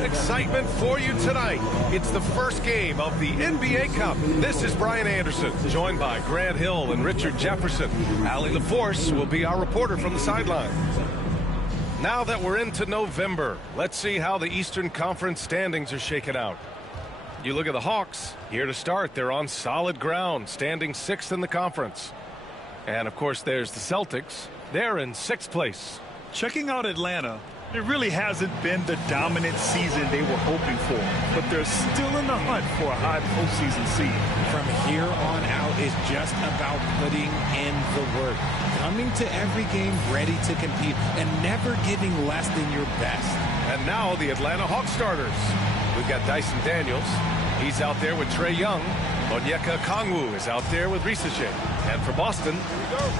excitement for you tonight. It's the first game of the NBA Cup. This is Brian Anderson, joined by Grant Hill and Richard Jefferson. Allie LaForce will be our reporter from the sideline. Now that we're into November, let's see how the Eastern Conference standings are shaken out. You look at the Hawks. Here to start, they're on solid ground, standing 6th in the conference. And, of course, there's the Celtics. They're in 6th place. Checking out Atlanta, it really hasn't been the dominant season they were hoping for, but they're still in the hunt for a high postseason seed. From here on out is just about putting in the work, coming to every game ready to compete, and never giving less than your best. And now the Atlanta Hawks starters. We've got Dyson Daniels. He's out there with Trae Young. Onyeka Okongwu is out there with Risache. And for Boston,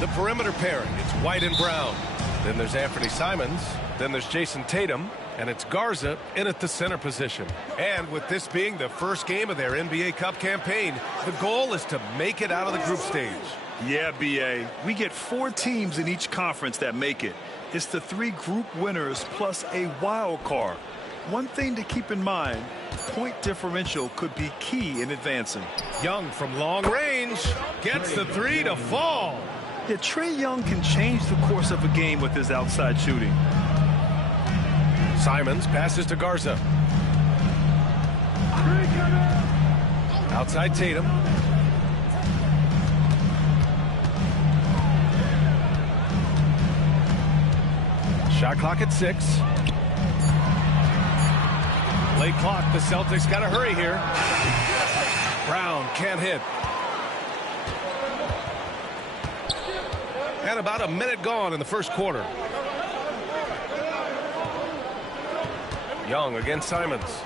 the perimeter pairing. It's White and Brown. Then there's Anthony Simons. Then there's Jason Tatum. And it's Garza in at the center position. And with this being the first game of their NBA Cup campaign, the goal is to make it out of the group stage. Yeah, B.A. We get 4 teams in each conference that make it. It's the 3 group winners plus a wild card. One thing to keep in mind, point differential could be key in advancing. Young from long range gets the 3 to fall. Yeah, Trae Young can change the course of a game with his outside shooting. Simons passes to Garza. Outside Tatum. Shot clock at 6. Late clock, the Celtics got to hurry here. Brown can't hit. And about a minute gone in the first quarter. Young against Simons.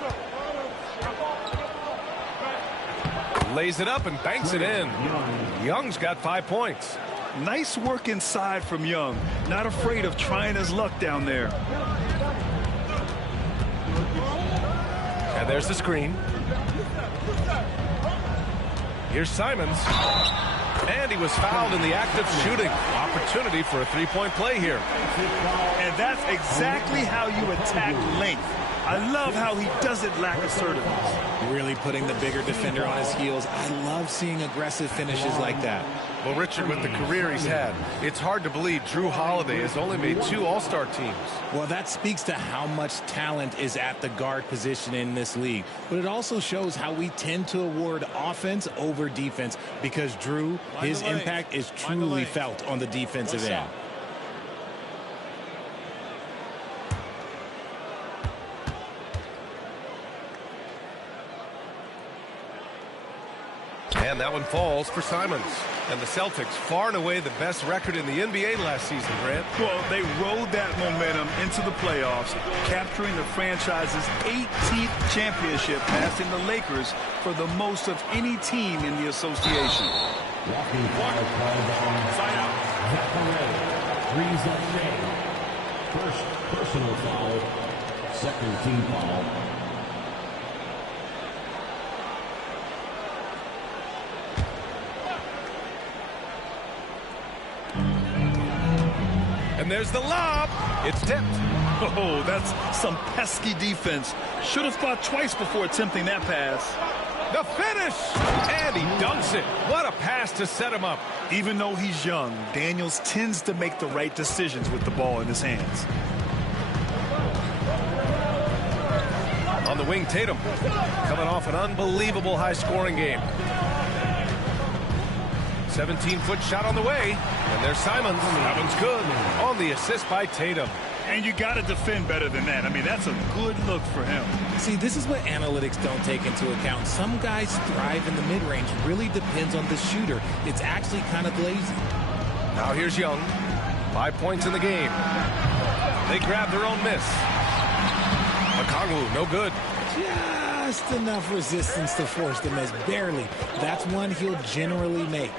Lays it up and banks it in. Young's got 5 points. Nice work inside from Young. Not afraid of trying his luck down there. And there's the screen. Here's Simons. And he was fouled in the act of shooting. Opportunity for a 3-point play here. And that's exactly how you attack length. I love how he doesn't lack assertiveness. Really putting the bigger defender on his heels. I love seeing aggressive finishes like that. Well, Richard, with the career he's had, it's hard to believe Drew Holiday has only made 2 All-Star teams. Well, that speaks to how much talent is at the guard position in this league. But it also shows how we tend to award offense over defense because Drew, his impact is truly felt on the defensive end. And that one falls for Simons. And the Celtics, far and away the best record in the NBA last season, Grant. Well, they rode that momentum into the playoffs, capturing the franchise's 18th championship, passing the Lakers for the most of any team in the association. Walking foul called on Zachary. 3's up Shea. First personal foul, second team foul. And there's the lob. It's tipped. Oh, that's some pesky defense. Should have thought twice before attempting that pass. The finish. And he dunks it. What a pass to set him up. Even though he's young, Daniels tends to make the right decisions with the ball in his hands. On the wing, Tatum. Coming off an unbelievable high-scoring game. 17-foot shot on the way. And there's Simons. That one's good. On the assist by Tatum. And you got to defend better than that. I mean, that's a good look for him. See, this is what analytics don't take into account. Some guys thrive in the mid-range. Really depends on the shooter. It's actually kind of lazy. Now here's Young. 5 points in the game. They grab their own miss. Okongwu, no good. Just enough resistance to force the miss. Barely. That's one he'll generally make.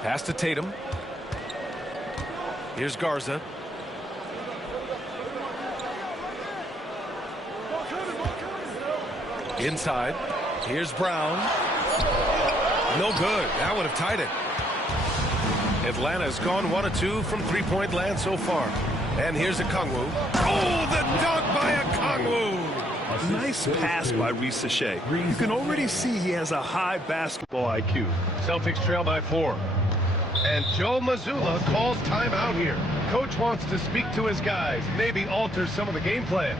Pass to Tatum. Here's Garza. Inside. Here's Brown. No good. That would have tied it. Atlanta's gone 1 of 2 from three-point land so far. And here's Okongwu. Oh, the dunk by Okongwu. Nice pass by Ricochet. You can already see he has a high basketball IQ. Celtics trail by 4. And Joe Mazzulla calls timeout here. Coach wants to speak to his guys, maybe alter some of the game plan.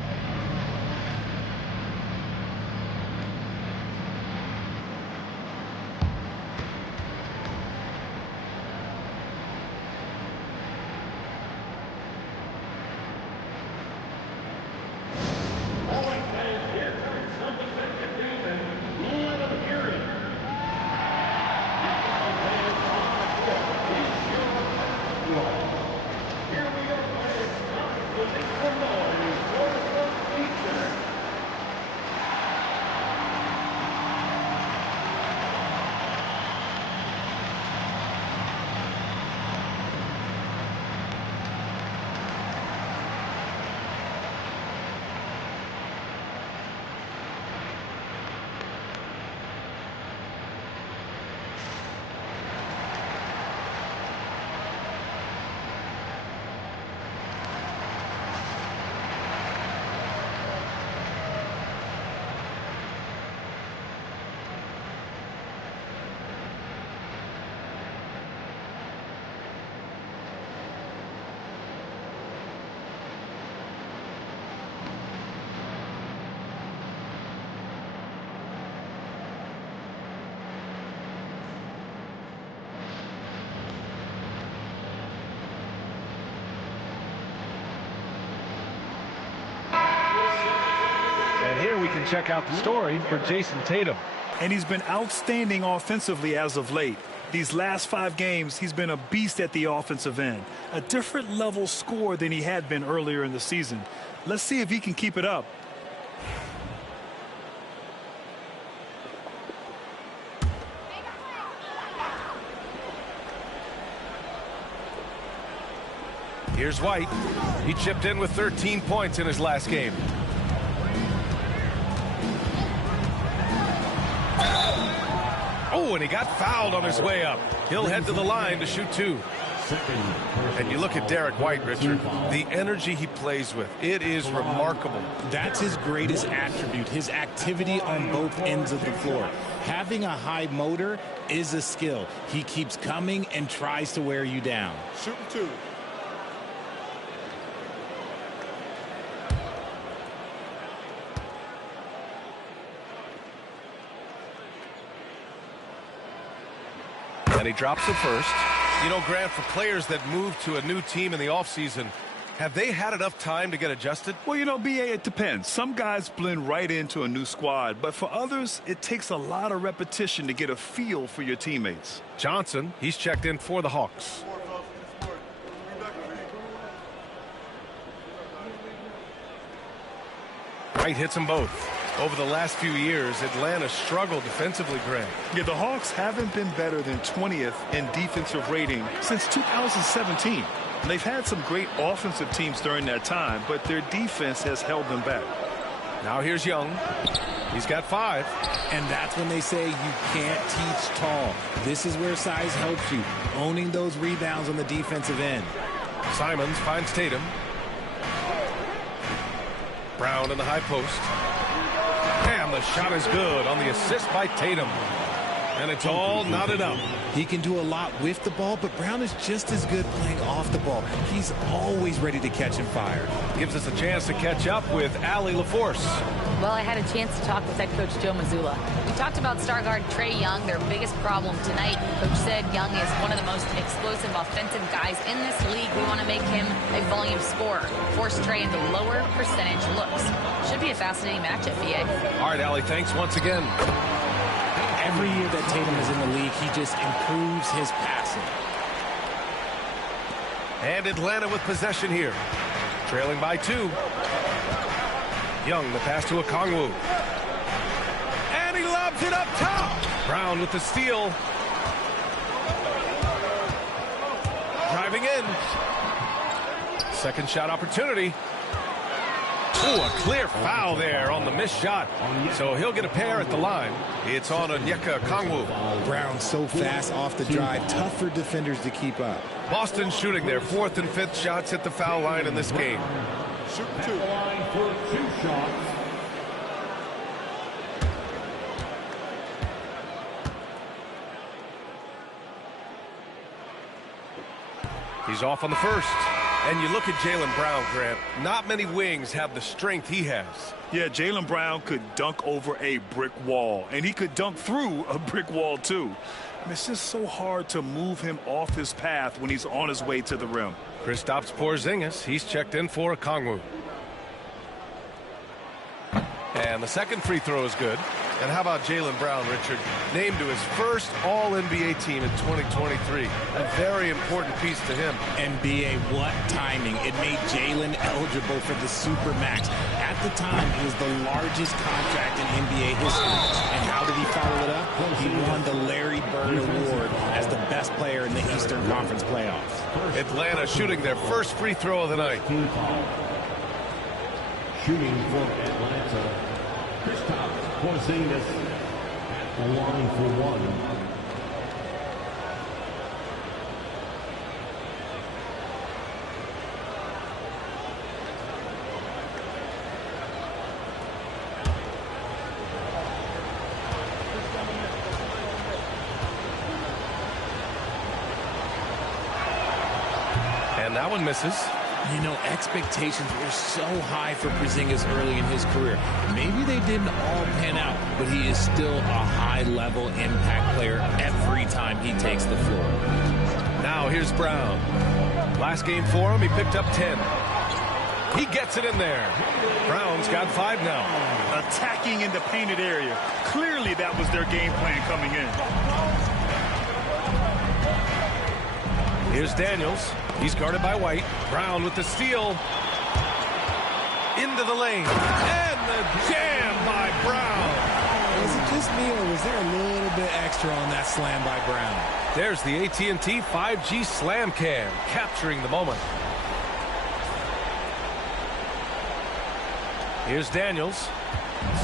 And here we can check out the story for Jason Tatum. And he's been outstanding offensively as of late. These last 5 games, he's been a beast at the offensive end. A different level score than he had been earlier in the season. Let's see if he can keep it up. Here's White. He chipped in with 13 points in his last game. Oh, and he got fouled on his way up. He'll head to the line to shoot 2. And you look at Derek White, Richard, the energy he plays with, it is remarkable. That's his greatest attribute, his activity on both ends of the floor. Having a high motor is a skill. He keeps coming and tries to wear you down. Shooting 2. And he drops it first. You know, Grant, for players that move to a new team in the offseason, have they had enough time to get adjusted? Well, you know, B.A., it depends. Some guys blend right into a new squad, but for others, it takes a lot of repetition to get a feel for your teammates. Johnson, he's checked in for the Hawks. White hits them both. Over the last few years, Atlanta struggled defensively, Grant. Yeah, the Hawks haven't been better than 20th in defensive rating since 2017. They've had some great offensive teams during that time, but their defense has held them back. Now here's Young. He's got 5. And that's when they say you can't teach tall. This is where size helps you, owning those rebounds on the defensive end. Simons finds Tatum. Brown in the high post. And the shot is good on the assist by Tatum. And it's all knotted up. He can do a lot with the ball, but Brown is just as good playing off the ball. He's always ready to catch and fire. Gives us a chance to catch up with Allie LaForce. Well, I had a chance to talk with head coach Joe Mazzulla. We talked about star guard Trae Young, their biggest problem tonight. Coach said Young is one of the most explosive offensive guys in this league. We want to make him a volume scorer, force Trae into lower percentage looks. Should be a fascinating matchup, VA. All right, Allie, thanks once again. Every year that Tatum is in the league, he just improves his passing. And Atlanta with possession here. Trailing by 2. Young, the pass to Okongwu. And he lobs it up top. Brown with the steal. Driving in. Second shot opportunity. Oh, a clear foul there on the missed shot. So he'll get a pair at the line. It's on Onyeka Okongwu. Brown so fast off the drive. Tough for defenders to keep up. Boston shooting their 4th and 5th shots at the foul line in this game. Shooting 2. Line for 2 shots. He's off on the first. And you look at Jaylen Brown, Grant. Not many wings have the strength he has. Yeah, Jaylen Brown could dunk over a brick wall, and he could dunk through a brick wall too. I mean, it's just so hard to move him off his path when he's on his way to the rim. Kristaps Porzingis, he's checked in for Okongwu. And the second free throw is good. And how about Jaylen Brown, Richard? Named to his first All-NBA team in 2023. A very important piece to him. NBA, what timing. It made Jaylen eligible for the Supermax. At the time, it was the largest contract in NBA history. And how did he follow it up? He won the Larry Bird Award as the best player in the Eastern Conference playoffs. Atlanta shooting their first free throw of the night. Shooting for Atlanta, Kristaps Porzingis at the line for one. And that one misses. You know, expectations were so high for Porzingis early in his career. Maybe they didn't all pan out, but he is still a high-level impact player every time he takes the floor. Now here's Brown. Last game for him, he picked up 10. He gets it in there. Brown's got 5 now. Attacking in the painted area. Clearly that was their game plan coming in. Here's Daniels. He's guarded by White. Brown with the steal. Into the lane. And the jam by Brown. Was it just me, or was there a little bit extra on that slam by Brown? There's the AT&T 5G Slam Cam, capturing the moment. Here's Daniels.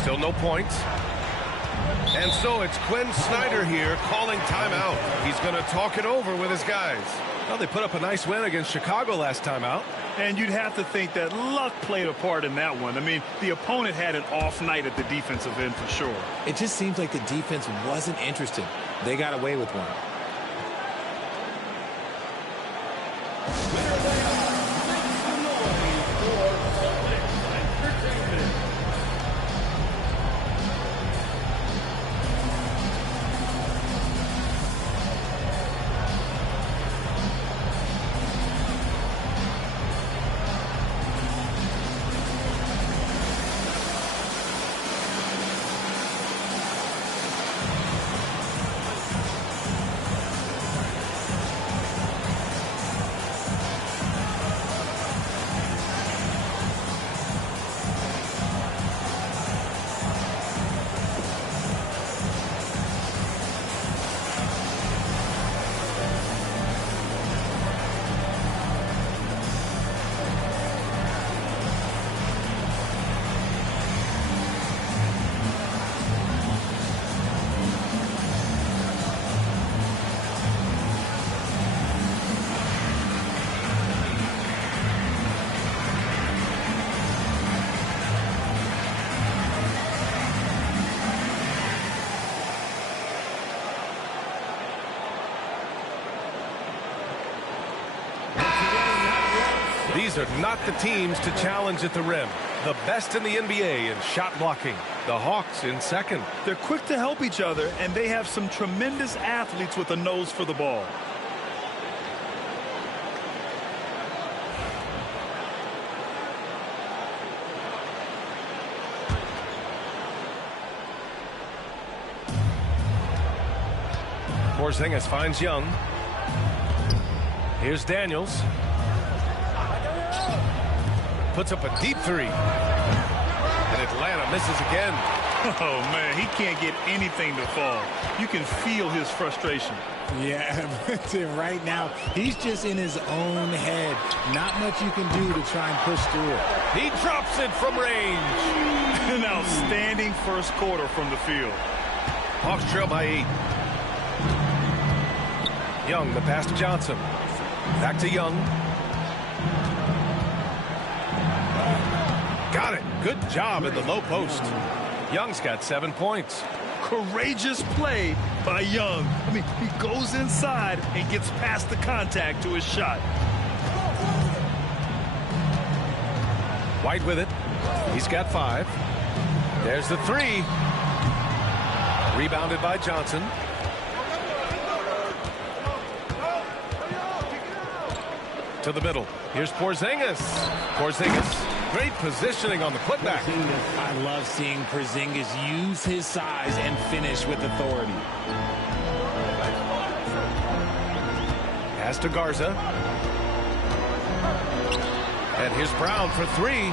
Still no points. And so it's Quinn Snyder here calling timeout. He's going to talk it over with his guys. Well, they put up a nice win against Chicago last time out. And you'd have to think that luck played a part in that one. I mean, the opponent had an off night at the defensive end for sure. It just seems like the defense wasn't interested. They got away with one. These are not the teams to challenge at the rim. The best in the NBA in shot blocking. The Hawks in second. They're quick to help each other, and they have some tremendous athletes with a nose for the ball. Porzingis finds Young. Here's Daniels. Puts up a deep three. And Atlanta misses again. Oh, man, he can't get anything to fall. You can feel his frustration. Yeah, right now, he's just in his own head. Not much you can do to try and push through it. He drops it from range. An outstanding first quarter from the field. Hawks trail by 8. Young, the pass to Johnson. Back to Young. Got it. Good job in the low post. Young's got 7 points. Courageous play by Young. I mean, he goes inside and gets past the contact to his shot. White with it. He's got 5. There's the 3. Rebounded by Johnson. To the middle. Here's Porzingis. Porzingis, great positioning on the putback. I love seeing Porzingis use his size and finish with authority. Pass to Garza. And here's Brown for 3.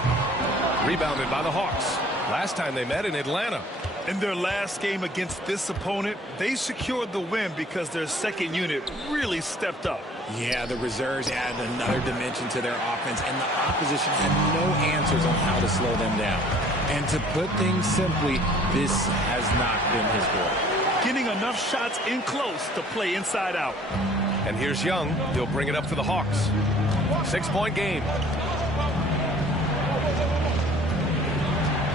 Rebounded by the Hawks. Last time they met in Atlanta. In their last game against this opponent, they secured the win because their second unit really stepped up. Yeah, the reserves add another dimension to their offense, and the opposition had no answers on how to slow them down. And to put things simply, this has not been his work. Getting enough shots in close to play inside out. And here's Young. He'll bring it up for the Hawks. 6-point game.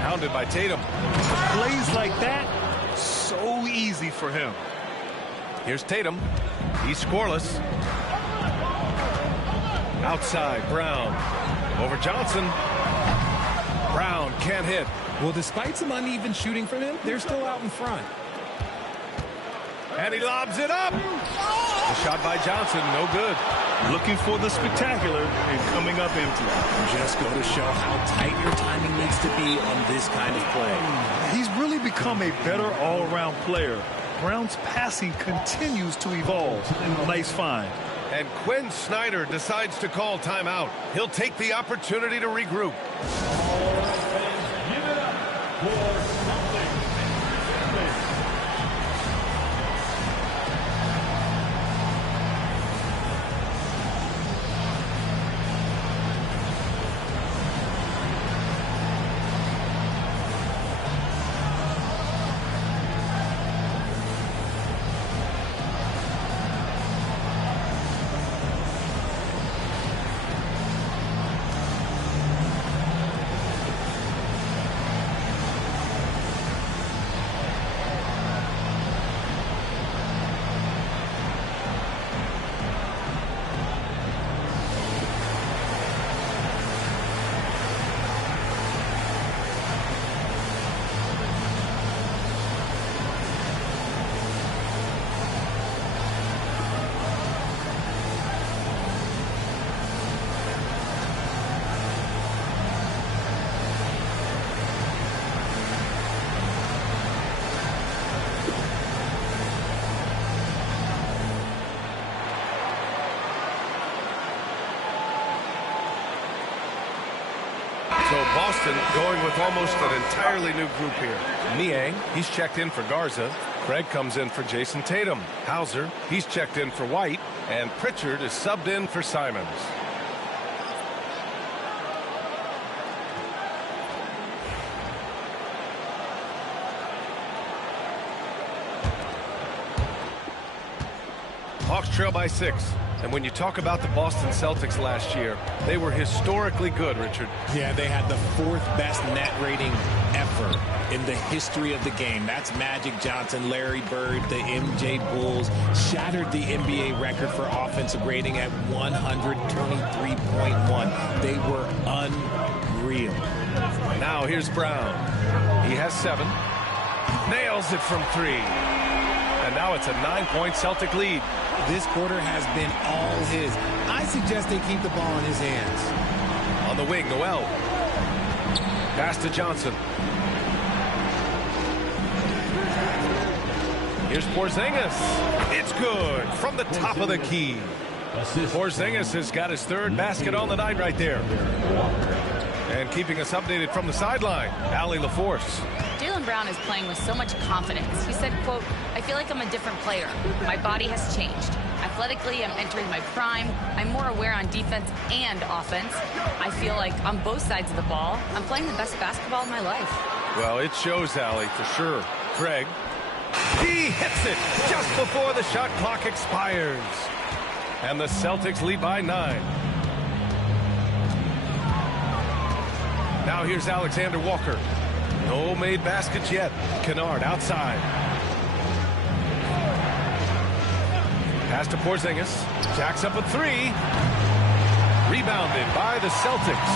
Pounded by Tatum. Plays like that, so easy for him. Here's Tatum. He's scoreless. Outside, Brown. Over Johnson. Brown can't hit. Well, despite some uneven shooting from him, they're still out in front. And he lobs it up. The shot by Johnson, no good. Looking for the spectacular and coming up empty. Just go to show how tight your timing needs to be on this kind of play. He's really become a better all-around player. Brown's passing continues to evolve. Nice find. And Quinn Snyder decides to call timeout. He'll take the opportunity to regroup. Give it up for So Boston going with almost an entirely new group here. Niang, he's checked in for Garza. Craig comes in for Jason Tatum. Hauser, he's checked in for White. And Pritchard is subbed in for Simons. Hawks trail by 6. And when you talk about the Boston Celtics last year, they were historically good, Richard. Yeah, they had the 4th best net rating ever in the history of the game. That's Magic Johnson, Larry Bird, the MJ Bulls. Shattered the NBA record for offensive rating at 123.1. They were unreal. Now here's Brown. He has 7. Nails it from 3. And now it's a 9-point Celtic lead. This quarter has been all his. I suggest they keep the ball in his hands. On the wing, Noel. Pass to Johnson. Here's Porzingis. It's good from the top of the key. Porzingis has got his 3rd basket on the night right there. And keeping us updated from the sideline, Allie LaForce. Jaylen Brown is playing with so much confidence. He said, quote, "I feel like I'm a different player. My body has changed. Athletically, I'm entering my prime. I'm more aware on defense and offense. I feel like on both sides of the ball, I'm playing the best basketball of my life." Well, it shows, Allie, for sure. Craig. He hits it just before the shot clock expires. And the Celtics lead by 9. Now here's Alexander Walker. No made baskets yet. Kennard outside. Pass to Porzingis. Jacks up a 3. Rebounded by the Celtics.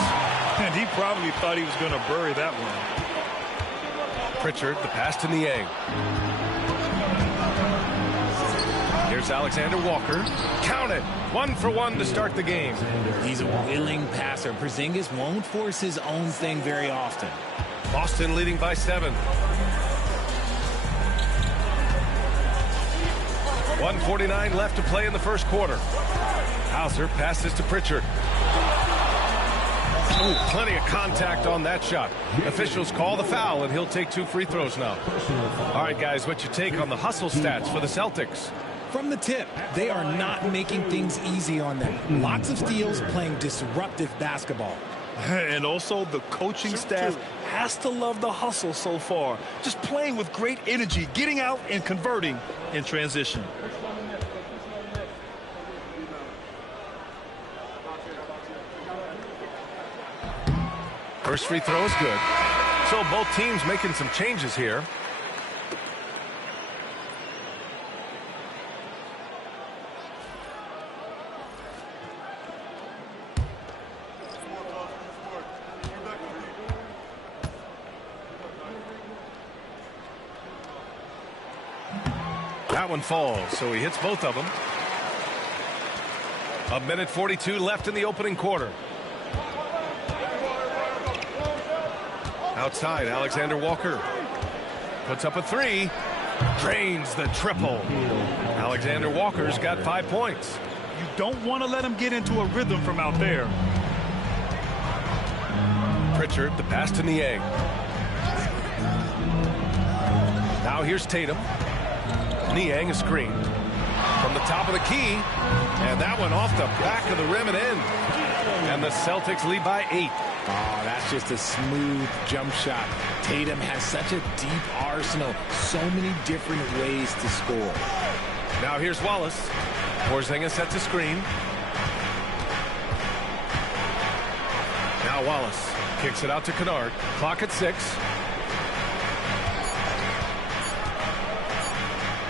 And he probably thought he was going to bury that one. Pritchard, the pass to Niang. Here's Alexander Walker. Count it. 1 for 1 to start the game. He's a willing passer. Porzingis won't force his own thing very often. Boston leading by 7. 1:49 left to play in the first quarter. Hauser passes to Pritchard. Ooh, plenty of contact on that shot. Officials call the foul, and he'll take 2 free throws now. All right, guys, what's your take on the hustle stats for the Celtics? From the tip, they are not making things easy on them. Lots of steals, playing disruptive basketball. And also the coaching staff has to love the hustle so far. Just playing with great energy, getting out and converting in transition. First free throw is good. So both teams making some changes here. That one falls, so he hits both of them. 1:42 left in the opening quarter. Outside, Alexander Walker puts up a 3, drains the triple. Alexander Walker's got 5 points. You don't want to let him get into a rhythm from out there. Pritchard, the pass to Niang. Now here's Tatum. Niang a screen from the top of the key, and that one off the back of the rim and in. And the Celtics lead by 8. Oh, that's just a smooth jump shot. Tatum has such a deep arsenal, so many different ways to score. Now here's Wallace. Porzingis sets a screen. Now Wallace kicks it out to Kennard. Clock at 6.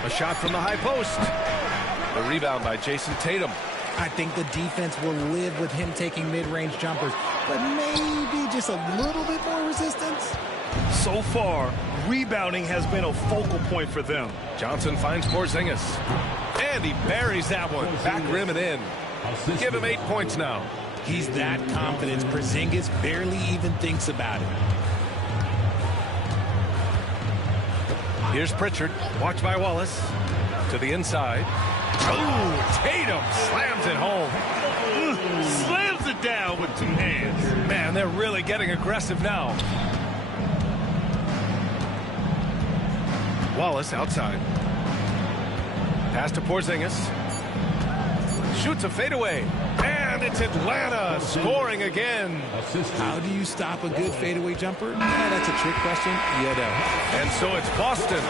A shot from the high post. The rebound by Jason Tatum. I think the defense will live with him taking mid-range jumpers, but maybe just a little bit more resistance. So far, rebounding has been a focal point for them. Johnson finds Porzingis. And he buries that one. Back rim and in. Give him 8 points now. He's that confident. Porzingis barely even thinks about it. Here's Pritchard. Watched by Wallace. To the inside. Oh, Tatum slams it home. Slams it down with 2 hands. Man, they're really getting aggressive now. Wallace outside. Pass to Porzingis. Shoots a fadeaway. And it's Atlanta scoring again. How do you stop a good fadeaway jumper? That's a trick question. You don't. And so it's Boston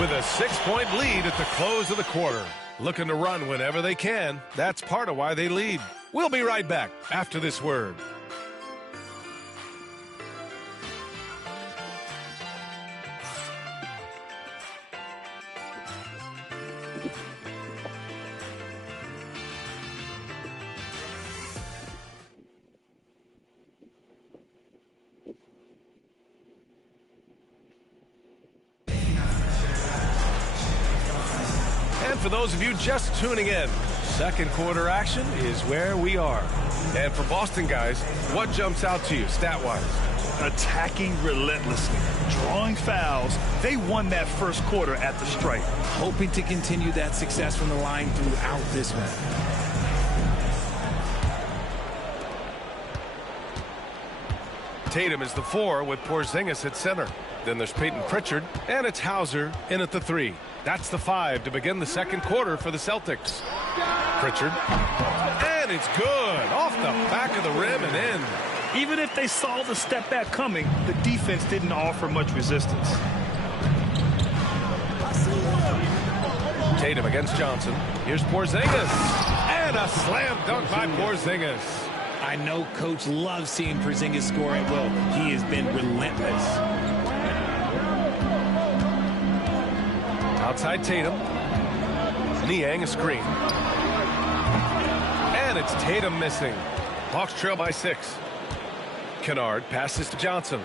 with a 6-point lead at the close of the quarter. Looking to run whenever they can. That's part of why they lead. We'll be right back after this word. For those of you just tuning in, second quarter action is where we are. And for Boston guys, what jumps out to you stat-wise? Attacking relentlessly, drawing fouls. They won that first quarter at the stripe. Hoping to continue that success from the line throughout this one. Tatum is the 4 with Porzingis at center. Then there's Peyton Pritchard, and it's Hauser in at the 3. That's the 5 to begin the second quarter for the Celtics. Pritchard, and it's good. Off the back of the rim and in. Even if they saw the step back coming, the defense didn't offer much resistance. Tatum against Johnson. Here's Porzingis. And a slam dunk by Porzingis. I know Coach loves seeing Porzingis score at will. He has been relentless. Outside Tatum. Niang a screen. And it's Tatum missing. Hawks trail by 6. Kennard passes to Johnson.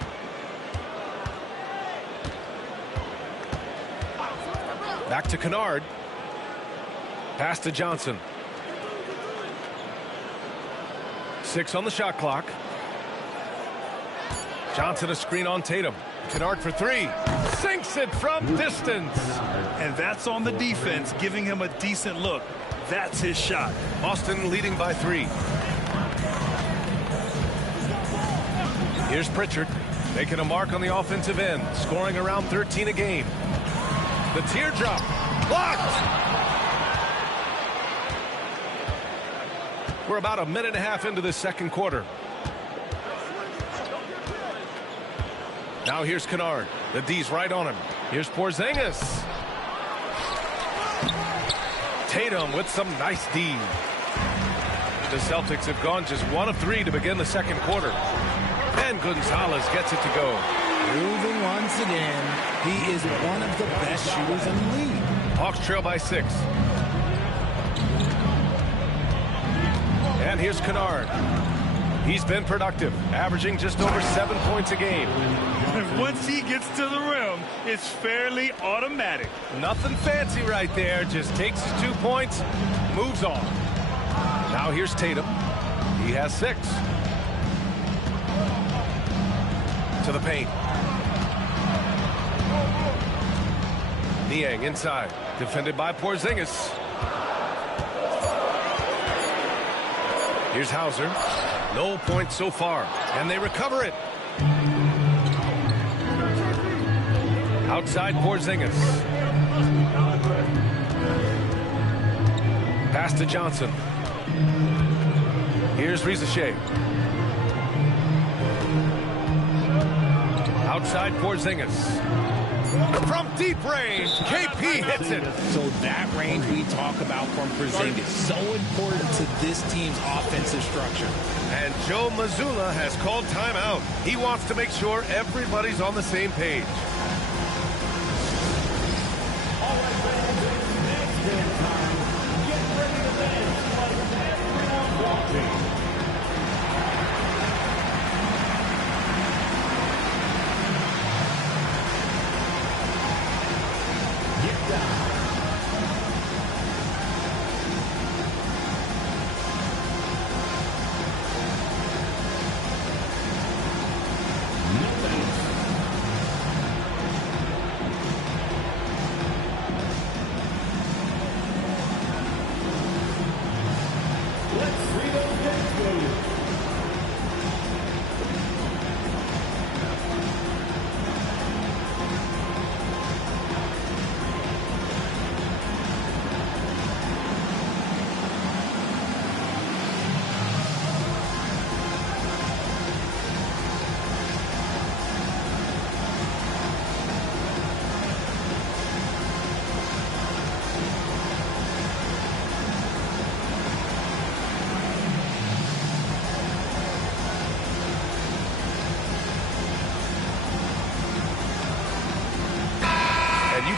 Back to Kennard. Pass to Johnson. 6 on the shot clock. Johnson a screen on Tatum. Kennard for 3. Sinks it from distance. And that's on the defense, giving him a decent look. That's his shot. Boston leading by 3. Here's Pritchard making a mark on the offensive end, scoring around 13 a game. The teardrop blocked. We're about a minute and a half into this second quarter. Now here's Kennard. The D's right on him. Here's Porzingis. Tatum with some nice D. The Celtics have gone just 1 of 3 to begin the second quarter. And Gonzalez gets it to go. Proving once again, he is one of the best shooters in the league. Hawks trail by 6. And here's Kennard. He's been productive, averaging just over 7 points a game. Once he gets to the rim, it's fairly automatic. Nothing fancy right there. Just takes his 2 points, moves on. Now here's Tatum. He has 6. To the paint. Niang inside. Defended by Porzingis. Here's Hauser. No points so far. And they recover it. Outside Porzingis. Pass to Johnson. Here's Rizachet. Outside Porzingis. From deep range, KP hits it. So that range we talk about from Porzingis, so important to this team's offensive structure. And Joe Mazzulla has called timeout. He wants to make sure everybody's on the same page. All right, fans, next game time. Get ready to dance like everyone watching. Get down.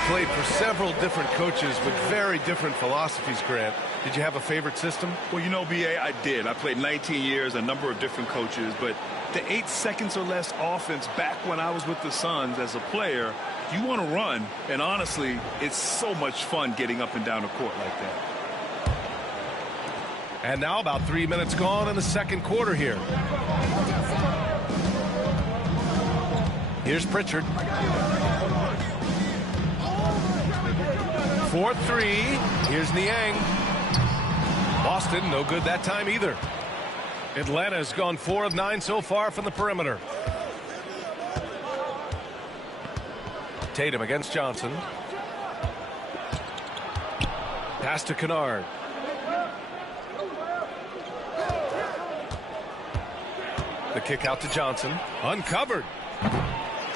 Played for several different coaches with very different philosophies, Grant. Did you have a favorite system? Well, you know, B.A., I did. I played 19 years, a number of different coaches, but the 8 seconds or less offense back when I was with the Suns as a player, you want to run, and honestly, it's so much fun getting up and down the court like that. And now about 3 minutes gone in the second quarter here. Here's Pritchard. 4-3. Here's Niang. Boston, no good that time either. Atlanta's gone 4 of 9 so far from the perimeter. Tatum against Johnson. Pass to Kennard. The kick out to Johnson. Uncovered.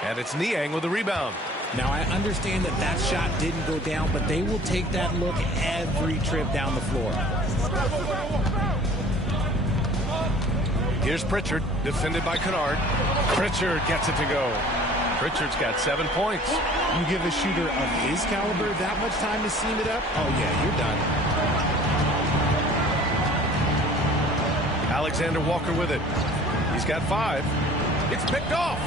And it's Niang with the rebound. Now, I understand that that shot didn't go down, but they will take that look every trip down the floor. Here's Pritchard, defended by Kennard. Pritchard gets it to go. Pritchard's got 7 points. You give a shooter of his caliber that much time to seam it up? Oh, yeah, you're done. Alexander Walker with it. He's got 5. It's picked off.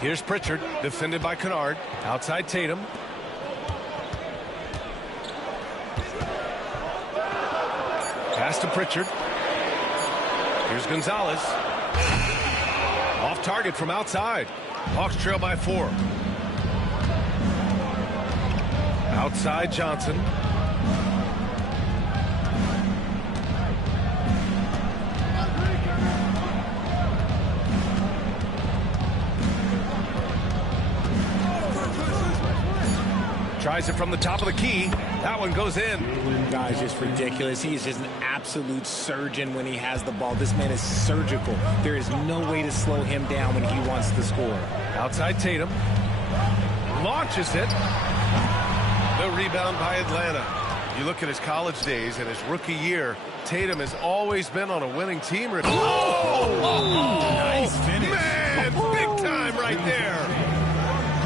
Here's Pritchard, defended by Kennard. Outside Tatum. Pass to Pritchard. Here's Gonzalez. Off target from outside. Hawks trail by 4. Outside Johnson. Tries it from the top of the key. That one goes in. Guys, just ridiculous. He is just an absolute surgeon when he has the ball. This man is surgical. There is no way to slow him down when he wants to score. Outside Tatum. Launches it. The rebound by Atlanta. You look at his college days and his rookie year, Tatum has always been on a winning team. Nice finish. Man, big time right there.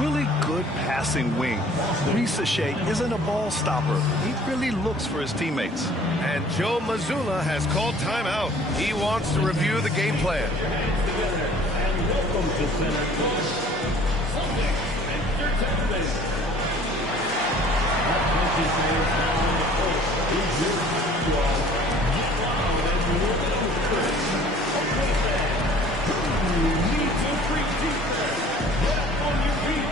Really good passing wing. Reese Shea isn't a ball stopper. He really looks for his teammates. And Joe Mazzulla has called timeout. He wants to review the game plan. And welcome to center court, Celtics and Pistons. Our coaches say now on the court is your basketball. Get loud as you look at the first. Okay, you need to free defense. Get up on your feet.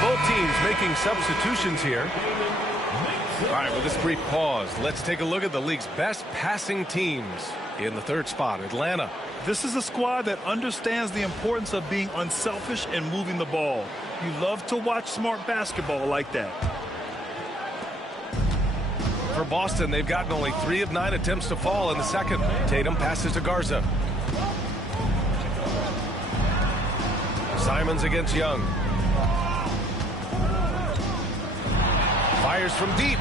Both teams making substitutions here. All right, with this brief pause, let's take a look at the league's best passing teams. In the third spot, Atlanta. This is a squad that understands the importance of being unselfish and moving the ball. You love to watch smart basketball like that. For Boston, they've gotten only 3 of 9 attempts to fall in the second. Tatum passes to Garza. Simons against Young. Fires from deep.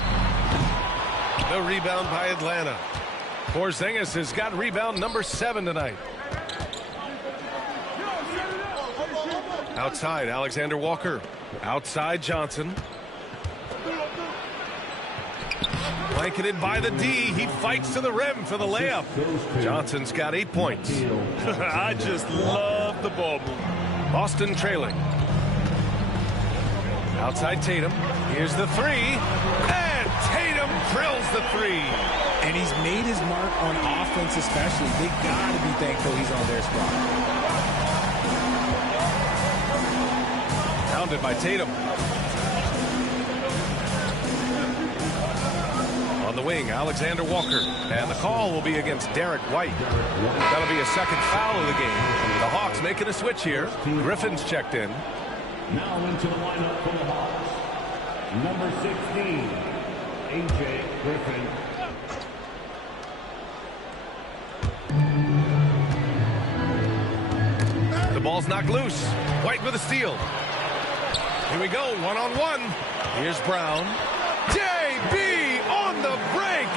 The rebound by Atlanta. Porzingis has got rebound number 7 tonight. Outside, Alexander Walker. Outside, Johnson. Blanketed by the D. He fights to the rim for the layup. Johnson's got 8 points. I just love the ball move. Boston trailing. Outside Tatum. Here's the 3. And Tatum drills the 3. And he's made his mark on offense especially. They got to be thankful he's on their spot. Pounded by Tatum. On the wing, Alexander Walker. And the call will be against Derek White. That'll be a second foul of the game. The Hawks making a switch here. Griffin's checked in. Now into the lineup for the Hawks. Number 16, A.J. Griffin. The ball's knocked loose. White with a steal. Here we go, one-on-one. Here's Brown. J.B. on the break.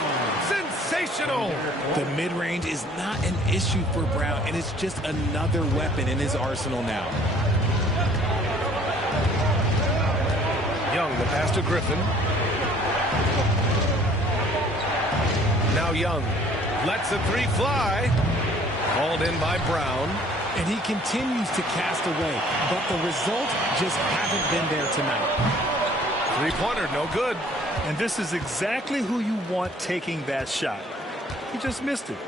Sensational. The mid-range is not an issue for Brown, and it's just another weapon in his arsenal now. Young, the pass to Griffin. Now Young lets the 3 fly. Called in by Brown. And he continues to cast away, but the results just haven't been there tonight. 3-pointer, no good. And this is exactly who you want taking that shot. He just missed it.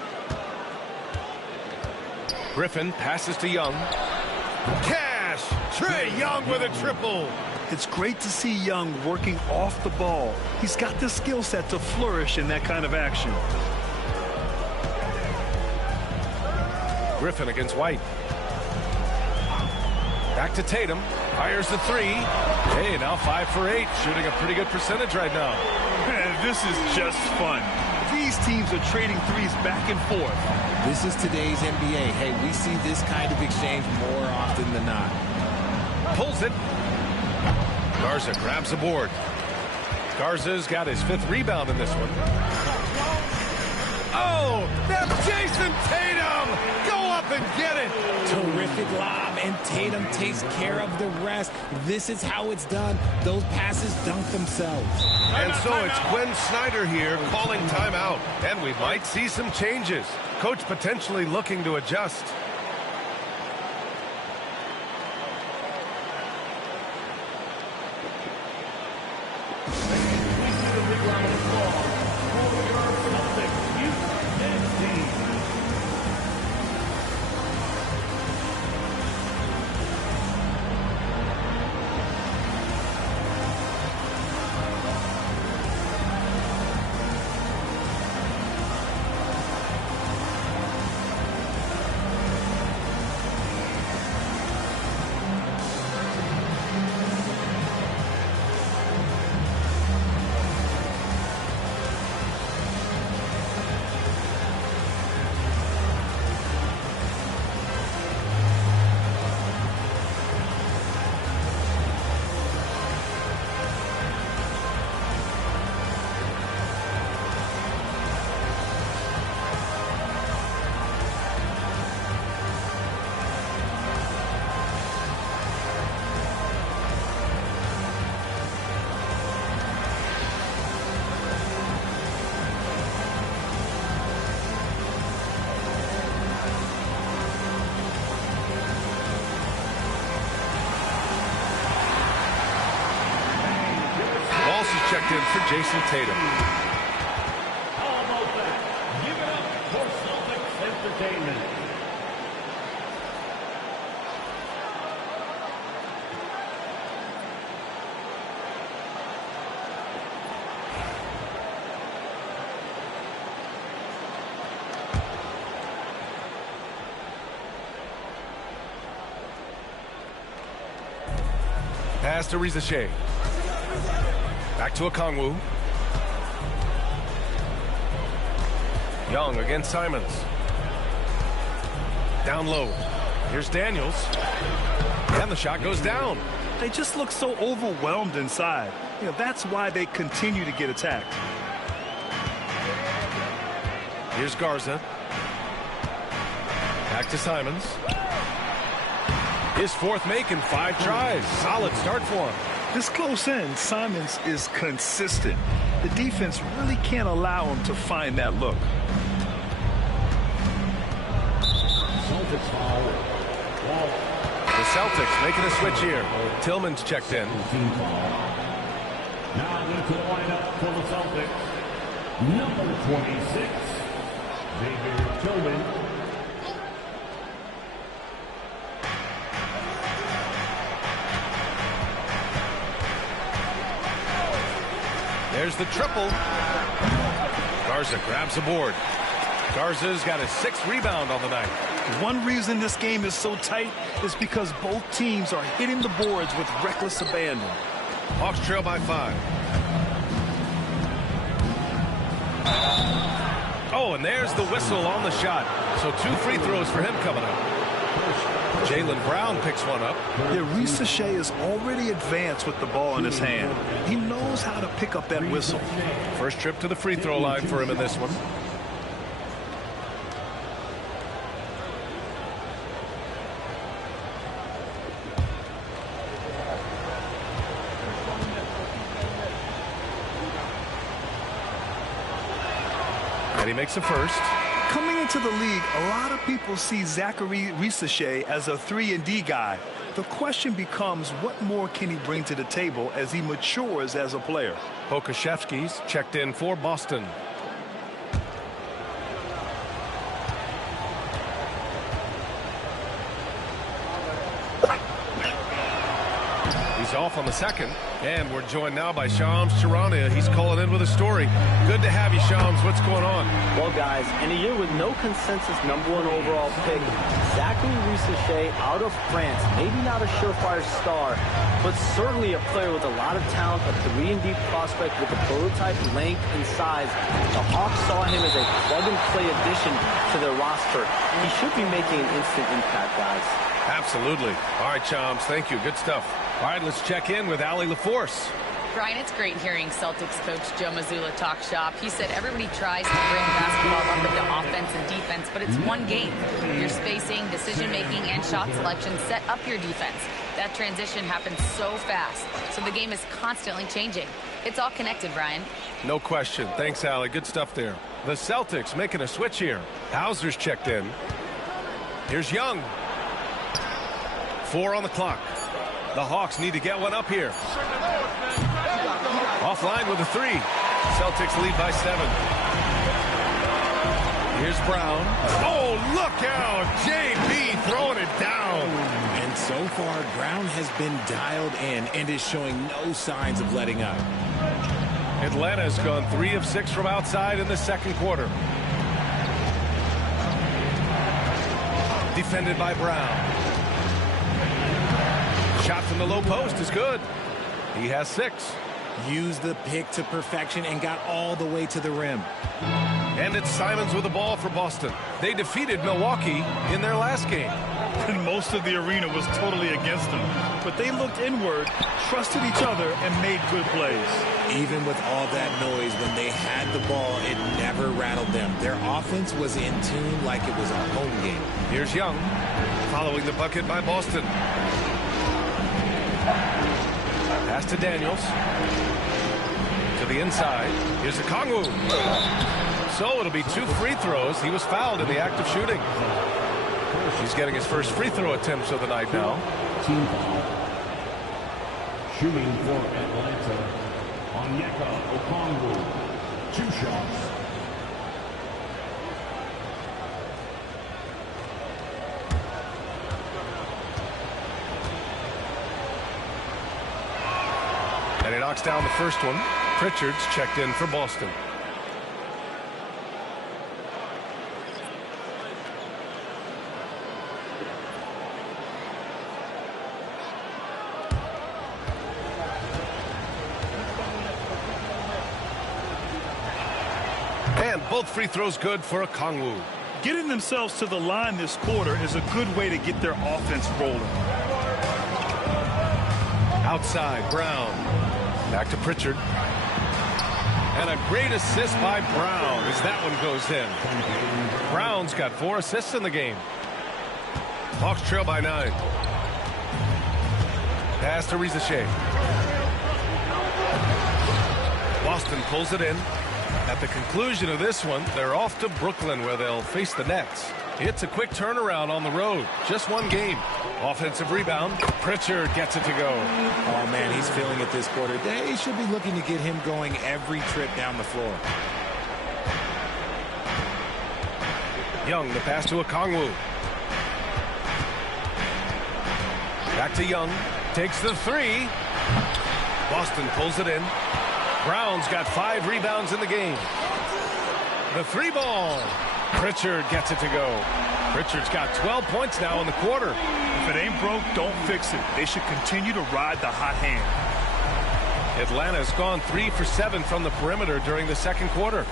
Griffin passes to Young. Cash! Trae Young with a triple. It's great to see Young working off the ball. He's got the skill set to flourish in that kind of action. Griffin against White. Back to Tatum. Fires the three. Hey, now 5 for 8. Shooting a pretty good percentage right now. Man, this is just fun. These teams are trading threes back and forth. This is today's NBA. Hey, we see this kind of exchange more often than not. Pulls it. Garza grabs the board. Garza's got his 5th rebound in this one. Oh, that's Jason Tatum! Go up and get it! Terrific lob, and Tatum takes care of the rest. This is how it's done. Those passes dunk themselves. And so it's Gwen Snyder here calling timeout. And we might see some changes. Coach potentially looking to adjust. Checked in for Jason Tatum. How about that? Give it up for Celtics Entertainment. Pass to Rizachet. Back to Okongwu. Young against Simons. Down low. Here's Daniels. And the shot goes down. They just look so overwhelmed inside. You know, that's why they continue to get attacked. Here's Garza. Back to Simons. His 4th make in 5 tries. Solid start for him. This close in, Simons is consistent. The defense really can't allow him to find that look. Celtics foul. The Celtics making a switch here. Tillman's checked in. Team foul. Now into the lineup for the Celtics. Number 26, Xavier Tillman. There's the triple. Garza grabs the board. Garza's got his 6th rebound on the night. One reason this game is so tight is because both teams are hitting the boards with reckless abandon. Hawks trail by 5. Oh, and there's the whistle on the shot. So 2 free throws for him coming up. Jaylen Brown picks one up. Yeah, Rizachet is already advanced with the ball in his hand. He knows how to pick up that whistle. First trip to the free throw line for him in this one. And he makes the first. Coming into the league, a lot of people see Zachary Rizachet as a 3-and-D guy. The question becomes, what more can he bring to the table as he matures as a player? Pokashevsky's checked in for Boston. He's off on the second. And we're joined now by Shams Charania. He's calling in with a story. Good to have you, Shams. What's going on? Well, guys, in a year with no consensus #1 overall pick, Zachary Risacher out of France, maybe not a surefire star, but certainly a player with a lot of talent, a 3-and-D prospect with a prototype length and size. The Hawks saw him as a plug-and-play addition to their roster. He should be making an instant impact, guys. Absolutely. All right, Shams, thank you. Good stuff. All right, let's check in with Allie LaForce. Brian, it's great hearing Celtics coach Joe Mazzulla talk shop. He said everybody tries to bring basketball up into offense and defense, but it's one game. Your spacing, decision-making, and shot selection set up your defense. That transition happens so fast, so the game is constantly changing. It's all connected, Brian. No question. Thanks, Allie. Good stuff there. The Celtics making a switch here. Hauser's checked in. Here's Young. 4 on the clock. The Hawks need to get one up here. Offline with a 3. Celtics lead by 7. Here's Brown. Oh, look out! JB throwing it down. And so far, Brown has been dialed in and is showing no signs of letting up. Atlanta has gone 3 of 6 from outside in the second quarter. Defended by Brown. Shot from the low post is good. He has 6. Used the pick to perfection and got all the way to the rim. And it's Simons with the ball for Boston. They defeated Milwaukee in their last game. And most of the arena was totally against them. But they looked inward, trusted each other, and made good plays. Even with all that noise, when they had the ball, it never rattled them. Their offense was in tune like it was a home game. Here's Young, following the bucket by Boston. Pass to Daniels. To the inside. Here's a Kongwu. So it'll be 2 free throws. He was fouled in the act of shooting. He's getting his first free throw attempts of the night now. Team foul. Shooting for Atlanta. Onyeka Okongwu. 2 shots. And he knocks down the first one. Pritchard's checked in for Boston. And both free throws good for Okongwu. Getting themselves to the line this quarter is a good way to get their offense rolling. Outside, Brown. Back to Pritchard. And a great assist by Brown as that one goes in. Brown's got 4 assists in the game. Hawks trail by 9. Pass to Risacher. Boston pulls it in. At the conclusion of this one, they're off to Brooklyn where they'll face the Nets. It's a quick turnaround on the road. Just one game. Offensive rebound. Pritchard gets it to go. Oh, man, he's feeling it this quarter. They should be looking to get him going every trip down the floor. Young, the pass to Okongwu. Back to Young. Takes the 3. Boston pulls it in. Brown's got 5 rebounds in the game. The 3 ball. Pritchard gets it to go. Pritchard's got 12 points now in the quarter. If it ain't broke, don't fix it. They should continue to ride the hot hand. Atlanta's gone 3 for 7 from the perimeter during the second quarter.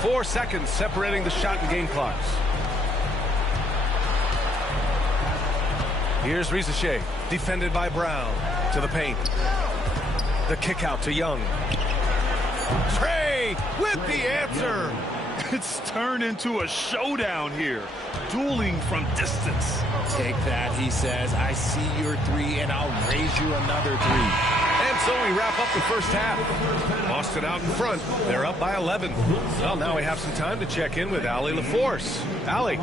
4 seconds separating the shot and game clocks. Here's Risacher, defended by Brown. To the paint. The kick out to Young. Trey with the answer. It's turned into a showdown here. Dueling from distance. Take that, he says. I see your 3, and I'll raise you another 3. And so we wrap up the first half. Boston out in front. They're up by 11. Well, now we have some time to check in with Allie LaForce. Allie.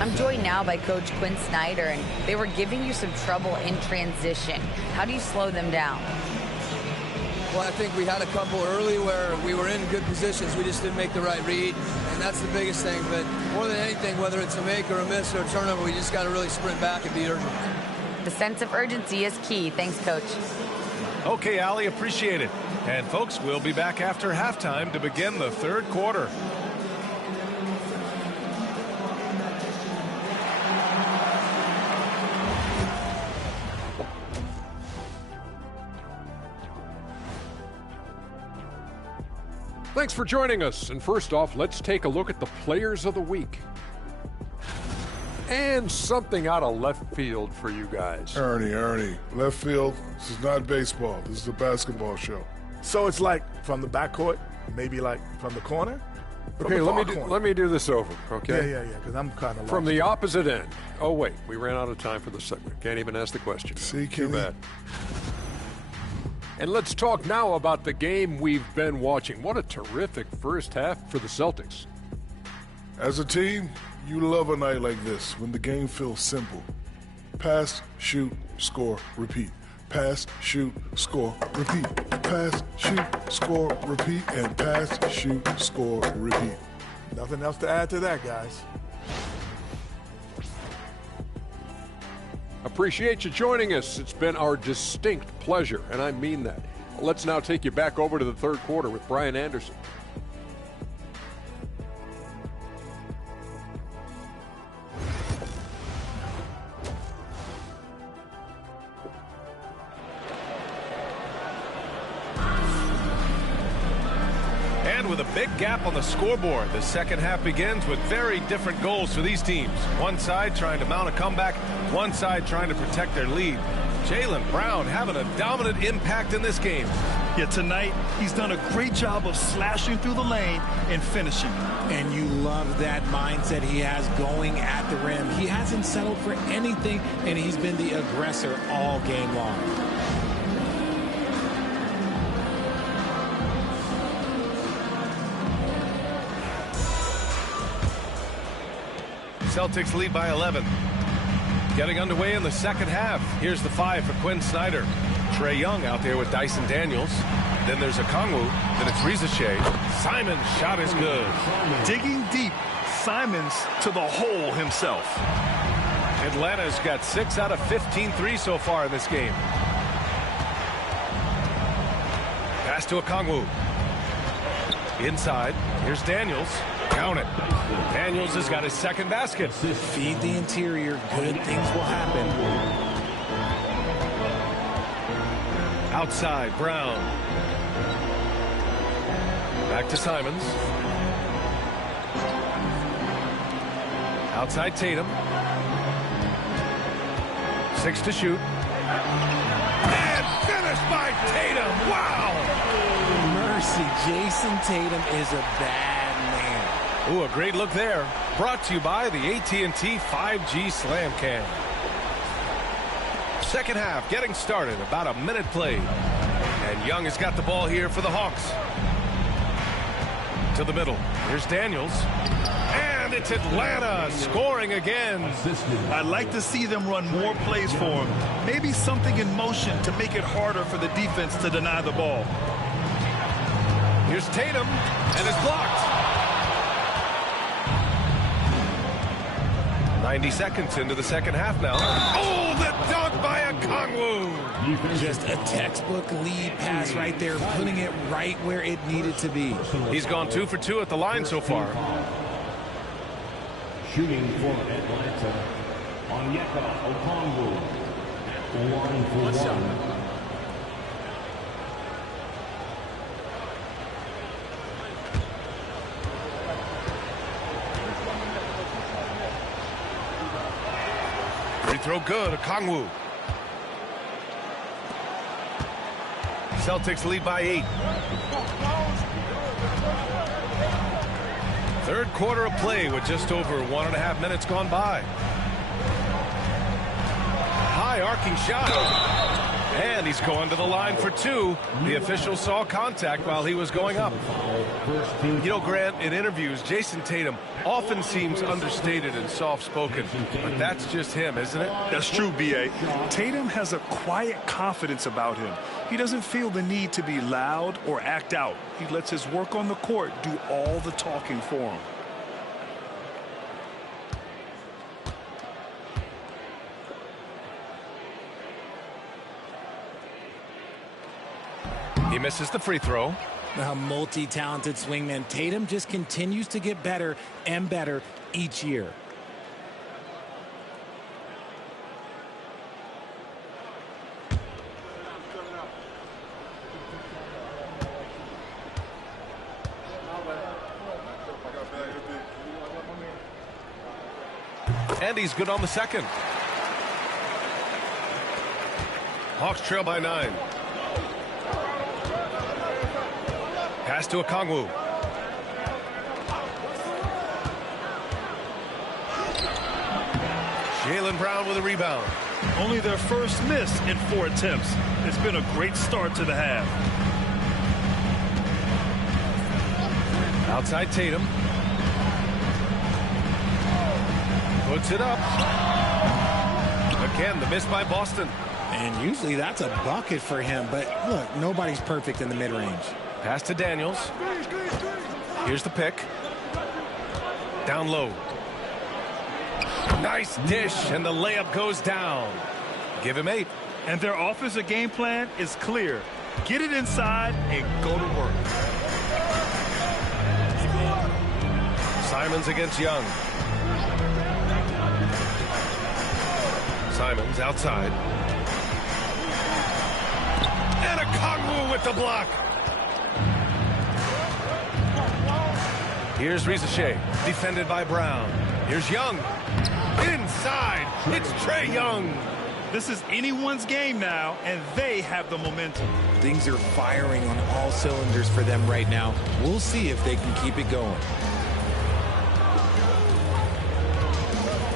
I'm joined now by Coach Quinn Snyder, and they were giving you some trouble in transition. How do you slow them down? Well, I think we had a couple early where we were in good positions. We just didn't make the right read, and that's the biggest thing. But more than anything, whether it's a make or a miss or a turnover, we just got to really sprint back and be urgent. The sense of urgency is key. Thanks, Coach. Okay, Allie, appreciate it. And folks, we'll be back after halftime to begin the third quarter. Thanks for joining us. And first off, let's take a look at the players of the week. And something out of left field for you guys. Ernie, left field, this is not baseball. This is a basketball show. So it's like from the backcourt, maybe like from the corner? Okay, let me do this over, okay? Yeah, because I'm kind of lost. From the opposite end. Oh, wait, we ran out of time for the segment. Can't even ask the question. See, Too Kenny? bad. And let's talk now about the game we've been watching. What a terrific first half for the Celtics. As a team, you love a night like this when the game feels simple. Pass, shoot, score, repeat. Pass, shoot, score, repeat. Pass, shoot, score, repeat. And pass, shoot, score, repeat. Nothing else to add to that, guys. Appreciate you joining us. It's been our distinct pleasure, and I mean that. Let's now take you back over to the third quarter with Brian Anderson. And with a big gap on the scoreboard, the second half begins with very different goals for these teams. One side trying to mount a comeback, one side trying to protect their lead. Jaylen Brown having a dominant impact in this game. Yeah, tonight he's done a great job of slashing through the lane and finishing. And you love that mindset he has going at the rim. He hasn't settled for anything, and he's been the aggressor all game long. Celtics lead by 11. Getting underway in the second half. Here's the 5 for Quinn Snyder. Trae Young out there with Dyson Daniels. Then there's Okongwu. Then it's Rizachet. Simon's shot is good. Digging deep, Simons to the hole himself. Atlanta's got 6 out of 15 threes so far in this game. Pass to Okongwu. Inside. Here's Daniels. Count it. Daniels has got his second basket. Feed the interior. Good things will happen. Outside, Brown. Back to Simons. Outside, Tatum. 6 to shoot. And finished by Tatum. Wow! Mercy, Jason Tatum is a bad man. Ooh, a great look there. Brought to you by the AT&T 5G Slam Cam. Second half getting started. About a minute played. And Young has got the ball here for the Hawks. To the middle. Here's Daniels. And it's Atlanta scoring again. I'd like to see them run more plays for him. Maybe something in motion to make it harder for the defense to deny the ball. Here's Tatum. And it's blocked. 90 seconds into the second half now. Oh, the dunk by Okongwu. Just a textbook lead pass right there, putting it right where it needed to be. He's gone 2 for 2 at the line so far. Shooting for Atlanta, Onyeka Okongwu. 1 for 1. Free throw good, Okongwu. Celtics lead by 8. Third quarter of play with just over 1.5 minutes gone by. High arcing shot. And he's going to the line for 2. The official saw contact while he was going up. You know, Grant, in interviews, Jason Tatum often seems understated and soft-spoken. But that's just him, isn't it? That's true, B.A. Tatum has a quiet confidence about him. He doesn't feel the need to be loud or act out. He lets his work on the court do all the talking for him. He misses the free throw. A multi-talented swingman. Tatum just continues to get better and better each year. And he's good on the second. Hawks trail by 9. Pass to Okongwu. Jaylen Brown with a rebound. Only their first miss in 4 attempts. It's been a great start to the half. Outside Tatum. Puts it up. Again, the miss by Boston. And usually that's a bucket for him. But look, nobody's perfect in the mid-range. Pass to Daniels. Here's the pick. Down low. Nice dish, and the layup goes down. Give him 8. And their offensive game plan is clear. Get it inside and go to work. Simons against Young. Simons outside. And Okongwu with the block. Here's Risache, defended by Brown. Here's Young. Inside, it's Trae Young. This is anyone's game now, and they have the momentum. Things are firing on all cylinders for them right now. We'll see if they can keep it going.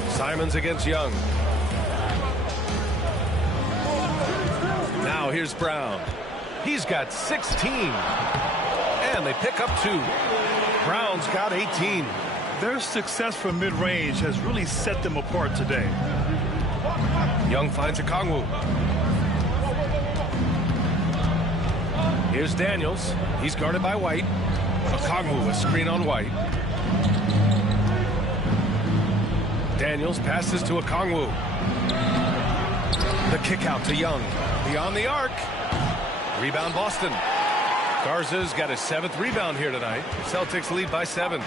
Simons against Young. Now here's Brown. He's got 16. And they pick up 2. Brown's got 18. Their success from mid-range has really set them apart today. Young finds Okongwu. Here's Daniels. He's guarded by White. Okongwu, a screen on White. Daniels passes to Okongwu. The kick out to Young. Beyond the arc. Rebound Boston. Garza's got his 7th rebound here tonight. Celtics lead by 7.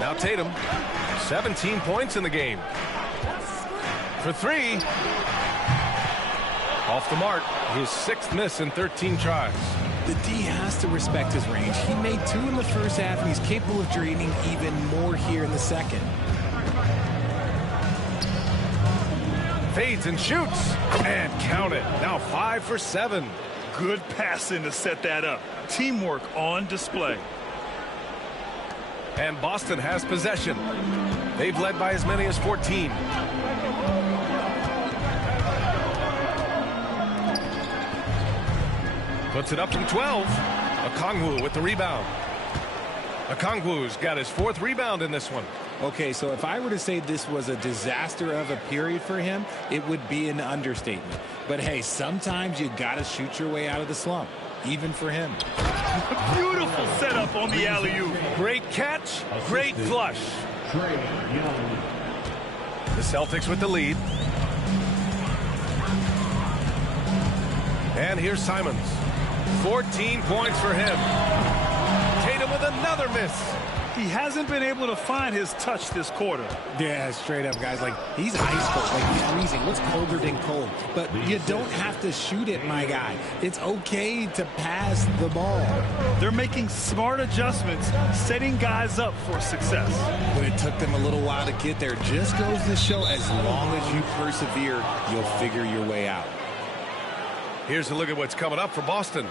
Now Tatum, 17 points in the game. For 3. Off the mark, his 6th miss in 13 tries. The D has to respect his range. He made 2 in the first half, and he's capable of draining even more here in the second. Fades and shoots. And count it. Now 5 for 7. Good passing to set that up. Teamwork on display. And Boston has possession. They've led by as many as 14. Puts it up from 12. Okongwu with the rebound. Okongwu's got his 4th rebound in this one. Okay, so if I were to say this was a disaster of a period for him, it would be an understatement. But hey, sometimes you got to shoot your way out of the slump, even for him. Beautiful setup on the alley-oop. Great catch, great flush. The Celtics with the lead. And here's Simons. 14 points for him. Tatum with another miss. He hasn't been able to find his touch this quarter. Yeah, straight up, guys. Like, he's ice cold, like he's freezing. What's colder than cold? But you don't have to shoot it, my guy. It's okay to pass the ball. They're making smart adjustments, setting guys up for success. But it took them a little while to get there. Just goes to show, as long as you persevere, you'll figure your way out. Here's a look at what's coming up for Boston.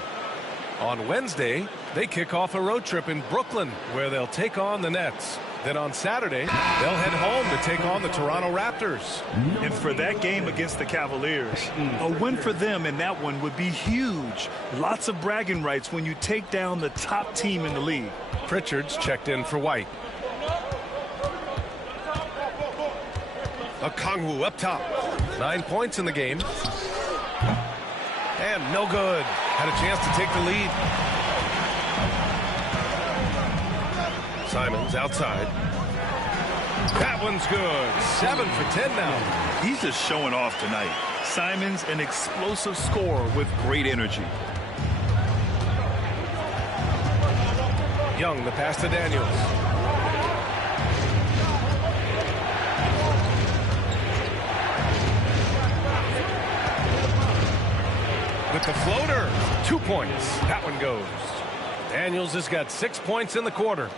On Wednesday, they kick off a road trip in Brooklyn, where they'll take on the Nets. Then on Saturday, they'll head home to take on the Toronto Raptors. And for that game against the Cavaliers, a win for them in that one would be huge. Lots of bragging rights when you take down the top team in the league. Pritchard's checked in for White. Okongwu up top. 9 points in the game. And no good. Had a chance to take the lead. Simons outside. That one's good. 7 for 10 now. He's just showing off tonight. Simon's an explosive scorer with great energy. Young, the pass to Daniels. With the floater, 2 points. That one goes. Daniels has got 6 points in the quarter.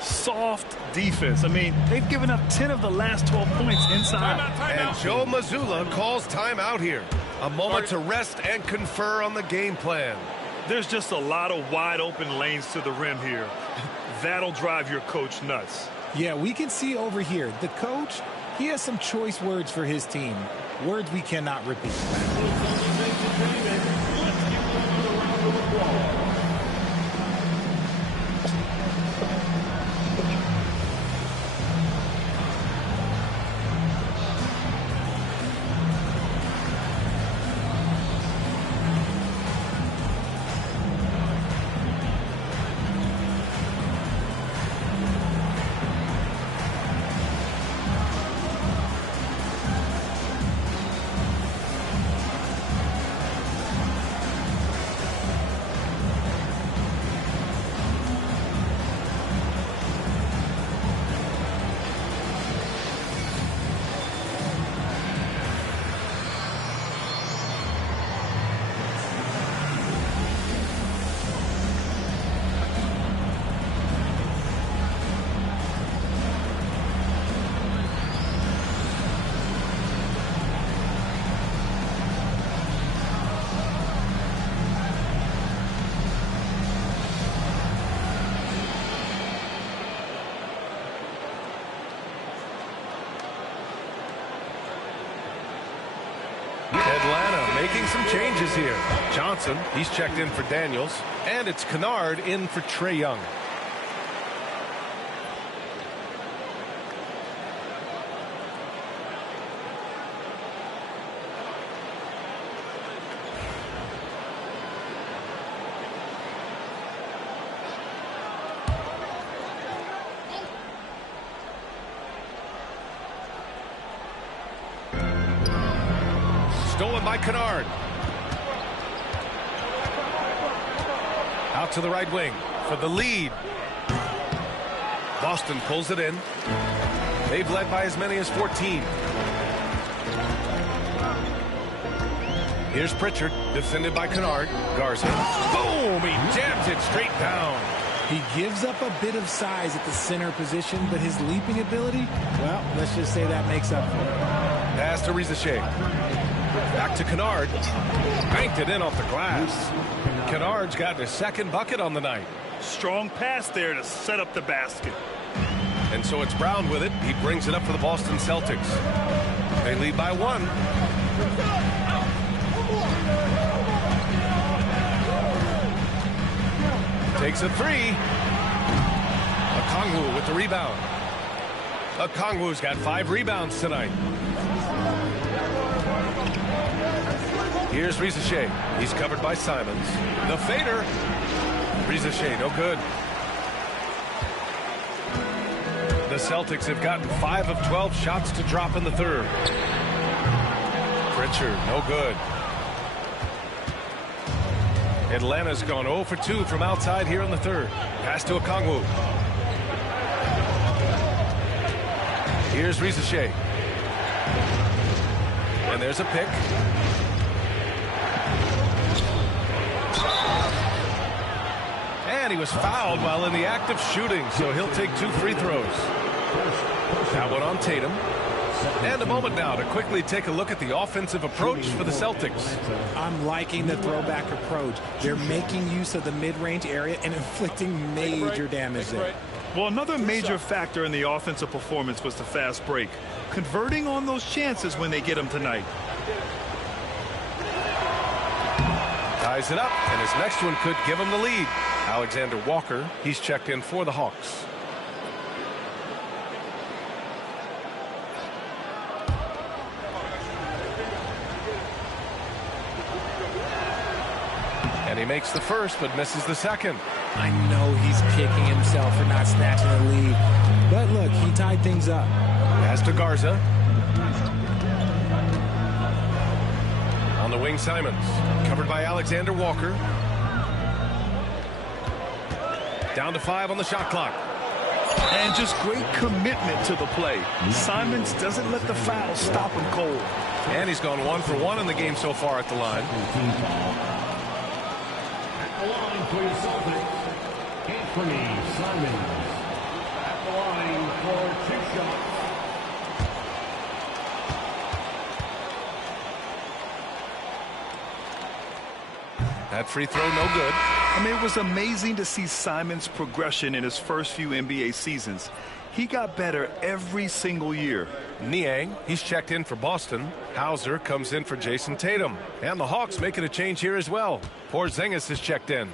Soft defense. I mean, they've given up 10 of the last 12 points inside. And Joe Mazzulla calls timeout here. A moment to rest and confer on the game plan. There's just a lot of wide open lanes to the rim here. That'll drive your coach nuts. Yeah, we can see over here, the coach, he has some choice words for his team. Words we cannot repeat. Atlanta making some changes here. Johnson, he's checked in for Daniels. And it's Kennard in for Trae Young. Stolen by Kennard. Out to the right wing for the lead. Boston pulls it in. They've led by as many as 14. Here's Pritchard, defended by Kennard. Garza. Boom! He jams it straight down. He gives up a bit of size at the center position, but his leaping ability, well, let's just say that makes up for it. Pass to Rizachet. Back to Kennard. Banked it in off the glass. Kennard's got his second bucket on the night. Strong pass there to set up the basket. And so it's Brown with it. He brings it up for the Boston Celtics. They lead by 1. Takes a 3. Okongwu with the rebound. Okongwu's got 5 rebounds tonight. Here's Rizachet. He's covered by Simons. The fader. Rizachet, no good. The Celtics have gotten 5 of 12 shots to drop in the third. Pritchard, no good. Atlanta's gone 0 for 2 from outside here in the third. Pass to Okongwu. Here's Rizachet. And there's a pick. And he was fouled while in the act of shooting, so he'll take 2 free throws. That one on Tatum. And a moment now to quickly take a look at the offensive approach for the Celtics. I'm liking the throwback approach. They're making use of the mid-range area and inflicting major damage there. Well, another major factor in the offensive performance was the fast break. Converting on those chances when they get them tonight. Ties it up, and his next one could give him the lead. Alexander Walker, he's checked in for the Hawks. And he makes the first, but misses the second. I know he's kicking himself for not snatching the lead. But look, he tied things up. Pass to Garza. On the wing, Simons. Covered by Alexander Walker. Down to 5 on the shot clock. And just great commitment to the play. Simons doesn't let the foul stop him cold. And he's gone 1 for 1 in the game so far at the line. At the line for your Celtics, Anthony Simons. At the line for 2 shots. That free throw, no good. I mean, it was amazing to see Simons' progression in his first few NBA seasons. He got better every single year. Niang, he's checked in for Boston. Hauser comes in for Jason Tatum. And the Hawks making a change here as well. Porzingis is checked in.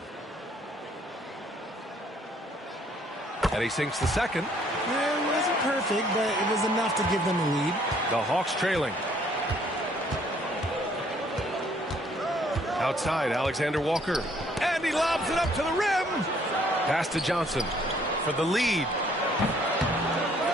And he sinks the second. Yeah, it wasn't perfect, but it was enough to give them a lead. The Hawks trailing. Outside, Alexander Walker. And he lobs it up to the rim. Pass to Johnson for the lead.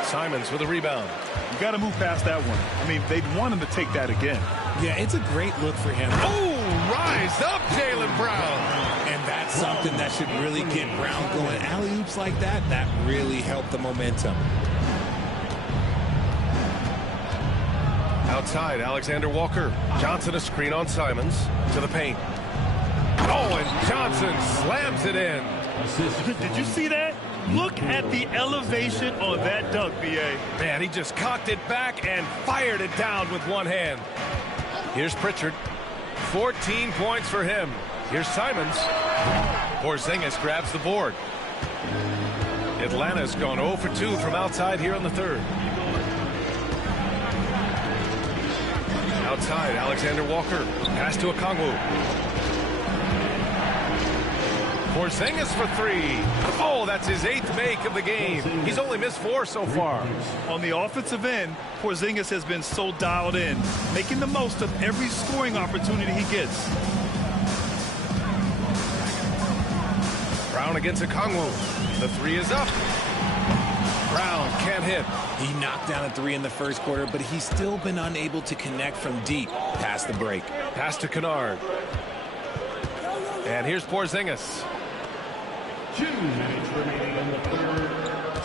Simons with a rebound. You got to move past that one. I mean, they'd want him to take that again. Yeah, it's a great look for him. Oh, rise up, Jaylen Brown. And that's something that should really get Brown going. Alley-oops like that, that really helped the momentum. Outside, Alexander Walker. Johnson a screen on Simons to the paint. Oh, and Johnson slams it in. Did you see that? Look at the elevation on that dunk, B.A. Man, he just cocked it back and fired it down with one hand. Here's Pritchard. 14 points for him. Here's Simons. Porzingis grabs the board. Atlanta's gone 0 for 2 from outside here in the third. Outside, Alexander Walker. Pass to Okongwu. Porzingis for 3. Oh, that's his 8th make of the game. He's only missed 4 so far. On the offensive end, Porzingis has been so dialed in, making the most of every scoring opportunity he gets. Brown against Okongwu. The 3 is up. Brown can't hit. He knocked down a 3 in the first quarter, but he's still been unable to connect from deep past the break. Pass to Kennard. And here's Porzingis. 2 minutes remaining in the third.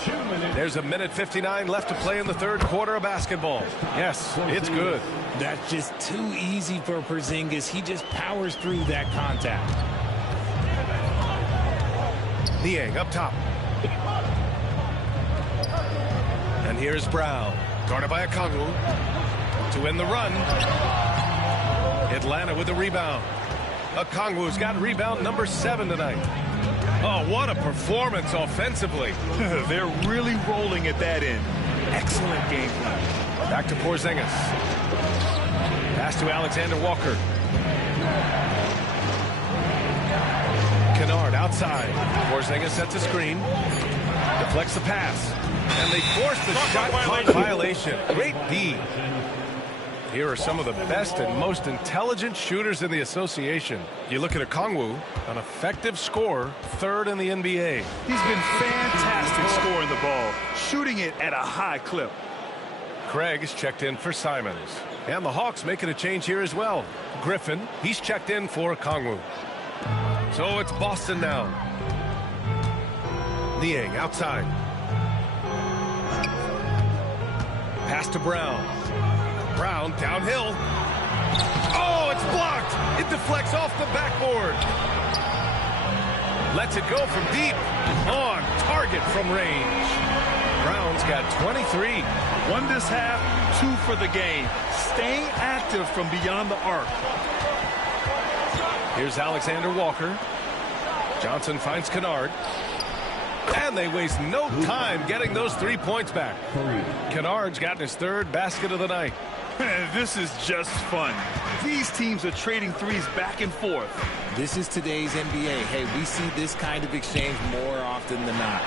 2 minutes. There's a minute 59 left to play in the third quarter of basketball. Yes, it's good. That's just too easy for Porzingis. He just powers through that contact. Niang up top. And here's Brown. Guarded by Okongwu. To win the run. Atlanta with the rebound. Okongwu's got rebound number 7 tonight. Oh, what a performance offensively. They're really rolling at that end. Excellent game plan. Back to Porzingis. Pass to Alexander Walker. Kennard outside. Porzingis sets a screen. Deflects the pass. And they force the shot clock violation. Great D. Here are some of the best and most intelligent shooters in the association. You look at Okongwu, an effective scorer, 3rd in the NBA. He's been fantastic scoring the ball, shooting it at a high clip. Craig is checked in for Simons. And the Hawks making a change here as well. Griffin, he's checked in for Okongwu. So it's Boston now. Niang outside. Pass to Brown. Brown downhill. Oh, it's blocked. It deflects off the backboard. Lets it go from deep. On target from range. Brown's got 23. 1 this half, 2 for the game. Staying active from beyond the arc. Here's Alexander Walker. Johnson finds Kennard. And they waste no time getting those 3 points back. Kennard's gotten his 3rd basket of the night. This is just fun. These teams are trading threes back and forth. This is today's NBA. Hey, we see this kind of exchange more often than not.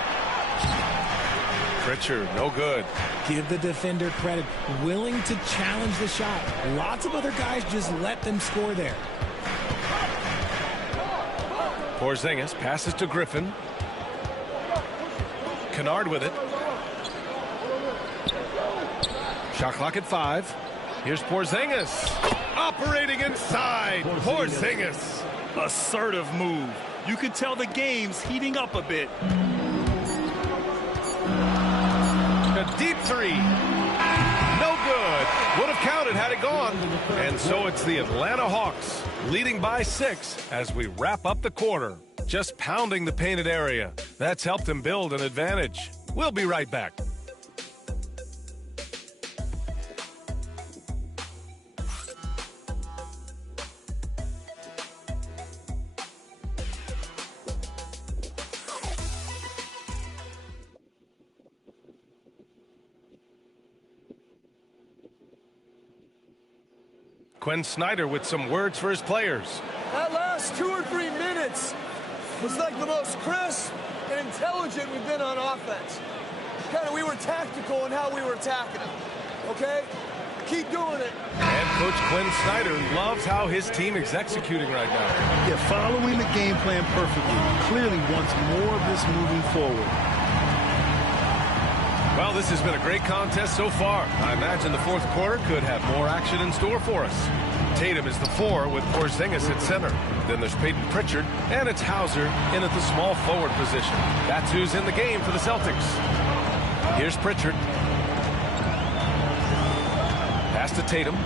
Pritchard, no good. Give the defender credit. Willing to challenge the shot. Lots of other guys just let them score there. Porzingis passes to Griffin. Kennard with it. Shot clock at 5. Here's Porzingis. Operating inside. Porzingis. Assertive move. You can tell the game's heating up a bit. A deep three. No good. Would have counted had it gone. And so it's the Atlanta Hawks leading by 6 as we wrap up the quarter. Just pounding the painted area. That's helped him build an advantage. We'll be right back. Quinn Snyder with some words for his players. That last 2 or 3 minutes was like the most crisp and intelligent we've been on offense. We were tactical in how we were attacking them. Okay? Keep doing it. And Coach Quinn Snyder loves how his team is executing right now. Yeah, following the game plan perfectly. Clearly wants more of this moving forward. Well, this has been a great contest so far. I imagine the fourth quarter could have more action in store for us. Tatum is the 4 with Porzingis at center. Then there's Peyton Pritchard, and it's Hauser in at the small forward position. That's who's in the game for the Celtics. Here's Pritchard. Pass to Tatum.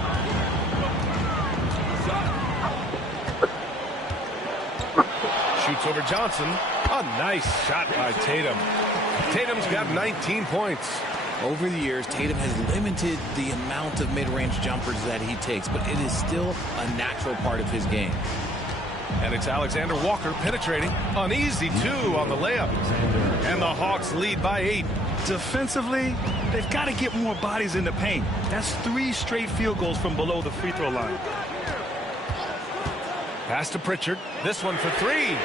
Shoots over Johnson. A nice shot by Tatum. Tatum's got 19 points. Over the years, Tatum has limited the amount of mid-range jumpers that he takes, but it is still a natural part of his game. And it's Alexander Walker penetrating. An easy 2 on the layup. And the Hawks lead by 8. Defensively, they've got to get more bodies in the paint. That's 3 straight field goals from below the free throw line. Pass to Pritchard. This one for 3.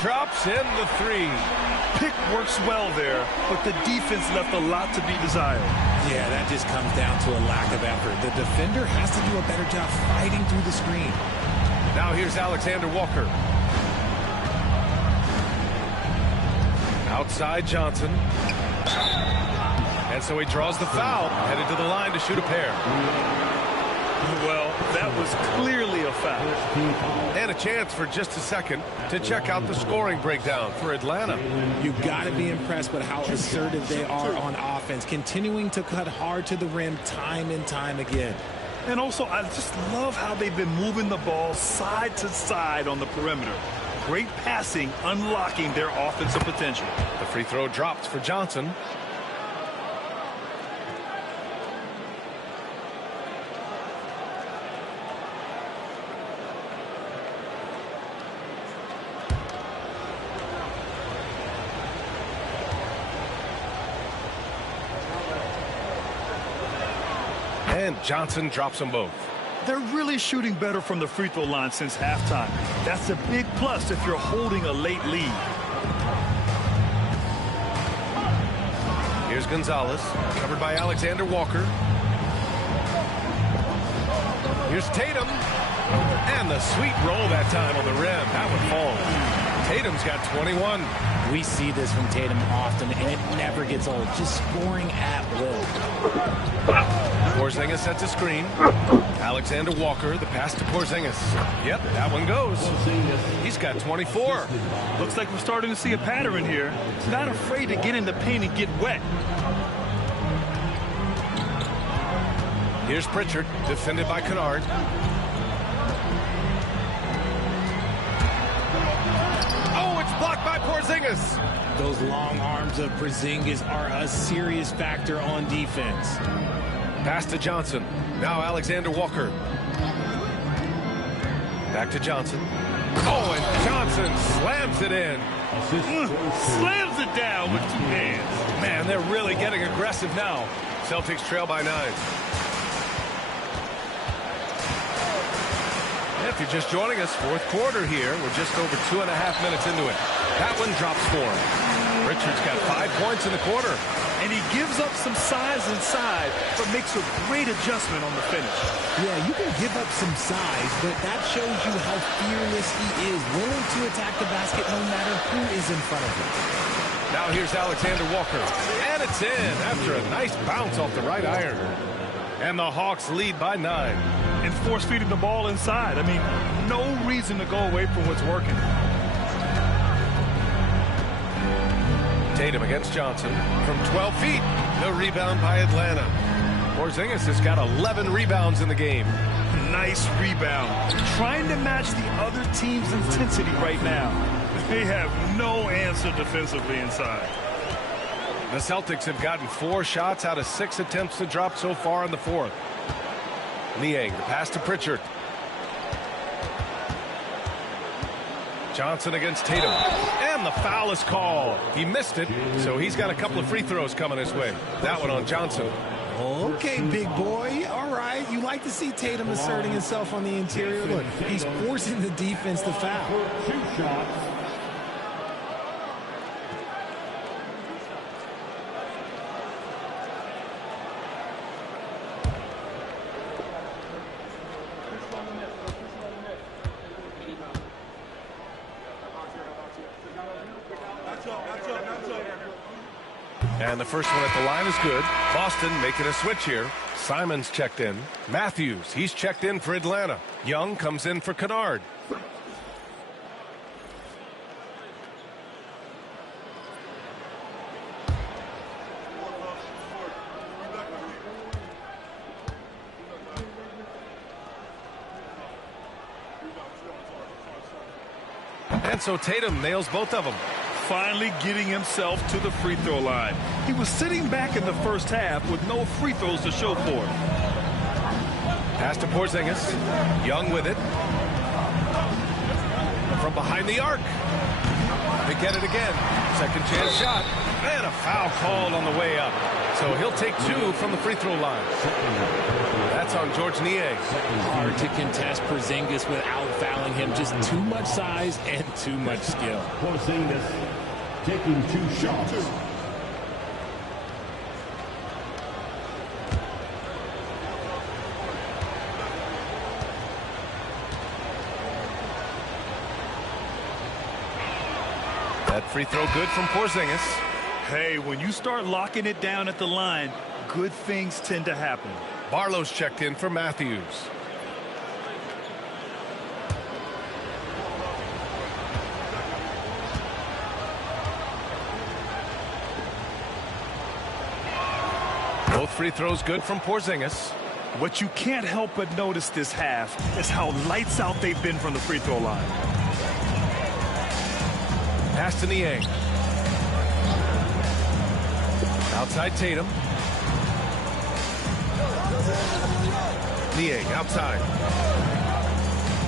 Drops in the 3. Pick works well there, but the defense left a lot to be desired. Yeah, that just comes down to a lack of effort. The defender has to do a better job fighting through the screen. Now here's Alexander Walker. Outside Johnson. And so he draws the foul, headed to the line to shoot a pair. Well, that was clearly a foul. And a chance for just a second to check out the scoring breakdown for Atlanta. You've got to be impressed with how assertive they are on offense, continuing to cut hard to the rim time and time again. And also, I just love how they've been moving the ball side to side on the perimeter. Great passing, unlocking their offensive potential. The free throw dropped for Johnson. And Johnson drops them both. They're really shooting better from the free throw line since halftime. That's a big plus if you're holding a late lead. Here's Gonzalez, covered by Alexander Walker. Here's Tatum. And the sweet roll that time on the rim. That one falls. Tatum's got 21. We see this from Tatum often, and it never gets old. Just scoring at will. Porzingis sets a screen. Alexander Walker, the pass to Porzingis. Yep, that one goes. He's got 24. Looks like we're starting to see a pattern here. Not afraid to get in the paint and get wet. Here's Pritchard, defended by Kennard. Oh, it's blocked by Porzingis. Those long arms of Porzingis are a serious factor on defense. Pass to Johnson. Now Alexander Walker. Back to Johnson. Oh, and Johnson slams it in. Slams it down with 2 hands. Man, they're really getting aggressive now. Celtics trail by 9. If you're just joining us, fourth quarter here. We're just over 2.5 minutes into it. That one drops for him. Richards got 5 points in the quarter. And he gives up some size inside, but makes a great adjustment on the finish. Yeah, you can give up some size, but that shows you how fearless he is, willing to attack the basket no matter who is in front of him. Now here's Alexander Walker. And it's in after a nice bounce off the right iron. And the Hawks lead by 9. And force feeding the ball inside. I mean, no reason to go away from what's working. Tatum against Johnson from 12 feet. The rebound by Atlanta. Porzingis has got 11 rebounds in the game. Nice rebound. Trying to match the other team's intensity right now. They have no answer defensively inside. The Celtics have gotten 4 shots out of 6 attempts to drop so far in the fourth. Niang, the pass to Pritchard. Johnson against Tatum. And the foul is called. He missed it, so he's got a couple of free throws coming his way. That one on Johnson. Okay, big boy. All right. You like to see Tatum asserting himself on the interior. Look, he's forcing the defense to foul. 2 shots. And the first one at the line is good. Boston making a switch here. Simon's checked in. Matthews, he's checked in for Atlanta. Young comes in for Kennard. And so Tatum nails both of them. Finally getting himself to the free throw line. He was sitting back in the first half with no free throws to show for it. Pass to Porzingis. Young with it. From behind the arc. They get it again. Second chance shot. And a foul called on the way up. So he'll take 2 from the free throw line. That's on George Niang. Hard to contest Porzingis without fouling him. Just too much size and too much skill. Porzingis taking 2 shots. That free throw good from Porzingis. Hey, when you start locking it down at the line, good things tend to happen. Barlow's checked in for Matthews. Both free throws good from Porzingis. What you can't help but notice this half is how lights out they've been from the free throw line. Pass to Niang. Outside Tatum. Niang outside.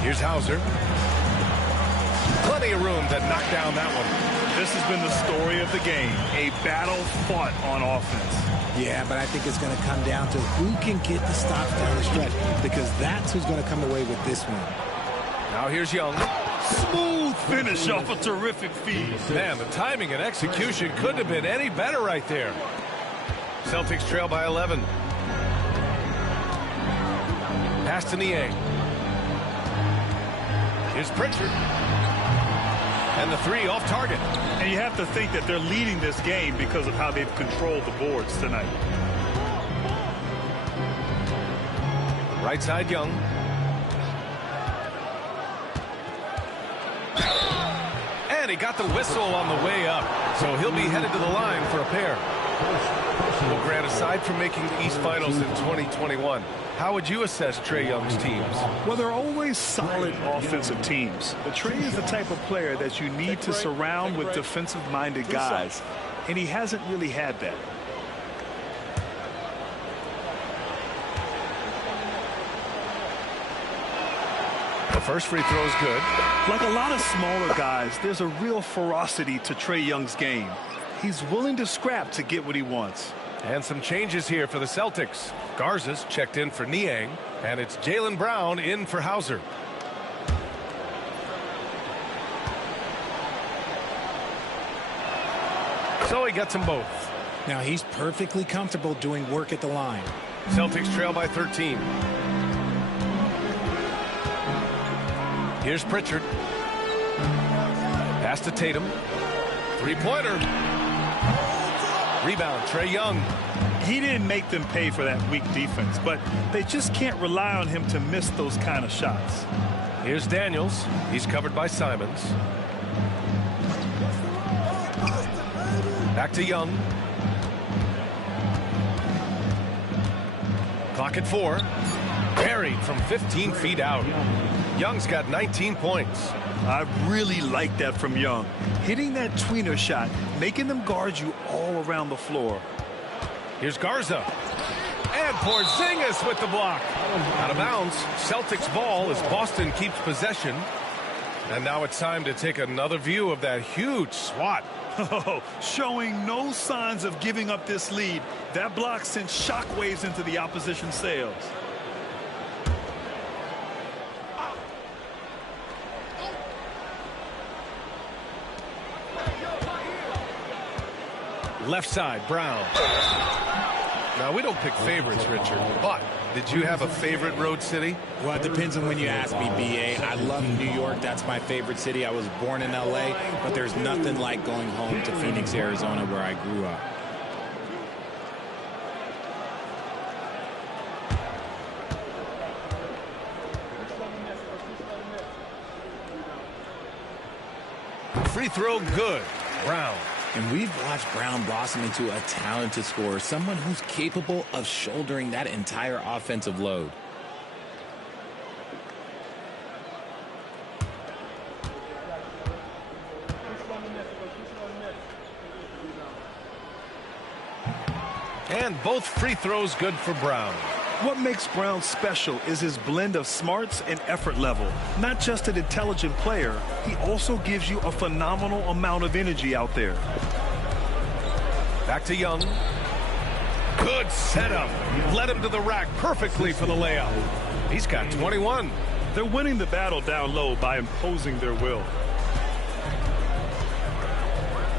Here's Hauser. Plenty of room to knock down that one. This has been the story of the game. A battle fought on offense. Yeah, but I think it's going to come down to who can get the stops down the stretch, because that's who's going to come away with this one. Now here's Young. Smooth finish off a terrific feed. Man, the timing and execution couldn't have been any better right there. Celtics trail by 11. Pass to Niang. Here's Pritchard. And the 3 off target. And you have to think that they're leading this game because of how they've controlled the boards tonight. Right side Young. And he got the whistle on the way up. So he'll be headed to the line for a pair. Well, Grant, aside from making the East Finals in 2021, how would you assess Trae Young's teams? Well, they're always solid offensive teams. But Trae is the type of player that you need to surround with defensive-minded guys, and he hasn't really had that. The first free throw is good. Like a lot of smaller guys, there's a real ferocity to Trae Young's game. He's willing to scrap to get what he wants. And some changes here for the Celtics. Garza's checked in for Niang, and it's Jaylen Brown in for Hauser. So he gets them both. Now he's perfectly comfortable doing work at the line. Celtics trail by 13. Here's Pritchard. Pass to Tatum. Three-pointer. Rebound, Trae Young. He didn't make them pay for that weak defense, but they just can't rely on him to miss those kind of shots. Here's Daniels. He's covered by Simons. Back to Young. Clock at 4. Buried from 15 feet out. Young's got 19 points. I really like that from Young. Hitting that tweener shot, making them guard you all around the floor. Here's Garza. And Porzingis with the block. Out of bounds. Celtics ball as Boston keeps possession. And now it's time to take another view of that huge swat. Oh, showing no signs of giving up this lead. That block sent shockwaves into the opposition sails. Left side, Brown. Now, we don't pick favorites, Richard, but did you have a favorite road city? Well, it depends on when you ask me, B.A. I love New York. That's my favorite city. I was born in L.A., but there's nothing like going home to Phoenix, Arizona, where I grew up. Free throw, good. Brown. And we've watched Brown blossom into a talented scorer, someone who's capable of shouldering that entire offensive load. And both free throws good for Brown. What makes Brown special is his blend of smarts and effort level. Not just an intelligent player, he also gives you a phenomenal amount of energy out there. Back to Young. Good setup. Led him to the rack perfectly for the layup. He's got 21. They're winning the battle down low by imposing their will.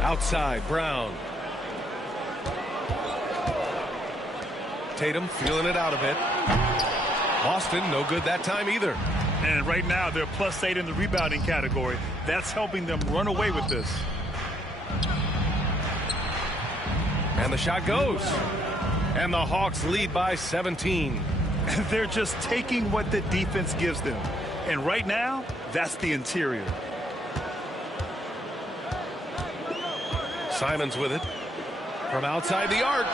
Outside, Brown. Tatum feeling it out of it. Boston, no good that time either. And right now, they're +8 in the rebounding category. That's helping them run away with this. And the shot goes. And the Hawks lead by 17. They're just taking what the defense gives them. And right now, that's the interior. Simons with it. From outside the arc,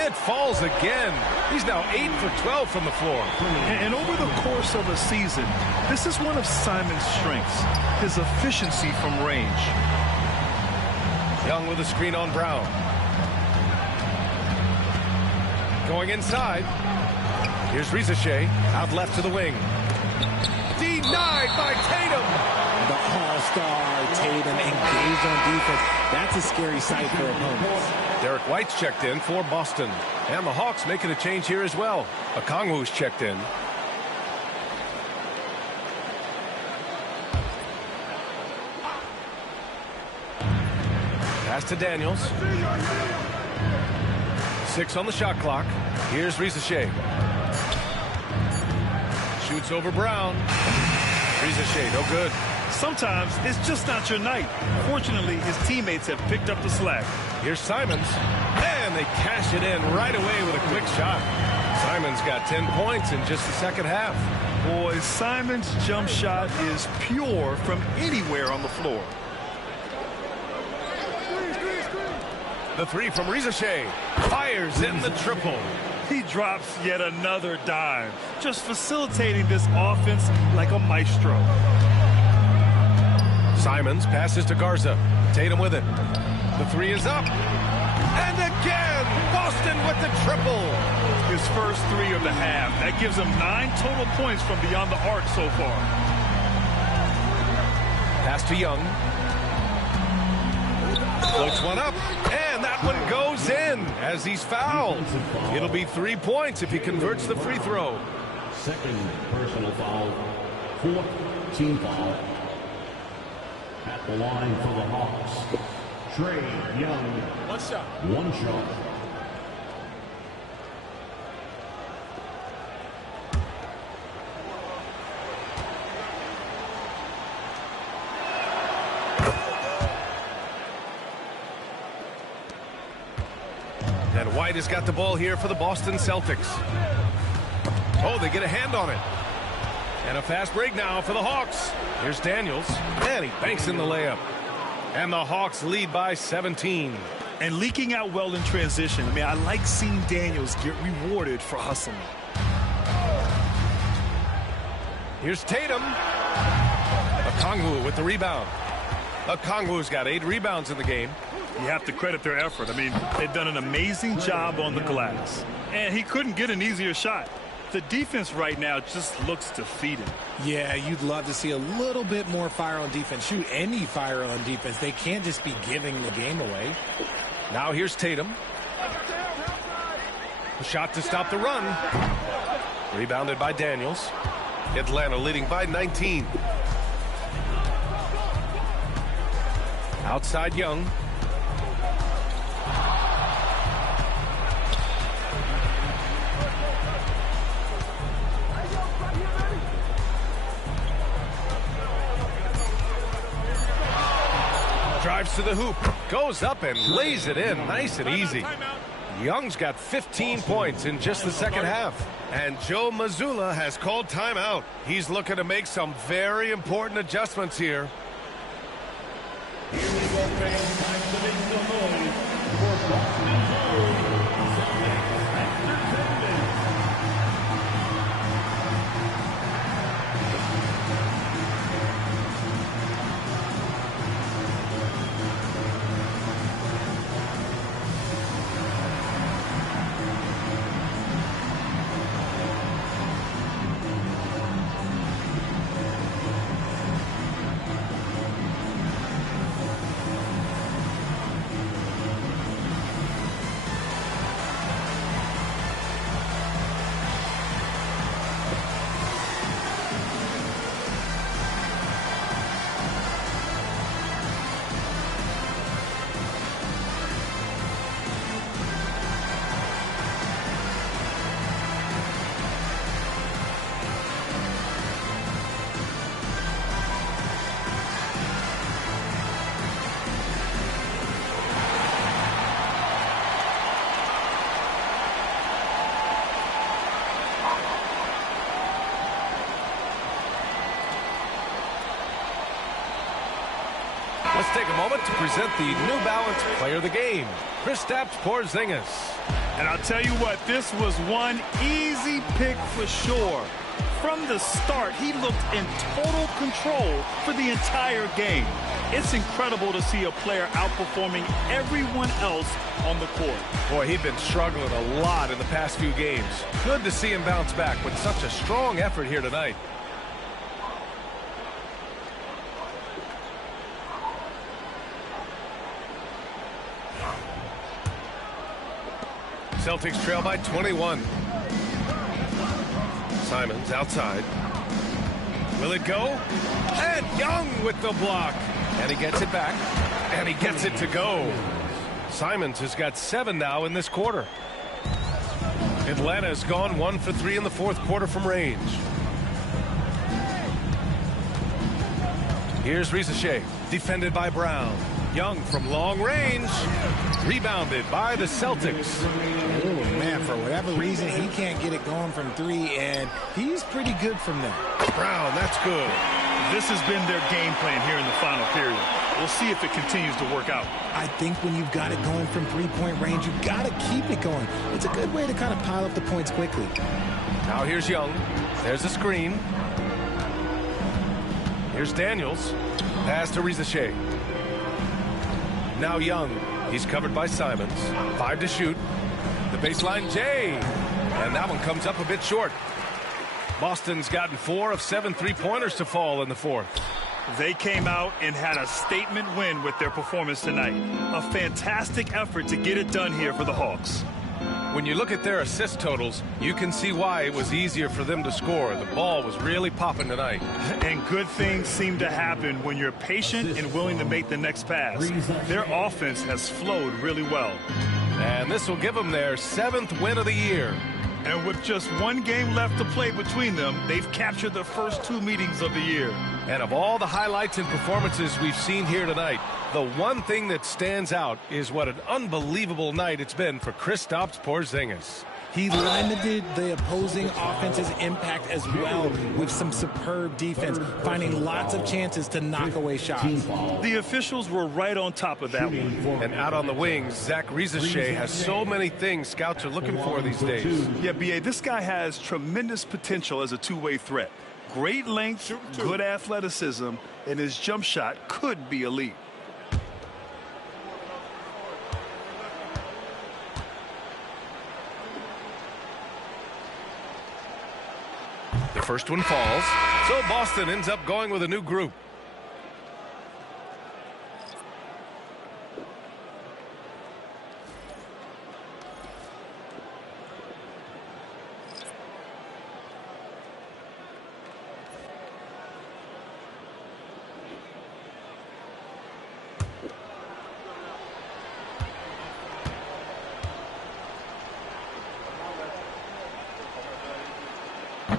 it falls again. He's now 8 for 12 from the floor. And over the course of a season, this is one of Simon's strengths, his efficiency from range. Young with a screen on Brown. Going inside. Here's Rizachet, out left to the wing. Denied by Tatum. The all-star Tatum engaged on defense. That's a scary sight for opponents. Derek White's checked in for Boston. And the Hawks making a change here as well. Okongwu's checked in. Pass to Daniels. 6 on the shot clock. Here's Rizachet. Shoots over Brown. Rizachet, no good. Sometimes it's just not your night. Fortunately, his teammates have picked up the slack. Here's Simons. And they cash it in right away with a quick shot. Simons got 10 points in just the second half. Boy, Simons' jump shot is pure from anywhere on the floor. The three from Rizachet. Fires in the triple. He drops yet another dime, just facilitating this offense like a maestro. Simons passes to Garza. Tatum with it. The three is up. And again, Boston with the triple. His first 3 of the half. That gives him 9 total points from beyond the arc so far. Pass to Young. Floats one up. And that one goes in as he's fouled. It'll be 3 points if he converts the free throw. Second personal foul. 4th team foul. At the line for the Hawks, Trae Young. One shot. And White has got the ball here for the Boston Celtics. Oh, they get a hand on it. And a fast break now for the Hawks. Here's Daniels. And he banks in the layup. And the Hawks lead by 17. And leaking out well in transition. I mean, I like seeing Daniels get rewarded for hustling. Here's Tatum. Okongwu with the rebound. Okongwu's got 8 rebounds in the game. You have to credit their effort. I mean, they've done an amazing job on the glass. And he couldn't get an easier shot. The defense right now just looks defeated. Yeah, you'd love to see a little bit more fire on defense. Shoot, any fire on defense. They can't just be giving the game away. Now here's Tatum. A shot to stop the run. Rebounded by Daniels. Atlanta leading by 19. Outside Young. Drives to the hoop, goes up and lays it in nice and easy. Young's got 15 points in just the second half. And Joe Mazzulla has called timeout. He's looking to make some very important adjustments here. Here we go, fans. Time to make some noise for Boston Celtics Entertainment. Let's take a moment to present the New Balance Player of the Game, Kristaps Porzingis. And I'll tell you what, this was one easy pick for sure. From the start, he looked in total control for the entire game. It's incredible to see a player outperforming everyone else on the court. Boy, he'd been struggling a lot in the past few games. Good to see him bounce back with such a strong effort here tonight. Celtics trail by 21. Simons outside. Will it go? And Young with the block. And he gets it back. And he gets it to go. Simons has got 7 now in this quarter. Atlanta has gone 1 for 3 in the fourth quarter from range. Here's Risache, defended by Brown. Young from long range, rebounded by the Celtics. Oh, man, for whatever reason, he can't get it going from 3, and he's pretty good from there. Brown, that's good. This has been their game plan here in the final period. We'll see if it continues to work out. I think when you've got it going from three-point range, you've got to keep it going. It's a good way to kind of pile up the points quickly. Now here's Young. There's a screen. Here's Daniels. Pass to Risache. Now Young. He's covered by Simons. 5 to shoot. The baseline J. And that one comes up a bit short. Boston's gotten 4 of 7 3-pointers to fall in the fourth. They came out and had a statement win with their performance tonight. A fantastic effort to get it done here for the Hawks. When you look at their assist totals, you can see why it was easier for them to score. The ball was really popping tonight. And good things seem to happen when you're patient and willing to make the next pass. Their offense has flowed really well. And this will give them their 7th win of the year. And with just one game left to play between them, they've captured the first 2 meetings of the year. And of all the highlights and performances we've seen here tonight, the one thing that stands out is what an unbelievable night it's been for Kristaps Porzingis. He limited the opposing offense's impact as well with some superb defense, finding lots of chances to knock away shots. The officials were right on top of that one. And out on the wings, Zach Rieseshay has so many things scouts are looking for these days. Yeah, B.A., this guy has tremendous potential as a two-way threat. Great length, good athleticism, and his jump shot could be elite. The first one falls, so Boston ends up going with a new group.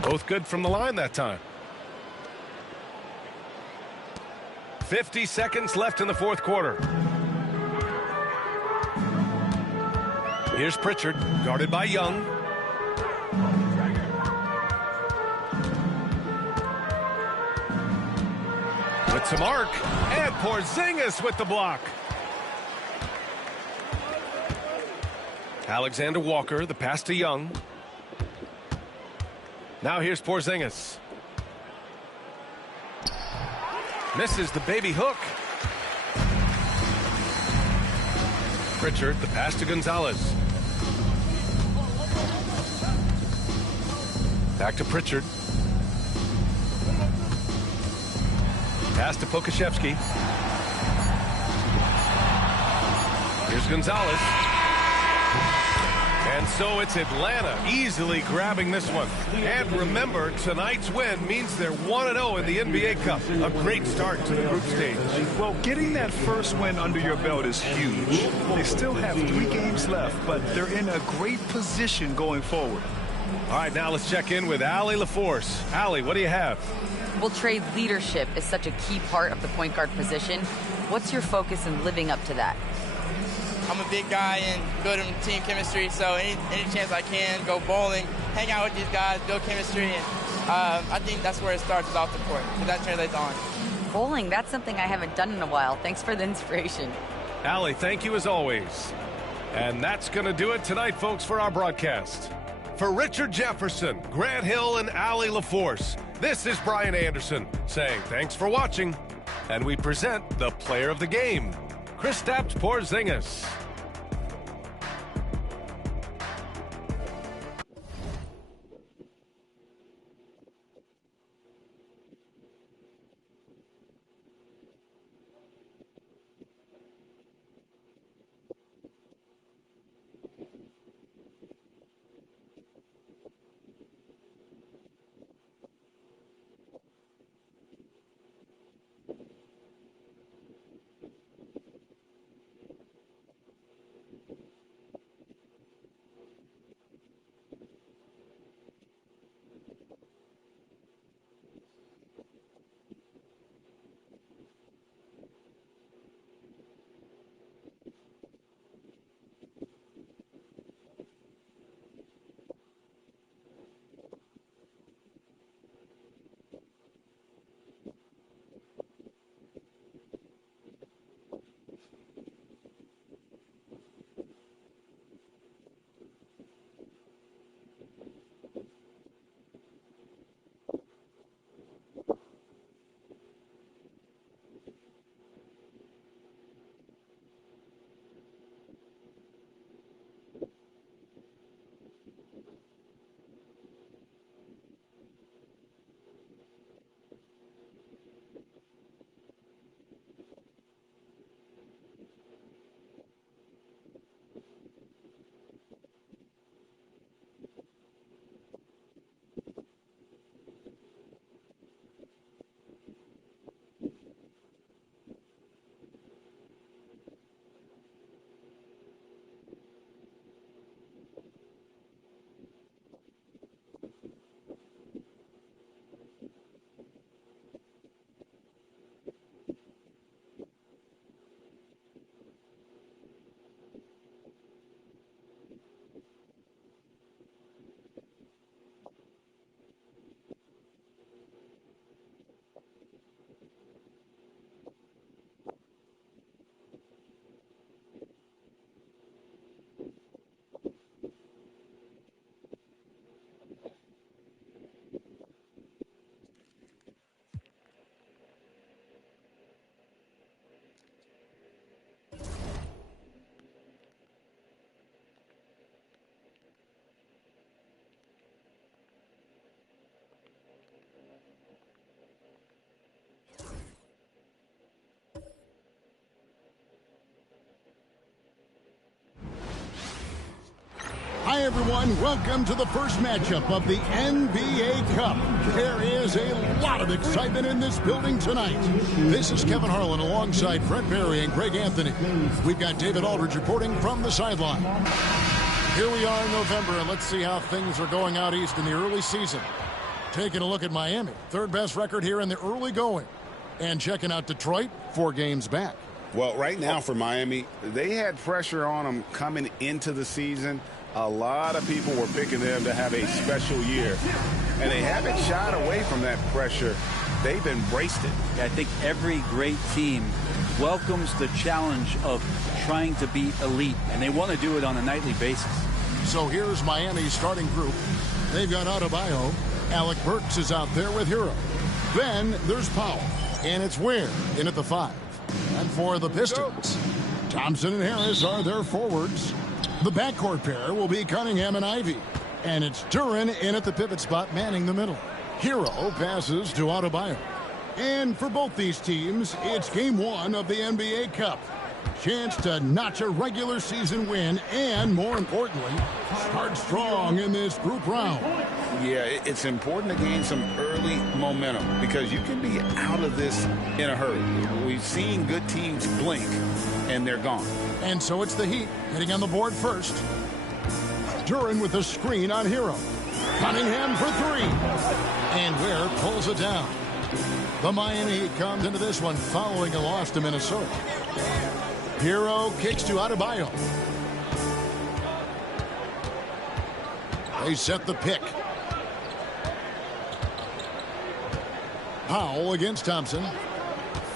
Both good from the line that time. 50 seconds left in the fourth quarter. Here's Pritchard, guarded by Young. With some arc, and Porzingis with the block. Alexander Walker, the pass to Young. Now here's Porzingis. Misses the baby hook. Pritchard, the pass to Gonzalez. Back to Pritchard. Pass to Pokashevsky. Here's Gonzalez. And so it's Atlanta easily grabbing this one. And remember, tonight's win means they're 1-0 in the NBA Cup. A great start to the group stage. Well, getting that first win under your belt is huge. They still have 3 games left, but they're in a great position going forward. All right, now let's check in with Allie LaForce. Allie, what do you have? Well, Trey, leadership is such a key part of the point guard position. What's your focus in living up to that? I'm a big guy and building team chemistry, so any chance I can, go bowling, hang out with these guys, build chemistry, and I think that's where it starts off the court, because that translates on. Bowling, that's something I haven't done in a while. Thanks for the inspiration. Allie, thank you as always. And that's going to do it tonight, folks, for our broadcast. For Richard Jefferson, Grant Hill, and Allie LaForce, this is Brian Anderson saying thanks for watching, and we present the player of the game, Kristaps Porzingis. everyone, welcome to the first matchup of the NBA Cup. There is a lot of excitement in this building tonight. This is Kevin Harlan alongside Brent Barry and Greg Anthony. We've got David Aldridge reporting from the sideline. Here we are in November, and let's see how things are going out east in the early season. Taking a look at Miami, third best record here in the early going. And checking out Detroit, 4 games back. Well, right now for Miami, they had pressure on them coming into the season. A lot of people were picking them to have a special year, and they haven't shied away from that pressure. They've embraced it. I think every great team welcomes the challenge of trying to be elite, and they want to do it on a nightly basis. So here's Miami's starting group. They've got Adebayo. Alec Burks is out there with Hero. Then there's Powell, and it's Ware in at the 5. And for the Pistons, Thompson and Harris are their forwards. The backcourt pair will be Cunningham and Ivy. And it's Duren in at the pivot spot, manning the middle. Hero passes to Adebayo. And for both these teams, it's game 1 of the NBA Cup. Chance to notch a regular season win and, more importantly, start strong in this group round. Yeah, it's important to gain some early momentum because you can be out of this in a hurry. We've seen good teams blink, and they're gone. And so it's the Heat hitting on the board first. Duren with the screen on Hero. Cunningham for 3. And Ware pulls it down. The Miami Heat comes into this one following a loss to Minnesota. Hero kicks to Adebayo. They set the pick. Powell against Thompson.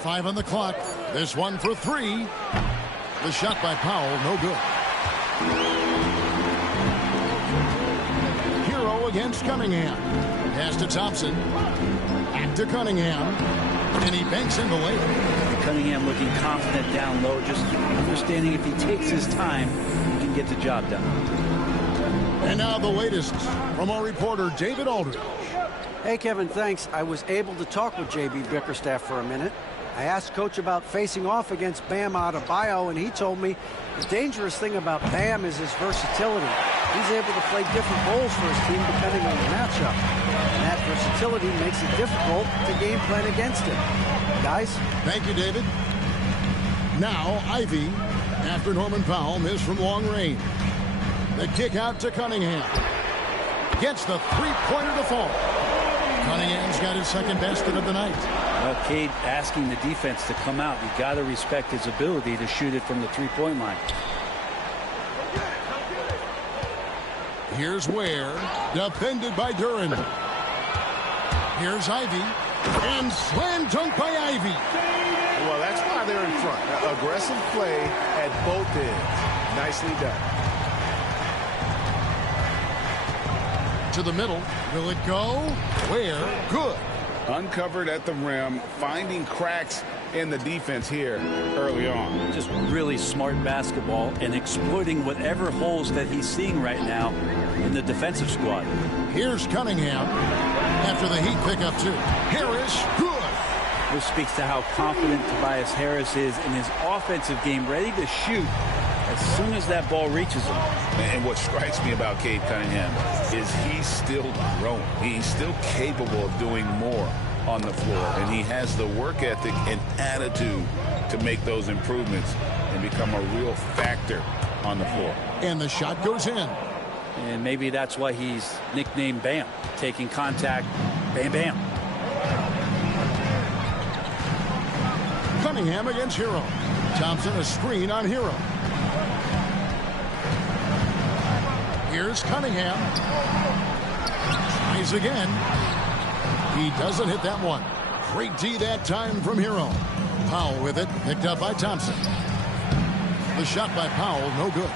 5 on the clock. This one for 3. The shot by Powell, no good. Hero against Cunningham. Pass to Thompson. Back to Cunningham. And he banks in the layup. Cunningham looking confident down low, just understanding if he takes his time, he can get the job done. And now the latest from our reporter, David Aldridge. Hey, Kevin, thanks. I was able to talk with J.B. Bickerstaff for a minute. I asked Coach about facing off against Bam Adebayo, and he told me the dangerous thing about Bam is his versatility. He's able to play different roles for his team depending on the matchup. And that versatility makes it difficult to game plan against him. Guys? Thank you, David. Now, Ivy, after Norman Powell missed from long range. The kick out to Cunningham. Gets the three-pointer to fall. Cunningham's got his second basket of the night. Well, Cade asking the defense to come out. You got to respect his ability to shoot it from the three-point line. Here's Ware, defended by Duren. Here's Ivy, and slam dunk by Ivy. Well, that's why they're in front. Aggressive play at both ends. Nicely done. To the middle. Will it go? Where? Good. Uncovered at the rim, finding cracks in the defense here early on. Just really smart basketball and exploiting whatever holes that he's seeing right now in the defensive squad. Here's Cunningham after the Heat pick up 2. Harris, good. This speaks to how confident Tobias Harris is in his offensive game, ready to shoot as soon as that ball reaches him. And what strikes me about Cade Cunningham is he's still growing. He's still capable of doing more on the floor, and he has the work ethic and attitude to make those improvements and become a real factor on the floor. And the shot goes in. And maybe that's why he's nicknamed Bam. Taking contact, bam, bam. Cunningham against Hero. Thompson a screen on Hero. Here's Cunningham. Tries again. He doesn't hit that one. Great D that time from Hero. Powell with it, picked up by Thompson. The shot by Powell, no good.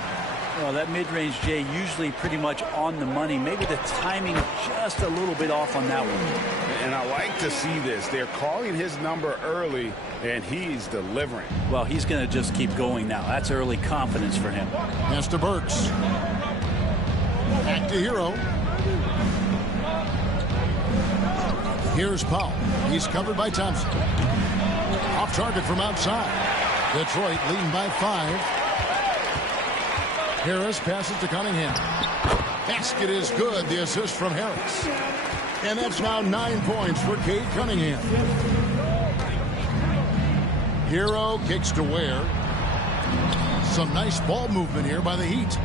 Well, that mid-range, Jay, usually pretty much on the money. Maybe the timing just a little bit off on that one. And I like to see this. They're calling his number early, and he's delivering. Well, he's going to just keep going now. That's early confidence for him. Pass to Burks. Back to Hero. Here's Powell. He's covered by Thompson. Off target from outside. Detroit leading by 5. Harris passes to Cunningham. Basket is good. The assist from Harris. And that's now 9 points for Cade Cunningham. Hero kicks to Ware. Some nice ball movement here by the Heat.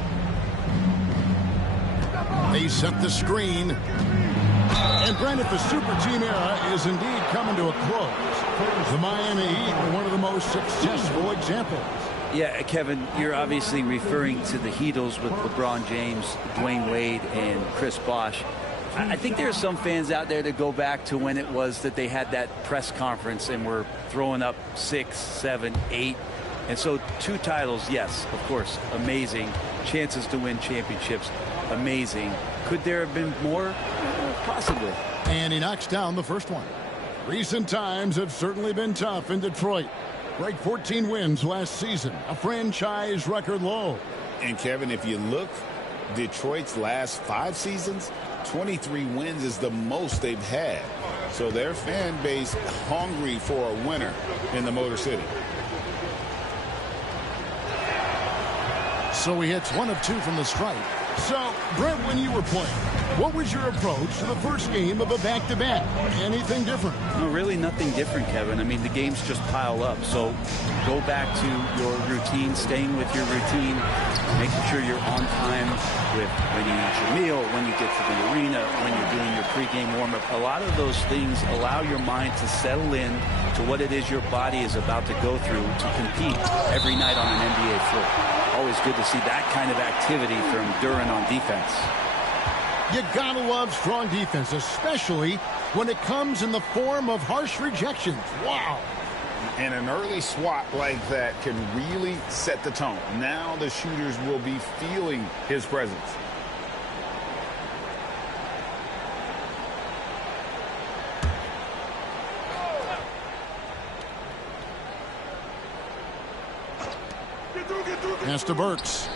They set the screen. And Brandon, the super team era is indeed coming to a close. The Miami Heat are one of the most successful examples. Yeah, Kevin, you're obviously referring to the Heatles with LeBron James, Dwayne Wade, and Chris Bosh. I think there are some fans out there that go back to when it was that they had that press conference and were throwing up 6, 7, 8. And so 2 titles, yes, of course, amazing. Chances to win championships, amazing. Could there have been more? Possibly. And he knocks down the first one. Recent times have certainly been tough in Detroit. Break 14 wins last season, a franchise record low. And Kevin, if you look, Detroit's last 5 seasons, 23 wins is the most they've had. So their fan base hungry for a winner in the Motor City. So he hits 1 of 2 from the stripe. So, Brent, when you were playing, what was your approach to the first game of a back-to-back? Anything different? No, really nothing different, Kevin. I mean, the games just pile up. So go back to your routine, staying with your routine, making sure you're on time with when you eat your meal, when you get to the arena, when you're doing your pregame warm-up. A lot of those things allow your mind to settle in to what it is your body is about to go through to compete every night on an NBA floor. Always good to see that kind of activity from Duren on defense. You gotta love strong defense, especially when it comes in the form of harsh rejections. Wow. And an early swat like that can really set the tone. Now the shooters will be feeling his presence. Pass to Burks.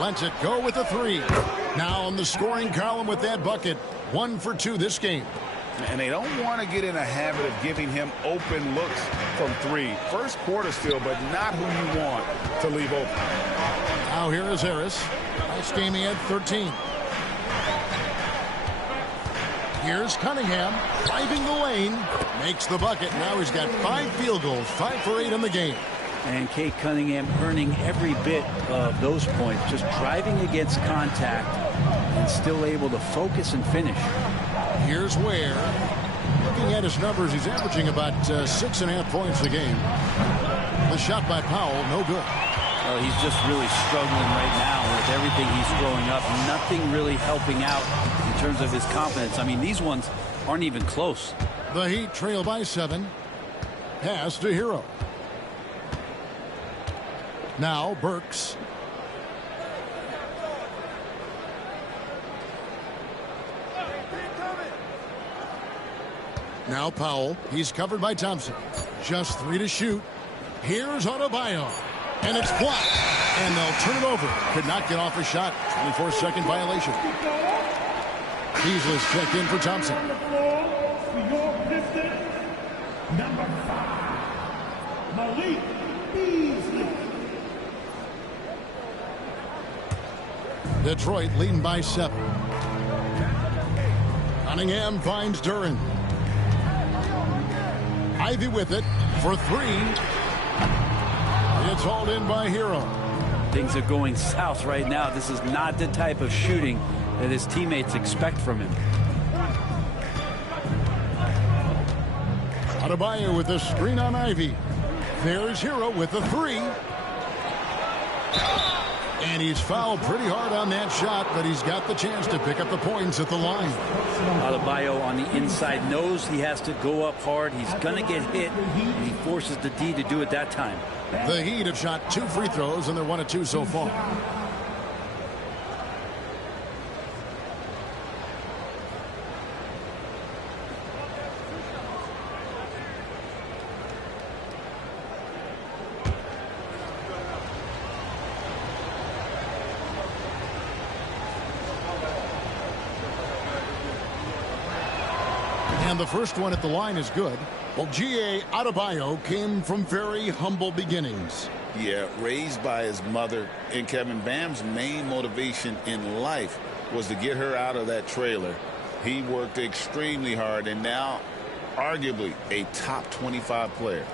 Lets it go with a 3. Now on the scoring column with that bucket. 1 for 2 this game. And they don't want to get in a habit of giving him open looks from 3. First quarter still, but not who you want to leave open. Now here is Harris. Last game he had 13. Here's Cunningham driving the lane. Makes the bucket. Now he's got 5 field goals. 5 for 8 in the game. And Cade Cunningham earning every bit of those points. Just driving against contact and still able to focus and finish. Here's Ware. Looking at his numbers, he's averaging about 6.5 points a game. The shot by Powell, no good. Well, he's just really struggling right now with everything he's throwing up. Nothing really helping out in terms of his confidence. I mean, these ones aren't even close. The Heat trail by 7. Pass to Hero. Now Burks. Now Powell. He's covered by Thompson. Just 3 to shoot. Here's Adebayo. And it's blocked. And they'll turn it over. Could not get off a shot. 24-second violation. Beasley's checked in for Thompson. Number 5, Malik Beasley. Detroit leading by 7. Cunningham finds Duren. Ivy with it for 3. It's hauled in by Hero. Things are going south right now. This is not the type of shooting that his teammates expect from him. Adebayo with the screen on Ivy. There's Hero with the 3. And he's fouled pretty hard on that shot, but he's got the chance to pick up the points at the line. Adebayo on the inside knows he has to go up hard. He's going to get hit, and he forces the D to do it that time. The Heat have shot 2 free throws, and they're 1 of 2 so far. And the first one at the line is good. Well, G.A. Adebayo came from very humble beginnings. Yeah, raised by his mother. And Kevin, Bam's main motivation in life was to get her out of that trailer. He worked extremely hard and now arguably a top 25 player.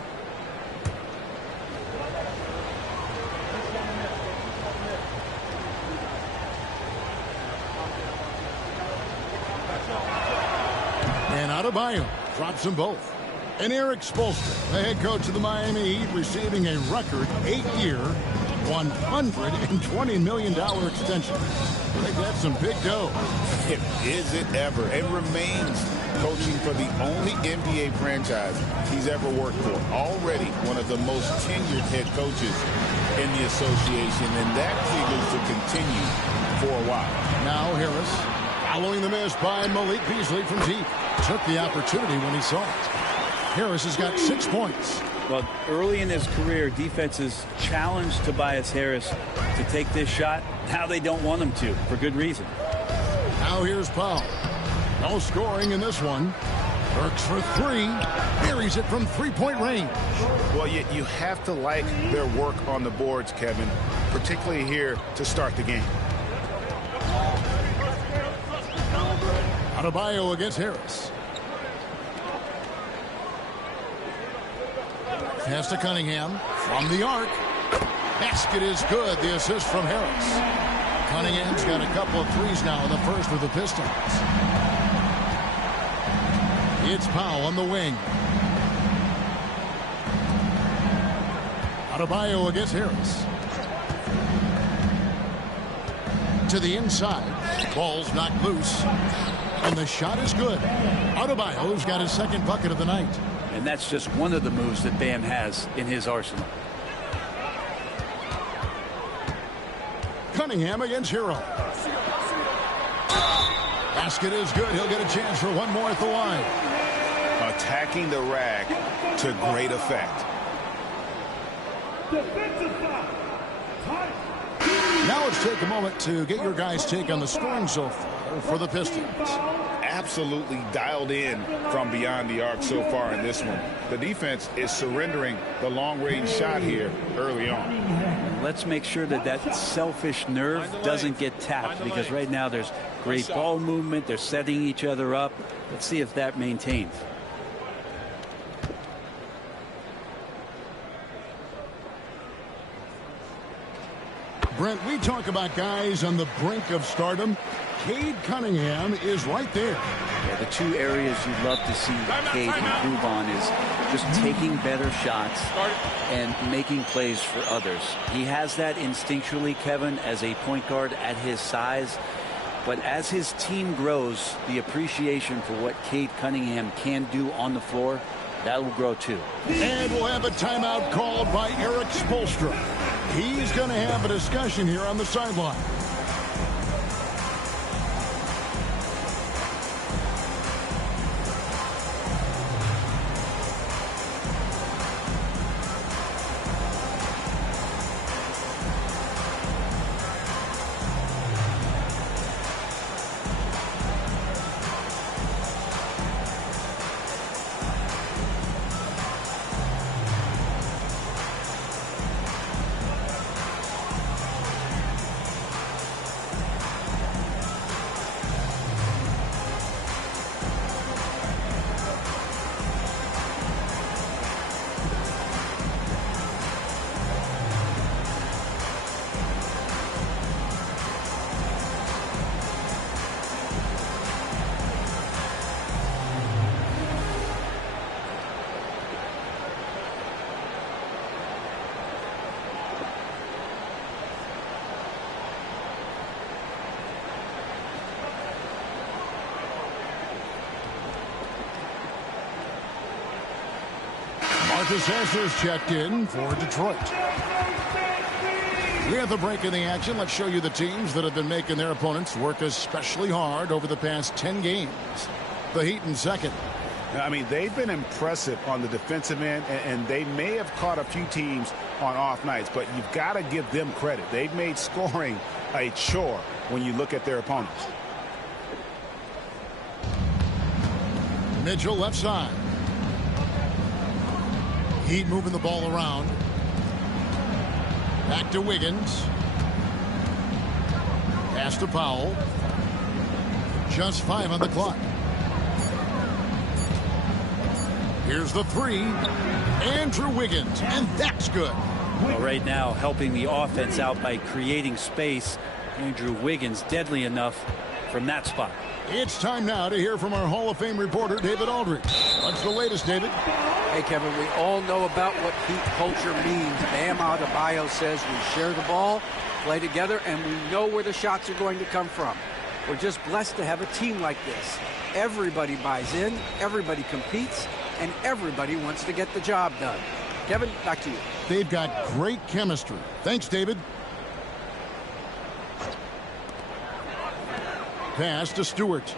And Adebayo drops them both. And Eric Spoelstra, the head coach of the Miami Heat, receiving a record 8-year, $120 million extension. I think that's some big dough. Is it ever? It remains coaching for the only NBA franchise he's ever worked for. Already one of the most tenured head coaches in the association, and that figures to continue for a while. Now Harris, following the miss by Malik Beasley from deep, took the opportunity when he saw it. Harris has got 6 points. Well, early in his career, defenses challenged Tobias Harris to take this shot. Now they don't want him to, for good reason. Now here's Powell. No scoring in this one. Burks for 3. Buries it from three-point range. Well, you have to like their work on the boards, Kevin, particularly here to start the game. Adebayo against Harris. Pass to Cunningham from the arc. Basket is good. The assist from Harris. Cunningham's got a couple of threes now in the first with the Pistons. It's Powell on the wing. Adebayo against Harris. To the inside. Ball's knocked loose. And the shot is good. Adebayo's got his second bucket of the night. And that's just one of the moves that Bam has in his arsenal. Cunningham against Hero. Basket is good. He'll get a chance for one more at the line. Attacking the rack to great effect. Now let's take a moment to get your guys' take on the scoring so far for the Pistons. Absolutely dialed in from beyond the arc so far in this one. The defense is surrendering the long-range shot here early on. Let's make sure that that selfish nerve doesn't get tapped, because right now there's great ball movement. They're setting each other up. Let's see if that maintains. Brent, we talk about guys on the brink of stardom. Cade Cunningham is right there. Yeah, the two areas you'd love to see Cade improve on is just taking better shots and making plays for others. He has that instinctually, Kevin, as a point guard at his size. But as his team grows, the appreciation for what Cade Cunningham can do on the floor, that will grow too. And we'll have a timeout called by Eric Spoelstra. He's going to have a discussion here on the sideline. Marcus Sasser's checked in for Detroit. We have the break in the action. Let's show you the teams that have been making their opponents work especially hard over the past 10 games. The Heat in second. I mean, they've been impressive on the defensive end, and they may have caught a few teams on off nights, but you've got to give them credit. They've made scoring a chore when you look at their opponents. Mitchell left side. Heat moving the ball around. Back to Wiggins. Pass to Powell. Just 5 on the clock. Here's the three. Andrew Wiggins, and that's good. Well, right now, helping the offense out by creating space. Andrew Wiggins, deadly enough from that spot. It's time now to hear from our Hall of Fame reporter, David Aldridge. What's the latest, David? Hey, Kevin, we all know about what Heat culture means. Bam Adebayo says we share the ball, play together, and we know where the shots are going to come from. We're just blessed to have a team like this. Everybody buys in, everybody competes, and everybody wants to get the job done. Kevin, back to you. They've got great chemistry. Thanks, David. Pass to Stewart.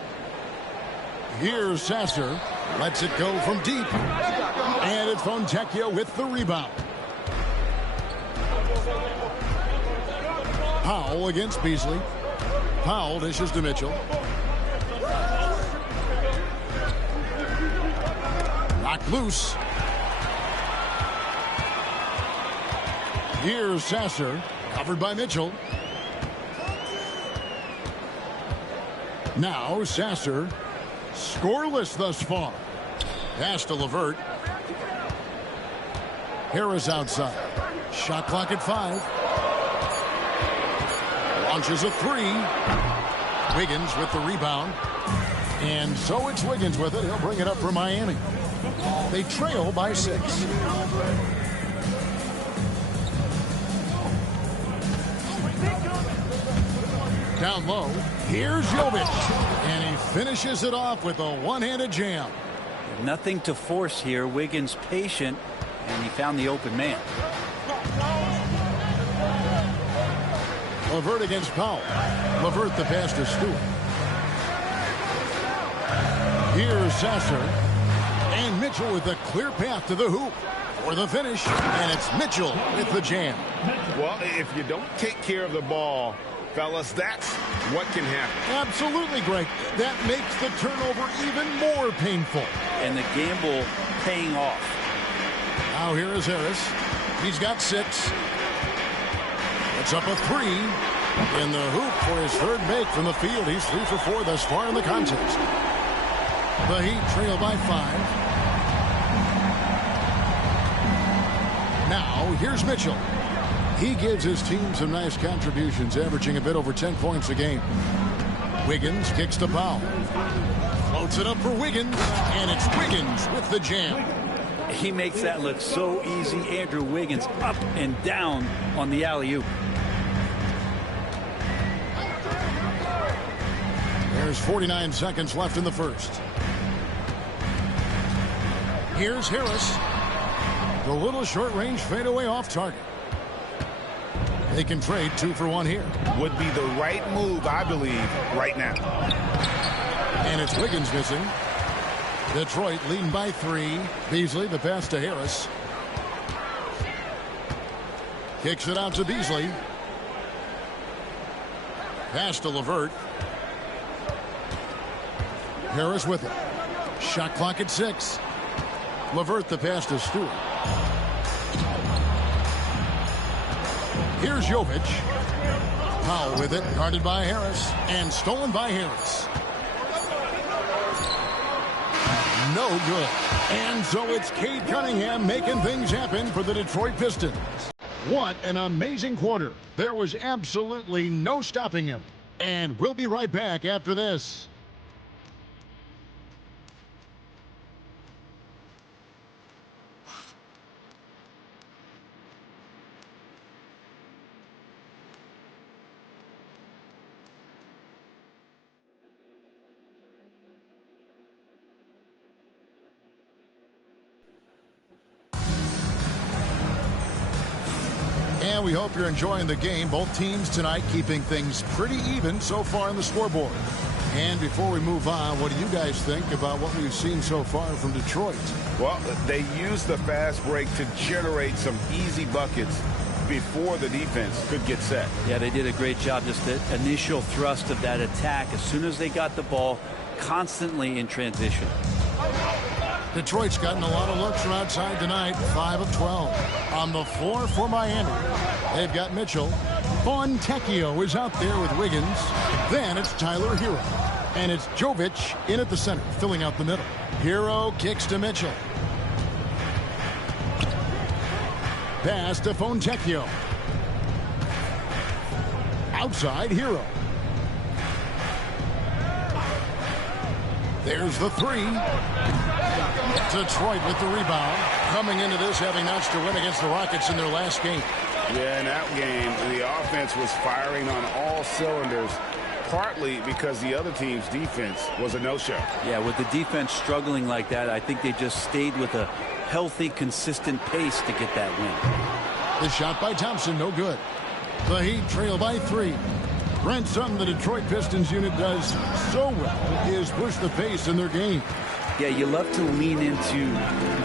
Here's Sasser. Lets it go from deep. And it's Fontecchio with the rebound. Powell against Beasley. Powell dishes to Mitchell. Knocked loose. Here's Sasser. Covered by Mitchell. Now Sasser, scoreless thus far. Pass to LeVert. Harris outside. Shot clock at 5. Launches a 3. Wiggins with the rebound. And so it's Wiggins with it. He'll bring it up for Miami. They trail by 6. Down low, here's Jovic, and he finishes it off with a one-handed jam. Nothing to force here. Wiggins patient, and he found the open man. LeVert against Powell. LeVert the pass to Stewart. Here's Sasser, and Mitchell with a clear path to the hoop for the finish, and it's Mitchell with the jam. Well, if you don't take care of the ball, fellas, that's what can happen. Absolutely, Greg. That makes the turnover even more painful. And the gamble paying off. Now here is Harris. He's got 6. It's up a 3. In the hoop for his third make from the field. He's 3 for 4 thus far in the contest. The Heat trail by 5. Now here's Mitchell. He gives his team some nice contributions, averaging a bit over 10 points a game. Wiggins kicks to Powell. Floats it up for Wiggins, and it's Wiggins with the jam. He makes that look so easy. Andrew Wiggins up and down on the alley-oop. There's 49 seconds left in the first. Here's Harris. The little short-range fadeaway off target. They can trade 2 for 1 here. Would be the right move, I believe, right now. And it's Wiggins missing. Detroit leading by 3. Beasley, the pass to Harris. Kicks it out to Beasley. Pass to LeVert. Harris with it. Shot clock at 6. LeVert the pass to Stewart. Here's Jovic. Powell with it, guarded by Harris, and stolen by Harris. No good. And so it's Cade Cunningham making things happen for the Detroit Pistons. What an amazing quarter. There was absolutely no stopping him. And we'll be right back after this. And we hope you're enjoying the game. Both teams tonight keeping things pretty even so far on the scoreboard. And before we move on, what do you guys think about what we've seen so far from Detroit? Well, they used the fast break to generate some easy buckets before the defense could get set. Yeah, they did a great job. Just the initial thrust of that attack, as soon as they got the ball, constantly in transition. Detroit's gotten a lot of looks from outside tonight. 5 of 12 on the floor for Miami. They've got Mitchell. Fontecchio is out there with Wiggins. Then it's Tyler Hero. And it's Jovic in at the center, filling out the middle. Hero kicks to Mitchell. Pass to Fontecchio. Outside, Hero. There's the three. Detroit with the rebound. Coming into this, having notched a win against the Rockets in their last game. Yeah, in that game, the offense was firing on all cylinders, partly because the other team's defense was a no-show. Yeah, with the defense struggling like that, I think they just stayed with a healthy, consistent pace to get that win. The shot by Thompson, no good. The Heat trail by 3. Brent, something the Detroit Pistons unit does so well is push the pace in their game. Yeah, you love to lean into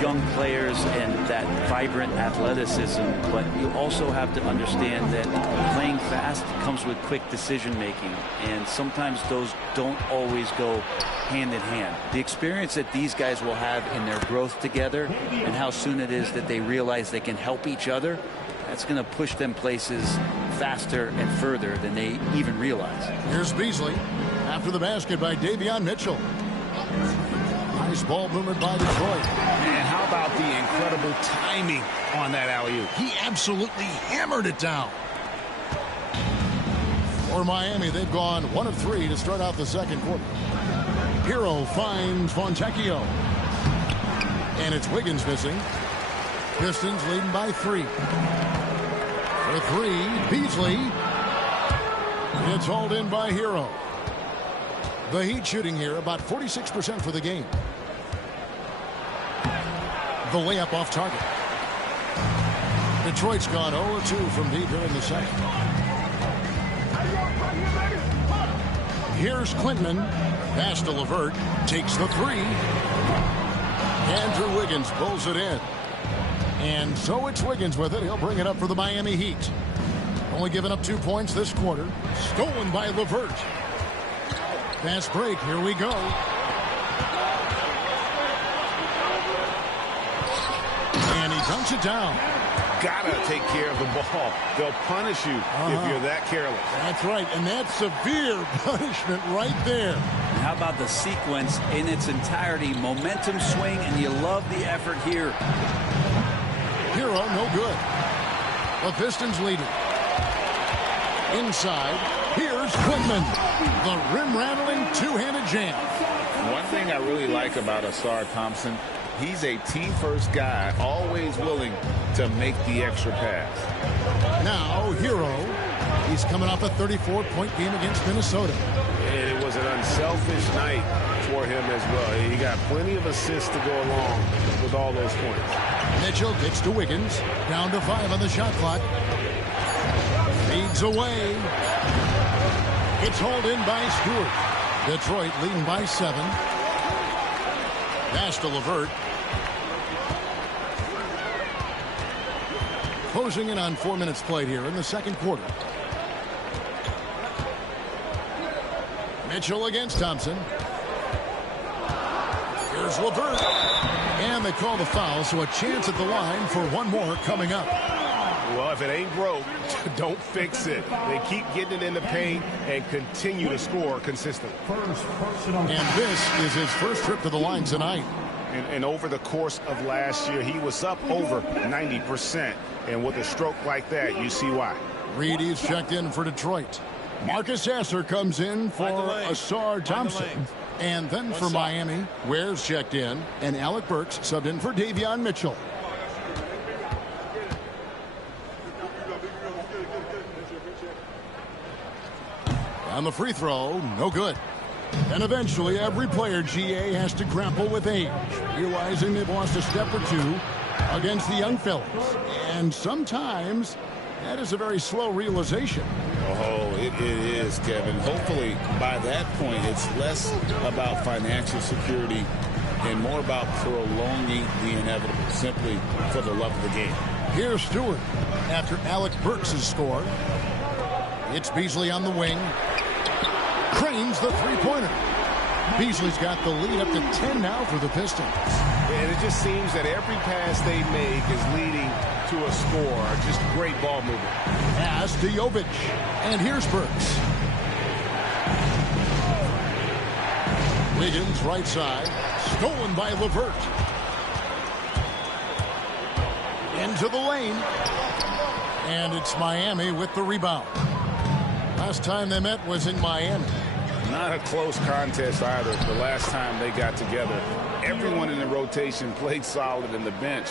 young players and that vibrant athleticism, but you also have to understand that playing fast comes with quick decision-making, and sometimes those don't always go hand in hand. The experience that these guys will have in their growth together and how soon it is that they realize they can help each other, that's going to push them places faster and further than they even realize. Here's Beasley after the basket by Davion Mitchell. Nice ball movement by Detroit. And how about the incredible timing on that alley-oop? He absolutely hammered it down. For Miami, they've gone 1 of 3 to start out the second quarter. Hero finds Fontecchio. And it's Wiggins missing. Pistons leading by 3. For 3, Beasley. It's hauled in by Hero. The Heat shooting here about 46% for the game. The layup off target. Detroit's gone 0-2 from deep here in the second. Here's Clinton. Pass to LeVert. Takes the 3. Andrew Wiggins pulls it in. And so it's Wiggins with it. He'll bring it up for the Miami Heat. Only giving up 2 points this quarter. Stolen by LeVert. Fast break. Here we go. And he dunks it down. Gotta take care of the ball. They'll punish you if you're that careless. That's right. And that's severe punishment right there. And how about the sequence in its entirety? Momentum swing, and you love the effort here. Hero, no good. The Pistons lead it. Inside, here's Quinlan. The rim-rattling two-handed jam. One thing I really like about Asar Thompson, he's a team-first guy, always willing to make the extra pass. Now, Hero. He's coming off a 34-point game against Minnesota. And it was an unselfish night for him as well. He got plenty of assists to go along with all those points. Mitchell kicks to Wiggins. Down to 5 on the shot clock. Feeds away. It's hauled in by Stewart. Detroit leading by 7. Pass to LeVert. Closing in on 4 minutes played here in the second quarter. Mitchell against Thompson. Here's LeVert. And they call the foul, so a chance at the line for one more coming up. Well, if it ain't broke, don't fix it. They keep getting it in the paint and continue to score consistently. And this is his first trip to the line tonight. And over the course of last year, he was up over 90%. And with a stroke like that, you see why. Reedy's checked in for Detroit. Marcus Sasser comes in for Asar Thompson. And then for Miami, Ware's checked in, and Alec Burks subbed in for Davion Mitchell. On the free throw, no good. And eventually, every player, GA, has to grapple with age, realizing they've lost a step or two against the young fellas. And sometimes, that is a very slow realization. Oh, it is, Kevin. Hopefully, by that point, it's less about financial security and more about prolonging the inevitable, simply for the love of the game. Here's Stewart after Alec Burks' score. It's Beasley on the wing. Cranes the three-pointer. Beasley's got the lead up to 10 now for the Pistons. And it just seems that every pass they make is leading to a score. Just great ball movement. Pass to Jovic. And here's Burks. Wiggins right side. Stolen by LeVert. Into the lane. And it's Miami with the rebound. Last time they met was in Miami. Not a close contest either. The last time they got together, everyone in the rotation played solid, and the bench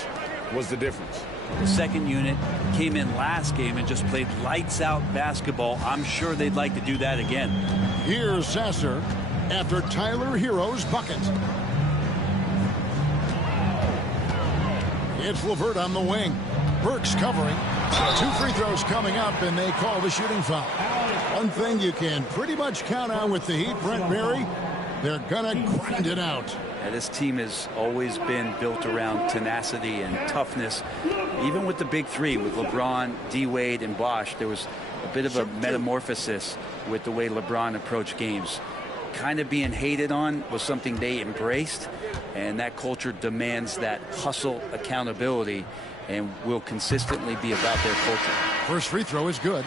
was the difference. The second unit came in last game and just played lights out basketball. I'm sure they'd like to do that again. Here's Sasser after Tyler Hero's bucket. It's LeVert on the wing. Burks covering. 2 free throws coming up, and they call the shooting foul. One thing you can pretty much count on with the Heat, Brent Berry, they're going to grind it out. Yeah, this team has always been built around tenacity and toughness. Even with the big three, with LeBron, D-Wade, and Bosh, there was a bit of a metamorphosis with the way LeBron approached games. Kind of being hated on was something they embraced, and that culture demands that hustle accountability and will consistently be about their culture. First free throw is good.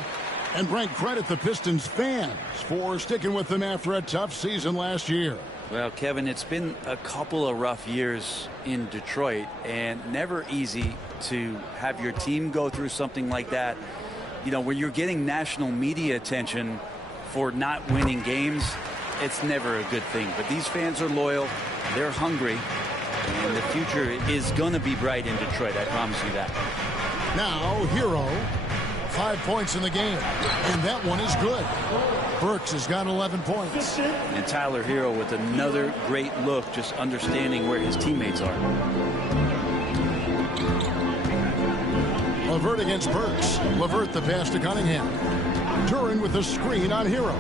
And Brent, credit the Pistons fans for sticking with them after a tough season last year. Well, Kevin, it's been a couple of rough years in Detroit, and never easy to have your team go through something like that. You know, when you're getting national media attention for not winning games, it's never a good thing. But these fans are loyal, they're hungry, and the future is going to be bright in Detroit, I promise you that. Now, Hero, 5 points in the game, and that one is good. Burks has got 11 points. And Tyler Hero with another great look, just understanding where his teammates are. LeVert against Burks. LeVert the pass to Cunningham. Duran with the screen on Hero.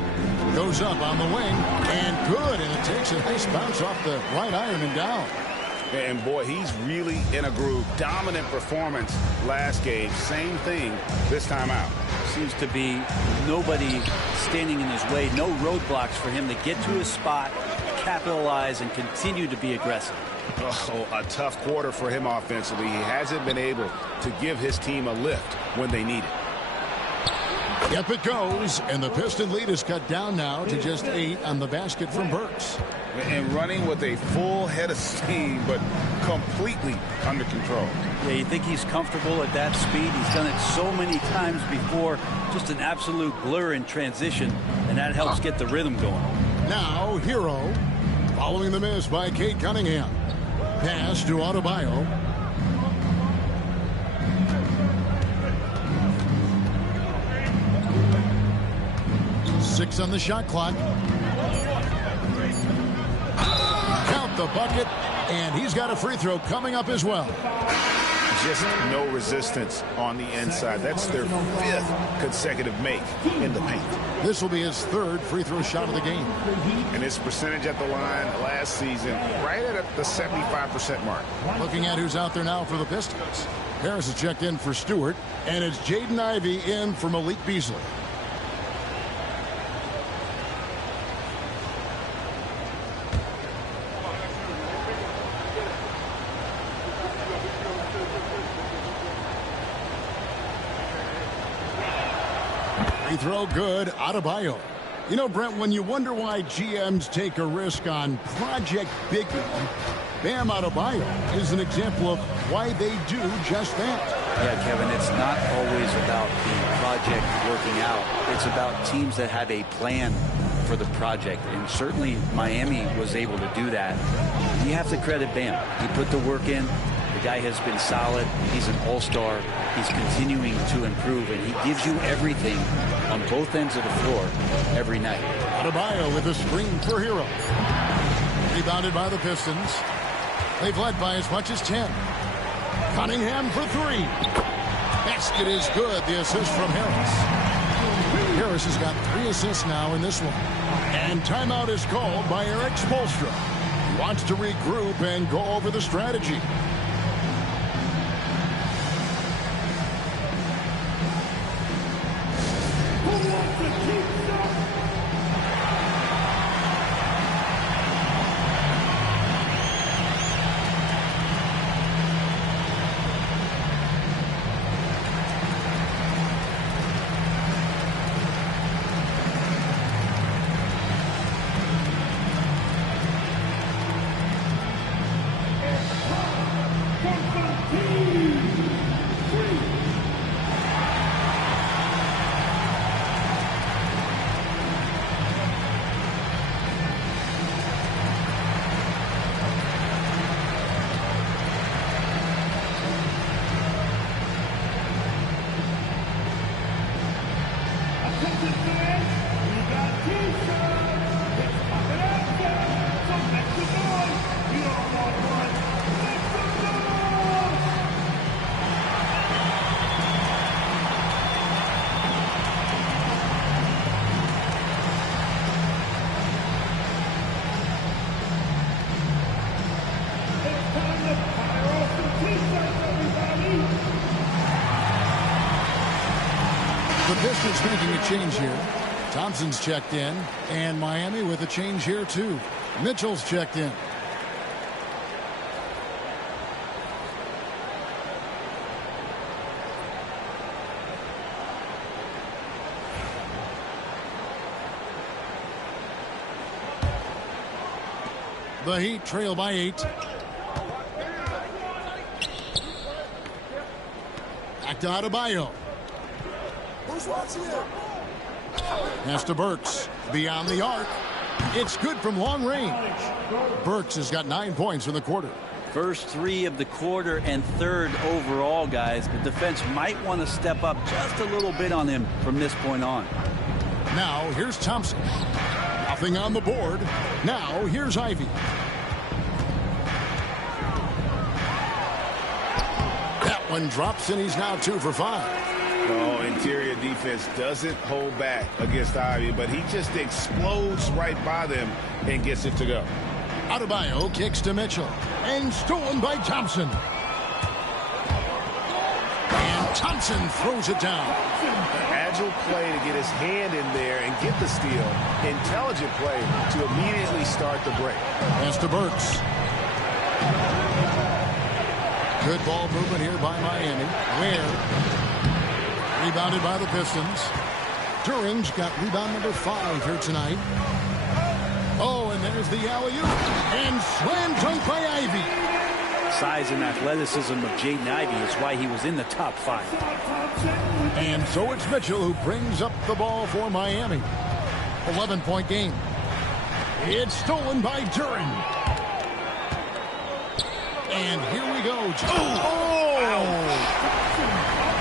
Goes up on the wing, and good, and it takes a nice bounce off the right iron and down. And boy, he's really in a groove. Dominant performance last game. Same thing this time out. Seems to be nobody standing in his way. No roadblocks for him to get to his spot, capitalize, and continue to be aggressive. Oh, a tough quarter for him offensively. He hasn't been able to give his team a lift when they need it. Yep, it goes, and the Piston lead is cut down now to just 8 on the basket from Burks. And running with a full head of steam, but completely under control. Yeah, you think he's comfortable at that speed. He's done it so many times before. Just an absolute blur in transition, and that helps get the rhythm going. Now, Hero, following the miss by Cade Cunningham. Pass to Adebayo. Six on the shot clock. Count the bucket, and he's got a free throw coming up as well. Just no resistance on the inside. That's their 5th consecutive make in the paint. This will be his 3rd free throw shot of the game. And his percentage at the line last season, right at the 75% mark. Looking at who's out there now for the Pistons. Harris has checked in for Stewart, and it's Jaden Ivey in for Malik Beasley. Free throw good. Adebayo. You know, Brent, when you wonder why GMs take a risk on Project Big Man, Bam Adebayo is an example of why they do just that. Yeah, Kevin, it's not always about the project working out. It's about teams that have a plan for the project, and certainly Miami was able to do that. You have to credit Bam. He put the work in. The guy has been solid. He's an all-star. He's continuing to improve, and he gives you everything on both ends of the floor every night. Adebayo with a screen for Hero. Rebounded by the Pistons. They've led by as much as 10. Cunningham for 3. Basket is good. The assist from Harris. Harris has got 3 assists now in this one. And timeout is called by Eric Spoelstra. He wants to regroup and go over the strategy. The Pistons making a change here. Thompson's checked in, and Miami with a change here too. Mitchell's checked in. The Heat trail by 8. Back to Adebayo. Who's watching it? Pass to Burks. Beyond the arc. It's good from long range. Burks has got 9 points in the quarter. First 3 of the quarter and 3rd overall, guys. The defense might want to step up just a little bit on him from this point on. Now here's Thompson. Nothing on the board. Now here's Ivy. That one drops, and he's now 2 for 5. Oh, interior defense doesn't hold back against Ivy, but he just explodes right by them and gets it to go. Adebayo kicks to Mitchell, and stolen by Thompson. And Thompson throws it down. Agile play to get his hand in there and get the steal. Intelligent play to immediately start the break. Pass to Burks. Good ball movement here by Miami. Where? Rebounded by the Pistons. Duran's got rebound number 5 here tonight. Oh, and there's the alley-oop. And slam dunk by Ivy. Size and athleticism of Jaden Ivey is why he was in the top 5. And so it's Mitchell who brings up the ball for Miami. 11-point game. It's stolen by Duran. And here we go.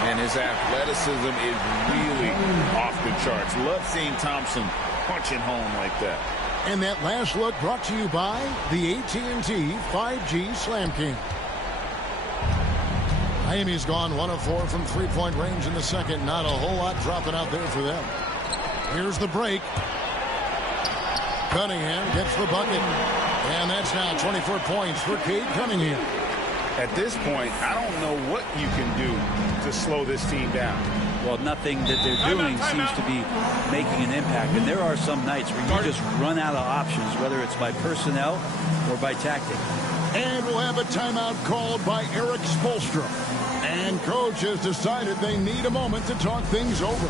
And his athleticism is really off the charts. Love seeing Thompson punching home like that. And that last look brought to you by the AT&T 5G Slam King. Miami's gone 1 of 4 from three-point range in the second. Not a whole lot dropping out there for them. Here's the break. Cunningham gets the bucket. And that's now 24 points for Cade Cunningham. At this point, I don't know what you can do to slow this team down. Well, nothing that they're doing seems to be making an impact. And there are some nights where you just run out of options, whether it's by personnel or by tactic. And we'll have a timeout called by Eric Spoelstra. And coach has decided they need a moment to talk things over.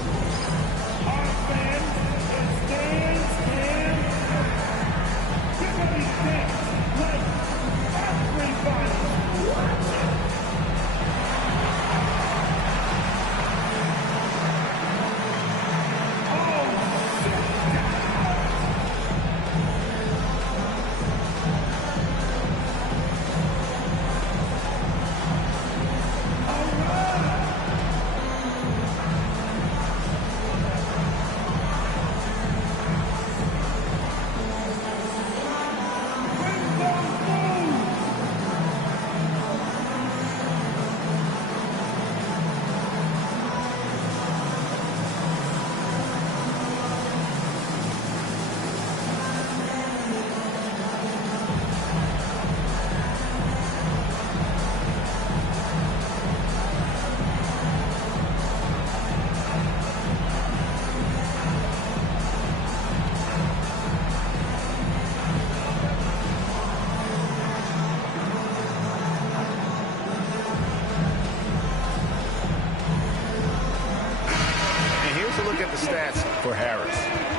Stats for Harris.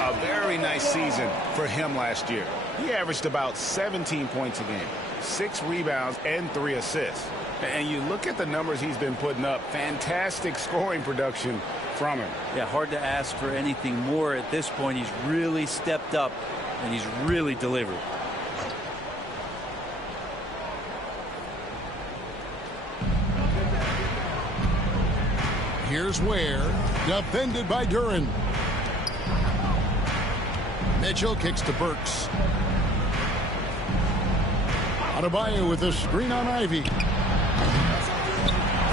A very nice season for him last year. He averaged about 17 points a game, 6 rebounds, and 3 assists. And you look at the numbers he's been putting up, fantastic scoring production from him. Yeah, hard to ask for anything more at this point. He's really stepped up, and he's really delivered. Here's Ware, defended by Duran. Mitchell kicks to Burks. Adebayo with a screen on Ivy.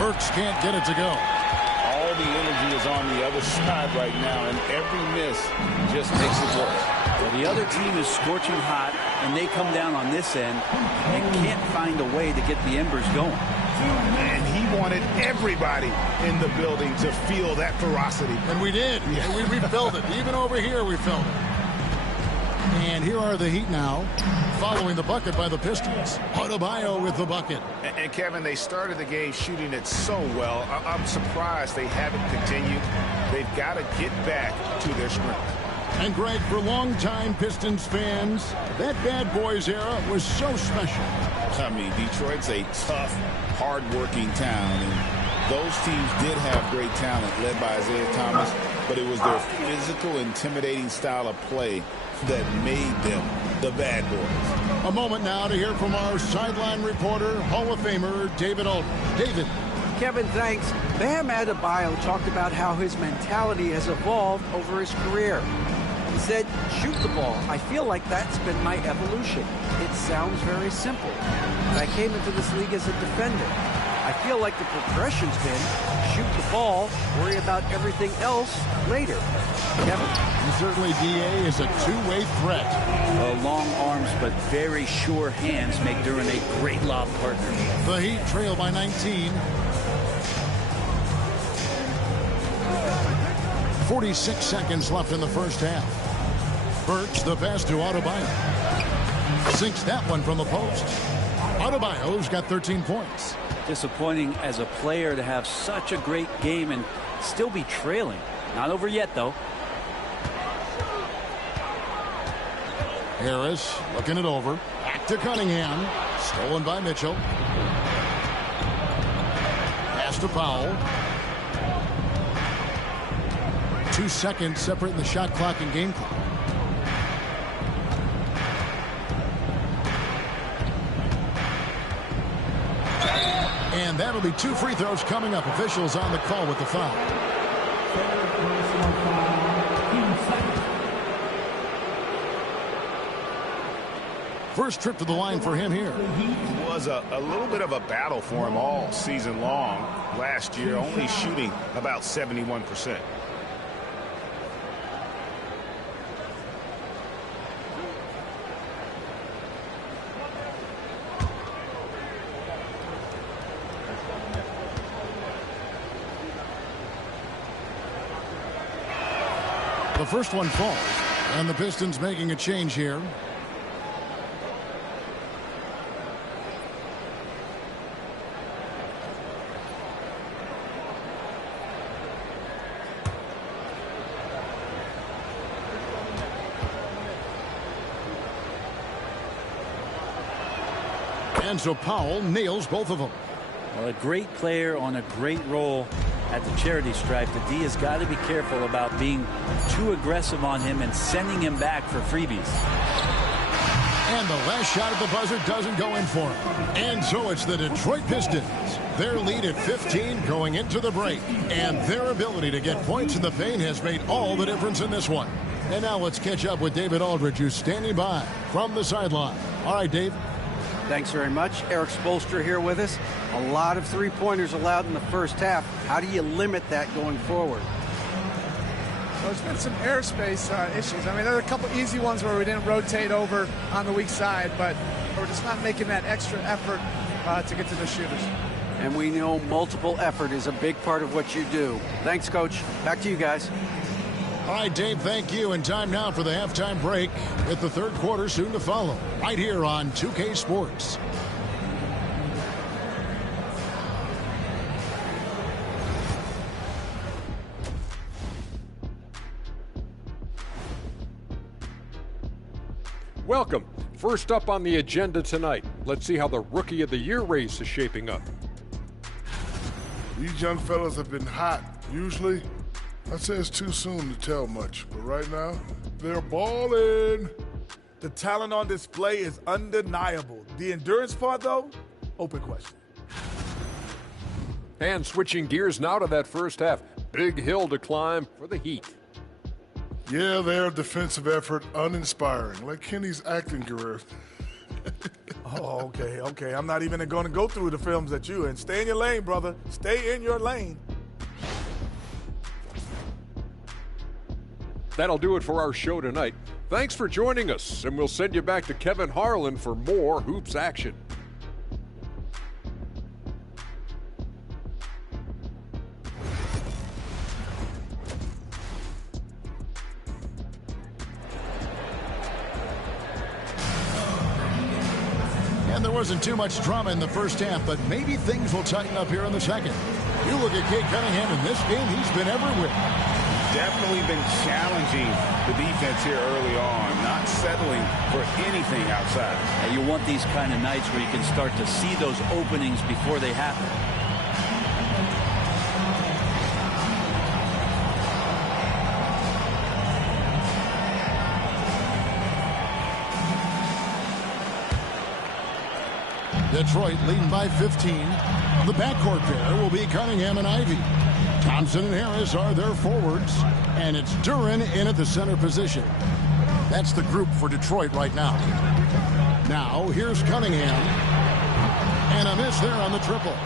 Burks can't get it to go. All the energy is on the other side right now, and every miss just makes it worse. Well, the other team is scorching hot, and they come down on this end and can't find a way to get the embers going. And he wanted everybody in the building to feel that ferocity. And we did. Yeah. We felt it. Even over here, we felt it. And here are the Heat now, following the bucket by the Pistons. Adebayo with the bucket. And Kevin, they started the game shooting it so well. I'm surprised they haven't continued. They've got to get back to their strength. And Greg, for longtime Pistons fans, that bad boys era was so special. I mean, Detroit's a tough, hard-working town, and those teams did have great talent led by Isaiah Thomas, but it was their physical, intimidating style of play that made them the bad boys. A moment now to hear from our sideline reporter, Hall of Famer David Aldridge. David. Kevin, thanks. Bam Adebayo talked about how his mentality has evolved over his career. He said, shoot the ball. I feel like that's been my evolution. It sounds very simple. But I came into this league as a defender. I feel like the progression's been shoot the ball, worry about everything else later. Kevin? And certainly DA is a two-way threat. Long arms but very sure hands make Duran a great lob partner. The Heat trail by 19. 46 seconds left in the first half. Burks the pass to Adebayo. Sinks that one from the post. Adebayo's got 13 points. Disappointing as a player to have such a great game and still be trailing. Not over yet, though. Harris looking it over. Back to Cunningham. Stolen by Mitchell. Pass to Powell. 2 seconds separating the shot clock and game clock. And that'll be 2 free throws coming up. Officials on the call with the foul. First trip to the line for him here. It was a little bit of a battle for him all season long. Last year, only shooting about 71%. The first one falls, and the Pistons making a change here. And so Powell nails both of them. Well, a great player on a great role at the charity stripe. The D has got to be careful about being too aggressive on him and sending him back for freebies. And the last shot at the buzzer doesn't go in for him. And so it's the Detroit Pistons. Their lead at 15 going into the break. And their ability to get points in the paint has made all the difference in this one. And now let's catch up with David Aldridge, who's standing by from the sideline. All right, Dave. Thanks very much. Eric Spoelstra here with us. A lot of three-pointers allowed in the first half. How do you limit that going forward? Well, there's been some airspace issues. I mean, there are a couple easy ones where we didn't rotate over on the weak side, but we're just not making that extra effort to get to the shooters. And we know multiple effort is a big part of what you do. Thanks, Coach. Back to you guys. All right, Dave, thank you. And time now for the halftime break with the third quarter soon to follow right here on 2K Sports. Welcome. First up on the agenda tonight, let's see how the Rookie of the Year race is shaping up. These young fellas have been hot. Usually, I'd say it's too soon to tell much, but right now, they're balling. The talent on display is undeniable. The endurance part, though, open question. And switching gears now to that first half. Big hill to climb for the Heat. Yeah, their defensive effort uninspiring, like Kenny's acting career. Oh, okay. I'm not even going to go through the films that you in. Stay in your lane, brother. Stay in your lane. That'll do it for our show tonight. Thanks for joining us, and we'll send you back to Kevin Harlan for more hoops action. And there wasn't too much drama in the first half, but maybe things will tighten up here in the second. You look at Cade Cunningham in this game, he's been everywhere. Definitely been challenging the defense here early on, not settling for anything outside. And you want these kind of nights where you can start to see those openings before they happen. Detroit leading by 15. The backcourt pair will be Cunningham and Ivey. Thompson and Harris are their forwards, and it's Duren in at the center position. That's the group for Detroit right now. Now, here's Cunningham. And a miss there on the triple.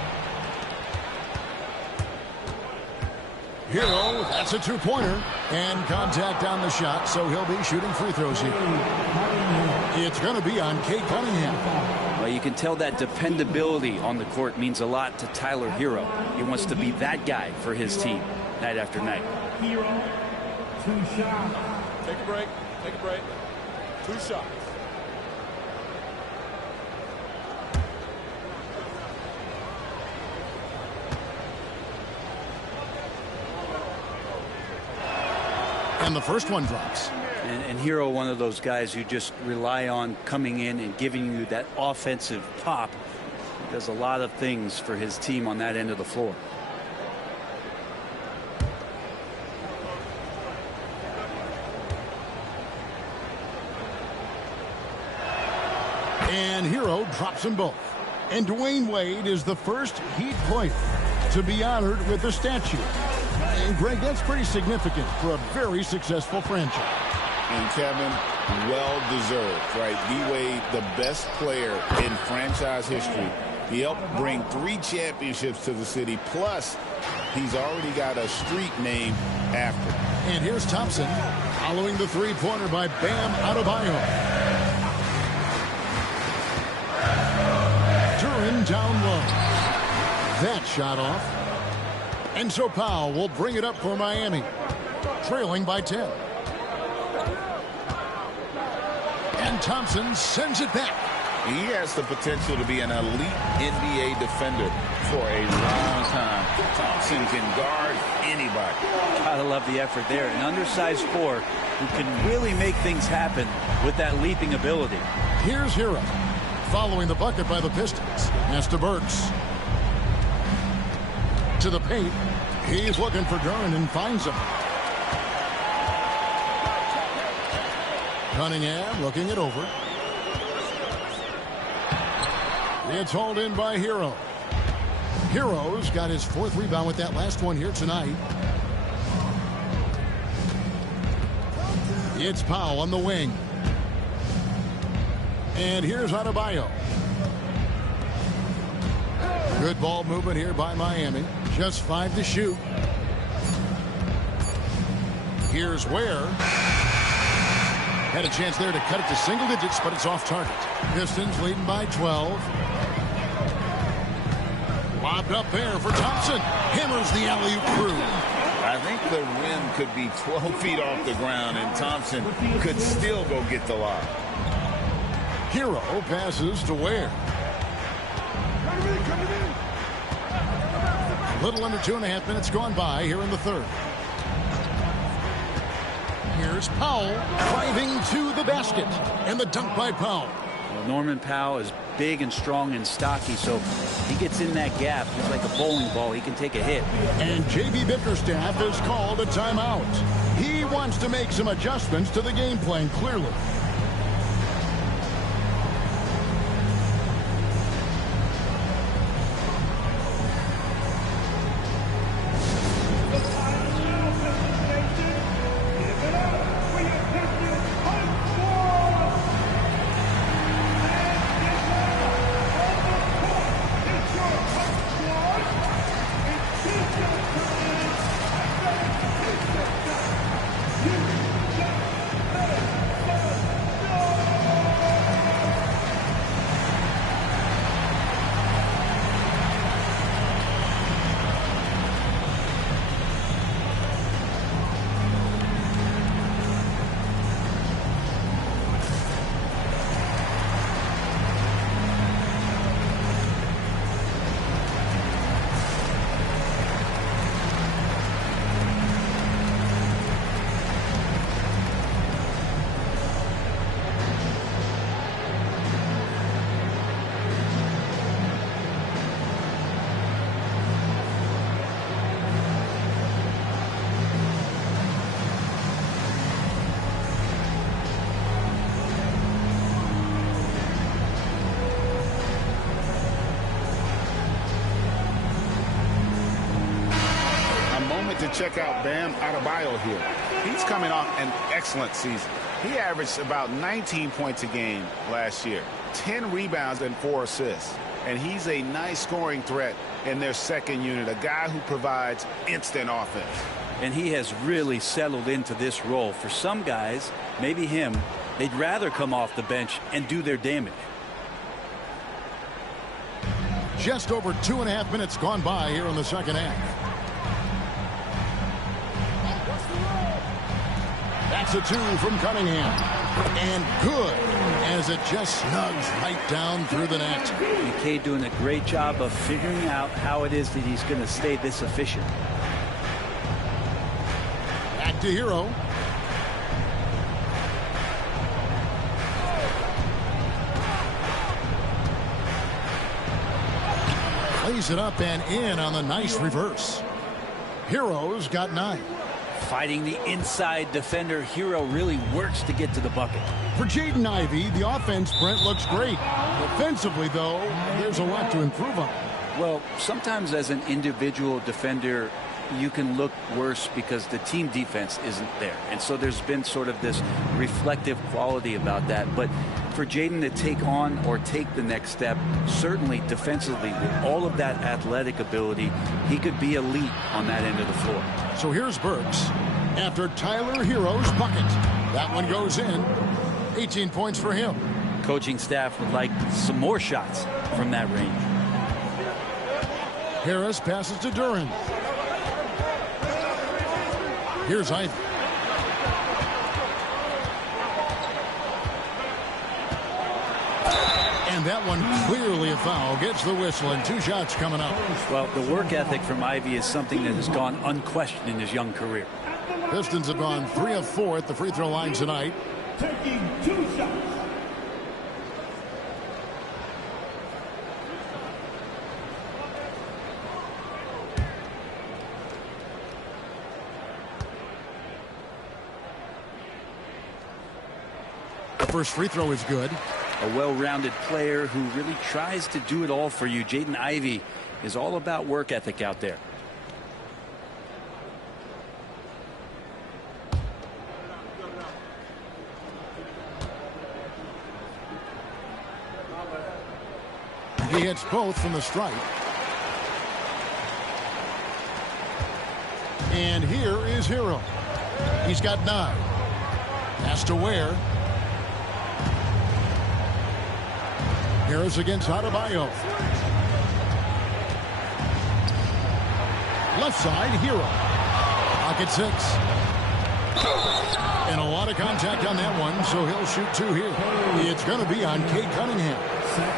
Hero, that's a two-pointer. And contact on the shot, so he'll be shooting free throws here. It's going to be on Cade Cunningham. Well, you can tell that dependability on the court means a lot to Tyler Hero. He wants to be that guy for his team night after night. Hero, 2 shots. Take a break. 2 shots. And the first one drops. And Hero, one of those guys you just rely on coming in and giving you that offensive pop. He does a lot of things for his team on that end of the floor. And Hero drops them both. And Dwayne Wade is the first Heat player to be honored with a statue. And Greg, that's pretty significant for a very successful franchise. And Kevin, well deserved, right? D-Wade, the best player in franchise history. He helped bring 3 championships to the city. Plus, he's already got a street named after him. And here's Thompson following the three-pointer by Bam Adebayo. Duren down low. That shot off. And so Powell will bring it up for Miami, trailing by 10. And Thompson sends it back. He has the potential to be an elite NBA defender for a long time. Thompson can guard anybody. Gotta love the effort there. An undersized 4 who can really make things happen with that leaping ability. Here's Hero following the bucket by the Pistons. Pass to Burks. To the paint. He's looking for Duren and finds him. Cunningham looking it over. It's hauled in by Hero. Hero's got his 4th rebound with that last one here tonight. It's Powell on the wing. And here's Adebayo. Good ball movement here by Miami. Just 5 to shoot. Here's Ware. Had a chance there to cut it to single digits, but it's off target. Pistons leading by 12. Lobbed up there for Thompson. Hammers the alley-oop through. I think the rim could be 12 feet off the ground, and Thompson could still go get the lob. Hero passes to Ware. A little under 2.5 minutes gone by here in the third. Here's Powell driving to the basket. And the dunk by Powell. Well, Norman Powell is big and strong and stocky, so he gets in that gap. He's like a bowling ball. He can take a hit. And J.B. Bickerstaff has called a timeout. He wants to make some adjustments to the game plan, clearly. check out Bam Adebayo here. He's coming off an excellent season. He averaged about 19 points a game last year, 10 rebounds and 4 assists. And he's a nice scoring threat in their second unit, a guy who provides instant offense. And he has really settled into this role. For some guys, maybe him, they'd rather come off the bench and do their damage. Just over 2.5 minutes gone by here in the second half. That's a 2 from Cunningham. And good, as it just snugs right down through the net. McKay doing a great job of figuring out how it is that he's going to stay this efficient. Back to Hero. Plays it up and in on the nice reverse. Hero's got 9. Fighting the inside defender, Hero really works to get to the bucket. For Jaden Ivey, the offense, Brent, looks great. Defensively, though, there's a lot to improve on. Well, sometimes as an individual defender, you can look worse because the team defense isn't there. And so there's been sort of this reflective quality about that. But for Jaden to take on or take the next step, certainly defensively, with all of that athletic ability, he could be elite on that end of the floor. So here's Burks after Tyler Hero's bucket. That one goes in. 18 points for him. Coaching staff would like some more shots from that range. Harris passes to Duran. Here's Ivey. And that one clearly a foul. Gets the whistle and 2 shots coming up. Well, the work ethic from Ivey is something that has gone unquestioned in his young career. Pistons have gone 3 of 4 at the free throw line tonight. Taking 2 shots. The first free throw is good. A well-rounded player who really tries to do it all for you. Jaden Ivey is all about work ethic out there. He hits both from the stripe. And here is Hero. He's got 9. Has to wear. Harris against Adebayo. Left side, Hero. Pocket 6. And a lot of contact on that one, so he'll shoot 2 here. It's going to be on Cade Cunningham.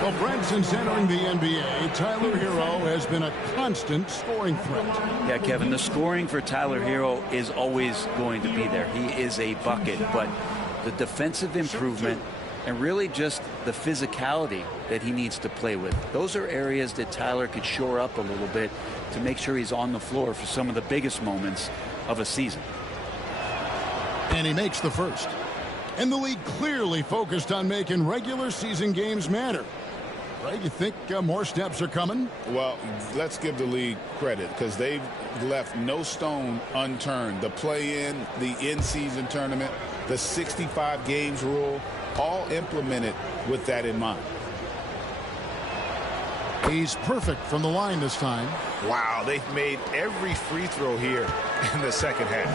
Well, Brent, since entering the NBA, Tyler Hero has been a constant scoring threat. Yeah, Kevin, the scoring for Tyler Hero is always going to be there. He is a bucket, but the defensive improvement and really just the physicality that he needs to play with. Those are areas that Tyler could shore up a little bit to make sure he's on the floor for some of the biggest moments of a season. And he makes the first. And the league clearly focused on making regular season games matter. Right? You think more steps are coming? Well, let's give the league credit because they've left no stone unturned. The play-in, the in-season tournament, the 65 games rule, all implemented with that in mind. He's perfect from the line this time. Wow, they've made every free throw here in the second half.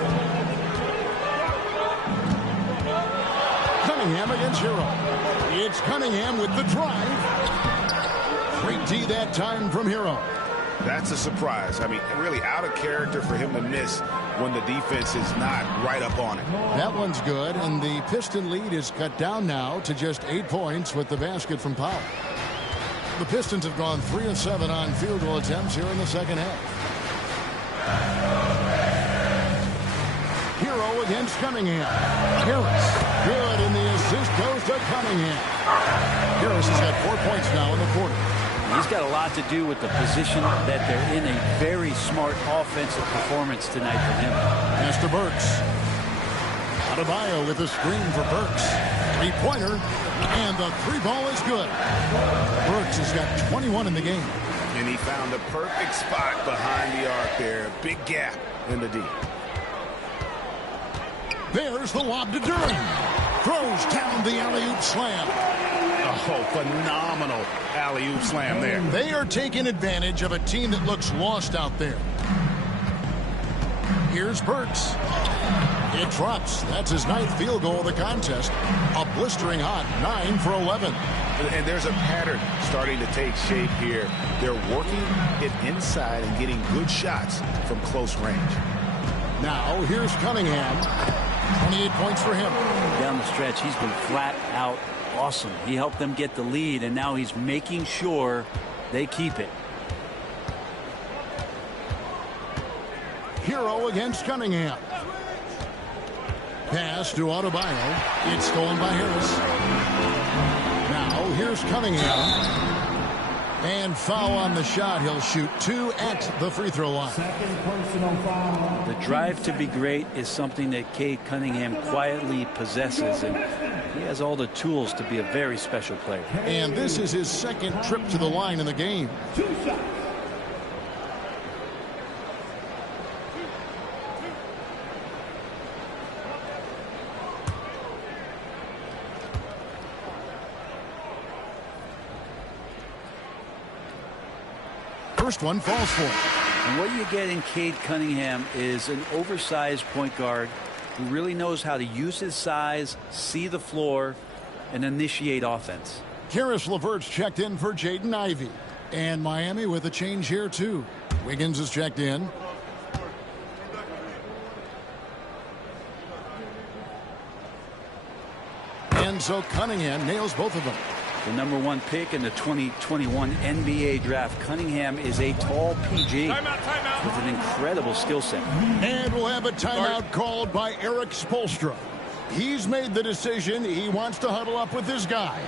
Cunningham against Hero. It's Cunningham with the drive. Great D that time from Hero. That's a surprise. I mean, really out of character for him to miss when the defense is not right up on it. That one's good, and the Piston lead is cut down now to just 8 points with the basket from Powell. The Pistons have gone 3 of 7 on field goal attempts here in the second half. Hero against Cunningham. Harris, good, and the assist goes to Cunningham. Harris has got 4 points now in the quarter. He's got a lot to do with the position that they're in. A very smart offensive performance tonight from him. Pass to Burks. Adebayo with a screen for Burks. 3-pointer, and the 3-ball is good. Burks has got 21 in the game. And he found the perfect spot behind the arc there. Big gap. in the D. There's the lob to Duran. Throws down the alley-oop slam. Oh, phenomenal alley-oop slam there. They are taking advantage of a team that looks lost out there. Here's Burks. It drops. That's his 9th field goal of the contest. A blistering hot 9 for 11. And there's a pattern starting to take shape here. They're working it inside and getting good shots from close range. Now here's Cunningham. 28 points for him. Down the stretch, he's been flat out awesome. He helped them get the lead, and now he's making sure they keep it. Hero against Cunningham. Pass to Adebayo. It's stolen by Harris. Now here's Cunningham. And foul on the shot. He'll shoot 2 at the free throw line. The drive to be great is something that Cade Cunningham quietly possesses, and he has all the tools to be a very special player. And this is his 2nd trip to the line in the game. First one falls for him. And what you get in Cade Cunningham is an oversized point guard who really knows how to use his size, see the floor, and initiate offense. Karis LeVert's checked in for Jaden Ivey. And Miami with a change here, too. Wiggins is checked in. And so Cunningham nails both of them. The #1 pick in the 2021 NBA draft. Cunningham is a tall PG with an incredible skill set. And we'll have a timeout called by Eric Spoelstra. He's made the decision. He wants to huddle up with his guys.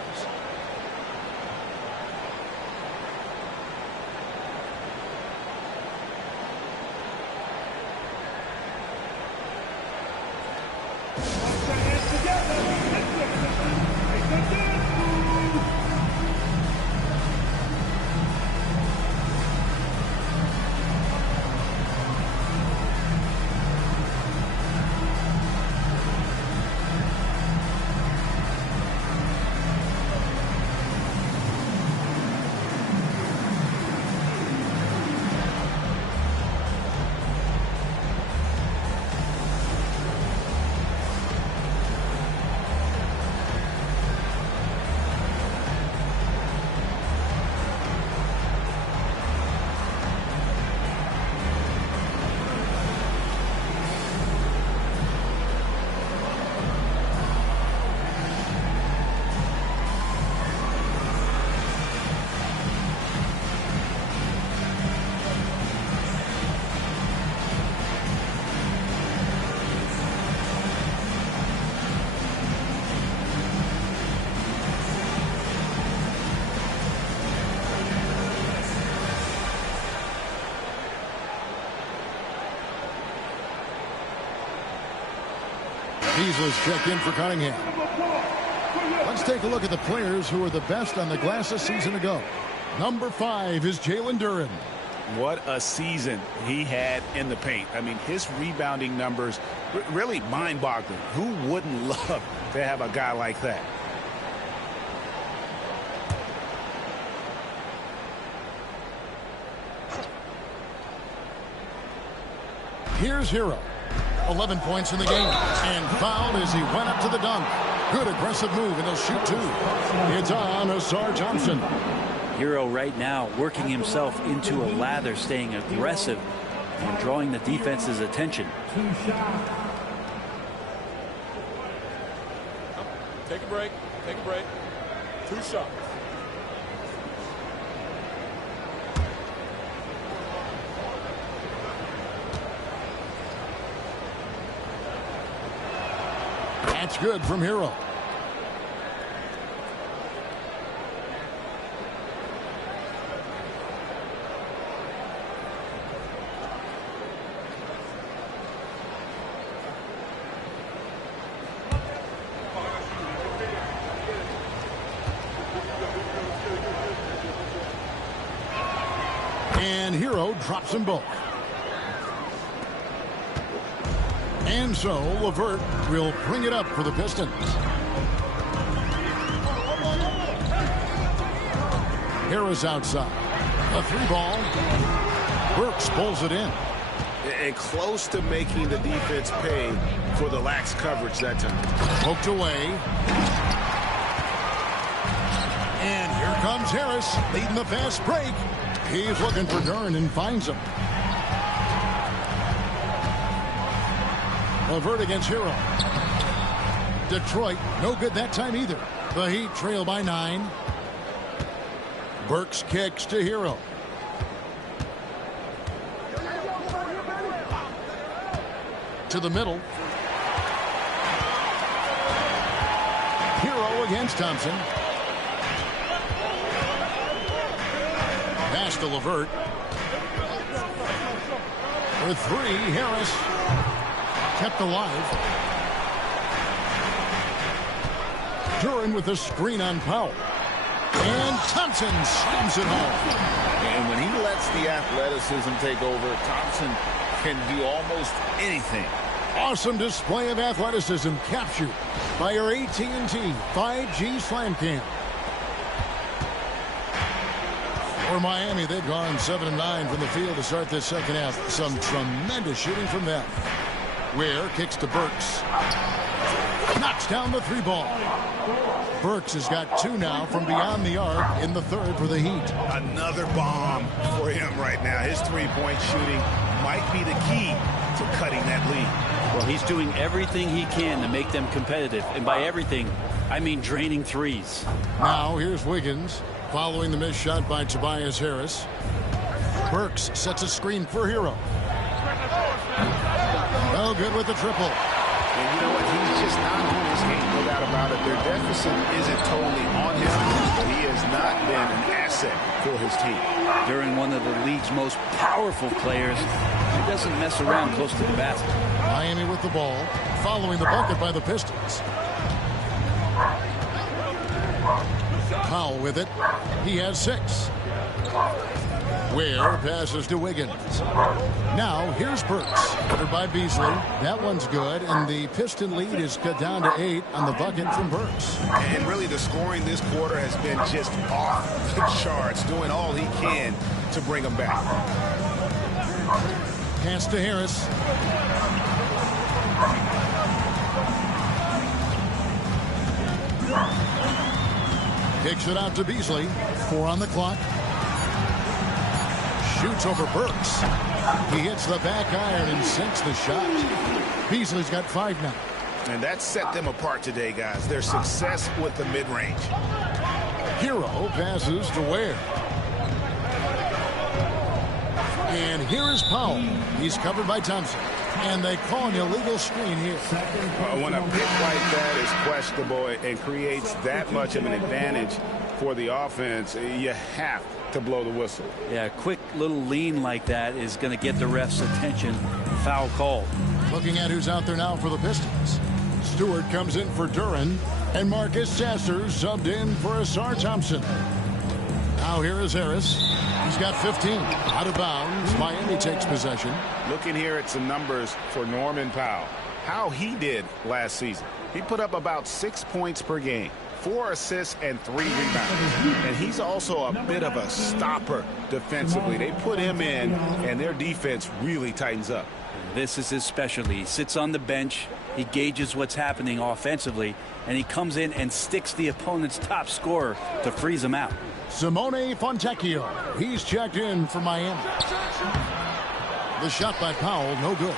Beasley's checked in for Cunningham. Let's take a look at the players who were the best on the glass a season ago. Number 5 is Jalen Duran. What a season he had in the paint. I mean, his rebounding numbers really mind-boggling. Who wouldn't love to have a guy like that? Here's Hero. 11 points in the game. And fouled as he went up to the dunk. Good aggressive move, and he'll shoot 2. It's on Asar Thompson. Hero right now working himself into a lather, staying aggressive and drawing the defense's attention. Take a break. Take a break. 2 shots. That's good from Hero. And Hero drops them both. And so LeVert will bring it up for the Pistons. Harris outside. A 3-ball. Burks pulls it in. And close to making the defense pay for the lax coverage that time. Poked away. And here comes Harris leading the fast break. He's looking for Duren and finds him. LeVert against Hero. Detroit, no good that time either. The Heat trail by 9. Burks kicks to Hero. To the middle. Hero against Thompson. Pass to LeVert. For 3, Harris. Kept alive. Duren with a screen on Powell. And Thompson slams it home. And when he lets the athleticism take over, Thompson can do almost anything. Awesome display of athleticism captured by our AT&T 5G Slam Cam. For Miami, they've gone 7-9 from the field to start this second half. Some tremendous shooting from them. Ware kicks to Burks. Knocks down the 3-ball. Burks has got 2 now from beyond the arc in the third for the Heat. Another bomb for him right now. His 3-point shooting might be the key to cutting that lead. Well, he's doing everything he can to make them competitive. And by everything, I mean draining threes. Now here's Wiggins following the missed shot by Tobias Harris. Burks sets a screen for Hero. No good with the triple. And you know what? He's just not on his game, no doubt about it. Their deficit isn't totally on his team, but he has not been an asset for his team. During one of the league's most powerful players, he doesn't mess around close to the basket. Miami with the ball, following the bucket by the Pistons. Powell with it. He has 6. Ware passes to Wiggins. Now here's Burks. Covered by Beasley. That one's good, and the Piston lead is cut down to 8 on the bucket from Burks. And really the scoring this quarter has been just off the charts, doing all he can to bring them back. Pass to Harris. Kicks it out to Beasley. 4 on the clock. Shoots over Burks. He hits the back iron and sinks the shot. Beasley's got 5 now. And that set them apart today, guys. Their success with the mid-range. Hero passes to Ware. And here is Powell. He's covered by Thompson. And they call an illegal screen here. When a pick like that is questionable and creates that much of an advantage for the offense, you have to blow the whistle. Yeah, a quick little lean like that is going to get the ref's attention. Foul call. Looking at who's out there now for the Pistons. Stewart comes in for Duren, and Marcus Sasser subbed in for Asar Thompson. Now here is Harris. He's got 15. Out of bounds. Miami takes possession. Looking here at some numbers for Norman Powell. How he did last season. He put up about 6 points per game. 4 assists and 3 rebounds. And he's also a bit of a stopper defensively. They put him in, and their defense really tightens up. This is his specialty. He sits on the bench. He gauges what's happening offensively, and he comes in and sticks the opponent's top scorer to freeze him out. Simone Fontecchio. He's checked in for Miami. The shot by Powell, no good.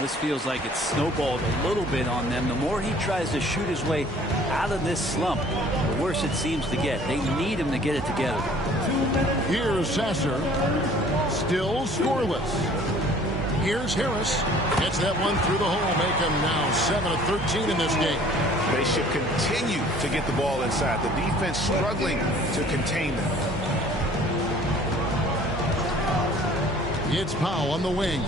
This feels like it's snowballed a little bit on them. The more he tries to shoot his way out of this slump, the worse it seems to get. They need him to get it together. Here's Sasser. Still scoreless. Here's Harris. Gets that one through the hole. Make him now 7 of 13 in this game. They should continue to get the ball inside. The defense struggling to contain them. It's Powell on the wing.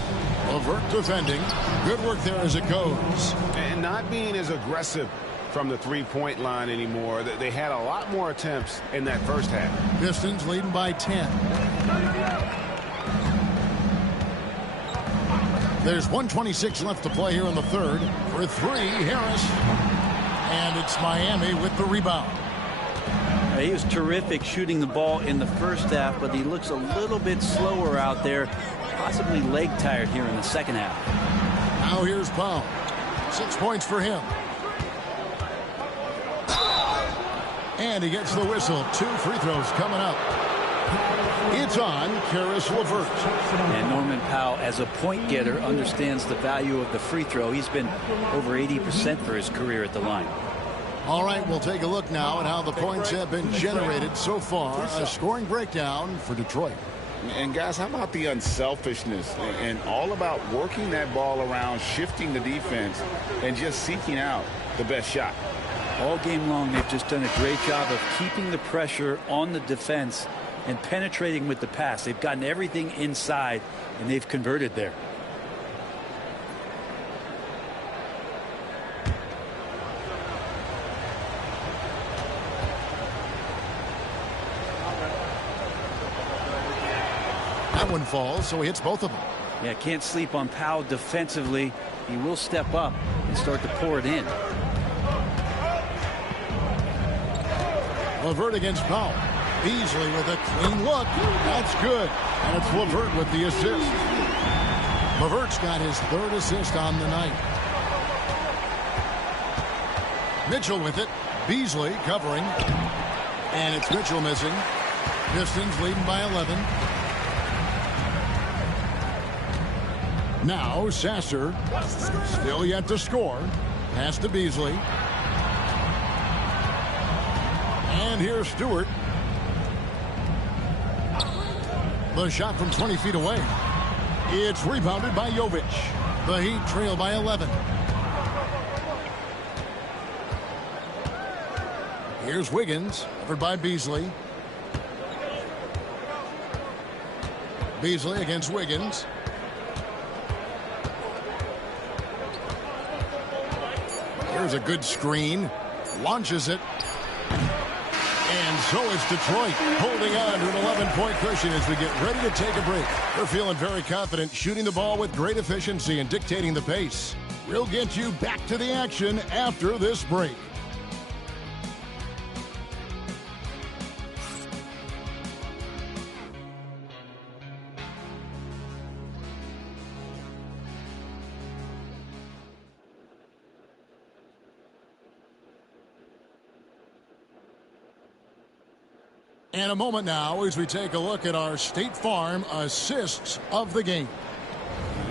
LeVert defending. Good work there as it goes. And not being as aggressive from the three-point line anymore. They had a lot more attempts in that first half. Pistons leading by 10. There's 1:26 left to play here in the third. For three, Harris. And it's Miami with the rebound. He was terrific shooting the ball in the first half, but he looks a little bit slower out there, possibly leg tired here in the second half. Now here's Powell. 6 points for him. And he gets the whistle. 2 free throws coming up. It's on Karis LeVert. And Norman Powell, as a point getter, understands the value of the free throw. He's been over 80% for his career at the line. All right, we'll take a look now at how the points have been generated so far. A scoring breakdown for Detroit. And guys, how about the unselfishness and all about working that ball around, shifting the defense, and just seeking out the best shot. All game long, they've just done a great job of keeping the pressure on the defense and penetrating with the pass. They've gotten everything inside, and they've converted there. That one falls, so he hits both of them. Yeah, can't sleep on Powell defensively. He will step up and start to pour it in. LeVert against Powell. Beasley with a clean look. That's good. And it's LeVert with the assist. LeVert's got his 3rd assist on the night. Mitchell with it. Beasley covering. And it's Mitchell missing. Pistons leading by 11. Now Sasser. Still yet to score. Pass to Beasley. And here's Stewart. The shot from 20 feet away. It's rebounded by Jovic. The Heat trail by 11. Here's Wiggins, covered by Beasley. Beasley against Wiggins. Here's a good screen. Launches it. And so is Detroit, holding on to an 11-point cushion as we get ready to take a break. They're feeling very confident, shooting the ball with great efficiency and dictating the pace. We'll get you back to the action after this break. And a moment now as we take a look at our State Farm assists of the game.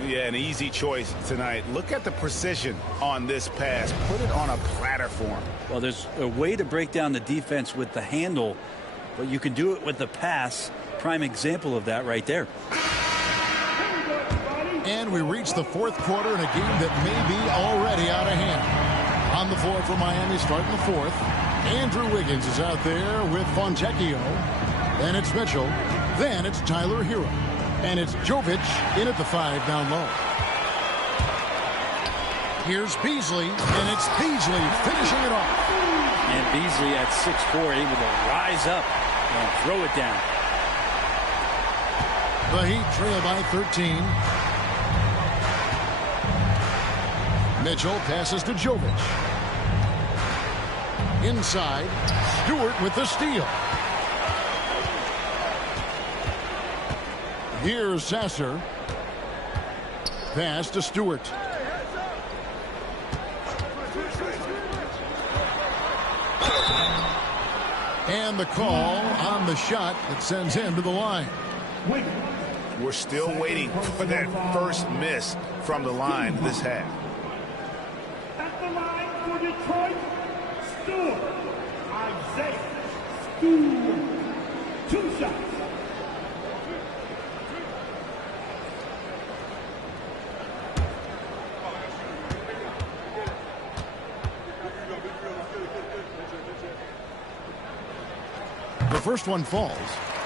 Yeah, an easy choice tonight. Look at the precision on this pass. Put it on a platter form. Well, there's a way to break down the defense with the handle, but you can do it with the pass. Prime example of that right there. And we reach the 4th quarter in a game that may be already out of hand. On the floor for Miami starting the 4th. Andrew Wiggins is out there with Fontecchio. Then it's Mitchell. Then it's Tyler Hero. And it's Jovic in at the 5 down low. Here's Beasley. And it's Beasley finishing it off. And Beasley at 6'4", able to rise up and throw it down. The Heat trail by 13. Mitchell passes to Jovic. Inside, Stewart with the steal. Here's Sasser. Pass to Stewart. And the call on the shot that sends him to the line. We're still waiting for that first miss from the line this half. At the line for Detroit, Stewart. Isaiah Stewart. 2 shots. The first one falls.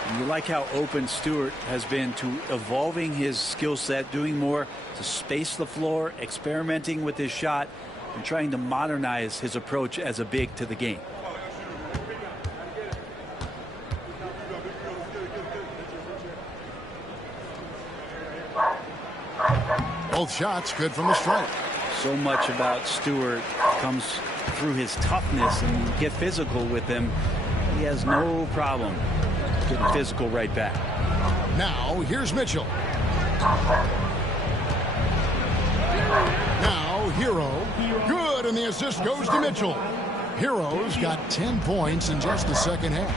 And you like how open Stewart has been to evolving his skill set, doing more to space the floor, experimenting with his shot, and trying to modernize his approach as a big to the game. Both shots good from the stripe. So much about Stewart comes through his toughness, and you get physical with him. He has no problem getting physical right back. Now, here's Mitchell. Now, Hero. Good, and the assist goes to Mitchell. Hero's got 10 points in just the second half.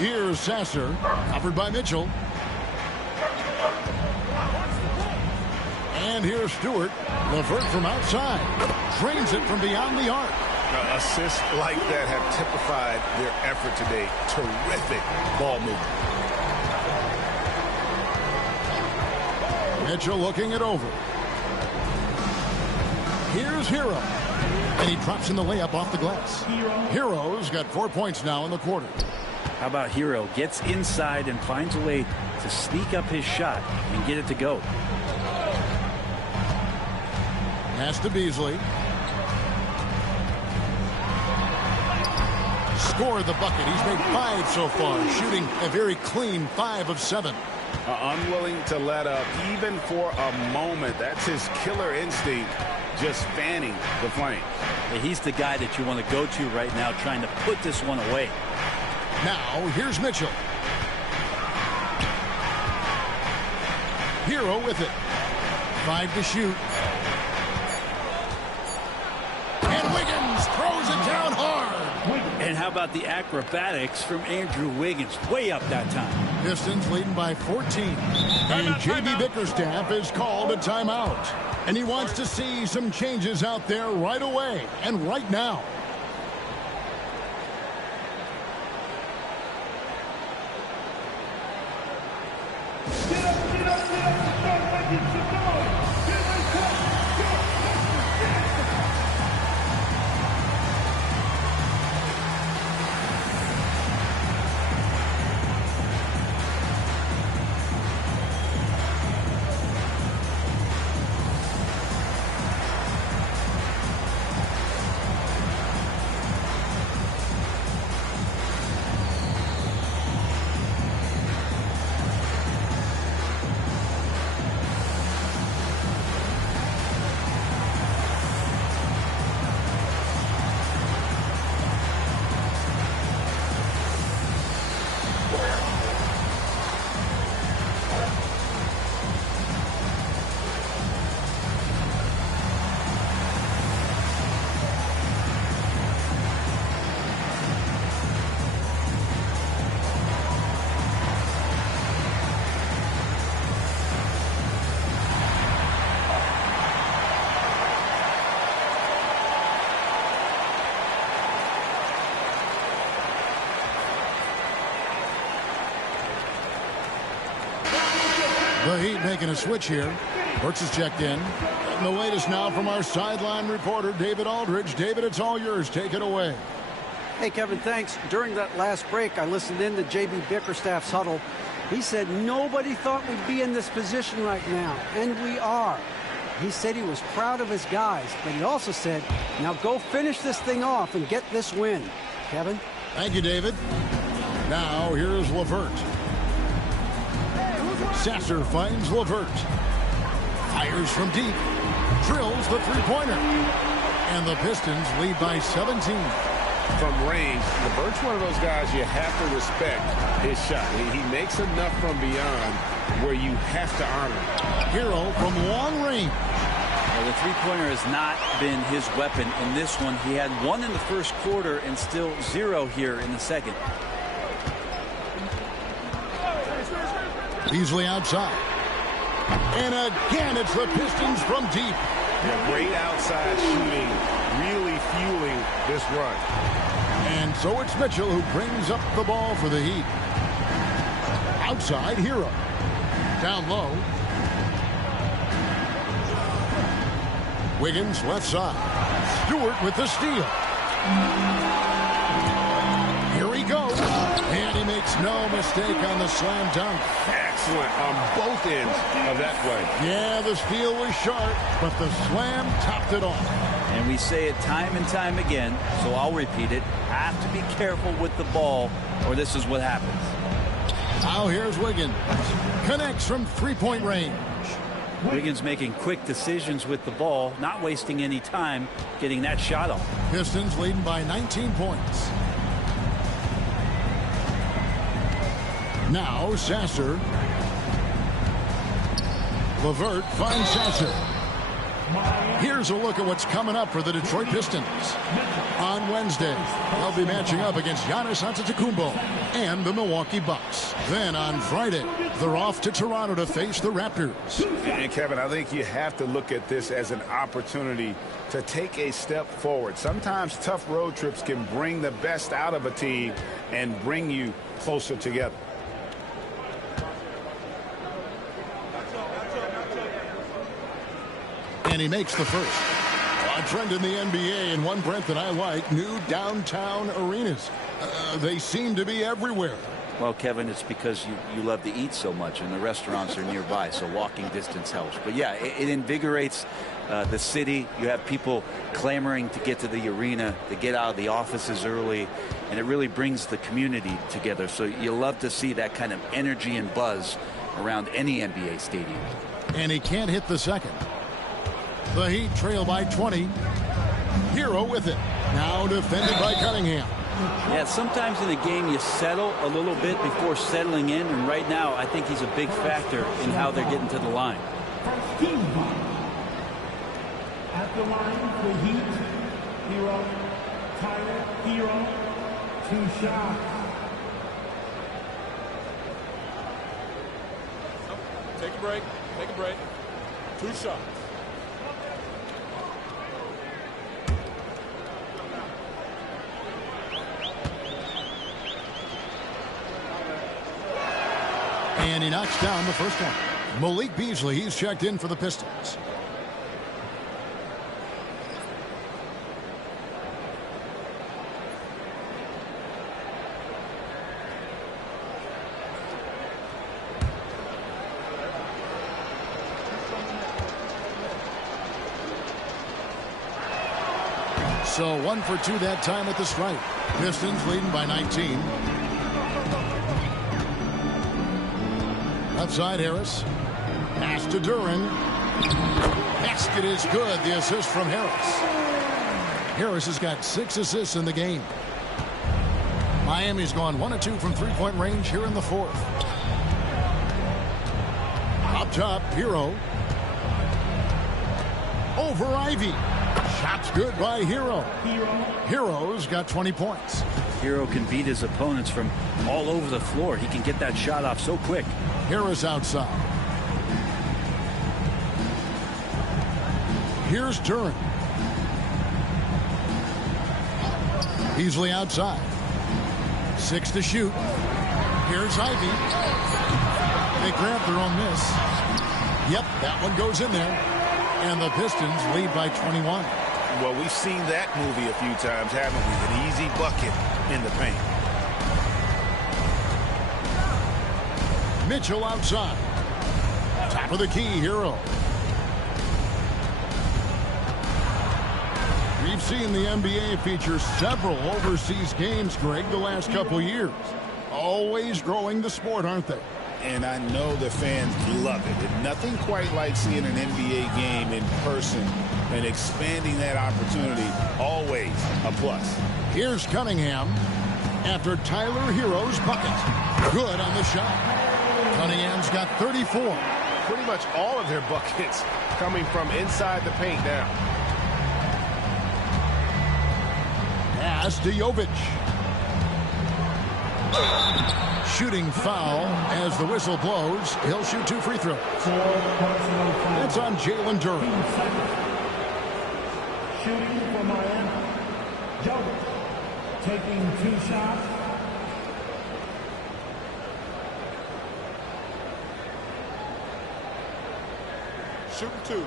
Here's Sasser, covered by Mitchell. And here's Stewart. LeVert from outside. Drains it from beyond the arc. Assists like that have typified their effort today. Terrific ball movement. Mitchell looking it over. Here's Hero. And he drops in the layup off the glass. Hero's got 4 points now in the quarter. How about Hero? Gets inside and finds a way to sneak up his shot and get it to go. Pass to Beasley. Scored the bucket. He's made 5 so far, shooting a very clean 5 of 7. Unwilling to let up even for a moment. That's his killer instinct, just fanning the flame. He's the guy that you want to go to right now, trying to put this one away. Now, here's Mitchell. Hero with it. 5 to shoot. And Wiggins throws it down hard. And how about the acrobatics from Andrew Wiggins? Way up that time. Pistons leading by 14. And J.B. Bickerstaff is called a timeout. And he wants to see some changes out there right away and right now. The Heat making a switch here. Burks is checked in. And the latest now from our sideline reporter, David Aldridge. David, it's all yours. Take it away. Hey, Kevin, thanks. During that last break, I listened in to J.B. Bickerstaff's huddle. He said nobody thought we'd be in this position right now, and we are. He said he was proud of his guys, but he also said, now go finish this thing off and get this win. Kevin? Thank you, David. Now, here's LeVert. Sasser finds LeVert. Fires from deep. Drills the three-pointer. And the Pistons lead by 17. From range, LeVert's one of those guys you have to respect his shot. He makes enough from beyond where you have to honor him. Hero from long range. Well, the three-pointer has not been his weapon in this one. He had 1 in the first quarter and still 0 here in the second. Beasley outside. And again, it's the Pistons from deep. Yeah, great outside shooting, really fueling this run. And so it's Mitchell who brings up the ball for the Heat. Outside, Hero. Down low. Wiggins left side. Stewart with the steal. Here he goes. And he makes no mistake on the slam dunk. Excellent on both ends of that play. Yeah, the steal was sharp, but the slam topped it off. And we say it time and time again, so I'll repeat it. Have to be careful with the ball, or this is what happens. Now here's Wiggins. Connects from three-point range. Wiggins making quick decisions with the ball, not wasting any time getting that shot off. Pistons leading by 19 points. Now Sasser. LeVert finds Sasser. Here's a look at what's coming up for the Detroit Pistons. On Wednesday, they'll be matching up against Giannis Antetokounmpo and the Milwaukee Bucks. Then on Friday, they're off to Toronto to face the Raptors. And Kevin, I think you have to look at this as an opportunity to take a step forward. Sometimes tough road trips can bring the best out of a team and bring you closer together. And he makes the first. A trend in the NBA, and one, Brent, that I like, new downtown arenas. They seem to be everywhere. Well, Kevin, it's because you love to eat so much, and the restaurants are nearby, so walking distance helps. But, yeah, it invigorates the city. You have people clamoring to get to the arena, to get out of the offices early, and it really brings the community together. So you love to see that kind of energy and buzz around any NBA stadium. And he can't hit the second. The Heat trail by 20. Hero with it. Now defended by Cunningham. Yeah, sometimes in a game you settle a little bit before settling in, and right now I think he's a big factor in how they're getting to the line. At the line, the Heat, Hero, Tyler, Hero, 2 shots. Take a break. Take a break. 2 shots. And he knocks down the first one. Malik Beasley, he's checked in for the Pistons. So 1 for 2 that time at the stripe. Pistons leading by 19. Left side, Harris. Pass to Duran. Basket is good. The assist from Harris. Harris has got 6 assists in the game. Miami's gone 1 of 2 from three-point range here in the fourth. Up top, Hero. Over Ivy. Shot's good by Hero. Hero's got 20 points. Hero can beat his opponents from all over the floor. He can get that shot off so quick. Harris outside. Here's Duran. Beasley outside. 6 to shoot. Here's Ivy. They grab their own miss. Yep, that one goes in there. And the Pistons lead by 21. Well, we've seen that movie a few times, haven't we? An easy bucket in the paint. Mitchell outside. Top of the key, Hero. We've seen the NBA feature several overseas games, Greg, the last couple years. Always growing the sport, aren't they? And I know the fans love it. And nothing quite like seeing an NBA game in person and expanding that opportunity. Always a plus. Here's Cunningham after Tyler Hero's bucket. Good on the shot. Cunningham's got 34. Pretty much all of their buckets coming from inside the paint now. Pass to Jovic. Shooting foul as the whistle blows. He'll shoot 2 free throws. That's on Jalen Duran. Shooting for Miami. Jovic taking 2 shots. Shooting 2.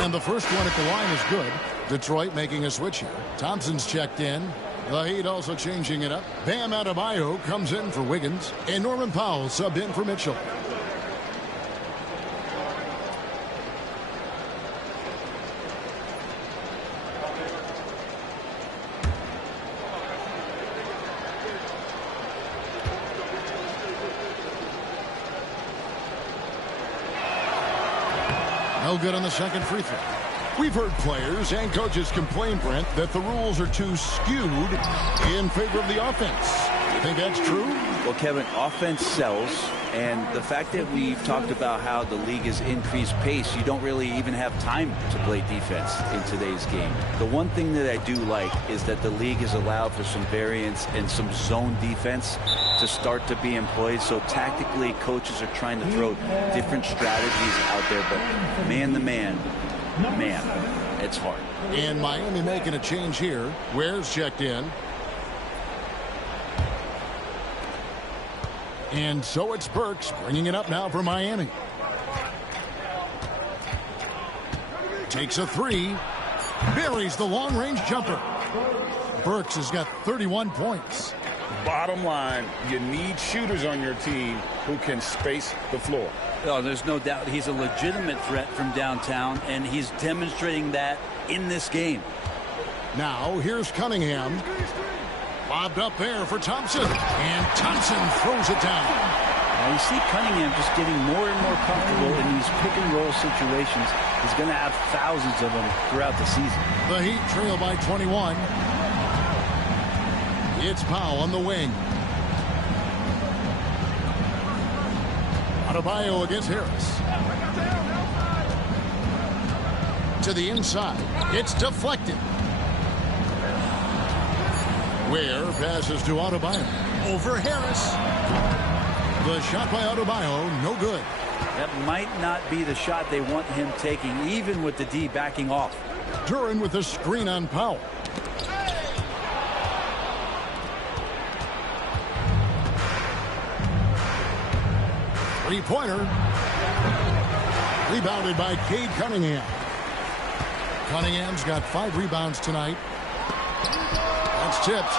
And the first one at the line is good. Detroit making a switch here. Thompson's checked in. The Heat also changing it up. Bam Adebayo comes in for Wiggins. And Norman Powell subbed in for Mitchell. No good on the second free throw. We've heard players and coaches complain, Brent, that the rules are too skewed in favor of the offense. You think that's true? Well, Kevin, offense sells, and the fact that we've talked about how the league has increased pace, you don't really even have time to play defense in today's game. The one thing that I do like is that the league has allowed for some variance and some zone defense to start to be employed. So tactically, coaches are trying to throw different strategies out there, but man-to-man, man, it's hard. And Miami making a change here. Ware's checked in. And so it's Burks bringing it up now for Miami. Takes a three. Buries the long-range jumper. Burks has got 31 points. Bottom line, you need shooters on your team who can space the floor. Oh, there's no doubt he's a legitimate threat from downtown, and he's demonstrating that in this game. Now here's Cunningham. Lobbed up there for Thompson. And Thompson throws it down. Now you see Cunningham just getting more and more comfortable in these pick-and-roll situations. He's going to have thousands of them throughout the season. The Heat trail by 21. It's Powell on the wing. Adebayo against Harris. To the inside. It's deflected. Ware passes to Adebayo. Over Harris. The shot by Adebayo, no good. That might not be the shot they want him taking, even with the D backing off. Duran with the screen on Powell. Three-pointer. Rebounded by Cade Cunningham. Cunningham's got 5 rebounds tonight. That's tipped.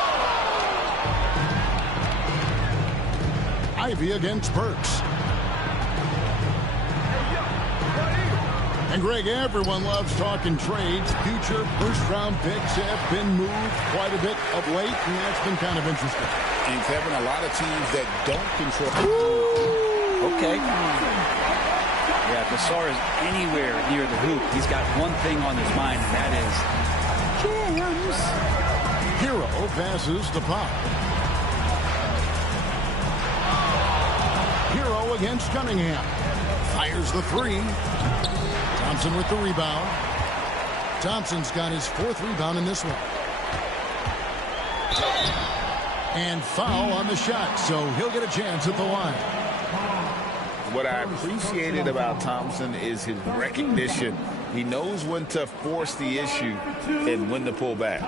Ivy against Burks. And Greg, everyone loves talking trades. Future first-round picks have been moved quite a bit of late, and that's been kind of interesting. And Kevin, a lot of teams that don't control. Okay. Yeah, if Nassar is anywhere near the hoop, he's got one thing on his mind, and that is James. Hero passes to Pop. Hero against Cunningham. Fires the three. Thompson with the rebound. Thompson's got his 4th rebound in this one. And foul on the shot, so he'll get a chance at the line. What I appreciated about Thompson is his recognition. He knows when to force the issue and when to pull back.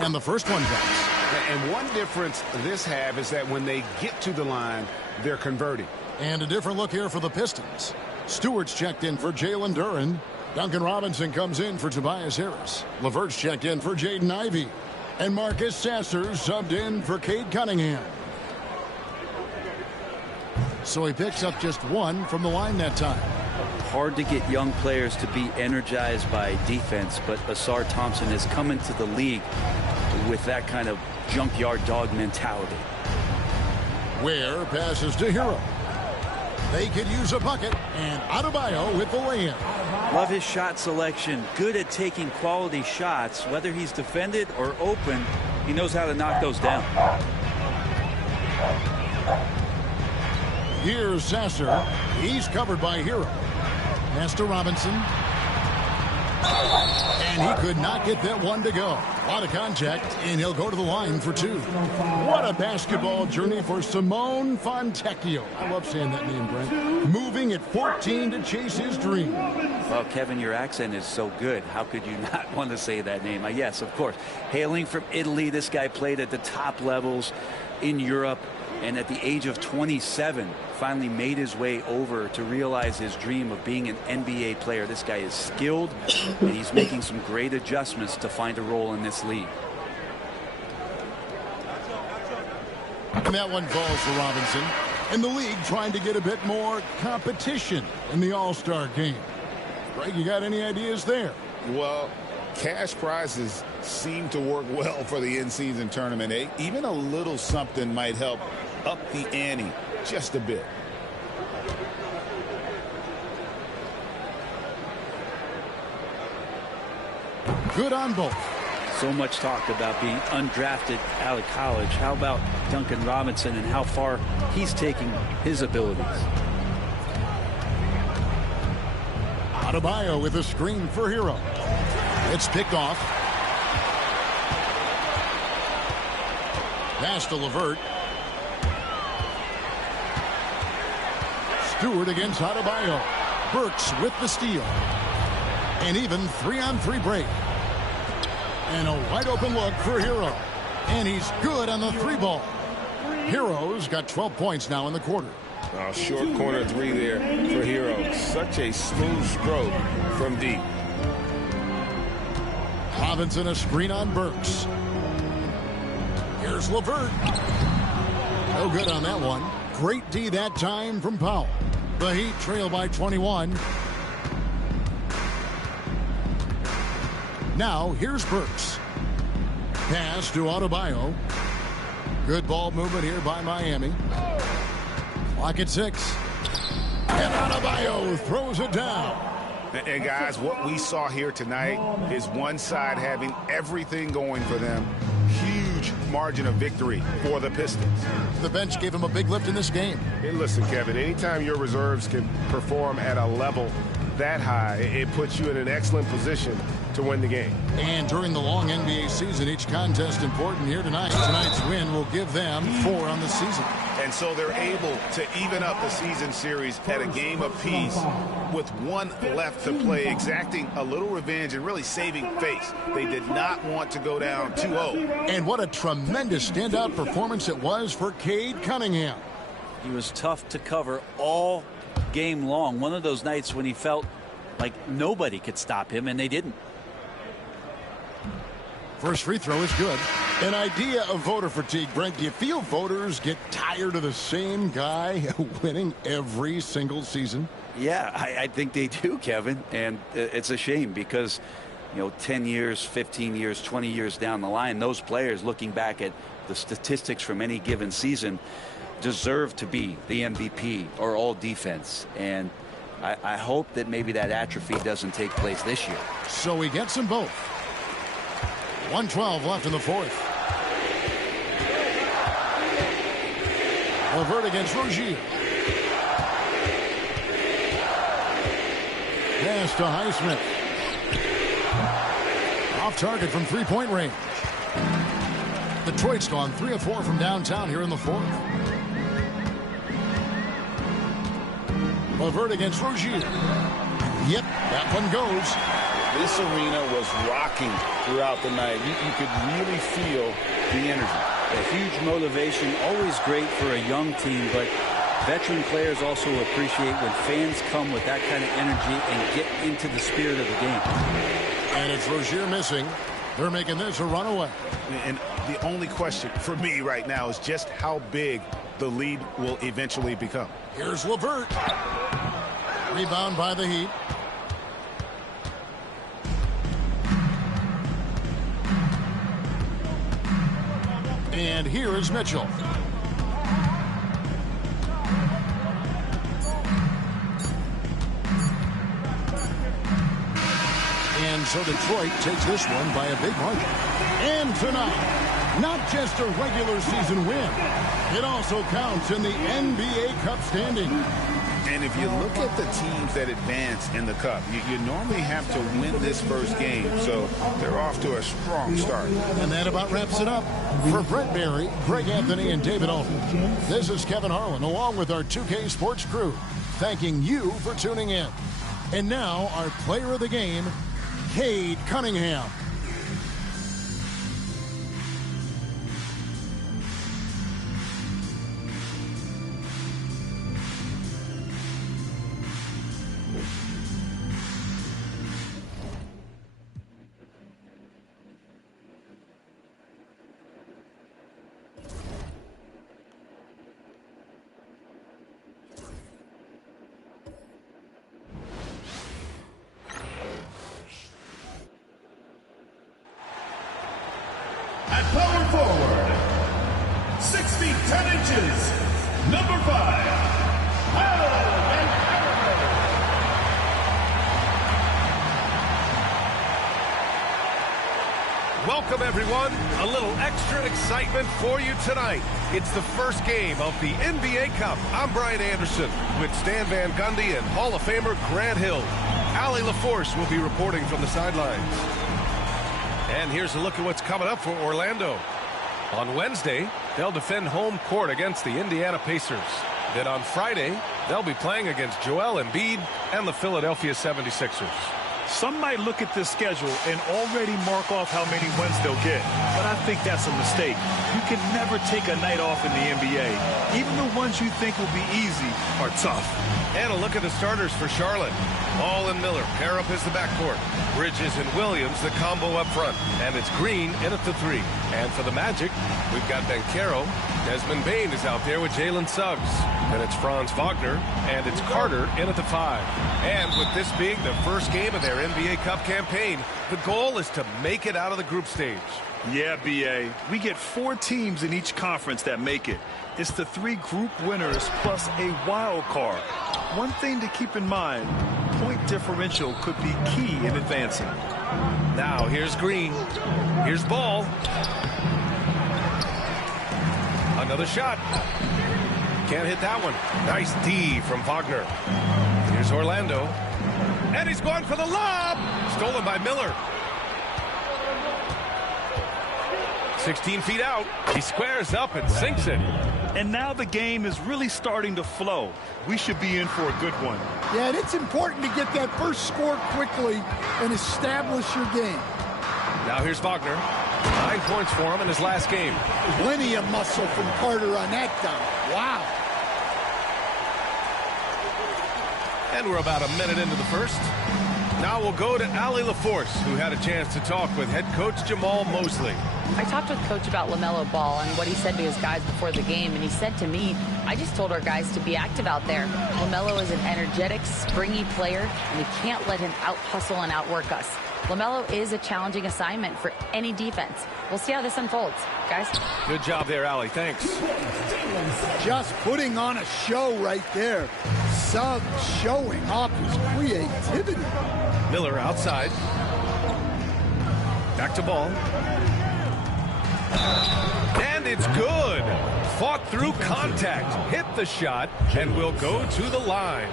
And the first one comes. And one difference this have is that when they get to the line, they're converting. And a different look here for the Pistons. Stewart's checked in for Jalen Duran. Duncan Robinson comes in for Tobias Harris. LeVert's checked in for Jaden Ivey. And Marcus Sasser subbed in for Cade Cunningham. So he picks up just 1 from the line that time. Hard to get young players to be energized by defense, but Asar Thompson has come into the league with that kind of junkyard dog mentality. Ware passes to Hero. They could use a bucket, and Adebayo with the lay-in. Love his shot selection. Good at taking quality shots. Whether he's defended or open, he knows how to knock those down. Here's Sasser. He's covered by Hero. Pass to Robinson. And he could not get that one to go. A lot of contact, and he'll go to the line for 2. What a basketball journey for Simone Fontecchio. I love saying that name, Brent. Moving at 14 to chase his dream. Well, Kevin, your accent is so good. How could you not want to say that name? Yes, of course. Hailing from Italy, this guy played at the top levels in Europe. And at the age of 27, finally made his way over to realize his dream of being an NBA player. This guy is skilled, and he's making some great adjustments to find a role in this league. And that one falls for Robinson. And the league trying to get a bit more competition in the All-Star game. Greg, you got any ideas there? Well, cash prizes seem to work well for the in-season tournament. Even a little something might help up the ante just a bit. Good on both. So much talked about being undrafted out of college. How about Duncan Robinson and how far he's taking his abilities? Adebayo with a screen for Hero. It's picked off. Pass to LeVert. Stewart against Adebayo. Burks with the steal. An even 3-on-3 break. And a wide open look for Hero. And he's good on the 3-ball. Hero's got 12 points now in the quarter. Short corner 3 there for Hero. Such a smooth stroke from deep. Robinson a screen on Burks. Here's LeVert. No good on that one. Great D that time from Powell. The Heat trail by 21. Now here's Burks. Pass to Adebayo. Good ball movement here by Miami. Clock at 6. And Adebayo throws it down. And guys, what we saw here tonight is one side having everything going for them. Huge margin of victory for the Pistons. The bench gave him a big lift in this game. Hey, listen, Kevin, anytime your reserves can perform at a level that high, it puts you in an excellent position to win the game. And during the long NBA season, each contest important here tonight. Tonight's win will give them 4 on the season. And so they're able to even up the season series at a game apiece with 1 left to play, exacting a little revenge and really saving face. They did not want to go down 2-0. And what a tremendous standout performance it was for Cade Cunningham. He was tough to cover all game long. One of those nights when he felt like nobody could stop him, and they didn't. First free throw is good. An idea of voter fatigue, Brent. Do you feel voters get tired of the same guy winning every single season? Yeah, I think they do, Kevin. And it's a shame because, 10 years, 15 years, 20 years down the line, those players looking back at the statistics from any given season deserve to be the MVP or all defense. And I hope that maybe that atrophy doesn't take place this year. So he gets them both. 1:12 left in the fourth. LeVert against Rozier. Pass to Highsmith. Off target from 3-point range. Detroit's gone 3 of 4 from downtown here in the fourth. LeVert against Rozier. Yep, that one goes. This arena was rocking throughout the night. You could really feel the energy. A huge motivation, always great for a young team, but veteran players also appreciate when fans come with that kind of energy and get into the spirit of the game. And it's Rozier missing. They're making this a runaway. And the only question for me right now is just how big the lead will eventually become. Here's LeVert. Rebound by the Heat. And here is Mitchell. And so Detroit takes this one by a big margin. And tonight, not just a regular season win, it also counts in the NBA Cup standing. And if you look at the teams that advance in the Cup, you normally have to win this first game. So they're off to a strong start. And that about wraps it up. For Brent Barry, Greg Anthony, and David Aldridge, this is Kevin Harlan, along with our 2K Sports crew, thanking you for tuning in. And now, our player of the game, Cade Cunningham. Power forward, 6 feet 10 inches, number 5, Welcome, everyone. A little extra excitement for you tonight. It's the first game of the NBA Cup. I'm Brian Anderson with Stan Van Gundy and Hall of Famer Grant Hill. Allie LaForce will be reporting from the sidelines. And here's a look at what's coming up for Orlando. On Wednesday, they'll defend home court against the Indiana Pacers. Then on Friday, they'll be playing against Joel Embiid and the Philadelphia 76ers. Some might look at this schedule and already mark off how many wins they'll get, but I think that's a mistake. You can never take a night off in the NBA. Even the ones you think will be easy are tough. And a look at the starters for Charlotte. Ball and Miller pair up as the backcourt. Bridges and Williams the combo up front. And it's Green in at the 3. And for the Magic, we've got Banchero. Desmond Bane is out there with Jalen Suggs. Then it's Franz Wagner, and it's Carter in at the 5. And with this being the first game of their NBA Cup campaign, the goal is to make it out of the group stage. Yeah, B.A. We get 4 teams in each conference that make it. It's the 3 group winners plus a wild card. One thing to keep in mind, point differential could be key in advancing. Now here's Green. Here's Ball. Another shot. Can't hit that one. Nice D from Wagner. Here's Orlando. And he's going for the lob. Stolen by Miller. 16 feet out. He squares up and sinks it. And now the game is really starting to flow. We should be in for a good one. Yeah, and it's important to get that first score quickly and establish your game. Now here's Wagner. 9 points for him in his last game. Plenty of muscle from Carter on that dunk. Wow. And we're about a minute into the first. Now we'll go to Allie LaForce, who had a chance to talk with head coach Jamal Mosley. I talked with Coach about LaMelo Ball and what he said to his guys before the game, and he said to me, I just told our guys to be active out there. LaMelo is an energetic, springy player, and we can't let him out-hustle and outwork us. LaMelo is a challenging assignment for any defense. We'll see how this unfolds, guys. Good job there, Allie. Thanks. Just putting on a show right there. Suggs showing off his creativity. Miller outside. Back to Ball. And it's good. Fought through contact. Hit the shot and will go to the line.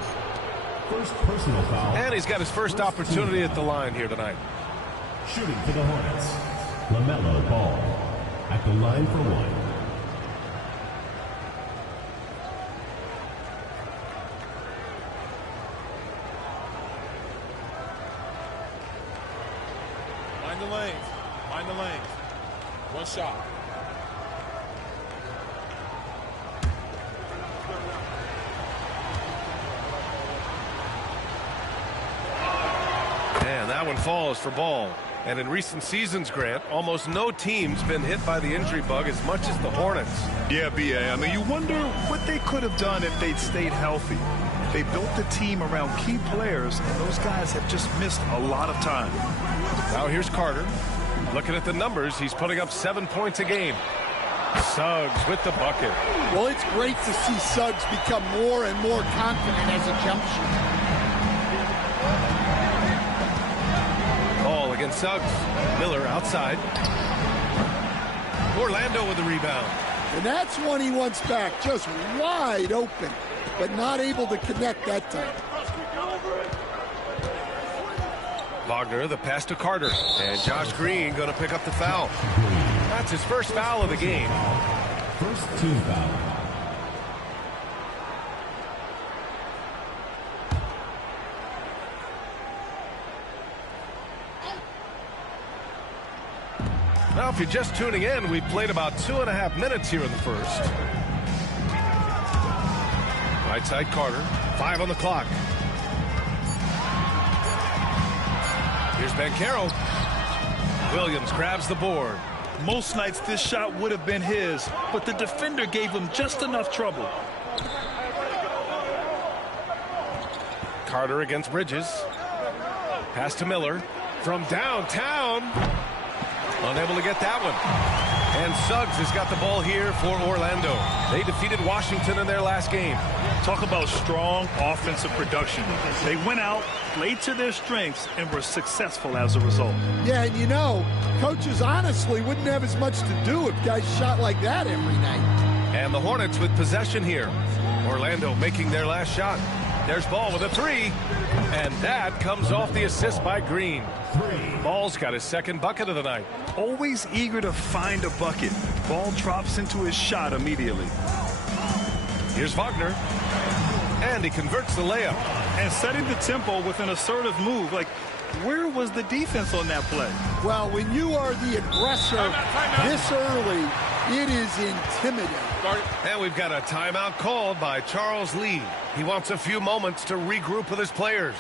First personal foul. And he's got his first opportunity at the line here tonight. Shooting for the Hornets, LaMelo Ball at the line for 1. Find the lanes. Find the lanes. One shot. And that one falls for Ball. And in recent seasons, Grant, almost no team's been hit by the injury bug as much as the Hornets. Yeah, B.A. I mean, you wonder what they could have done if they'd stayed healthy. They built the team around key players, and those guys have just missed a lot of time. Now here's Carter. Looking at the numbers, he's putting up 7 points a game. Suggs with the bucket. Well, it's great to see Suggs become more and more confident as a jump shooter. Ball against Suggs. Miller outside. Orlando with the rebound. And that's one he wants back, just wide open, but not able to connect that time. Wagner, the pass to Carter. And Josh Green going to pick up the foul. That's his first foul of the game. First team foul. Now, if you're just tuning in, we've played about 2.5 minutes here in the first. Right side Carter. 5 on the clock. Here's Banchero. Williams grabs the board. Most nights this shot would have been his, but the defender gave him just enough trouble. Carter against Bridges. Pass to Miller from downtown. Unable to get that one. And Suggs has got the ball here for Orlando. They defeated Washington in their last game. Talk about strong offensive production. They went out, played to their strengths, and were successful as a result. Yeah, and you know, coaches honestly wouldn't have as much to do if guys shot like that every night. And the Hornets with possession here. Orlando making their last shot. There's Ball with a three. And that comes off the assist by Green. Ball's got his second bucket of the night. Always eager to find a bucket. Ball drops into his shot immediately. Here's Wagner. And he converts the layup. And setting the tempo with an assertive move. Like, where was the defense on that play? Well, when you are the aggressor this early, it is intimidating. And we've got a timeout called by Charles Lee. He wants a few moments to regroup with his players.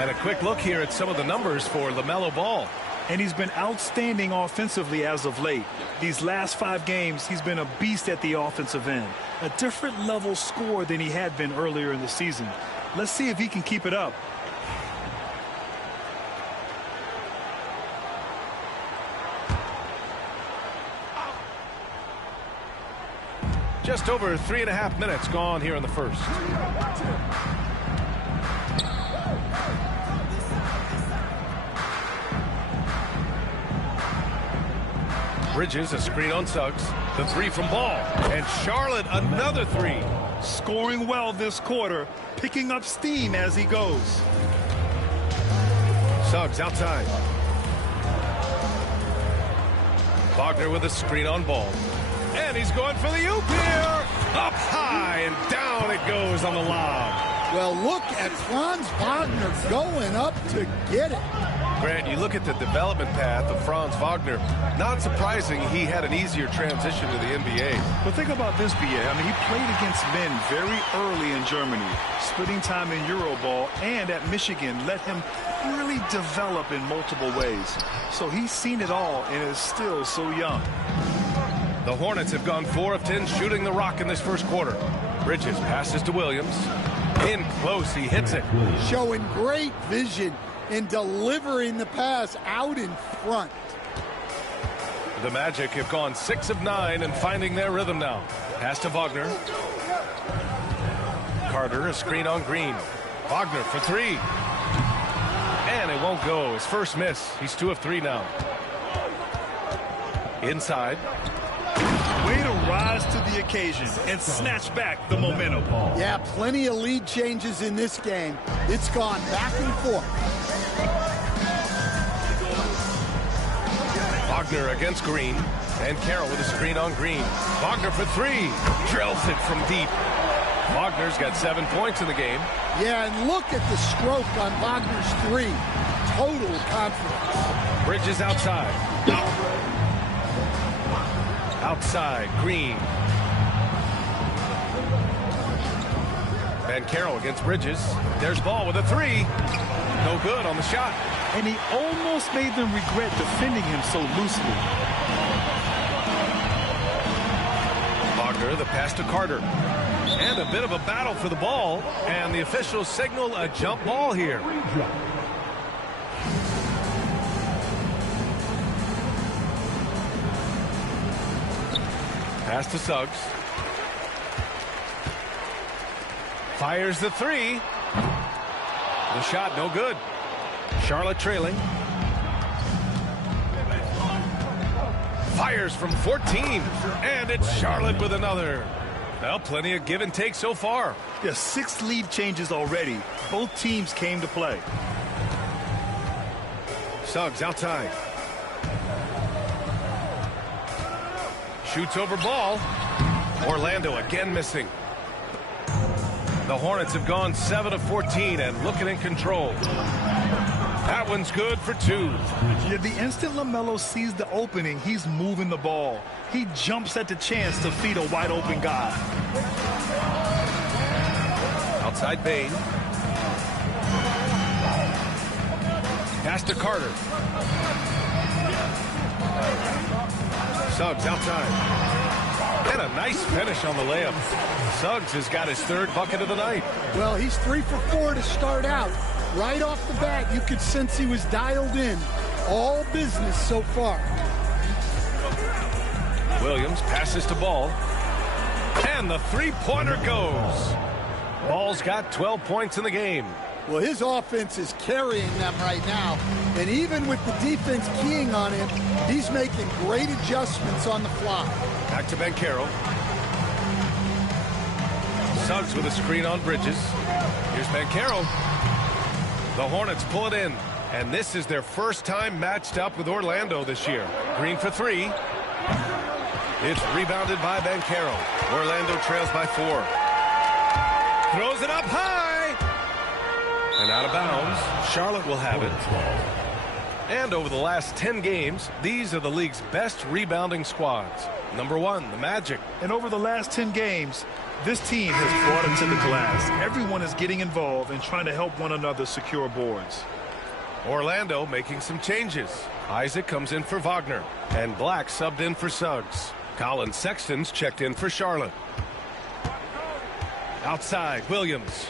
And a quick look here at some of the numbers for LaMelo Ball. And he's been outstanding offensively as of late. These last 5 games, he's been a beast at the offensive end. A different level score than he had been earlier in the season. Let's see if he can keep it up. Just over 3.5 minutes gone here in the first. Bridges, a screen on Suggs. The three from Ball. And Charlotte, another three. Scoring well this quarter, picking up steam as he goes. Suggs outside. Wagner with a screen on Ball. And he's going for the oop here. Up high and down it goes on the lob. Well, look at Franz Wagner going up to get it. Grant, you look at the development path of Franz Wagner. Not surprising he had an easier transition to the NBA. But think about this, B.A. I mean, he played against men very early in Germany, splitting time in Euroball, and at Michigan let him really develop in multiple ways. So he's seen it all and is still so young. The Hornets have gone 4 of 10 shooting the rock in this first quarter. Bridges passes to Williams. In close, he hits it. Showing great vision and delivering the pass out in front. The Magic have gone 6 of 9 and finding their rhythm now. Pass to Wagner. Carter, a screen on Green. Wagner for 3. And it won't go. His first miss. He's 2 of 3 now. Inside. Way to rise to the occasion and snatch back the momentum. Yeah, plenty of lead changes in this game. It's gone back and forth. Wagner against Green. And Carroll with a screen on Green. Wagner for 3. Drills it from deep. Wagner's got 7 points in the game. Yeah, and look at the stroke on Wagner's 3. Total confidence. Bridges outside. Outside, Green. And Carroll against Bridges. There's Ball with a 3. No good on the shot. And he almost made them regret defending him so loosely. Wagner, the pass to Carter. And a bit of a battle for the ball. And the officials signal a jump ball here. Pass to Suggs. Fires the three. The shot no good. Charlotte trailing. Fires from 14. And it's Charlotte with another. Well, plenty of give and take so far. Yeah, 6 lead changes already. Both teams came to play. Suggs outside. Shoots over ball. Orlando again missing. The Hornets have gone 7 of 14 and looking in control. That one's good for 2. Yeah, the instant LaMelo sees the opening, he's moving the ball. He jumps at the chance to feed a wide open guy. Outside Bane. Pass to Carter. Suggs outside. And a nice finish on the layup. Suggs has got his 3rd bucket of the night. Well, he's 3 for 4 to start out. Right off the bat, you could sense he was dialed in. All business so far. Williams passes to Ball. And the three-pointer goes. Ball's got 12 points in the game. Well, his offense is carrying them right now. And even with the defense keying on him, he's making great adjustments on the fly. Back to Banchero. Suggs with a screen on Bridges. Here's Banchero. The Hornets pull it in. And this is their first time matched up with Orlando this year. Green for 3. It's rebounded by Banchero. Orlando trails by 4. Throws it up high. And out of bounds. Charlotte will have it. And over the last 10 games, these are the league's best rebounding squads. Number 1, the Magic. And over the last 10 games, this team has brought it to the glass. Everyone is getting involved and trying to help one another secure boards. Orlando making some changes. Isaac comes in for Wagner. And Black subbed in for Suggs. Colin Sexton's checked in for Charlotte. Outside, Williams.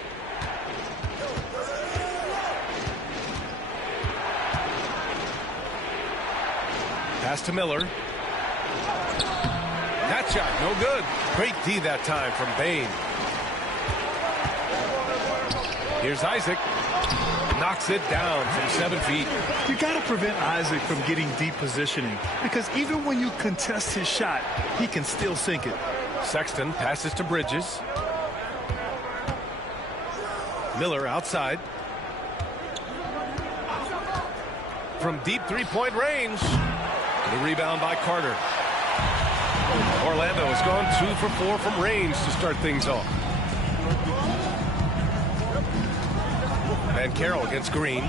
Pass to Miller. That shot, no good. Great D that time from Bane. Here's Isaac. Knocks it down from 7 feet. You got to prevent Isaac from getting deep positioning, because even when you contest his shot, he can still sink it. Sexton passes to Bridges. Miller outside. From deep three-point range. The rebound by Carter. Orlando has gone 2 for 4 from range to start things off. Banchero against Green.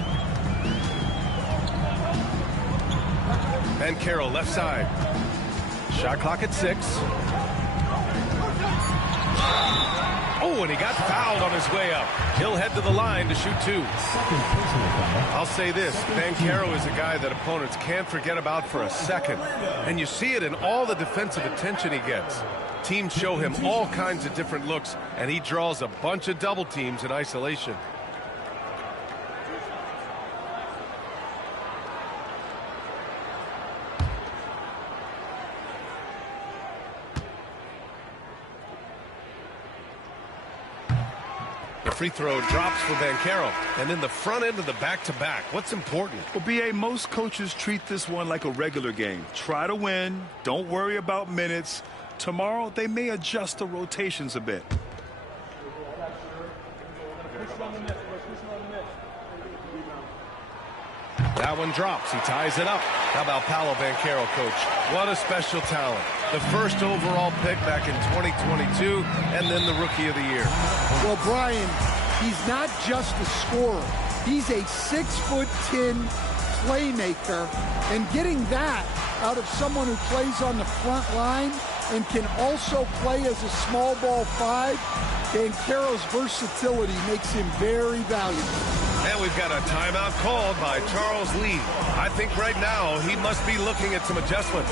Banchero left side. Shot clock at 6. Oh, and he got fouled on his way up. He'll head to the line to shoot 2. I'll say this, Banchero is a guy that opponents can't forget about for a second. And you see it in all the defensive attention he gets. Teams show him all kinds of different looks, and he draws a bunch of double teams in isolation. Free throw drops for Banchero. And in the front end of the back-to-back, what's important? Well, B.A., most coaches treat this one like a regular game. Try to win. Don't worry about minutes. Tomorrow, they may adjust the rotations a bit. That one drops. He ties it up. How about Paolo Banchero, coach? What a special talent. The first overall pick back in 2022, and then the Rookie of the Year. Well, Brian, he's not just a scorer. He's a 6'10" playmaker, and getting that out of someone who plays on the front line and can also play as a small ball 5, Banchero's versatility makes him very valuable. And we've got a timeout called by Charles Lee. I think right now he must be looking at some adjustments.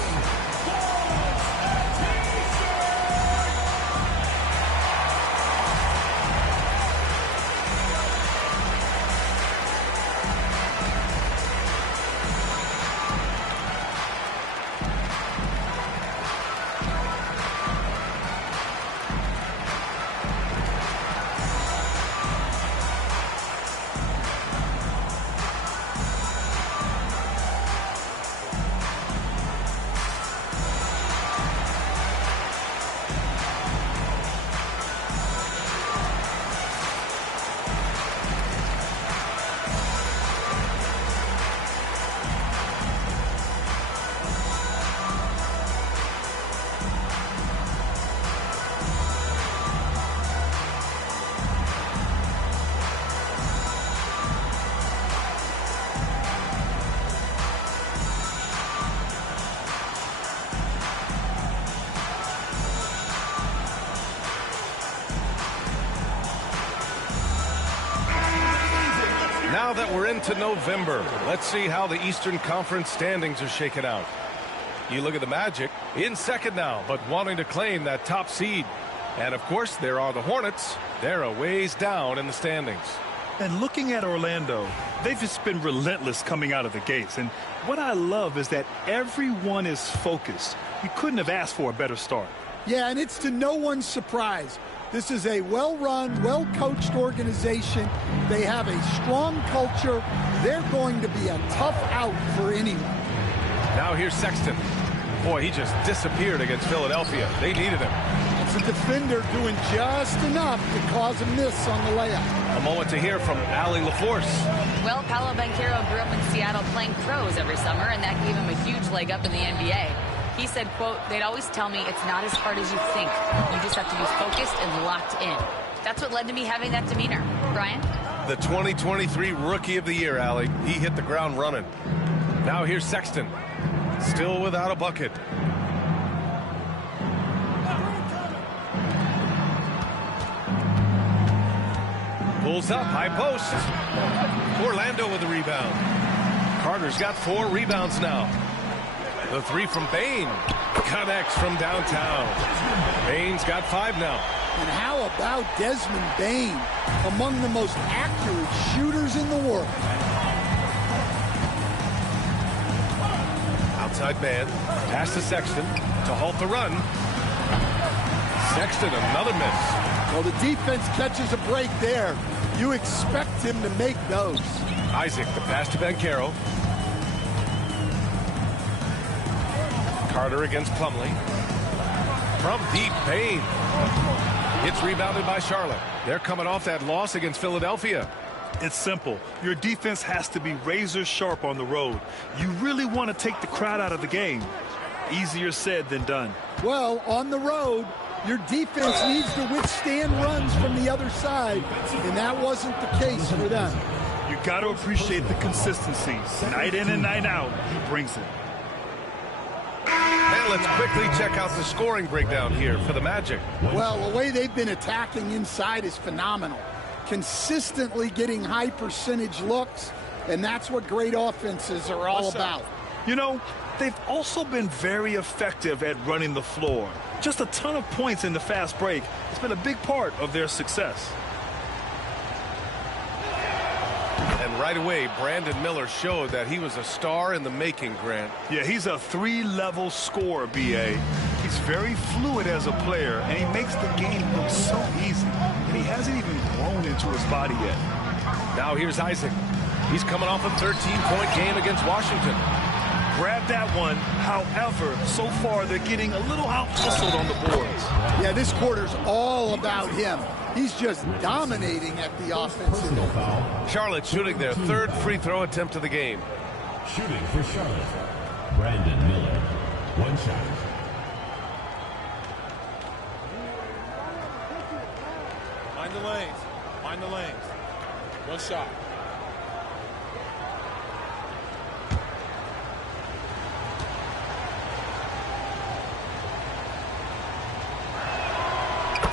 now that we're into November, let's see how the Eastern Conference standings are shaken out. You look at the Magic, in second now, but wanting to claim that top seed. And, of course, there are the Hornets. They're a ways down in the standings. And looking at Orlando, they've just been relentless coming out of the gates. And what I love is that everyone is focused. You couldn't have asked for a better start. Yeah, and it's to no one's surprise. This is a well-run, well-coached organization. They have a strong culture. They're going to be a tough out for anyone. Now here's Sexton. Boy, he just disappeared against Philadelphia. They needed him. It's a defender doing just enough to cause a miss on the layup. A moment to hear from Allie LaForce. Well, Paolo Banchero grew up in Seattle playing pros every summer, and that gave him a huge leg up in the NBA. He said, quote, they'd always tell me it's not as hard as you think. You just have to be focused and locked in. That's what led to me having that demeanor. Brian? The 2023 Rookie of the Year, Allie. He hit the ground running. Now here's Sexton. Still without a bucket. Pulls up, high post. Orlando with the rebound. Carter's got 4 rebounds now. The 3 from Bane connects from downtown. Bane's got 5 now. And how about Desmond Bane, among the most accurate shooters in the world? Outside man, pass to Sexton to halt the run. Sexton, another miss. Well, the defense catches a break there. You expect him to make those. Isaac, the pass to Banchero. Carter against Plumlee. From deep, Bane. It's rebounded by Charlotte. They're coming off that loss against Philadelphia. It's simple. Your defense has to be razor sharp on the road. You really want to take the crowd out of the game. Easier said than done. Well, on the road, your defense needs to withstand runs from the other side, and that wasn't the case for them. You got to appreciate the consistency. Night in and night out, he brings it. And let's quickly check out the scoring breakdown here for the Magic. Well, the way they've been attacking inside is phenomenal. Consistently getting high percentage looks, and that's what great offenses are all about. You know, they've also been very effective at running the floor. Just a ton of points in the fast break. It's been a big part of their success. And right away, Brandon Miller showed that he was a star in the making, Grant. Yeah, he's a 3-level scorer, B.A. He's very fluid as a player, and he makes the game look so easy. And he hasn't even grown into his body yet. Now here's Isaac. He's coming off a 13-point game against Washington. Grab that one. However, so far they're getting a little out-hustled on the boards. Yeah, this quarter's all about him. He's just dominating at the offensive end. Charlotte shooting their 3rd free throw attempt of the game. Shooting for Charlotte, Brandon Miller. 1 shot. Mind the lanes. Mind the lanes. 1 shot.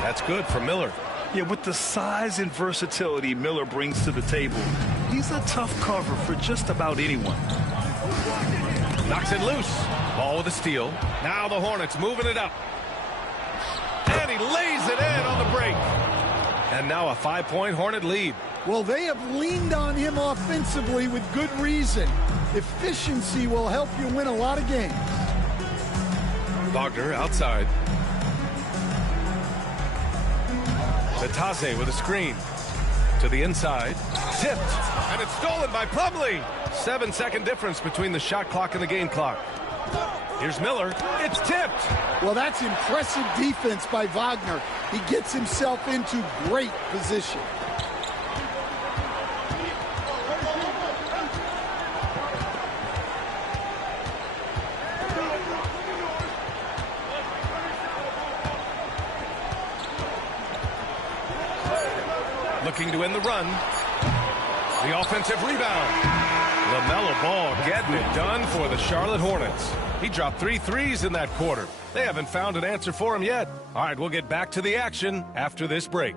That's good for Miller. Yeah, with the size and versatility Miller brings to the table, he's a tough cover for just about anyone. Knocks it loose. Ball with a steal. Now the Hornets moving it up. And he lays it in on the break. And now a 5-point Hornet lead. Well, they have leaned on him offensively with good reason. Efficiency will help you win a lot of games. Wagner outside. Natase with a screen. To the inside. Tipped. And it's stolen by Plumlee. 7-second difference between the shot clock and the game clock. Here's Miller. It's tipped. Well, that's impressive defense by Wagner. He gets himself into great position. Looking to end the run. The offensive rebound. LaMelo Ball getting it done for the Charlotte Hornets. He dropped 3 threes in that quarter. They haven't found an answer for him yet. All right, we'll get back to the action after this break.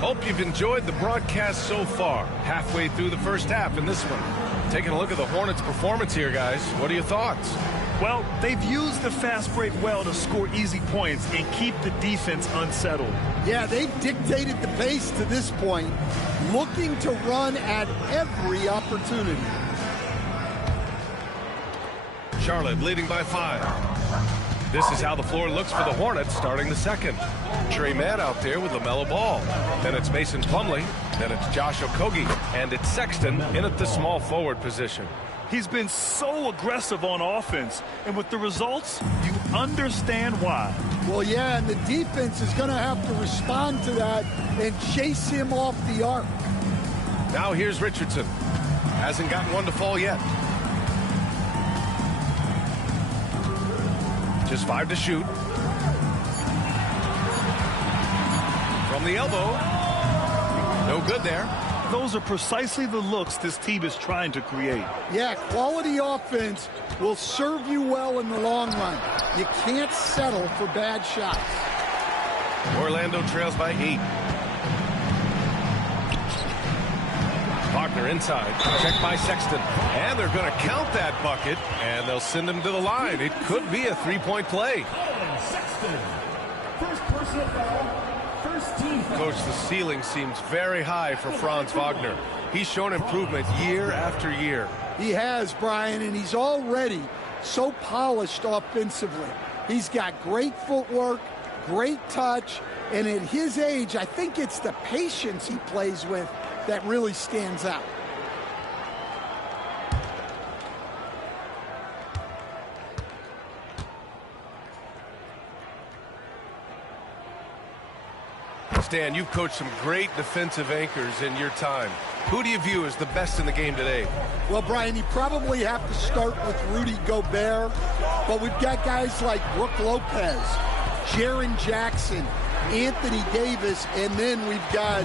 Hope you've enjoyed the broadcast so far. Halfway through the first half in this one. Taking a look at the Hornets' performance here, guys. What are your thoughts? Well, they've used the fast break well to score easy points and keep the defense unsettled. Yeah, they've dictated the pace to this point, looking to run at every opportunity. Charlotte leading by 5. This is how the floor looks for the Hornets starting the second. Trey Mann out there with LaMelo Ball. Then it's Mason Plumlee. Then it's Josh Okogie. And it's Sexton in at the small forward position. He's been so aggressive on offense. And with the results, you understand why. Well, yeah, and the defense is going to have to respond to that and chase him off the arc. Now here's Richardson. Hasn't gotten one to fall yet. Just 5 to shoot. From the elbow. No good there. Those are precisely the looks this team is trying to create. Yeah, quality offense will serve you well in the long run. You can't settle for bad shots. Orlando trails by 8. Wagner inside. Checked by Sexton. And they're going to count that bucket. And they'll send him to the line. It could be a three-point play. Sexton. First personal foul. First team foul. Coach, the ceiling seems very high for Franz Wagner. He's shown improvement year after year. He has, Brian, and he's already so polished offensively. He's got great footwork, great touch, and at his age, I think it's the patience he plays with that really stands out. Stan, you've coached some great defensive anchors in your time. Who do you view as the best in the game today? Well, Brian, you probably have to start with Rudy Gobert, but we've got guys like Brook Lopez, Jaren Jackson, Anthony Davis, and then we've got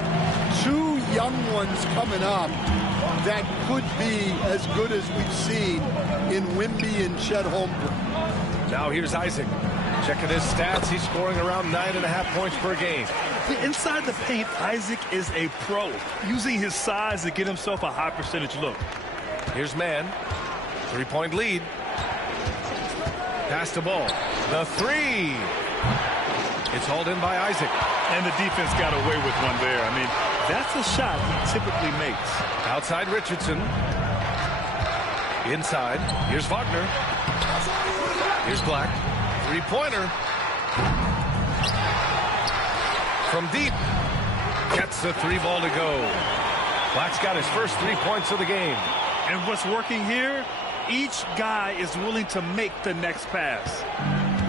2 young ones coming up that could be as good as we've seen in Wemby and Chet Holmgren. Now here's Isaac. Checking his stats, he's scoring around 9.5 points per game. Inside the paint, Isaac is a pro, using his size to get himself a high percentage look. Here's Mann. 3-point lead. Pass the ball. The 3. It's hauled in by Isaac. And the defense got away with one there. I mean, that's a shot he typically makes. Outside Richardson. Inside. Here's Wagner. Here's Black. 3-pointer. From deep. Gets the 3 ball to go. Black's got his first 3 points of the game. And what's working here, each guy is willing to make the next pass.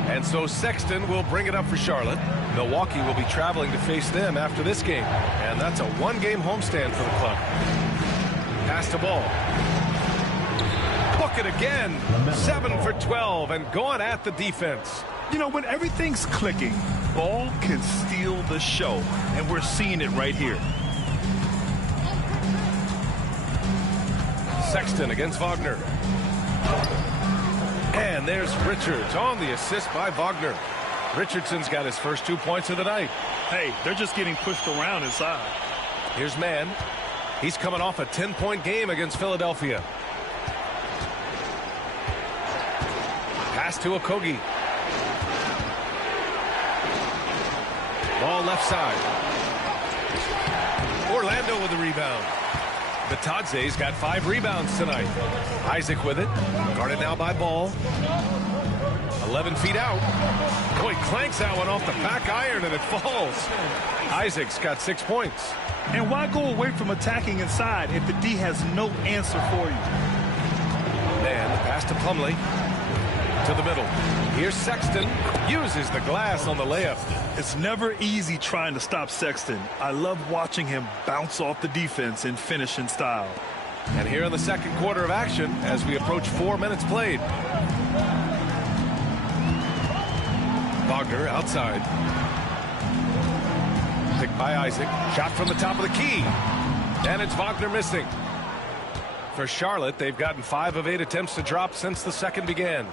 And so Sexton will bring it up for Charlotte. Milwaukee will be traveling to face them after this game. And that's a 1-game homestand for the club. Pass the ball. Book it again. 7 for 12 and going at the defense. You know, when everything's clicking, ball can steal the show. And we're seeing it right here. Sexton against Wagner. And there's Richards on the assist by Wagner. Richardson's got his first 2 points of the night. Hey, they're just getting pushed around inside. Here's Mann. He's coming off a 10-point game against Philadelphia. Pass to Okogie. Ball left side. Orlando with the rebound. Batadze's got 5 rebounds tonight. Isaac with it. Guarded now by Ball. 11 feet out. Boy, clanks that one off the back iron and it falls. Isaac's got 6 points. And why go away from attacking inside if the D has no answer for you? Man, the pass to Plumlee. To the middle. Here's Sexton. Uses the glass on the layup. It's never easy trying to stop Sexton. I love watching him bounce off the defense and finish in style. And here in the second quarter of action as we approach 4 minutes played. Wagner outside. Picked by Isaac. Shot from the top of the key. And it's Wagner missing. For Charlotte, they've gotten 5 of 8 attempts to drop since the second began.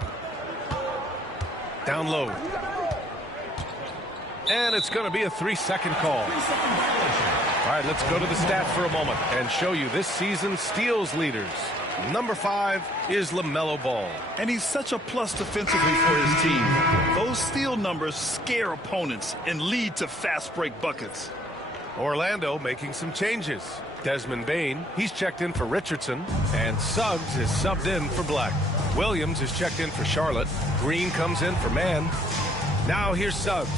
Down low. And it's going to be a 3-second call. All right, let's go to the stats for a moment and show you this season's steals leaders. Number 5 is LaMelo Ball. And he's such a plus defensively for his team. Those steal numbers scare opponents and lead to fast break buckets. Orlando making some changes. Desmond Bane, he's checked in for Richardson, and Suggs is subbed in for Black. Williams is checked in for Charlotte. Green comes in for Mann. Now here's Suggs.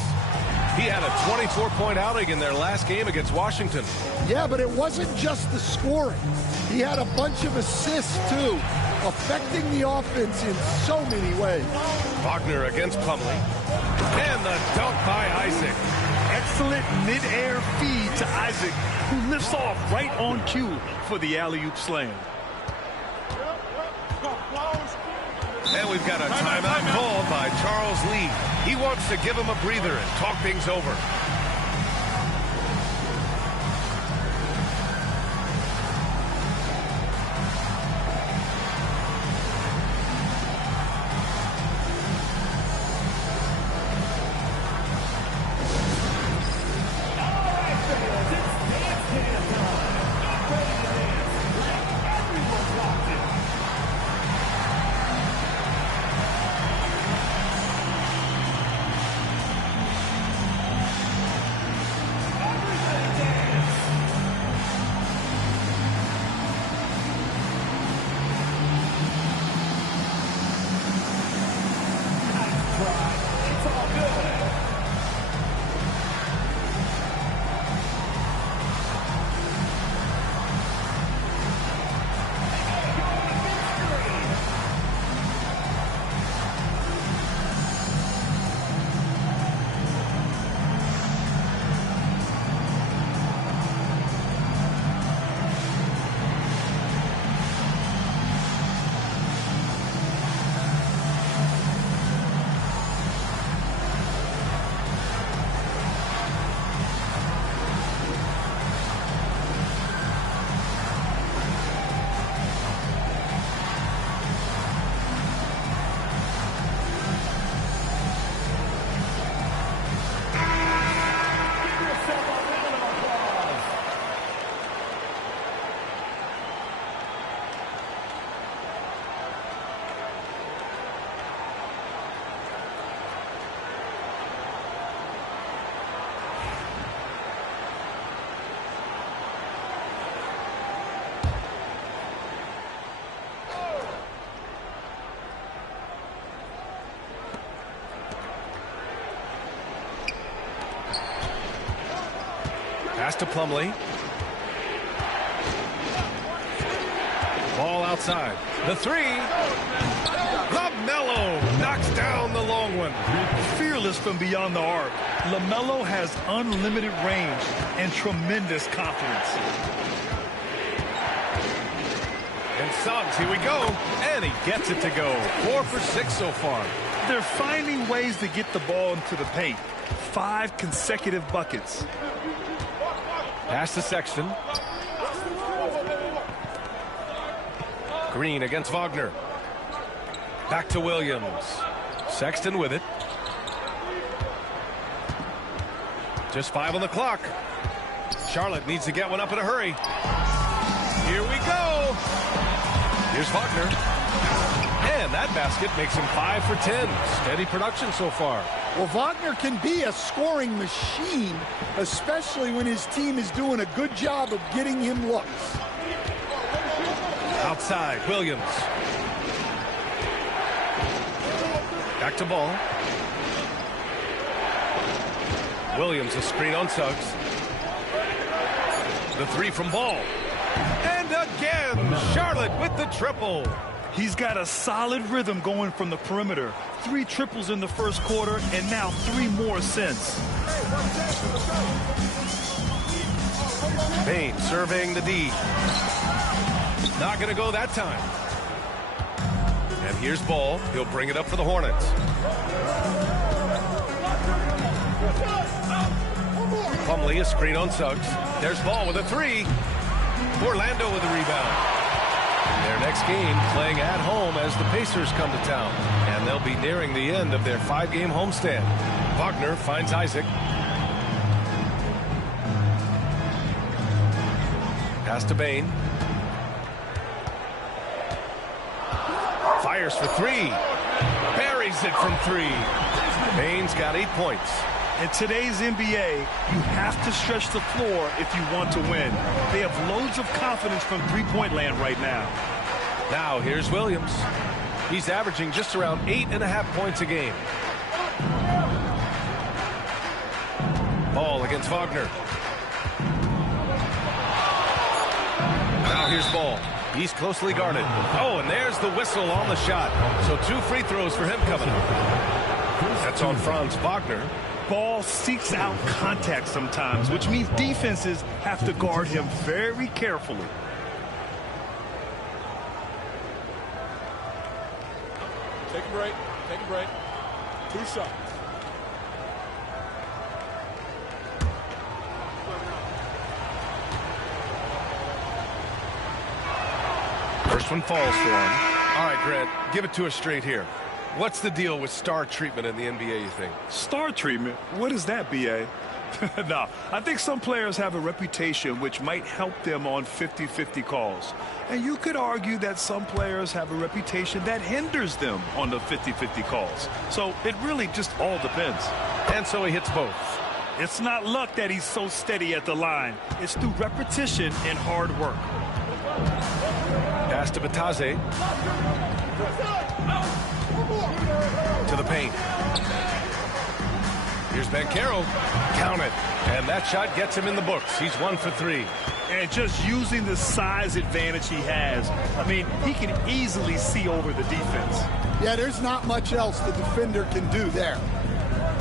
He had a 24-point outing in their last game against Washington. Yeah, but it wasn't just the scoring. He had a bunch of assists, too, affecting the offense in so many ways. Wagner against Plumlee. And the dunk by Isaac. Excellent mid-air feed to Isaac, who lifts off right on cue for the alley-oop slam. And we've got a timeout called by Charles Lee. He wants to give him a breather and talk things over. Pass to Plumlee. Ball outside. The 3. LaMelo knocks down the long one. Fearless from beyond the arc, LaMelo has unlimited range and tremendous confidence. And Suggs, here we go. And he gets it to go. 4 for 6 so far. They're finding ways to get the ball into the paint. 5 consecutive buckets. Pass to Sexton. Green against Wagner. Back to Williams. Sexton with it. Just 5 on the clock. Charlotte needs to get one up in a hurry. Here we go. Here's Wagner. And that basket makes him 5 for 10. Steady production so far. Well, Wagner can be a scoring machine, especially when his team is doing a good job of getting him looks. Outside, Williams. Back to Ball. Williams, a screen on Suggs. The 3 from Ball. And again, Charlotte with the triple. He's got a solid rhythm going from the perimeter. 3 triples in the first quarter, and now 3 more since. Bane surveying the D. Not going to go that time. And here's Ball. He'll bring it up for the Hornets. Plumlee, a screen on Suggs. There's Ball with a three. Orlando with a rebound. Their next game playing at home as the Pacers come to town. And they'll be nearing the end of their 5-game homestand. Wagner finds Isaac. Pass to Bain. Fires for three. Buries it from three. Bain's got 8 points. In today's NBA, you have to stretch the floor if you want to win. They have loads of confidence from three-point land right now. Now here's Williams. He's averaging just around 8.5 points a game. Ball against Wagner. Now here's Ball. He's closely guarded. Oh, and there's the whistle on the shot. So 2 free throws for him coming up. That's on Franz Wagner. Ball seeks out contact sometimes, which means defenses have to guard him very carefully. Take a break. Take a break. 2 shots. First one falls for him. All right, Grant, give it to us straight here. What's the deal with star treatment in the NBA, you think? Star treatment? What is that, B.A.? No, I think some players have a reputation which might help them on 50-50 calls. And you could argue that some players have a reputation that hinders them on the 50-50 calls. So it really just all depends. And so he hits both. It's not luck that he's so steady at the line. It's through repetition and hard work. Pass to Batadze. To the paint. Here's Banchero. Count it. And that shot gets him in the books. He's 1 for 3. And just using the size advantage he has, I mean, he can easily see over the defense. Yeah, there's not much else the defender can do there.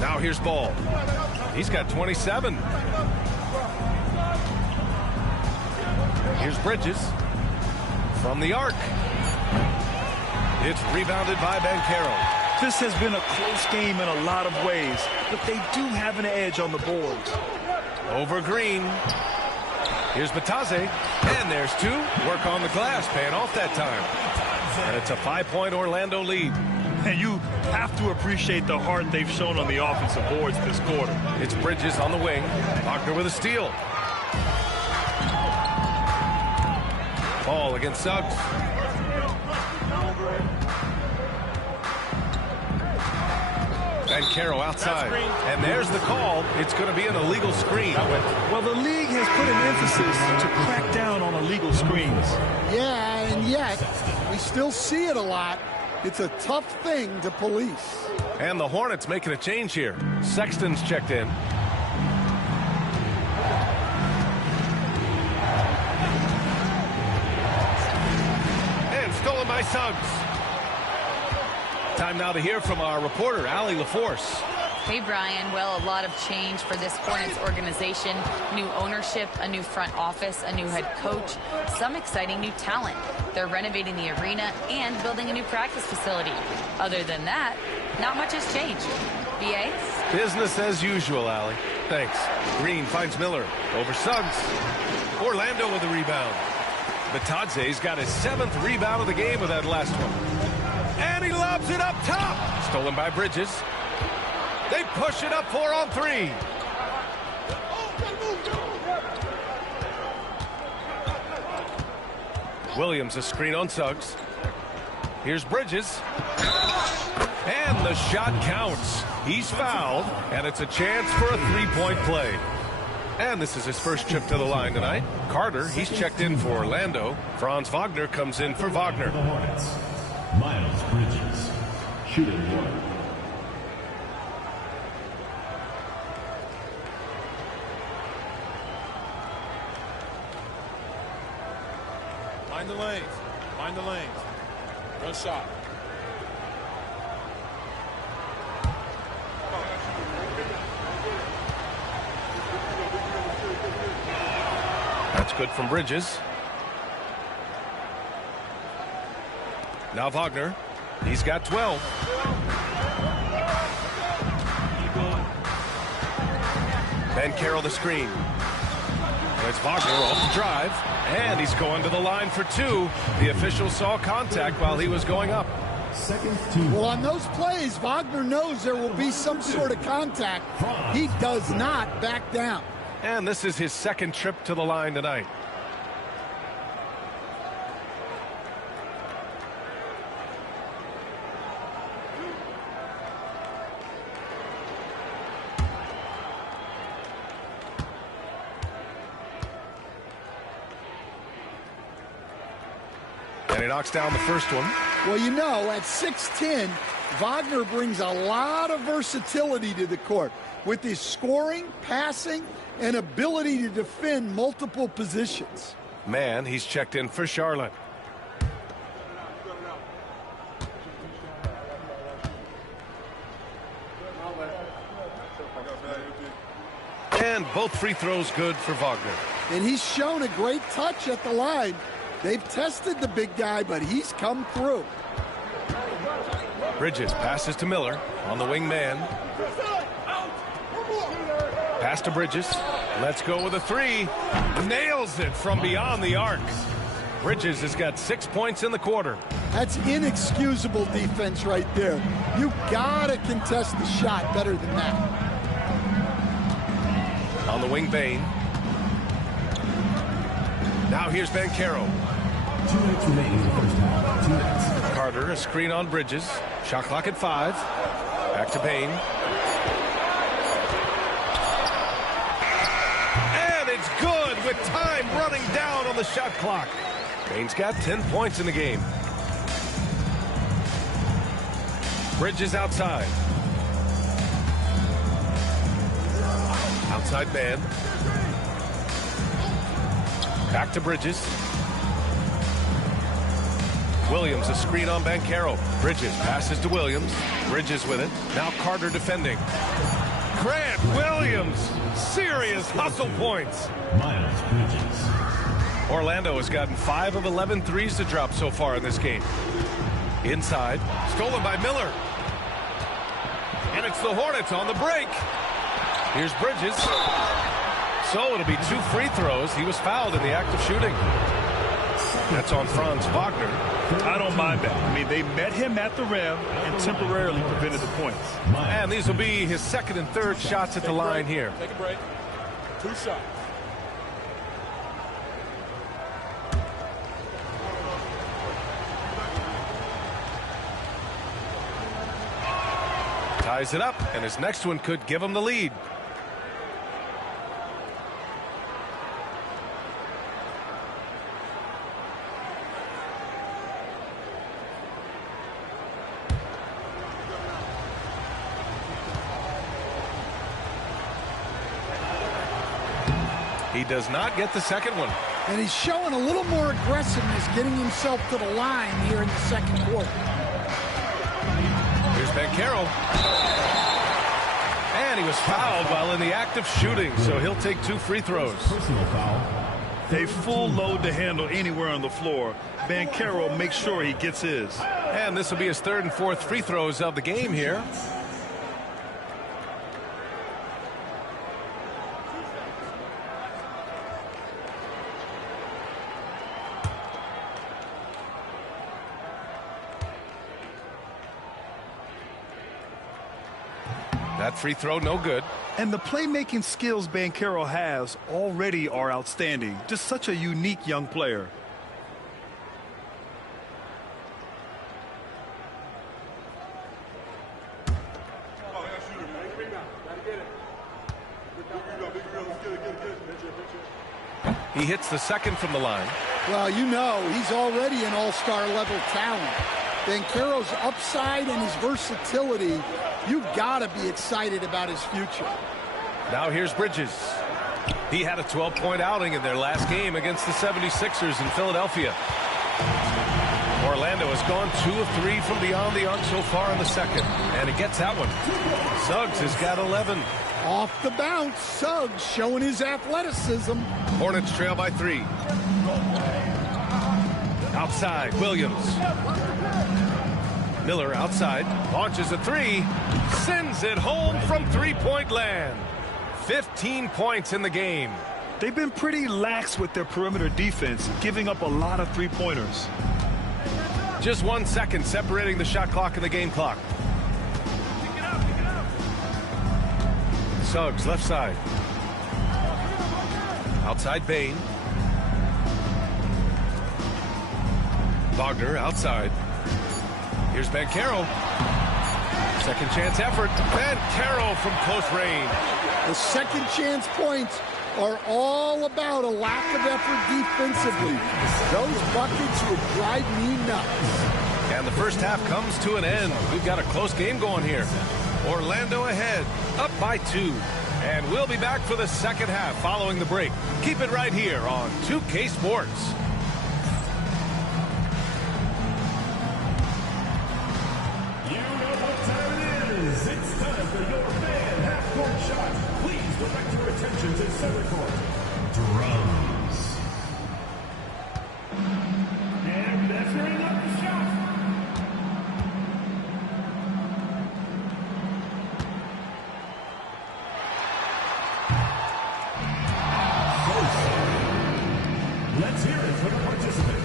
Now here's Ball. He's got 27. Here's Bridges. From the arc. It's rebounded by Banchero. This has been a close game in a lot of ways, but they do have an edge on the boards. Over Green. Here's Batadze. And there's 2. Work on the glass, paying off that time. And it's a 5-point Orlando lead. And you have to appreciate the heart they've shown on the offensive boards this quarter. It's Bridges on the wing. Wagner with a steal. Ball against Suggs. Banchero outside. And there's the call. It's going to be an illegal screen. Well, the league has put an emphasis to crack down on illegal screens. Yeah, and yet we still see it a lot. It's a tough thing to police. And the Hornets making a change here. Sexton's checked in. And stolen by Suggs. Time now to hear from our reporter, Allie LaForce. Hey, Brian. Well, a lot of change for this Hornets organization. New ownership, a new front office, a new head coach, some exciting new talent. They're renovating the arena and building a new practice facility. Other than that, not much has changed. B.A.? Business as usual, Allie. Thanks. Green finds Miller over Suggs. Orlando with the rebound. Batadze's got his 7th rebound of the game with that last one. And he lobs it up top. Stolen by Bridges. They push it up 4 on 3. Williams a screen on Suggs. Here's Bridges. And the shot counts. He's fouled, and it's a chance for a 3-point play. And this is his first trip to the line tonight. Carter, he's checked in for Orlando. Franz Wagner comes in for Wagner. The Hornets. Miles Bridges, shooting 1. Mind the lanes. Mind the lanes. One shot. That's good from Bridges. Now Wagner. He's got 12. Banchero the screen. It's Wagner off the drive, and he's going to the line for two. The official saw contact while he was going up. Well, on those plays, Wagner knows there will be some sort of contact. He does not back down. And this is his second trip to the line tonight. And he knocks down the first one. Well, you know, at 6'10", Wagner brings a lot of versatility to the court with his scoring, passing, and ability to defend multiple positions. Man, he's checked in for Charlotte. And both free throws good for Wagner. And he's shown a great touch at the line. They've tested the big guy, but he's come through. Bridges passes to Miller on the wing man. Pass to Bridges. Let's go with a three. Nails it from beyond the arc. Bridges has got 6 points in the quarter. That's inexcusable defense right there. You gotta contest the shot better than that. On the wing, Bain. Now here's Banchero. 2 minutes remaining in the first half. 2 minutes. Carter, a screen on Bridges. Shot clock at 5. Back to Bain. And it's good with time running down on the shot clock. Bain's got 10 points in the game. Bridges outside. Outside man. Back to Bridges. Williams, a screen on Banchero. Bridges passes to Williams. Bridges with it. Now Carter defending. Grant Williams. Serious hustle points. Miles Bridges. Orlando has gotten 5 of 11 threes to drop so far in this game. Inside. Stolen by Miller. And it's the Hornets on the break. Here's Bridges. So it'll be 2 free throws. He was fouled in the act of shooting. That's on Franz Wagner. I don't mind that. I mean, they met him at the rim and temporarily prevented the points. And these will be his second and third shots at the line here. Take a break. 2 shots. Ties it up, and his next one could give him the lead. He does not get the second one. And he's showing a little more aggressiveness getting himself to the line here in the second quarter. Here's Banchero. And he was fouled while in the act of shooting, so he'll take 2 free throws. Personal foul. They full load to handle anywhere on the floor. Banchero makes sure he gets his. And this will be his 3rd and 4th free throws of the game here. That free throw, no good. And the playmaking skills Banchero has already are outstanding. Just such a unique young player. He hits the second from the line. Well, you know, he's already an all-star level talent. Banchero's upside and his versatility, you've got to be excited about his future. Now here's Bridges. He had a 12-point outing in their last game against the 76ers in Philadelphia. Orlando has gone 2 of 3 from beyond the arc so far in the second, and he gets that one. Suggs has got 11. Off the bounce, Suggs showing his athleticism. Hornets trail by 3. Outside, Williams. Miller outside, launches a 3, sends it home from 3-point land. 15 points in the game. They've been pretty lax with their perimeter defense, giving up a lot of three-pointers. Just 1 second separating the shot clock and the game clock. Suggs, left side. Outside Bain. Wagner outside. Here's Banchero. Second chance effort. Banchero from close range. The second chance points are all about a lack of effort defensively. Those buckets would drive me nuts. And the first half comes to an end. We've got a close game going here. Orlando ahead, up by 2. And we'll be back for the second half following the break. Keep it right here on 2K Sports. You know what time it is. It's time for your fan half-court shot. Please direct your attention to center court. Drums. And measuring up the shot. Let's hear it for the participant.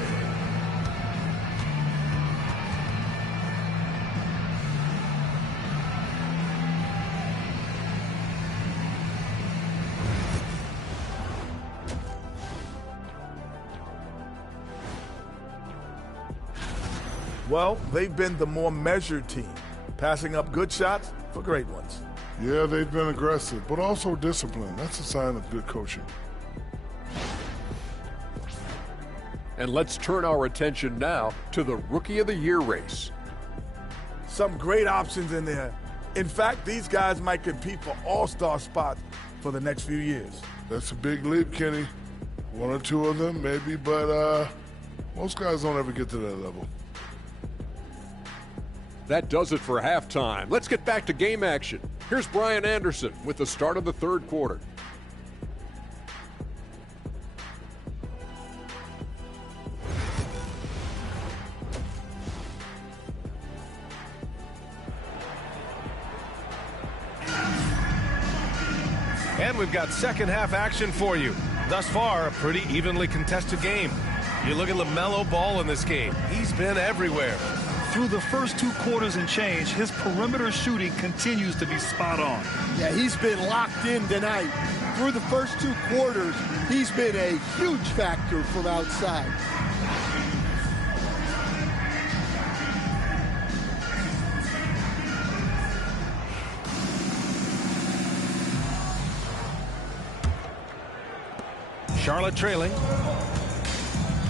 Well, they've been the more measured team, passing up good shots for great ones. Yeah, they've been aggressive, but also disciplined. That's a sign of good coaching. And let's turn our attention now to the Rookie of the Year race. Some great options in there. In fact, these guys might compete for all-star spots for the next few years. That's a big leap, Kenny. 1 or 2 of them, maybe, but most guys don't ever get to that level. That does it for halftime. Let's get back to game action. Here's Brian Anderson with the start of the third quarter. And we've got second half action for you. Thus far, a pretty evenly contested game. You look at LaMelo Ball in this game. He's been everywhere. Through the first 2 quarters and change, his perimeter shooting continues to be spot on. Yeah, he's been locked in tonight. Through the first 2 quarters, he's been a huge factor from outside. Charlotte trailing.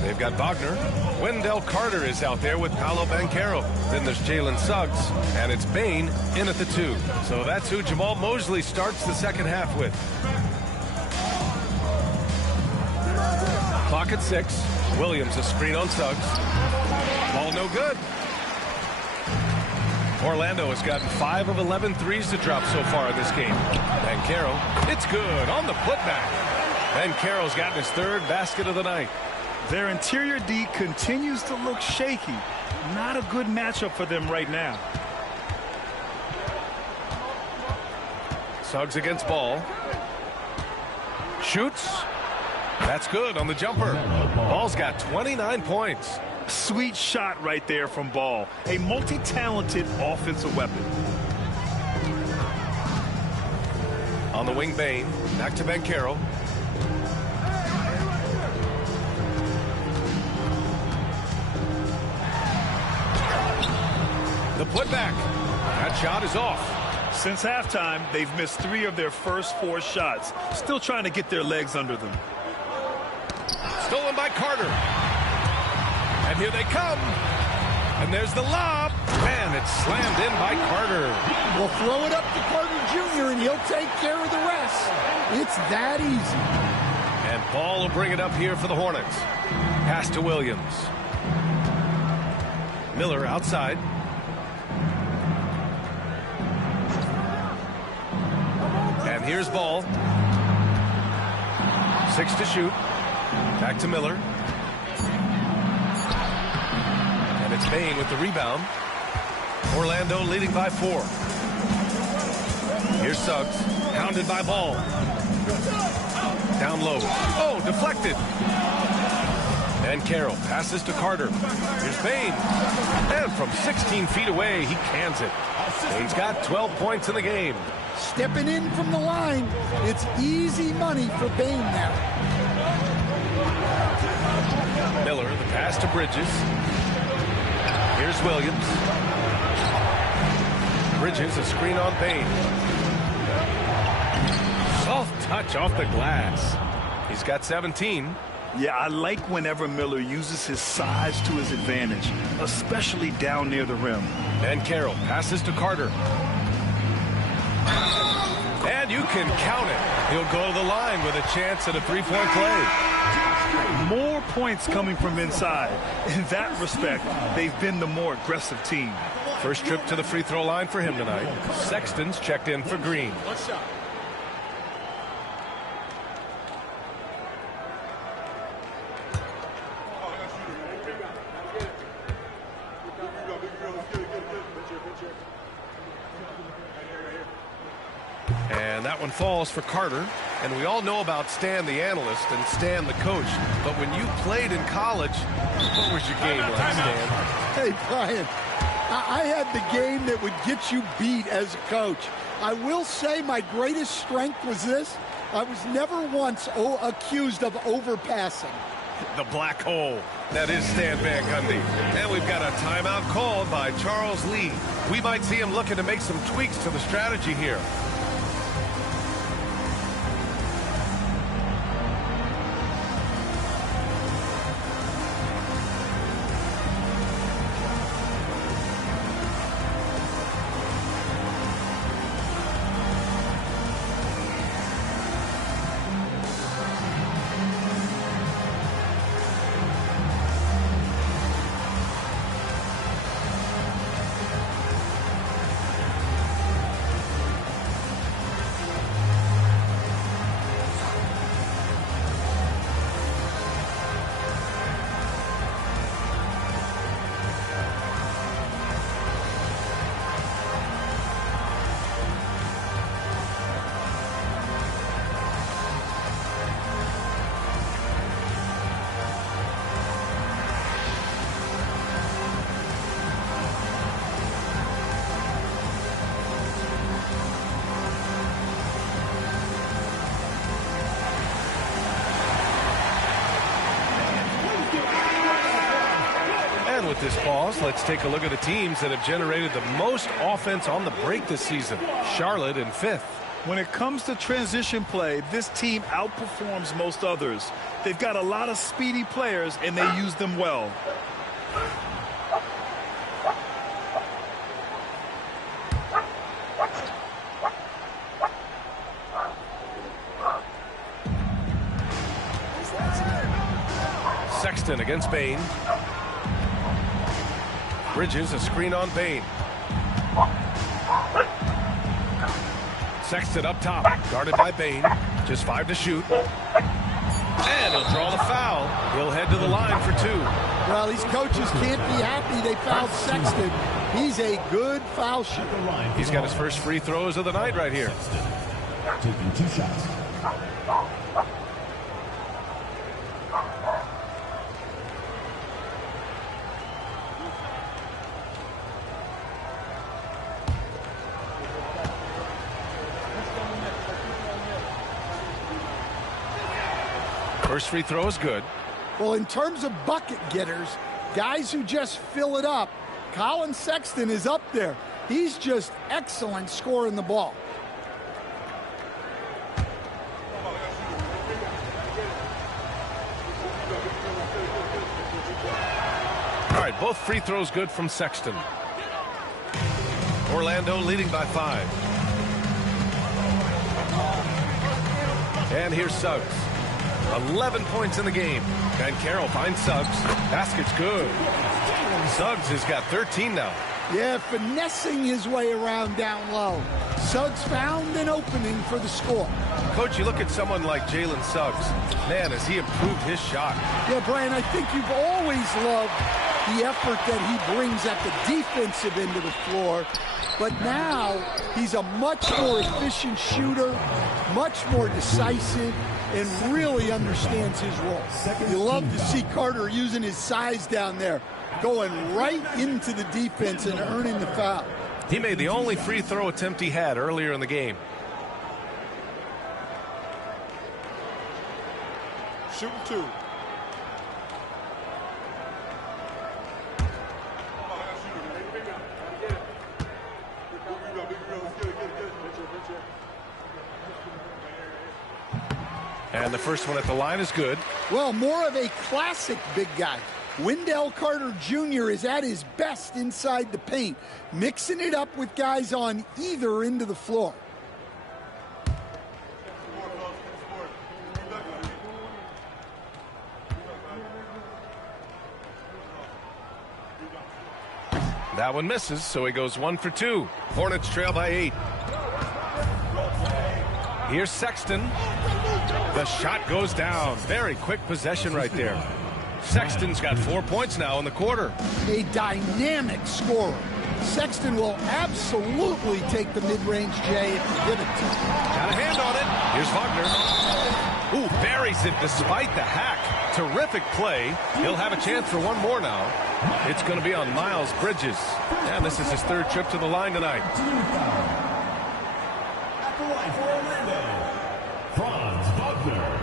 They've got Wagner. Wendell Carter is out there with Paolo Banchero. Then there's Jalen Suggs, and it's Bain in at the 2. So that's who Jamal Mosley starts the second half with. Clock at 6. Williams a screen on Suggs. Ball no good. Orlando has gotten 5 of 11 threes to drop so far in this game. Banchero, it's good on the putback. Banchero's gotten his 3rd basket of the night. Their interior D continues to look shaky. Not a good matchup for them right now. Suggs against Ball. Shoots. That's good on the jumper. Ball's got 29 points. Sweet shot right there from Ball. A multi-talented offensive weapon. On the wing, Bain. Back to Banchero. The putback. That shot is off. Since halftime, they've missed 3 of their first 4 shots. Still trying to get their legs under them. Stolen by Carter. And here they come. And there's the lob. And it's slammed in by Carter. Well, throw it up to Carter Jr. and he'll take care of the rest. It's that easy. And Ball will bring it up here for the Hornets. Pass to Williams. Miller outside. And here's Ball. 6 to shoot. Back to Miller. And it's Bain with the rebound. Orlando leading by 4. Here's Suggs, hounded by Ball. Down low. Oh, deflected. And Carroll passes to Carter. Here's Bain. And from 16 feet away, he cans it. He's got 12 points in the game. Stepping in from the line, it's easy money for Bain now. Miller, the pass to Bridges. Here's Williams. Bridges, a screen on Bain. Soft touch off the glass. He's got 17. Yeah, I like whenever Miller uses his size to his advantage, especially down near the rim. And Carroll passes to Carter. And you can count it. He'll go to the line with a chance at a three-point play. More points coming from inside. In that respect, they've been the more aggressive team. First trip to the free throw line for him tonight. Sexton's checked in for Green. And that one falls for Carter. And we all know about Stan the analyst and Stan the coach. But when you played in college, what was your game like, Stan? Hey, Brian, I had the game that would get you beat as a coach. I will say my greatest strength was this. I was never once accused of overpassing. The black hole. That is Stan Van Gundy. And we've got a timeout called by Charles Lee. We might see him looking to make some tweaks to the strategy here. With this pause, let's take a look at the teams that have generated the most offense on the break this season. Charlotte in 5th. When it comes to transition play, this team outperforms most others. They've got a lot of speedy players, and they use them well. Sexton against Bain. Bridges, a screen on Bain. Sexton up top, guarded by Bain. Just 5 to shoot. And he'll draw the foul. He'll head to the line for 2. Well, these coaches can't be happy they fouled Sexton. He's a good foul shooter. He's got his first free throws of the night right here. Taking 2 shots. First free throw is good. Well, in terms of bucket getters, guys who just fill it up, Colin Sexton is up there. He's just excellent scoring the ball. All right, both free throws good from Sexton. Orlando leading by 5. And here's Suggs. 11 points in the game. And Carroll finds Suggs. Basket's good. Suggs has got 13 now. Yeah, finessing his way around down low. Suggs found an opening for the score. Coach, you look at someone like Jalen Suggs. Man, has he improved his shot. Yeah, Brian, I think you've always loved the effort that he brings at the defensive end of the floor. But now he's a much more efficient shooter, much more decisive, and really understands his role. You love to see Carter using his size down there, going right into the defense and earning the foul. He made the only free throw attempt he had earlier in the game. Shooting 2. And the first one at the line is good. Well, more of a classic big guy. Wendell Carter Jr. is at his best inside the paint, mixing it up with guys on either end of the floor. That one misses, so he goes 1 for 2. Hornets trail by 8. Here's Sexton. The shot goes down. Very quick possession right there. Sexton's got 4 points now in the quarter. A dynamic scorer. Sexton will absolutely take the mid-range, Jay, if you give it to him. Got a hand on it. Here's Wagner. Ooh, buries it despite the hack. Terrific play. He'll have a chance for one more now. It's going to be on Miles Bridges. And this is his 3rd trip to the line tonight. At the line for Orlando, Franz Wagner,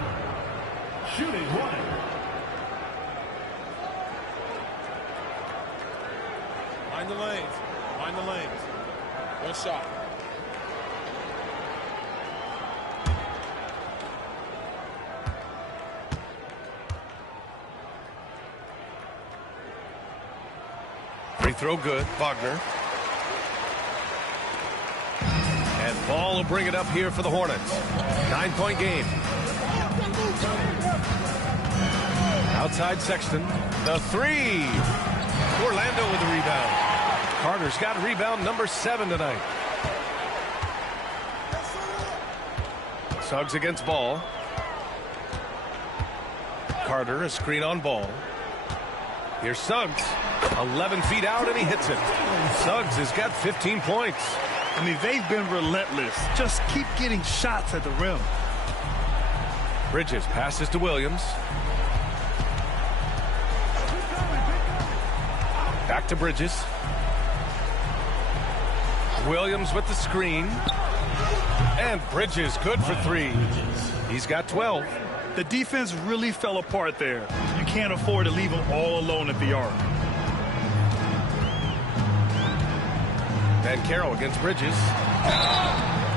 shooting 1. Mind the lanes. Mind the lanes. One shot. Free throw good. Wagner. And Ball will bring it up here for the Hornets. 9-point game. Outside Sexton. The 3. Orlando with the rebound. Carter's got rebound number 7 tonight. Suggs against Ball. Carter, a screen on Ball. Here's Suggs. 11 feet out, and he hits it. Suggs has got 15 points. I mean, they've been relentless. Just keep getting shots at the rim. Bridges passes to Williams. Back to Bridges. Williams with the screen. And Bridges good for 3. He's got 12. The defense really fell apart there. You can't afford to leave them all alone at the arc. Van Carroll against Bridges.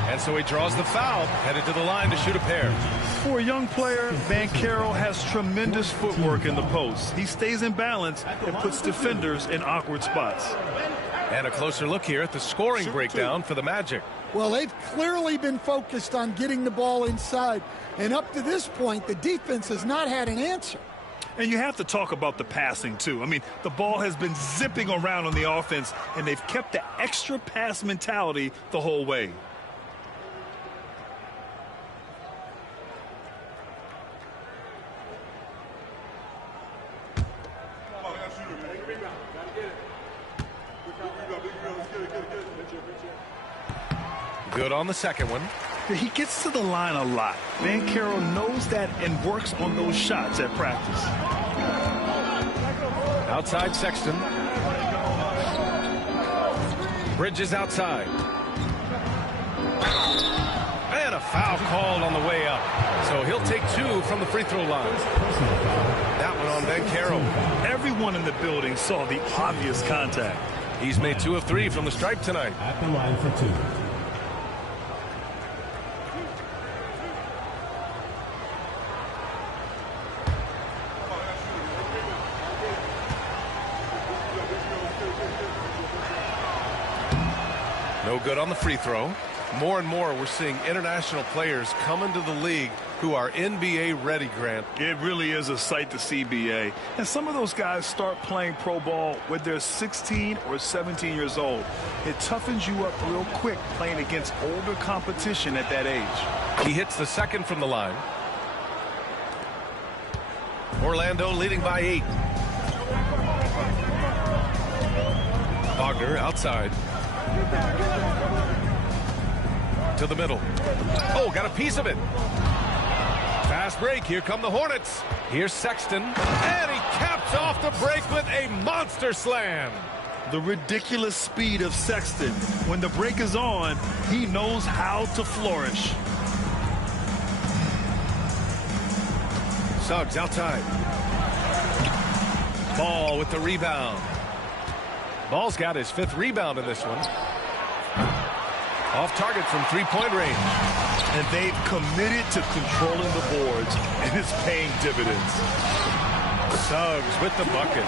And so he draws the foul, headed to the line to shoot a pair. For a young player, Van Carroll has tremendous footwork in the post. He stays in balance and puts defenders in awkward spots. And a closer look here at the scoring breakdown for the Magic. Well, they've clearly been focused on getting the ball inside. And up to this point, the defense has not had an answer. And you have to talk about the passing, too. I mean, the ball has been zipping around on the offense, and they've kept the extra pass mentality the whole way. Good on the second one. He gets to the line a lot. Van Carroll knows that and works on those shots at practice. Outside Sexton. Bridges outside. And a foul called on the way up. So he'll take 2 from the free throw line. That one on Van Carroll. Everyone in the building saw the obvious contact. He's made 2 of 3 from the stripe tonight. At the line for 2. No good on the free throw. More and more we're seeing international players come into the league who are NBA ready, Grant. It really is a sight to see, BA. And some of those guys start playing pro ball when they're 16 or 17 years old. It toughens you up real quick playing against older competition at that age. He hits the second from the line. Orlando leading by 8. Wagner outside. To the middle. Oh, got a piece of it. Fast break. Here come the Hornets. Here's Sexton. And he caps off the break with a monster slam. The ridiculous speed of Sexton. When the break is on, he knows how to flourish. Suggs outside. Ball with the rebound. Ball's got his 5th rebound in this one. Off target from three-point range. And they've committed to controlling the boards, and it's paying dividends. Suggs with the bucket.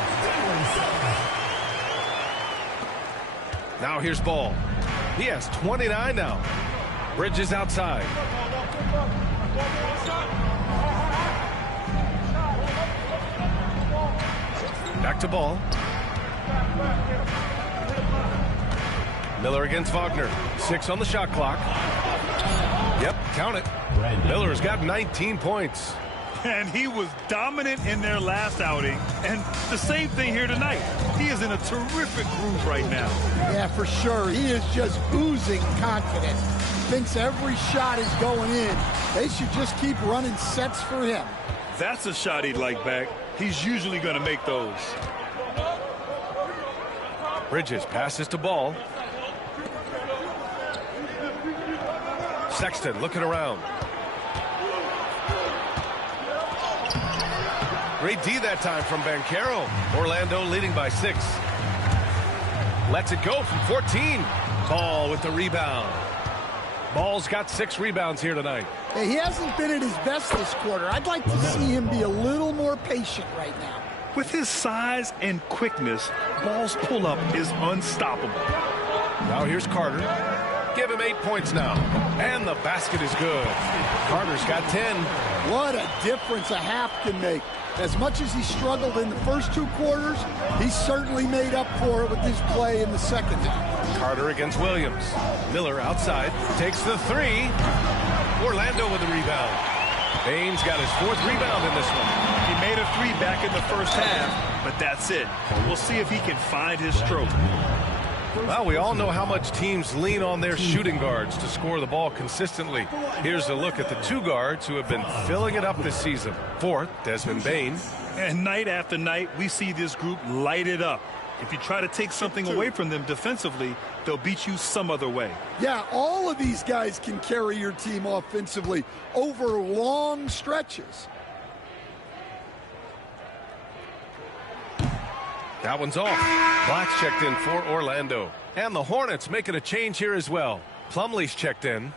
Now here's Ball. He has 29 now. Bridges outside. Back to Ball. Miller against Wagner. 6 on the shot clock. Yep, count it. Miller's got 19 points. And he was dominant in their last outing. And the same thing here tonight. He is in a terrific groove right now. Yeah, for sure. He is just oozing confidence. Thinks every shot is going in. They should just keep running sets for him. That's a shot he'd like back. He's usually going to make those. Bridges passes to Ball. Sexton looking around. Great D that time from Banchero. Orlando leading by 6. Lets it go from 14. Ball with the rebound. Ball's got 6 rebounds here tonight. Hey, he hasn't been at his best this quarter. I'd like to see him be a little more patient right now. With his size and quickness, Ball's pull-up is unstoppable. Now here's Carter. Give him 8 points now. And the basket is good. Carter's got 10. What a difference a half can make. As much as he struggled in the first 2 quarters, he certainly made up for it with his play in the second half. Carter against Williams. Miller outside. Takes the 3. Orlando with the rebound. Baines got his 4th rebound in this one. He made a 3 back in the first half, but that's it. We'll see if he can find his stroke. Well, we all know how much teams lean on their shooting guards to score the ball consistently. Here's a look at the 2 guards who have been filling it up this season. 4th, Desmond Bane. And night after night, we see this group light it up. If you try to take something away from them defensively, they'll beat you some other way. Yeah, all of these guys can carry your team offensively over long stretches. That one's off. Black's checked in for Orlando. And the Hornets making a change here as well. Plumlee's checked in.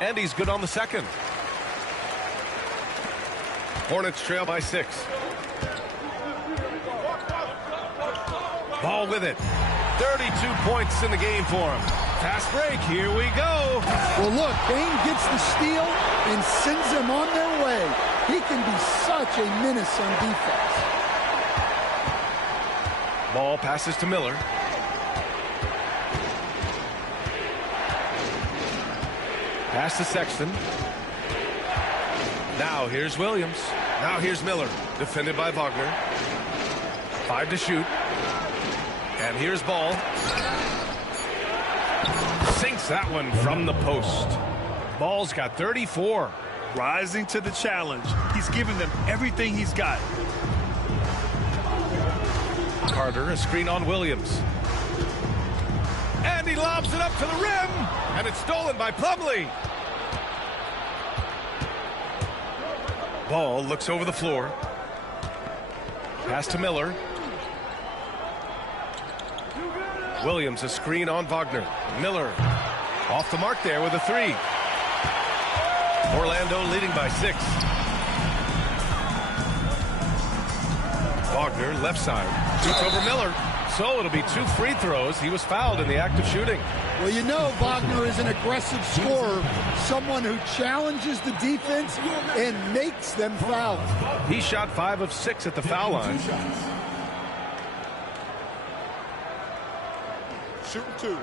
And he's good on the second. Hornets trail by 6. Ball with it. 32 points in the game for him. Fast break. Here we go. Well, look, Bane gets the steal and sends them on their way. He can be such a menace on defense. Ball passes to Miller. Pass to Sexton. Now here's Williams. Now here's Miller. Defended by Wagner. 5 to shoot. And here's Ball. Sinks that one from the post. Ball's got 34. Rising to the challenge. He's given them everything he's got. Carter, a screen on Williams. And he lobs it up to the rim. And it's stolen by Plumlee. Ball looks over the floor. Pass to Miller. Williams, a screen on Wagner. Miller off the mark there with a 3. Orlando leading by 6. Wagner, left side. Shoots over Miller. So it'll be 2 free throws. He was fouled in the act of shooting. Well, you know Wagner is an aggressive scorer, someone who challenges the defense and makes them foul. He shot 5 of 6 at the foul line. shooting 2.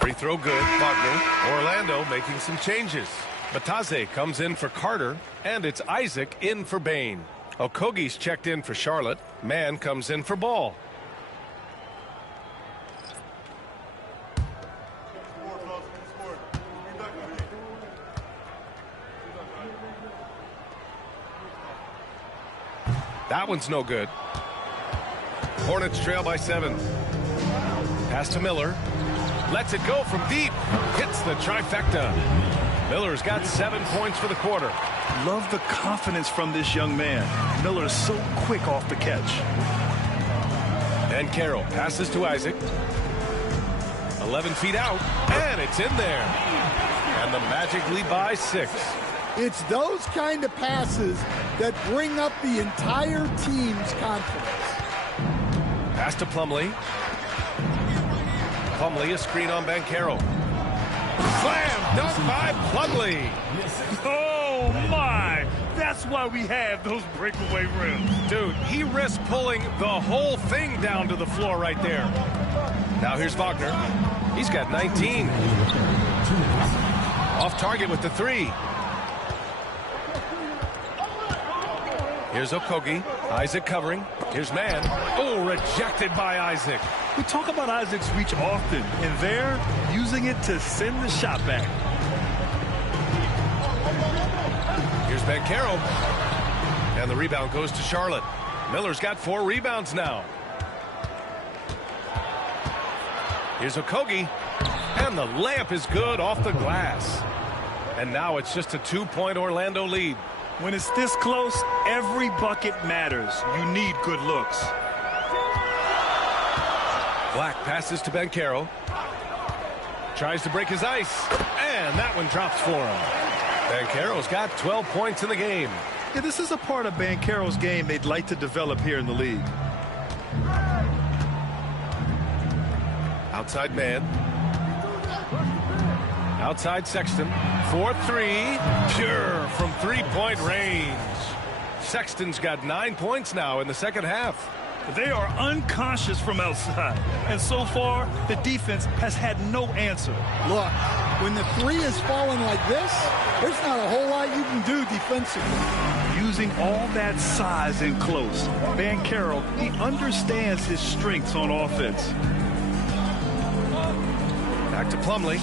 Free throw good. Wagner. Orlando making some changes. Bataze comes in for Carter, and it's Isaac in for Bain. Okogie's checked in for Charlotte. Mann comes in for Ball. That one's no good. Hornets trail by 7. Pass to Miller. Lets it go from deep. Hits the trifecta. Miller's got 7 points for the quarter. Love the confidence from this young man. Miller is so quick off the catch. And Carroll passes to Isaac. 11 feet out, and it's in there. And the Magic lead by 6. It's those kind of passes that bring up the entire team's confidence. Pass to Plumlee. Plumlee, a screen on Banchero. Slam dunk by Plumlee. Oh, my. That's why we have those breakaway rims. Dude, he risked pulling the whole thing down to the floor right there. Now here's Wagner. He's got 19. Off target with the 3. Here's Okogie. Isaac covering. Here's Mann. Oh, rejected by Isaac. We talk about Isaac's reach often, and they're using it to send the shot back. Here's Banchero. And the rebound goes to Charlotte. Miller's got 4 rebounds now. Here's Okogie. And the layup is good off the glass. And now it's just a 2-point Orlando lead. When it's this close, every bucket matters. You need good looks. Black passes to Banchero. Tries to break his ice. And that one drops for him. Banchero's got 12 points in the game. Yeah, this is a part of Banchero's game they'd like to develop here in the league. Outside man. Outside Sexton. 4-3. Pure from 3-point range. Sexton's got 9 points now in the second half. They are unconscious from outside. And so far, the defense has had no answer. Look, when the 3 is falling like this, there's not a whole lot you can do defensively. Using all that size in close, Banchero, he understands his strengths on offense. Back to Plumlee.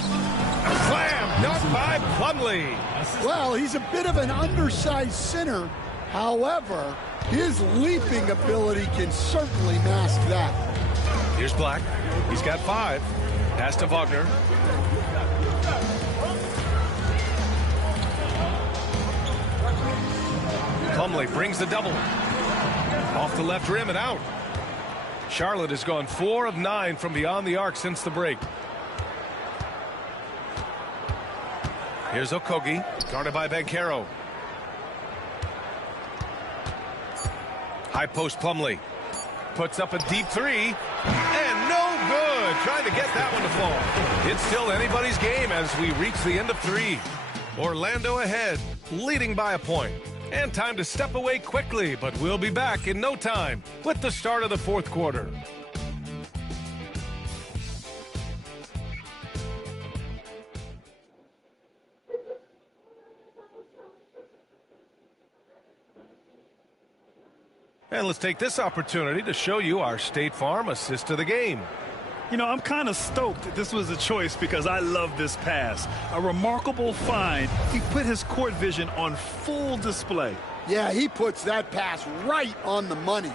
Slam dunk by Plumlee. Well, he's a bit of an undersized center. However, his leaping ability can certainly mask that. Here's Black. He's got 5. Pass to Wagner. Plumlee brings the double. Off the left rim and out. Charlotte has gone 4 of 9 from beyond the arc since the break. Here's Okogie, guarded by Banchero. High post Plumlee. Puts up a deep 3. And no good. Trying to get that one to fall. It's still anybody's game as we reach the end of 3. Orlando ahead, leading by a point. And time to step away quickly, but we'll be back in no time with the start of the 4th quarter. And let's take this opportunity to show you our State Farm assist of the game. You know, I'm kind of stoked that this was a choice because I love this pass. A remarkable find. He put his court vision on full display. Yeah, he puts that pass right on the money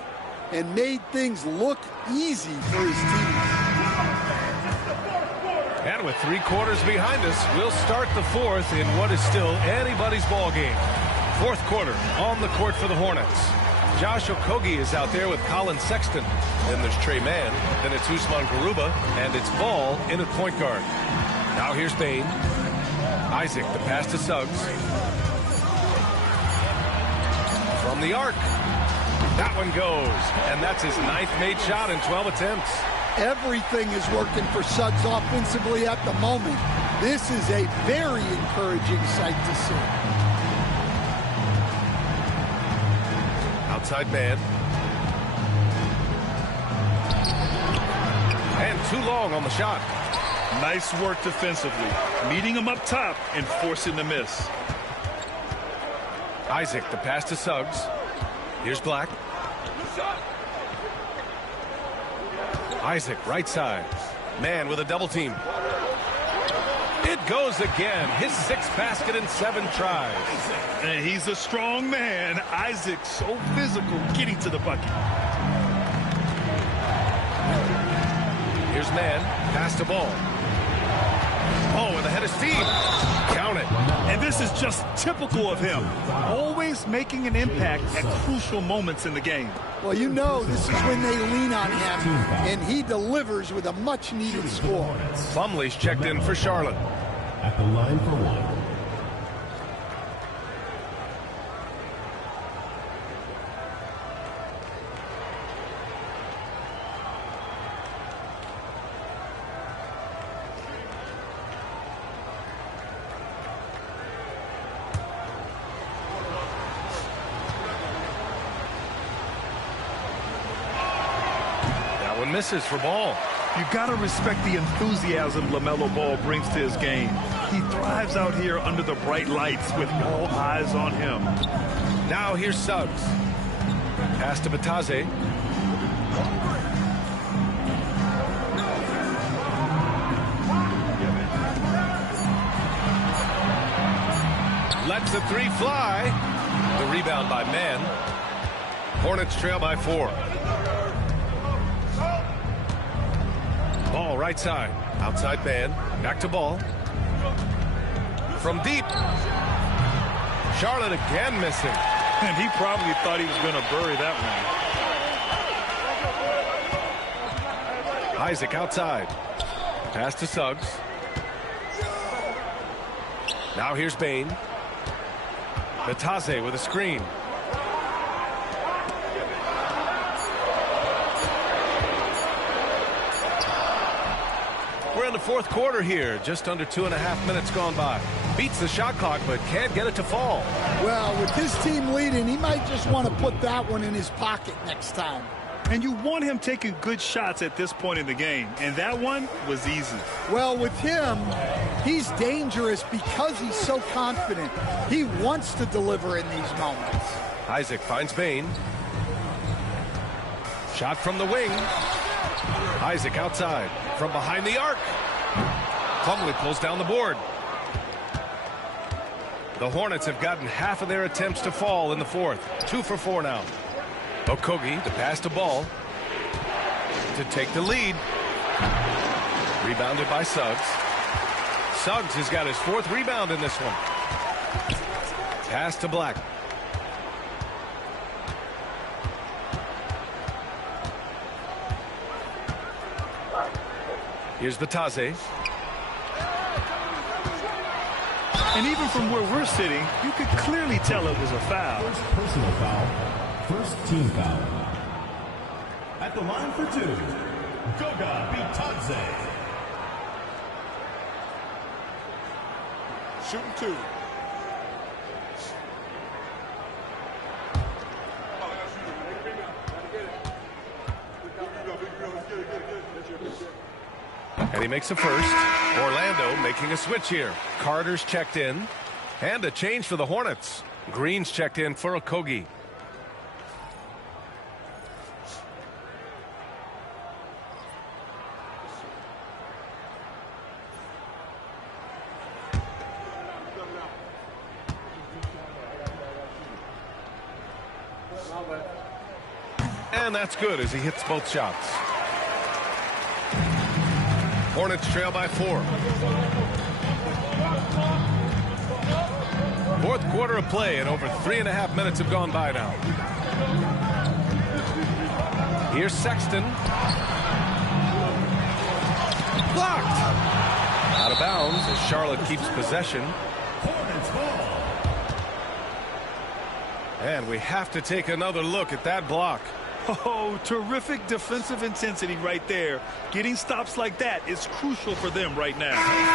and made things look easy for his team. And with 3 quarters behind us, we'll start the 4th in what is still anybody's ball game. 4th quarter on the court for the Hornets. Josh Okogie is out there with Colin Sexton. Then there's Trey Mann. Then it's Usman Garuba. And it's Ball in at point guard. Now here's Bain. Isaac, the pass to Suggs. From the arc. That one goes. And that's his 9th made shot in 12 attempts. Everything is working for Suggs offensively at the moment. This is a very encouraging sight to see. Outside man. And too long on the shot. Nice work defensively. Meeting him up top and forcing the miss. Isaac, the pass to Suggs. Here's Black. Isaac, right side. Man with a double team. It goes again. His 6th basket in 7 tries. And he's a strong man. Isaac, so physical, getting to the bucket. Here's man. Pass to ball. Oh, with the head of steam. Count it. And this is just typical of him. Always making an impact at crucial moments in the game. Well, you know this is when they lean on him, and he delivers with a much-needed score. Plumlee's checked in for Charlotte. At the line for one. Misses for Ball. You got to respect the enthusiasm LaMelo Ball brings to his game. He thrives out here under the bright lights with all eyes on him. Now here's Suggs. Pass to Batase. Lets the 3 fly. The rebound by Man. Hornets trail by 4. Ball right side. Outside man. Back to Ball. From deep. Charlotte again missing. And he probably thought he was going to bury that one. Isaac outside. Pass to Suggs. Now here's Bain. Batase with a screen. We're in the 4th quarter here. Just under 2.5 minutes gone by. Beats the shot clock, but can't get it to fall. Well, with his team leading, he might just want to put that one in his pocket next time. And you want him taking good shots at this point in the game. And that one was easy. Well, with him, he's dangerous because he's so confident. He wants to deliver in these moments. Isaac finds Bain. Shot from the wing. Isaac outside. From behind the arc. Plumlee pulls down the board. The Hornets have gotten half of their attempts to fall in the 4th. 2 for 4 now. Okogie, the pass to Ball. To take the lead. Rebounded by Suggs. Suggs has got his 4th rebound in this one. Pass to Black. Here's Batase. And even from where we're sitting, you could clearly tell it was a foul. First personal foul. First team foul. At the line for 2, Goga Bitadze. Shooting 2. And he makes a first. Orlando making a switch here. Carter's checked in. And a change for the Hornets. Green's checked in for Okogie. And that's good as he hits both shots. Hornets trail by 4. 4th quarter of play, and over 3.5 minutes have gone by now. Here's Sexton. Blocked. Out of bounds as Charlotte keeps possession. And we have to take another look at that block. Oh, terrific defensive intensity right there. Getting stops like that is crucial for them right now.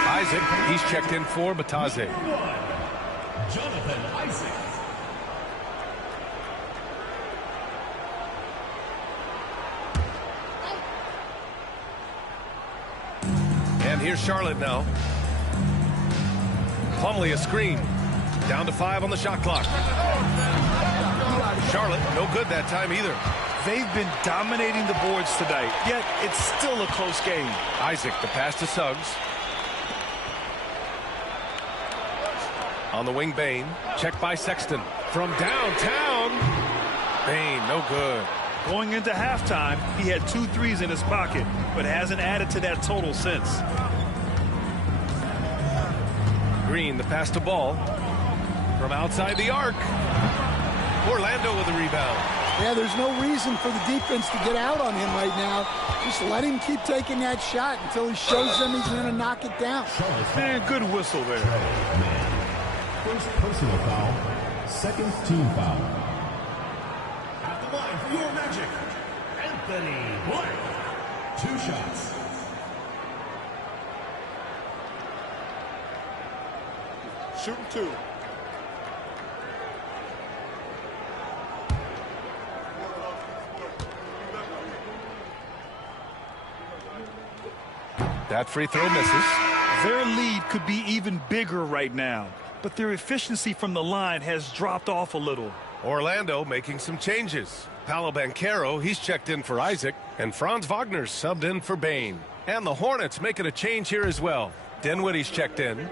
Isaac, he's checked in for Bataze. Jonathan Isaac. And here's Charlotte now. Plumlee a screen. Down to 5 on the shot clock. Charlotte, no good that time either. They've been dominating the boards tonight, yet it's still a close game. Isaac, the pass to Suggs. On the wing, Bain. Checked by Sexton. From downtown. Bain, no good. Going into halftime, he had 2 threes in his pocket, but hasn't added to that total since. Green, the pass to Ball. From outside the arc. Orlando with the rebound. Yeah, there's no reason for the defense to get out on him right now. Just let him keep taking that shot until he shows them he's going to knock it down. Man, good whistle there. First personal foul, second team foul. At the line for your Magic, Anthony Black. 2 shots. Shooting 2. That free throw misses. Their lead could be even bigger right now, but their efficiency from the line has dropped off a little. Orlando making some changes. Paolo Banchero, he's checked in for Isaac, and Franz Wagner's subbed in for Bain. And the Hornets making a change here as well. Dinwiddie's checked in.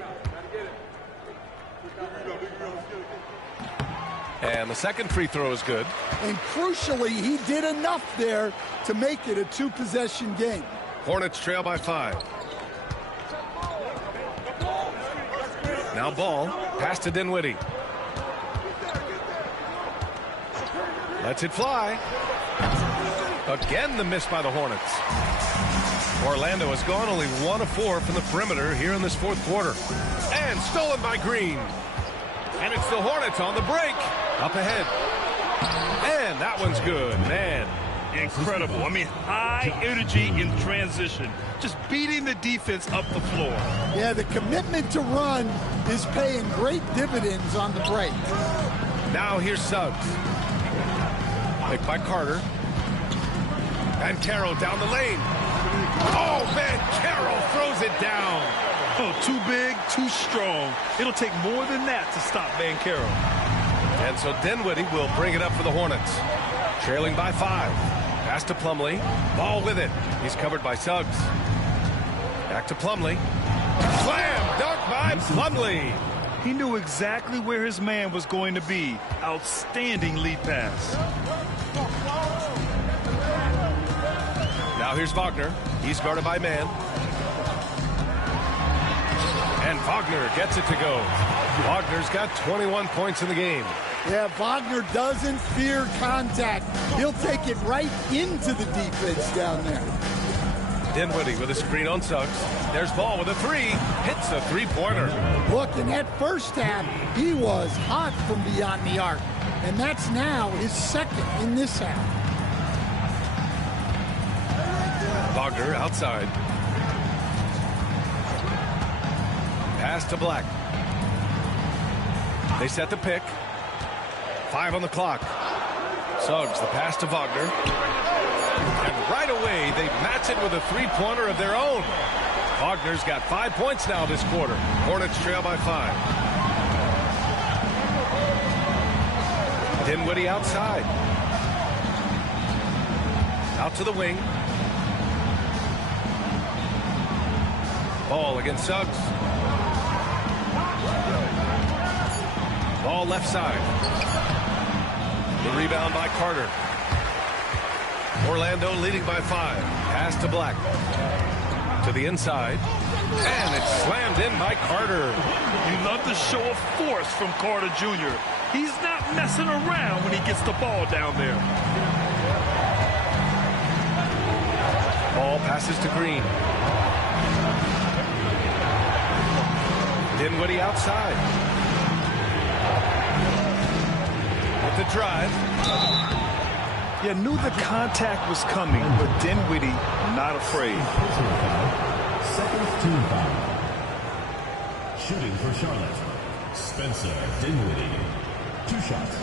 And the second free throw is good. And crucially, he did enough there to make it a 2-possession game. Hornets trail by 5. Now Ball, pass to Dinwiddie. Lets it fly. Again the miss by the Hornets. Orlando has gone only 1 of 4 from the perimeter here in this 4th quarter. And stolen by Green. And it's the Hornets on the break. Up ahead. And that one's good, man. Incredible. I mean, high energy in transition. Just beating the defense up the floor. Yeah, the commitment to run is paying great dividends on the break. Now here's Suggs. Picked by Carter. And Carroll down the lane. Oh, man, Carroll throws it down. Oh, too big, too strong. It'll take more than that to stop Banchero. And so Dinwiddie will bring it up for the Hornets. Trailing by 5. Pass to Plumlee. Ball with it. He's covered by Suggs. Back to Plumlee. Slam! Dunk by Plumlee. He knew exactly where his man was going to be. Outstanding lead pass. Now here's Wagner. He's guarded by man. And Wagner gets it to go. Wagner's got 21 points in the game. Yeah, Wagner doesn't fear contact. He'll take it right into the defense down there. Dinwiddie with a screen on Suggs. There's Ball with a 3. Hits a 3-pointer. Look, in that first half, he was hot from beyond the arc. And that's now his 2nd in this half. Wagner outside. Pass to Black. They set the pick. 5 on the clock. Suggs, the pass to Wagner. And right away, they match it with a 3-pointer of their own. Wagner's got 5 points now this quarter. Hornets trail by 5. Dinwiddie outside. Out to the wing. Ball against Suggs. Ball left side. The rebound by Carter. Orlando leading by 5. Pass to Black. To the inside. And it's slammed in by Carter. You love the show of force from Carter Jr. He's not messing around when he gets the ball down there. Ball passes to Green. Dinwiddie outside. With the drive. Yeah, knew the contact was coming, but Dinwiddie not afraid. Second team foul. Shooting for Charlotte, Spencer Dinwiddie. 2 shots.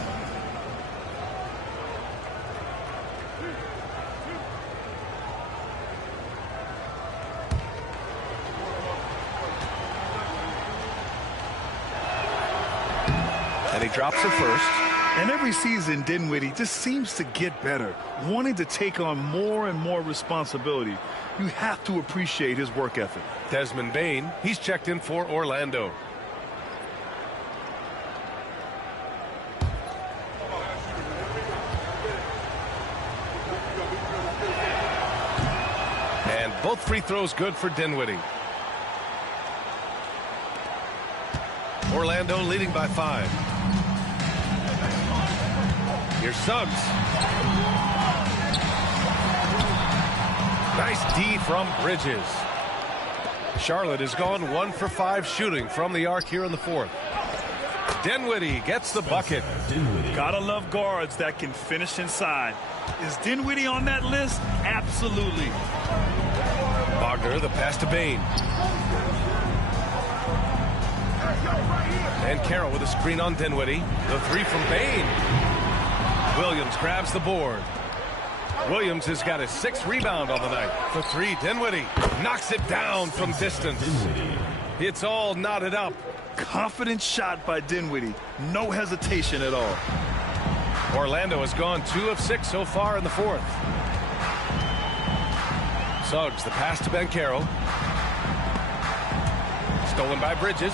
And he drops it first. And every season, Dinwiddie just seems to get better, wanting to take on more and more responsibility. You have to appreciate his work ethic. Desmond Bane, he's checked in for Orlando. And both free throws good for Dinwiddie. Orlando leading by 5. Here's Suggs. Nice D from Bridges. Charlotte has gone 1 for 5 shooting from the arc here in the 4th. Dinwiddie gets the bucket. Gotta love guards that can finish inside. Is Dinwiddie on that list? Absolutely. Wagner, the pass to Bane. And Carroll with a screen on Dinwiddie. The 3 from Bane. Williams grabs the board. Williams has got his 6th rebound on the night. For 3, Dinwiddie knocks it down from distance. It's all knotted up. Confident shot by Dinwiddie. No hesitation at all. Orlando has gone 2 of 6 so far in the 4th. Suggs, the pass to Ben Carroll. Stolen by Bridges.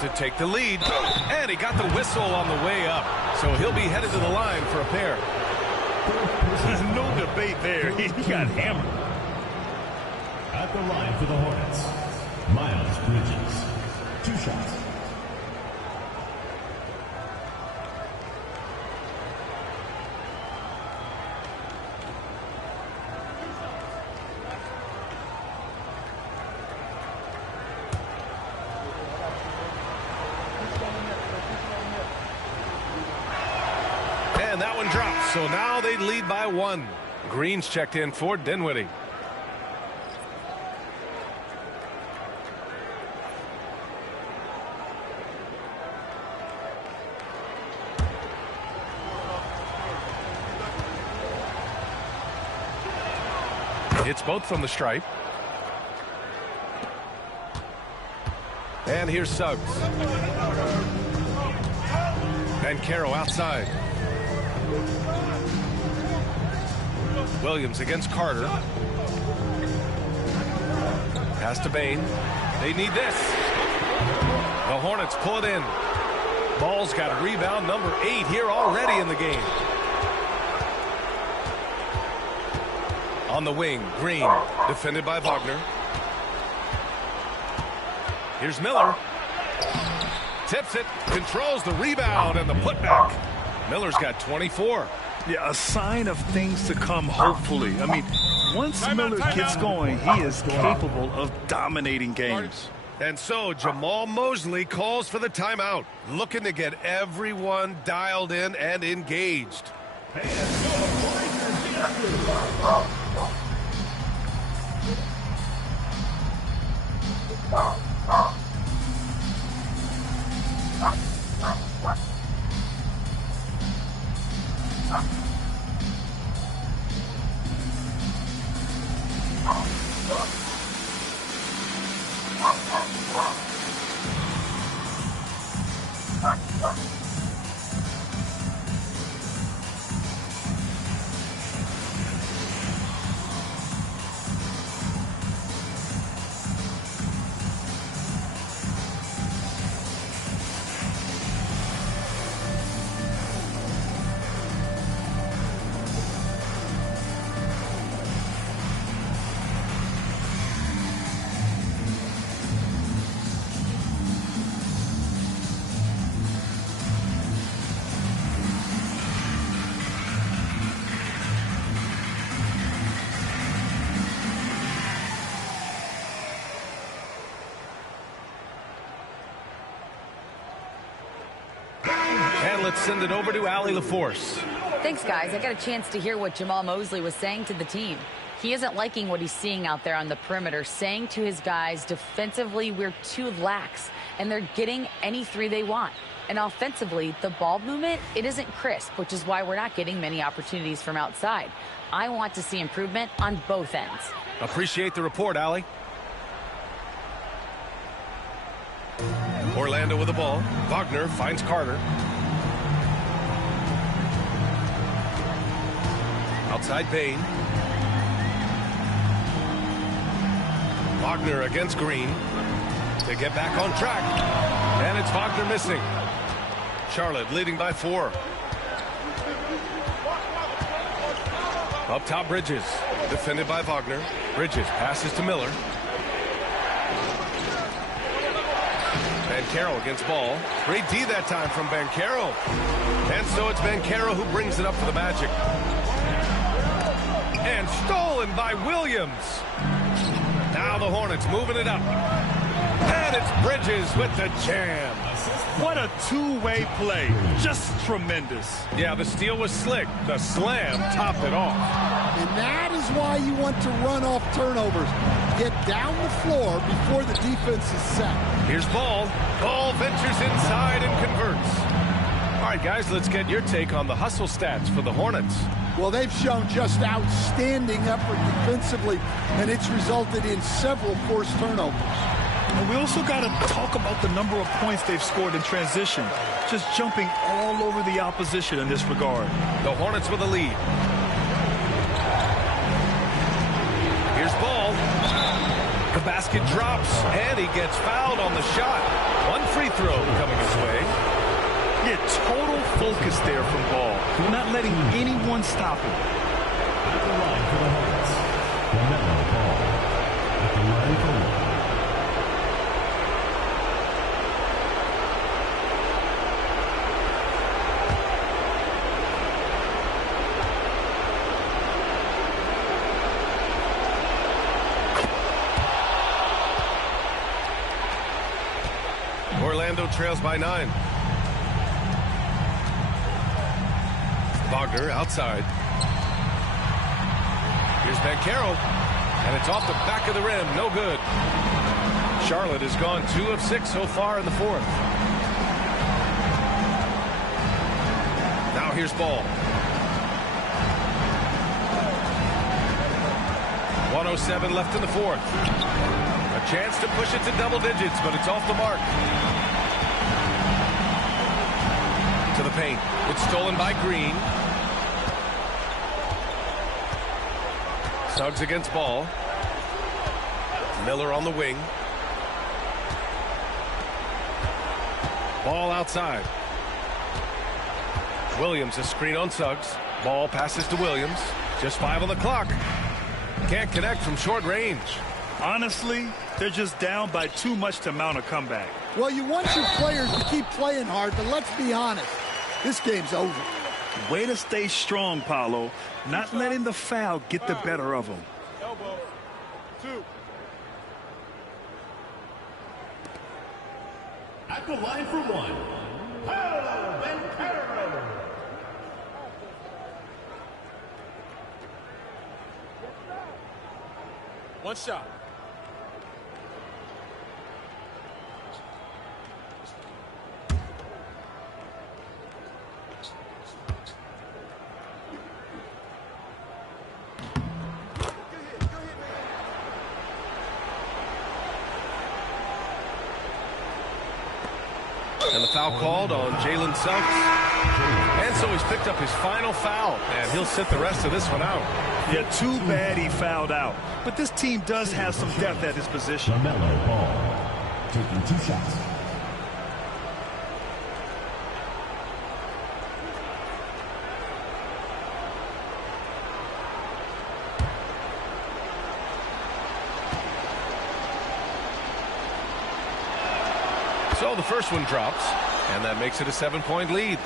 To take the lead, and he got the whistle on the way up, so he'll be headed to the line for a pair. No debate there. He got hammered. At the line for the Hornets, Miles Bridges. 2 shots. And that one drops, so now they lead by 1. Green's checked in for Dinwiddie. Hits both from the stripe. And here's Suggs. And Carroll outside. Williams against Carter. Pass to Bane. They need this. The Hornets pull it in. Ball's got rebound number 8 here already in the game. On the wing, Green, defended by Wagner. Here's Miller. Tips it, controls the rebound and the putback. Miller's got 24. Yeah, a sign of things to come, hopefully. I mean, once Miller gets going, he is capable of dominating games. And so Jamal Mosley calls for the timeout, looking to get everyone dialed in and engaged. let's send it over to Allie LaForce. Thanks, guys. I got a chance to hear what Jamal Mosley was saying to the team. He isn't liking what he's seeing out there on the perimeter, saying to his guys, defensively, we're too lax, and they're getting any three they want. And offensively, the ball movement, it isn't crisp, which is why we're not getting many opportunities from outside. I want to see improvement on both ends. Appreciate the report, Allie. Orlando with the ball. Wagner finds Carter. Outside Bain. Wagner against Green. They get back on track. And it's Wagner missing. Charlotte leading by 4. Up top, Bridges. Defended by Wagner. Bridges passes to Miller. Banchero against Ball. Great D that time from Banchero. And so it's Banchero who brings it up for the Magic. And stolen by Williams. Now the Hornets moving it up. And it's Bridges with the jam. What a two-way play. Just tremendous. Yeah, the steal was slick. The slam topped it off. And that is why you want to run off turnovers. Get down the floor before the defense is set. Here's Ball. Ball ventures inside and converts. All right, guys, let's get your take on the hustle stats for the Hornets. Well, they've shown just outstanding effort defensively, and it's resulted in several forced turnovers. And we also got to talk about the number of points they've scored in transition. Just jumping all over the opposition in this regard. The Hornets with a lead. Here's Ball. The basket drops, and he gets fouled on the shot. One free throw coming his way. Yeah, total focus there from Ball. Not letting anyone stop him. At the line for the Hornets, LaMelo Ball. At the line for one. Orlando trails by 9. Wagner outside. Here's Banchero. And it's off the back of the rim. No good. Charlotte has gone 2 of 6 so far in the 4th. Now here's Ball. 1:07 left in the 4th. A chance to push it to double digits, but it's off the mark. To the paint. It's stolen by Green. Suggs against Ball. Miller on the wing. Ball outside. Williams a screen on Suggs. Ball passes to Williams. Just 5 on the clock. Can't connect from short range. Honestly, they're just down by too much to mount a comeback. Well, you want your players to keep playing hard, but let's be honest. This game's over. Way to stay strong, Paolo. Not letting the foul get the better of him. Elbow. 2. At the line for one, Paolo Banchero. One shot. And the foul called on Jalen Suggs. And so he's picked up his final foul, and he'll sit the rest of this one out. Yeah, too bad he fouled out. But this team does have some depth at his position. LaMelo Ball taking 2 shots. So the first one drops, and that makes it a 7-point lead.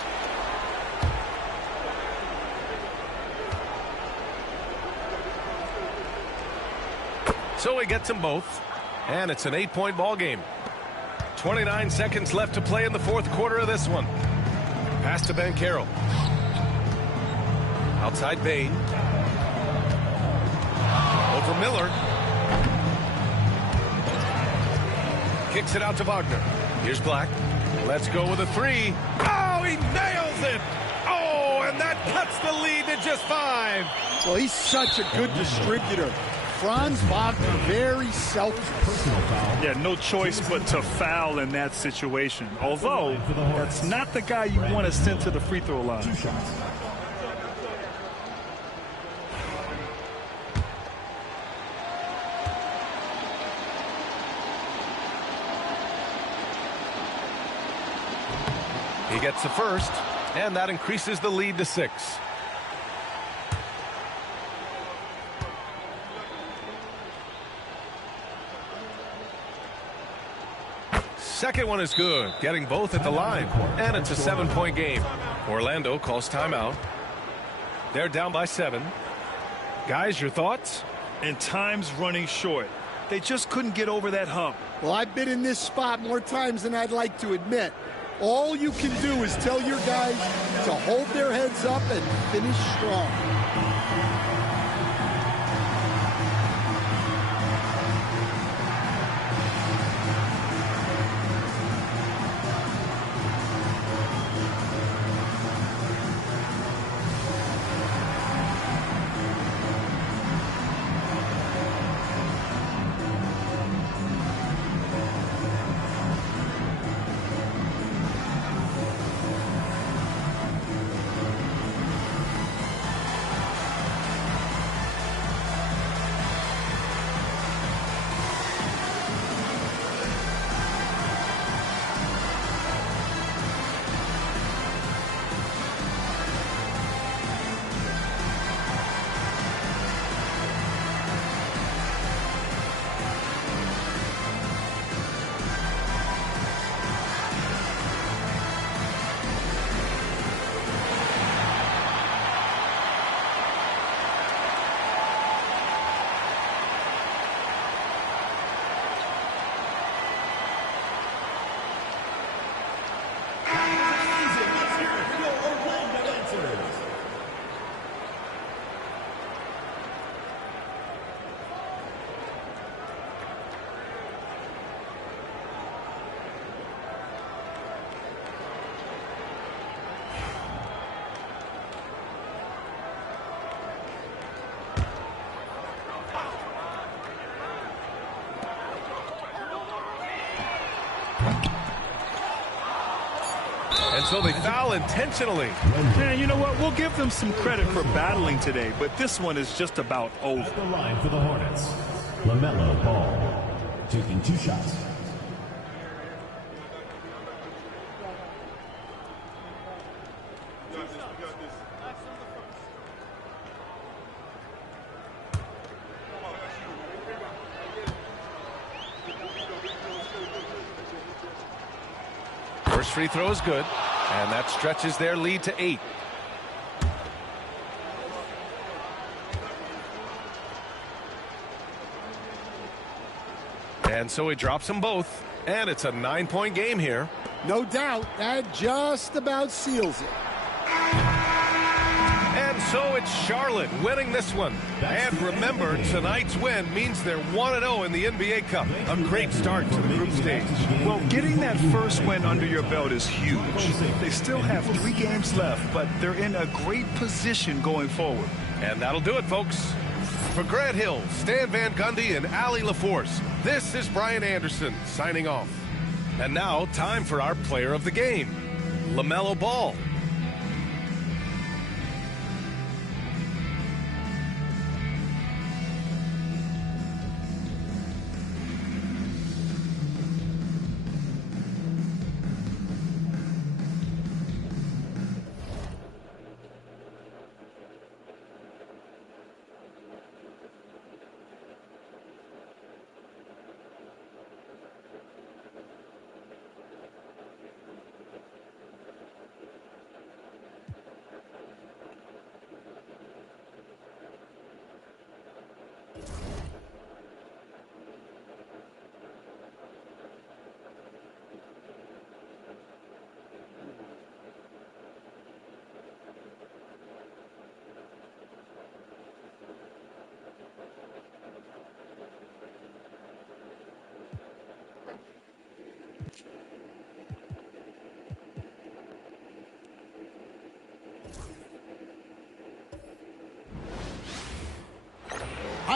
So he gets them both, and it's an 8-point ball game. 29 seconds left to play in the 4th quarter of this one. Pass to Banchero. Outside Bain. Over Miller. Kicks it out to Wagner. Here's Black. Let's go with a three. Oh, he nails it. Oh, and that cuts the lead to just 5. Well, he's such a good distributor. Franz Wagner, very selfish. Personal foul. Yeah, no choice but to foul in that situation. Although, that's not the guy you want to send to the free throw line. 2 shots. He gets the first, and that increases the lead to 6. Second one is good, getting both at the line, and it's a 7-point game. Orlando calls timeout. They're down by 7. Guys, your thoughts? And time's running short. They just couldn't get over that hump. Well, I've been in this spot more times than I'd like to admit. All you can do is tell your guys to hold their heads up and finish strong. And so they foul intentionally. Man, you know what? We'll give them some credit for battling today, but this one is just about over. At the line for the Hornets, LaMelo Ball, taking 2 shots. First free throw is good, and that stretches their lead to 8. And so he drops them both, and it's a 9-point game here. No doubt, that just about seals it. And so it's Charlotte winning this one. And remember, tonight's win means they're 1-0 in the NBA Cup. A great start to the group stage. Well, getting that first win under your belt is huge. They still have 3 games left, but they're in a great position going forward. And that'll do it, folks. For Grant Hill, Stan Van Gundy, and Allie LaForce, this is Brian Anderson signing off. And now, time for our player of the game, LaMelo Ball.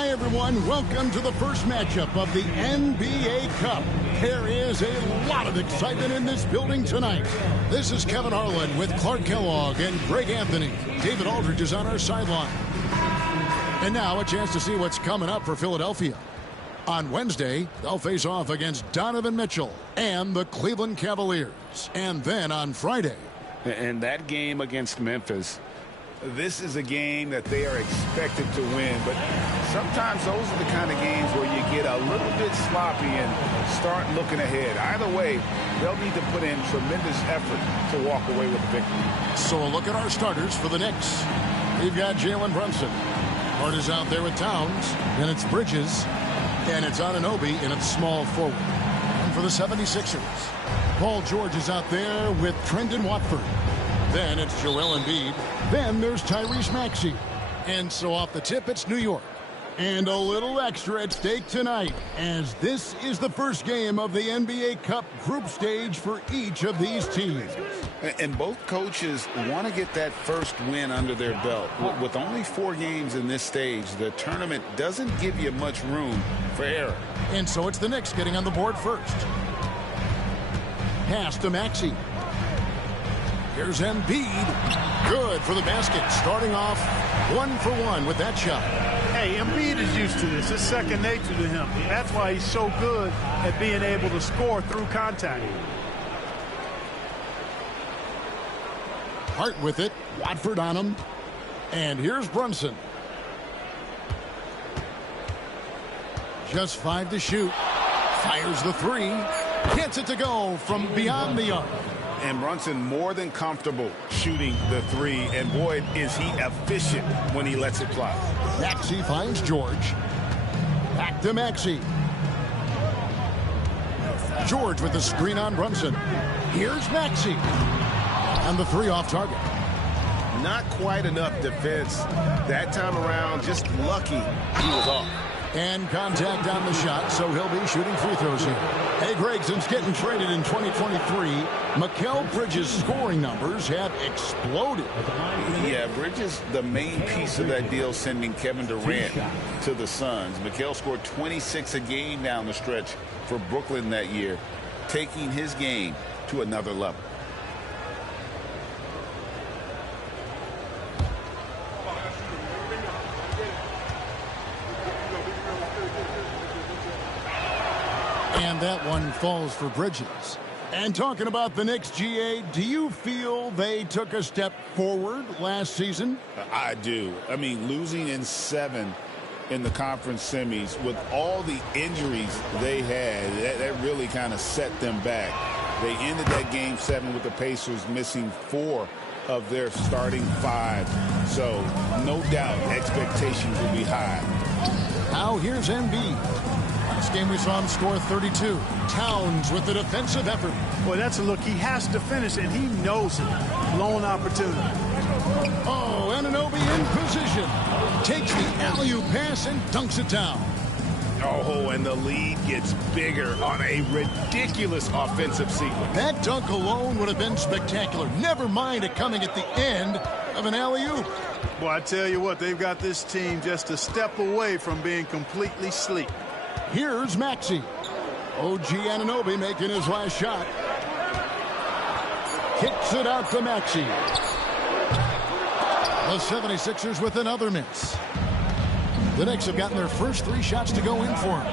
Hi, everyone. Welcome to the first matchup of the NBA Cup. There is a lot of excitement in this building tonight. This is Kevin Harlan with Clark Kellogg and Greg Anthony. David Aldridge is on our sideline. And now a chance to see what's coming up for Philadelphia. On Wednesday, they'll face off against Donovan Mitchell and the Cleveland Cavaliers. And then on Friday. And that game against Memphis, this is a game that they are expected to win. But sometimes those are the kind of games where you get a little bit sloppy and start looking ahead. Either way, they'll need to put in tremendous effort to walk away with the victory. So a look at our starters for the Knicks. We've got Jalen Brunson. Hart is out there with Towns. Then it's Bridges. And it's Anunoby in its small forward. And for the 76ers, Paul George is out there with Trendon Watford. Then it's Joel Embiid. Then there's Tyrese Maxey. And so off the tip, it's New York. And a little extra at stake tonight, as this is the first game of the NBA Cup group stage for each of these teams. And both coaches want to get that first win under their belt. With only 4 games in this stage, the tournament doesn't give you much room for error. And so it's the Knicks getting on the board first. Pass to Maxey. Here's Embiid. Good for the basket. Starting off 1 for 1 with that shot. Hey, Embiid is used to this. It's second nature to him. That's why he's so good at being able to score through contact. Hart with it. Watford on him. And here's Brunson. Just 5 to shoot. Fires the 3. Gets it to go from beyond the arc. And Brunson more than comfortable shooting the 3. And boy, is he efficient when he lets it fly. Maxey finds George. Back to Maxey. George with the screen on Brunson. Here's Maxey. And the 3 off target. Not quite enough defense that time around. Just lucky he was off. And contact on the shot, so he'll be shooting free throws here. Hey, Greg, since getting traded in 2023, Mikal Bridges' scoring numbers have exploded. Yeah, Bridges, the main piece of that deal, sending Kevin Durant to the Suns. Mikal scored 26 a game down the stretch for Brooklyn that year, taking his game to another level. And that one falls for Bridges. And talking about the Knicks, GA, do you feel they took a step forward last season? I do. I mean, losing in 7 in the conference semis with all the injuries they had, that really kind of set them back. They ended that game 7 with the Pacers missing 4 of their starting 5. So no doubt expectations will be high. Now here's Embiid. Last game we saw him score 32. Towns with the defensive effort. Boy, that's a look. He has to finish, and he knows it. Blown opportunity. Oh, Anunoby in position. Takes the alley-oop pass and dunks it down. Oh, and the lead gets bigger on a ridiculous offensive sequence. That dunk alone would have been spectacular. Never mind it coming at the end of an alley-oop. Boy, I tell you what, they've got this team just a step away from being completely sleep. Here's Maxey. OG Anunoby making his last shot. Kicks it out to Maxey. The 76ers with another miss. The Knicks have gotten their first 3 shots to go in for him.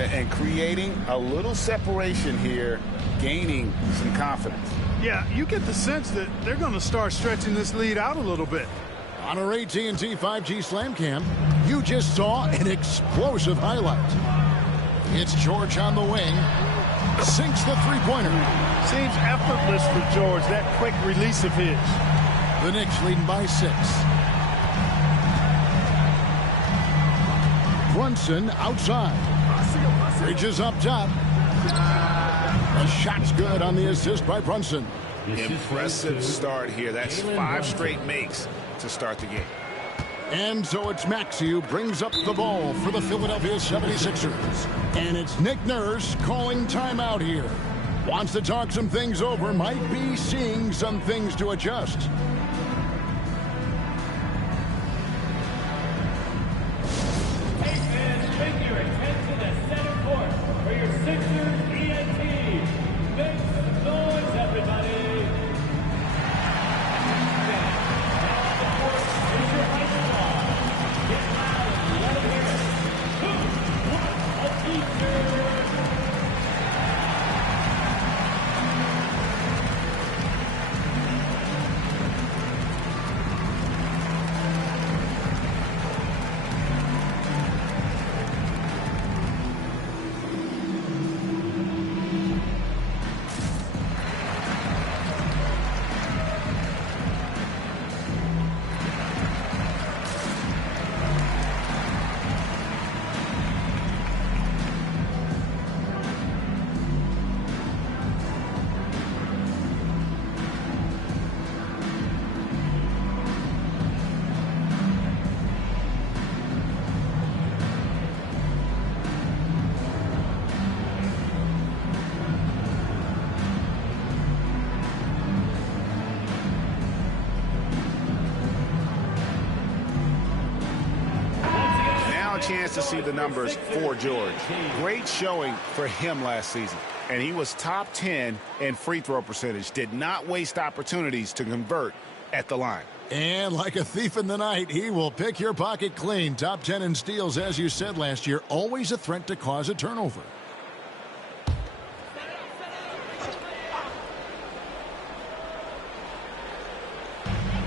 And creating a little separation here, gaining some confidence. Yeah, you get the sense that they're going to start stretching this lead out a little bit. On our AT&T 5G Slam Cam, you just saw an explosive highlight. It's George on the wing. Sinks the 3-pointer. Seems effortless for George, that quick release of his. The Knicks leading by 6. Brunson outside. Bridges up top. The shot's good on the assist by Brunson. Impressive start here. That's 5 straight makes to start the game. And so it's Maxey who brings up the ball for the Philadelphia 76ers. And it's Nick Nurse calling timeout here. Wants to talk some things over, might be seeing some things to adjust. For your Sixers ENT, make some noise, everybody. Now the court is your high squad. Get loud and let it hear it. 2, 1, a teacher. Chance to see the numbers for George. Great showing for him last season. And he was top 10 in free throw percentage. Did not waste opportunities to convert at the line. And like a thief in the night, he will pick your pocket clean. Top 10 in steals, as you said last year. Always a threat to cause a turnover.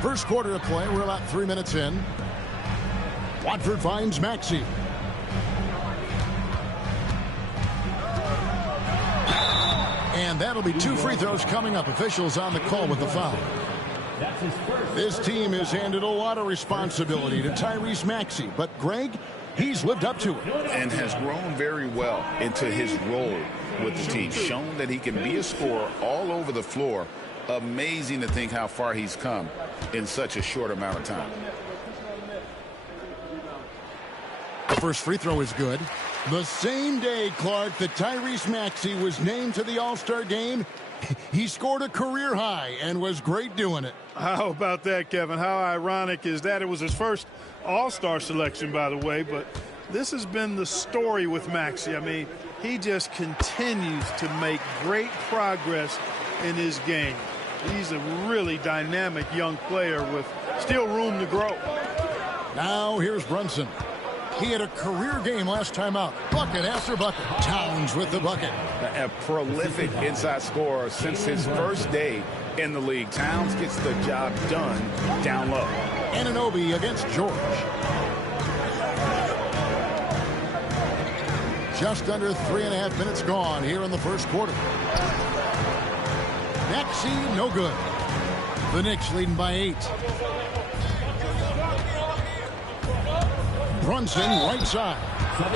First quarter of play. We're about 3 minutes in. Watford finds Maxey. And that'll be 2 free throws coming up. Officials on the call with the foul. This team has handed a lot of responsibility to Tyrese Maxey, but Greg, he's lived up to it. And has grown very well into his role with the team. Shown that he can be a scorer all over the floor. Amazing to think how far he's come in such a short amount of time. The first free throw is good. The same day, Clark, that Tyrese Maxey was named to the All-Star game, he scored a career high and was great doing it. How about that, Kevin? How ironic is that? It was his first All-Star selection, by the way, but this has been the story with Maxey. I mean, he just continues to make great progress in his game. He's a really dynamic young player with still room to grow. Now here's Brunson. He had a career game last time out. Bucket after bucket. Towns with the bucket. A prolific inside scorer since his first day in the league. Towns gets the job done down low. Anunoby against George. Just under 3.5 minutes gone here in the first quarter. Maxey, no good. The Knicks leading by 8. Brunson, right side.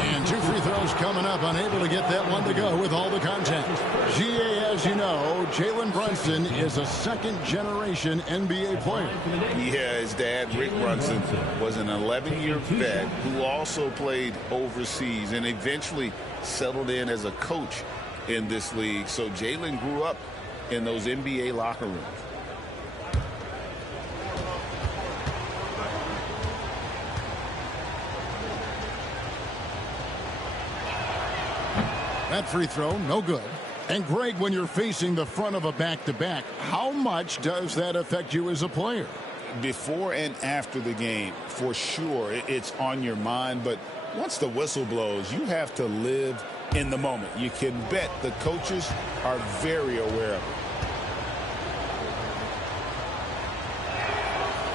And 2 free throws coming up. Unable to get that one to go with all the contact. GA, as you know, Jalen Brunson is a second-generation NBA player. Yeah, his dad, Rick Brunson, was an 11-year vet who also played overseas and eventually settled in as a coach in this league. So Jalen grew up in those NBA locker rooms. That free throw, no good. And Greg, when you're facing the front of a back-to-back, how much does that affect you as a player? Before and after the game, for sure, it's on your mind. But once the whistle blows, you have to live in the moment. You can bet the coaches are very aware of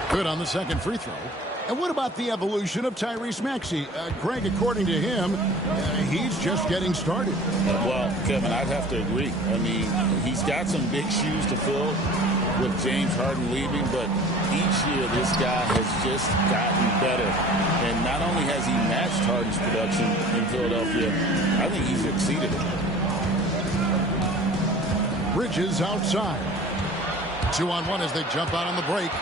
it. Good on the second free throw. And what about the evolution of Tyrese Maxey? Greg, according to him, he's just getting started. Well, Kevin, I'd have to agree. I mean, he's got some big shoes to fill with James Harden leaving, but each year this guy has just gotten better. And not only has he matched Harden's production in Philadelphia, I think he's exceeded it. Bridges outside. 2-on-1 as they jump out on the break.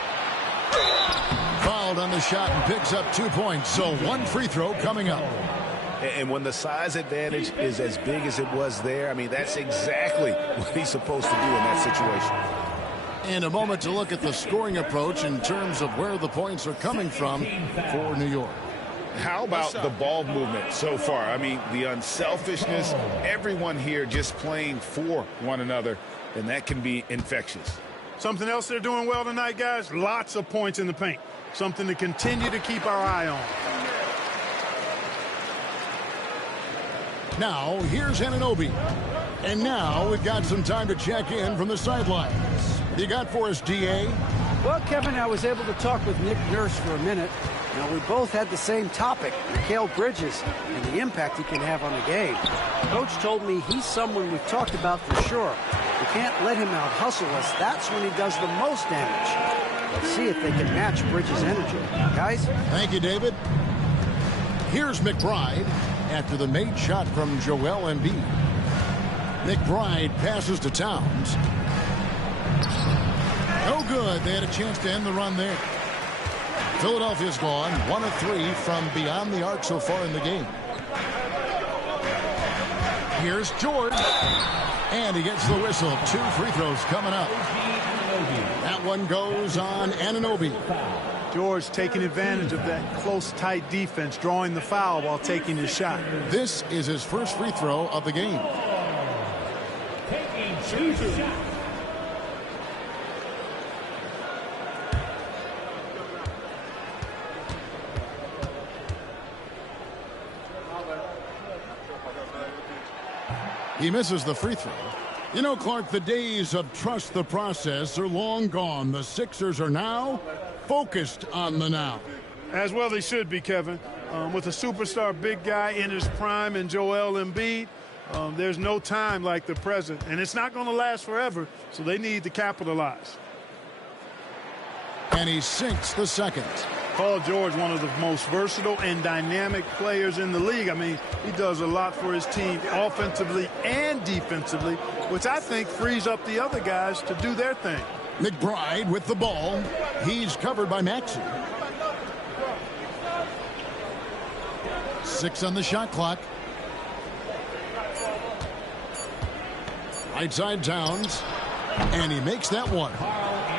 Fouled on the shot and picks up 2 points. So 1 free throw coming up. And when the size advantage is as big as it was there, I mean, that's exactly what he's supposed to do in that situation. In a moment to look at the scoring approach in terms of where the points are coming from for New York. How about the ball movement so far? I mean, the unselfishness, everyone here just playing for one another, and that can be infectious. Something else they're doing well tonight, guys, lots of points in the paint. Something to continue to keep our eye on. Now, here's Anunoby. And now we've got some time to check in from the sidelines. What do you got for us, DA? Well, Kevin, I was able to talk with Nick Nurse for a minute. Now, we both had the same topic, Mikal Bridges, and the impact he can have on the game. Coach told me he's someone we've talked about for sure. We can't let him out-hustle us. That's when he does the most damage. Let's see if they can match Bridges' energy. Guys? Thank you, David. Here's McBride after the made shot from Joel Embiid. McBride passes to Towns. No good. They had a chance to end the run there. Philadelphia's gone 1 of 3 from beyond the arc so far in the game. Here's George. And he gets the whistle. 2 free throws coming up. That one goes on Anunoby. George taking advantage of that close, tight defense, drawing the foul while taking his shot. This is his first free throw of the game. He misses the free throw. You know, Clark, the days of trust the process are long gone. The Sixers are now focused on the now. As well they should be, Kevin. With a superstar big guy in his prime and Joel Embiid, there's no time like the present. And it's not going to last forever, so they need to capitalize. And he sinks the second. Paul George, one of the most versatile and dynamic players in the league. I mean, he does a lot for his team offensively and defensively, which I think frees up the other guys to do their thing. McBride with the ball. He's covered by Maxey. 6 on the shot clock. Right side Towns. And he makes that one.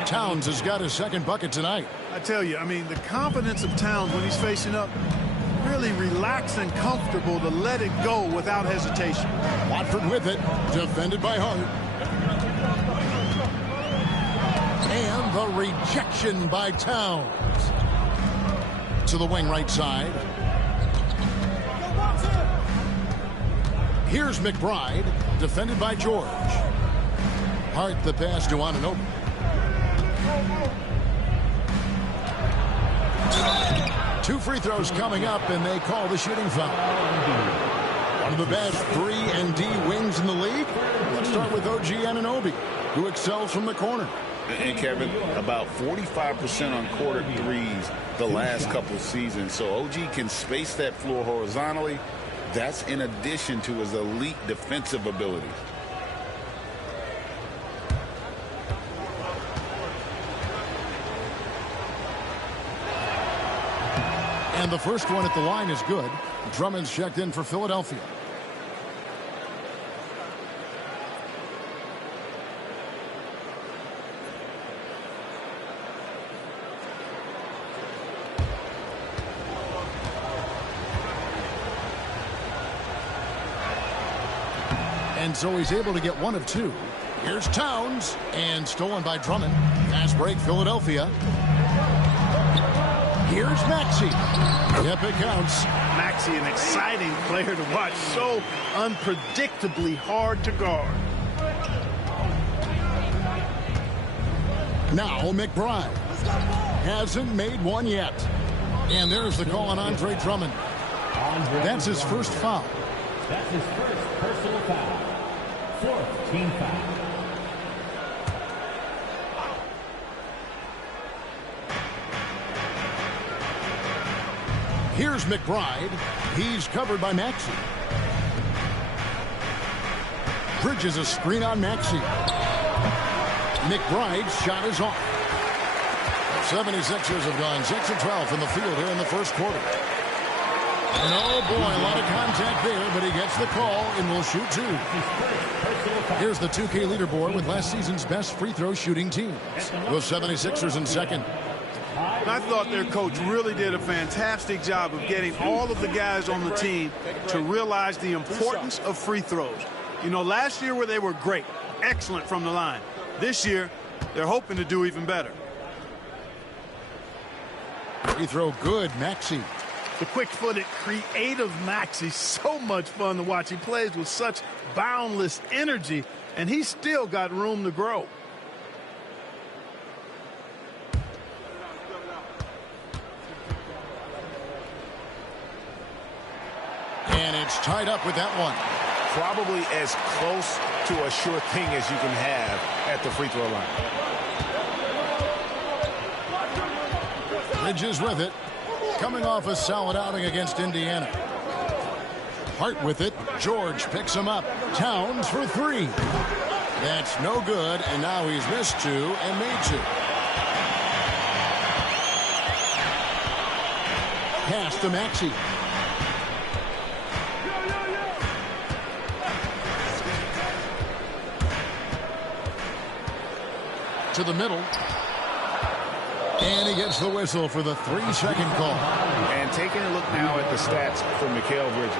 Towns has got his second bucket tonight. I tell you, I mean, the confidence of Towns when he's facing up, really relaxed and comfortable to let it go without hesitation. Watford with it, defended by Hart. And the rejection by Towns. To the wing right side. Here's McBride, defended by George. Hart the pass to Anunoby. Two free throws coming up, and they call the shooting foul. One of the best 3-and-D wings in the league. Let's start with OG Anunoby, who excels from the corner. And Kevin, about 45% on quarter threes the last couple seasons. So OG can space that floor horizontally. That's in addition to his elite defensive abilities. And the first one at the line is good. Drummond's checked in for Philadelphia. And so he's able to get 1 of 2. Here's Towns, and stolen by Drummond. Fast break, Philadelphia. Here's Maxey. Yep, it counts. Maxey, an exciting player to watch. So unpredictably hard to guard. Now McBride hasn't made one yet. And there's the call on Andre Drummond. That's his first foul. That's his first personal foul. 4th team foul. Here's McBride. He's covered by Maxey. Bridges a screen on Maxey. McBride's shot is off. 76ers have gone 6 of 12 from the field here in the first quarter. And oh boy, a lot of contact there, but he gets the call and will shoot 2. Here's the 2K leaderboard with last season's best free throw shooting teams. The 76ers in second. And I thought their coach really did a fantastic job of getting all of the guys on the team to realize the importance of free throws. You know, last year where they were great, excellent from the line. This year, they're hoping to do even better. Free throw good, Maxey. The quick-footed, creative Maxey, so much fun to watch. He plays with such boundless energy, and he's still got room to grow. And it's tied up with that one. Probably as close to a sure thing as you can have at the free throw line. Bridges with it. Coming off a solid outing against Indiana. Hart with it. George picks him up. Towns for three. That's no good, and now he's missed two and made two. Pass to Maxey. To the middle. And he gets the whistle for the 3-second call. And taking a look now at the stats for Mikal Bridges.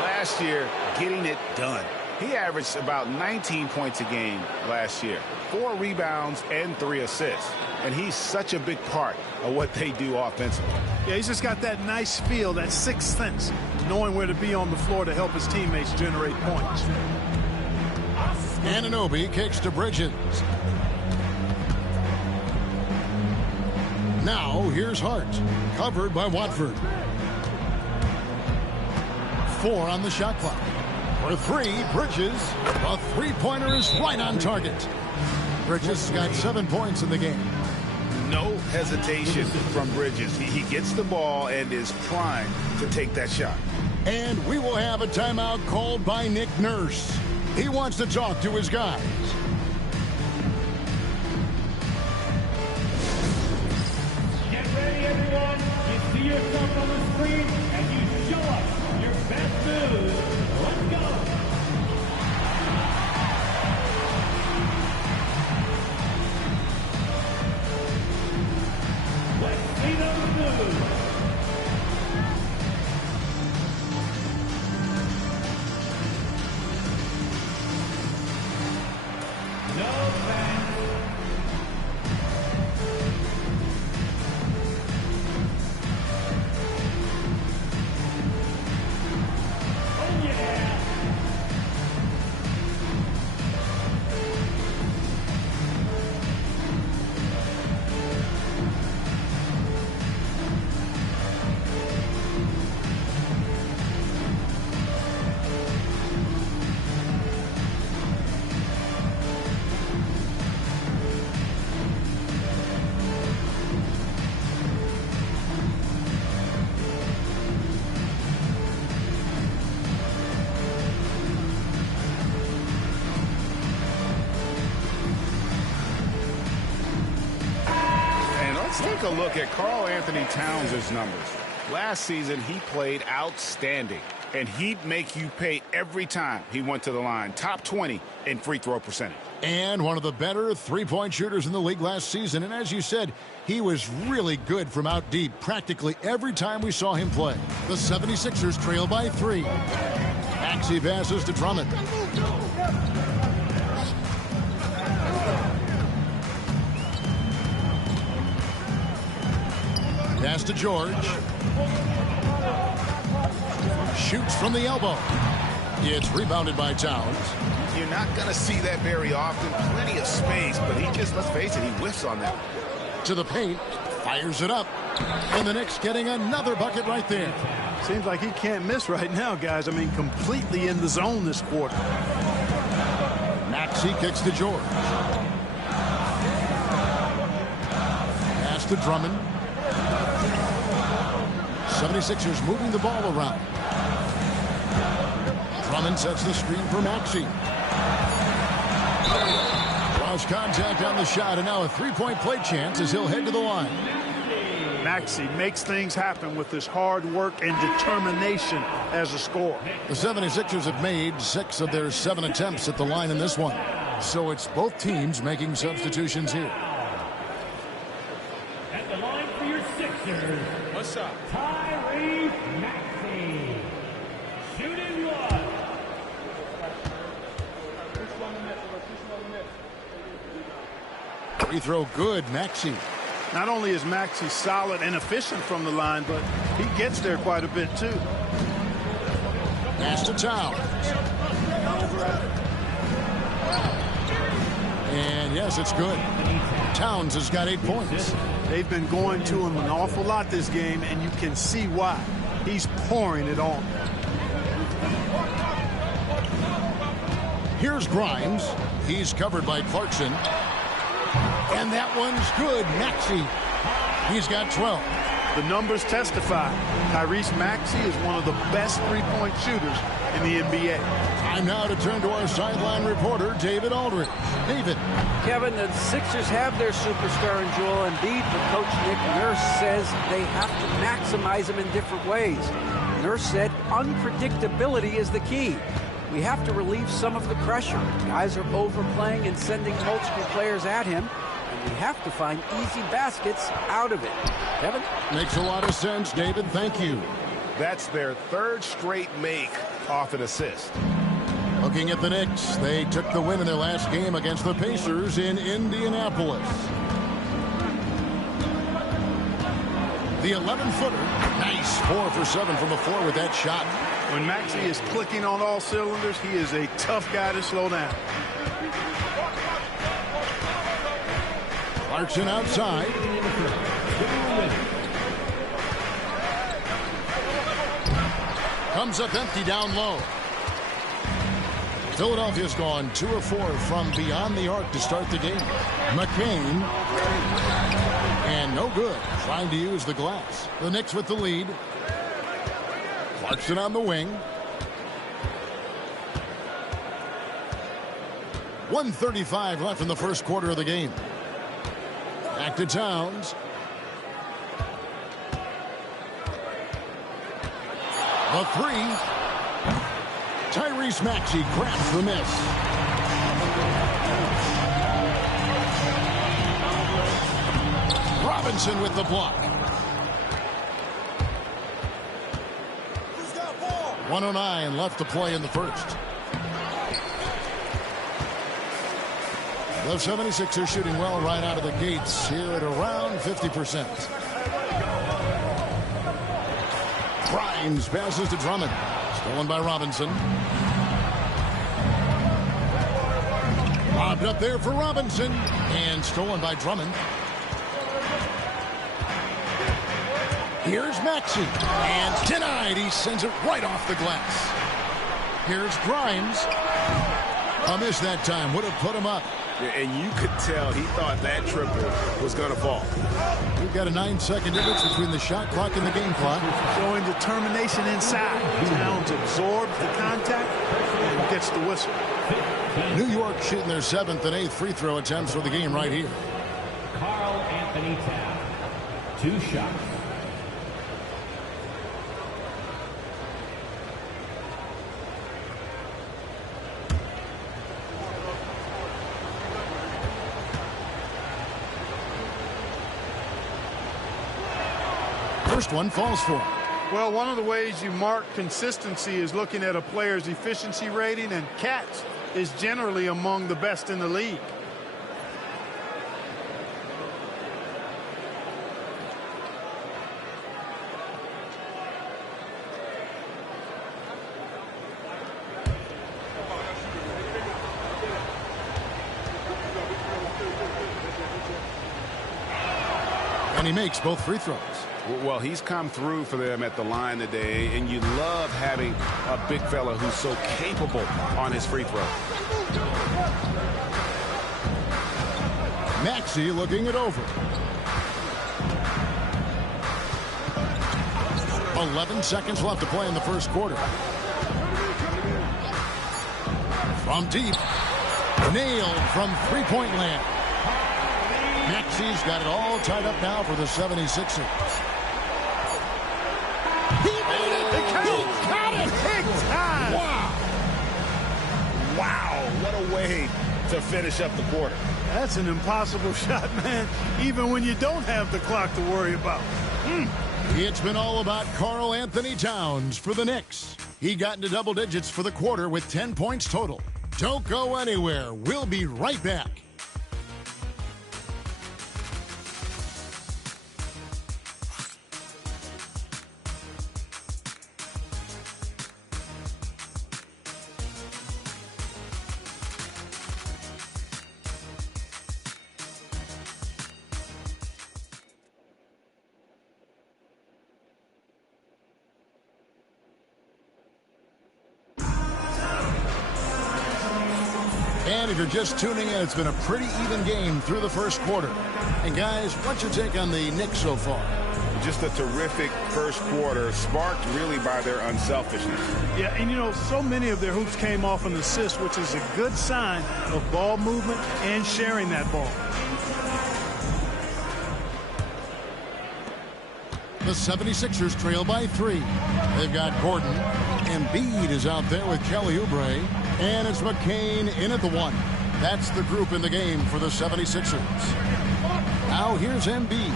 Last year, getting it done. He averaged about 19 points a game last year. 4 rebounds and 3 assists. And he's such a big part of what they do offensively. Yeah, he's just got that nice feel, that sixth sense, knowing where to be on the floor to help his teammates generate points. Anunoby kicks to Bridges. Now, here's Hart, covered by Watford. 4 on the shot clock. For 3, Bridges. A three-pointer is right on target. Bridges got 7 points in the game. No hesitation from Bridges. He gets the ball and is primed to take that shot. And we will have a timeout called by Nick Nurse. He wants to talk to his guys. Ready, everyone. You see yourself on the screen, and you show us your best moves. Let's go. Let's see those moves. No thanks. Take a look at Karl Anthony Towns' numbers. Last season, he played outstanding, and he'd make you pay every time he went to the line. Top 20 in free throw percentage. And one of the better three-point shooters in the league last season. And as you said, he was really good from out deep practically every time we saw him play. The 76ers trail by 3. Maxey passes to Drummond. Pass to George. Shoots from the elbow. It's rebounded by Towns. You're not going to see that very often. Plenty of space, but he just, let's face it, he whiffs on that. To the paint. Fires it up. And the Knicks getting another bucket right there. Seems like he can't miss right now, guys. I mean, completely in the zone this quarter. Maxey kicks to George. Pass to Drummond. 76ers moving the ball around. Drummond sets the screen for Maxey. Draws contact on the shot, and now a three-point play chance as he'll head to the line. Maxey makes things happen with his hard work and determination as a scorer. The 76ers have made 6 of their 7 attempts at the line in this one. So it's both teams making substitutions here. At the line Sixers. What's up? Tyrese Maxey. Shooting one. Free throw good, Maxey. Not only is Maxey solid and efficient from the line, but he gets there quite a bit too. Pass to Towns. And yes, it's good. Towns has got 8 points. They've been going to him an awful lot this game, and you can see why. He's pouring it on. Here's Grimes. He's covered by Clarkson. And that one's good. Maxey. He's got 12. The numbers testify. Tyrese Maxey is one of the best three-point shooters in the NBA. Time now to turn to our sideline reporter, David Aldridge. David. Kevin, the Sixers have their superstar in Joel Embiid, but Coach Nick Nurse says they have to maximize him in different ways. Nurse said unpredictability is the key. We have to relieve some of the pressure. Guys are overplaying and sending multiple players at him. We have to find easy baskets out of it. Kevin? Makes a lot of sense, David. Thank you. That's their third straight make off an assist. Looking at the Knicks, they took the win in their last game against the Pacers in Indianapolis. The 11-footer, nice, 4 for 7 from the floor with that shot. When Maxey is clicking on all cylinders, he is a tough guy to slow down. Clarkson outside. Comes up empty down low. Philadelphia's gone 2 of 4 from beyond the arc to start the game. McCain. And no good. Trying to use the glass. The Knicks with the lead. Clarkson on the wing. 1:35 left in the first quarter of the game. Back to Towns. The 3. Tyrese Maxey grabs the miss. Robinson with the block. 1:09 left to play in the first. The 76ers shooting well right out of the gates here at around 50%. Grimes passes to Drummond. Stolen by Robinson. Lobbed up there for Robinson. And stolen by Drummond. Here's Maxey. And denied. He sends it right off the glass. Here's Grimes. A miss that time. Would have put him up. And you could tell he thought that triple was going to fall. We've got a 9-second difference between the shot clock and the game clock. Showing determination inside. Towns absorbs the contact and gets the whistle. New York shooting their 7th and 8th free throw attempts for the game right here. Karl Anthony Towns. 2 shots. First one falls for him. Well, one of the ways you mark consistency is looking at a player's efficiency rating, and Katz is generally among the best in the league. And he makes both free throws. Well, he's come through for them at the line today, and you love having a big fella who's so capable on his free throw. Maxey looking it over. 11 seconds left to play in the first quarter. From deep. Nailed from three-point land. Maxey's got it all tied up now for the 76ers. He made it! He got it! Big time! Wow! Wow, what a way to finish up the quarter. That's an impossible shot, man, even when you don't have the clock to worry about. It's been all about Karl Anthony Towns for the Knicks. He got into double digits for the quarter with 10 points total. Don't go anywhere. We'll be right back. And if you're just tuning in, it's been a pretty even game through the first quarter. And guys, what's your take on the Knicks so far? Just a terrific first quarter, sparked really by their unselfishness. Yeah, and you know, so many of their hoops came off an assist, which is a good sign of ball movement and sharing that ball. The 76ers trail by 3. They've got Gordon. Embiid is out there with Kelly Oubre. And it's McCain in at the 1. That's the group in the game for the 76ers. Now here's Embiid.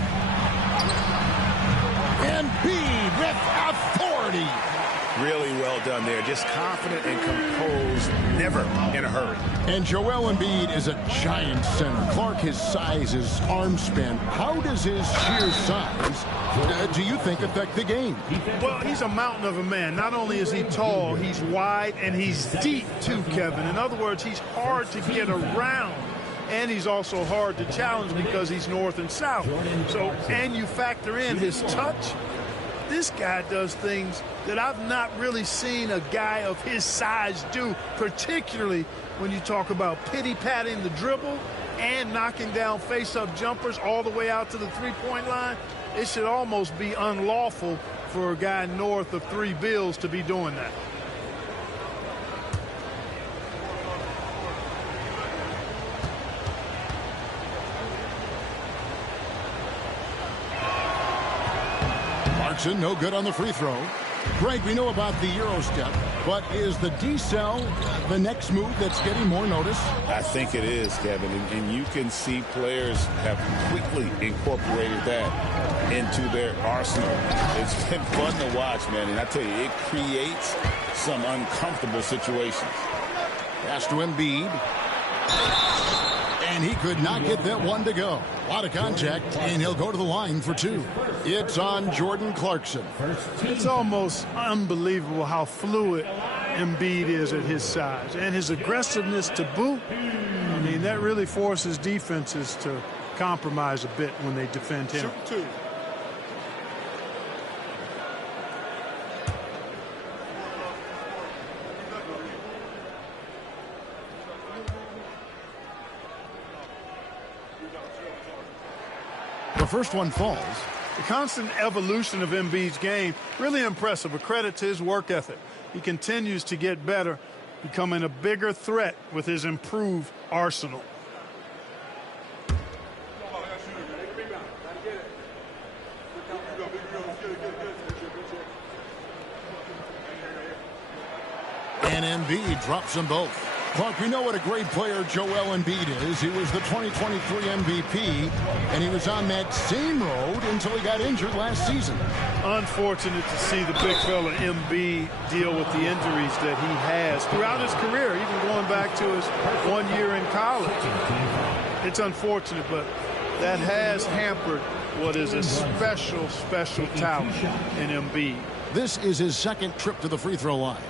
Embiid with authority. Really well done there. Just confident and composed, never in a hurry. And Joel Embiid is a giant center. Clark, his size, his arm span. How does his sheer size, do you think, affect the game? Well, he's a mountain of a man. Not only is he tall, he's wide, and he's deep too, Kevin. In other words, he's hard to get around. And he's also hard to challenge because he's north and south. So, and you factor in his touch. This guy does things that I've not really seen a guy of his size do, particularly when you talk about pity-patting the dribble and knocking down face-up jumpers all the way out to the three-point line. It should almost be unlawful for a guy north of 3 bills to be doing that. No good on the free throw. Greg, we know about the Euro step, but is the decel the next move that's getting more notice? I think it is, Kevin, and you can see players have quickly incorporated that into their arsenal. It's been fun to watch, man, and I tell you, it creates some uncomfortable situations. Pass to Embiid. And he could not get that one to go. A lot of contact, and he'll go to the line for 2. It's on Jordan Clarkson. It's almost unbelievable how fluid Embiid is at his size. And his aggressiveness to boot, I mean, that really forces defenses to compromise a bit when they defend him. Shoot 2. The first one falls. The constant evolution of Embiid's game, really impressive. A credit to his work ethic. He continues to get better, becoming a bigger threat with his improved arsenal. And Embiid drops them both. Clark, we know what a great player Joel Embiid is. He was the 2023 MVP, and he was on that same road until he got injured last season. Unfortunate to see the big fella Embiid deal with the injuries that he has throughout his career, even going back to his 1 year in college. It's unfortunate, but that has hampered what is a special, special talent in Embiid. This is his second trip to the free throw line.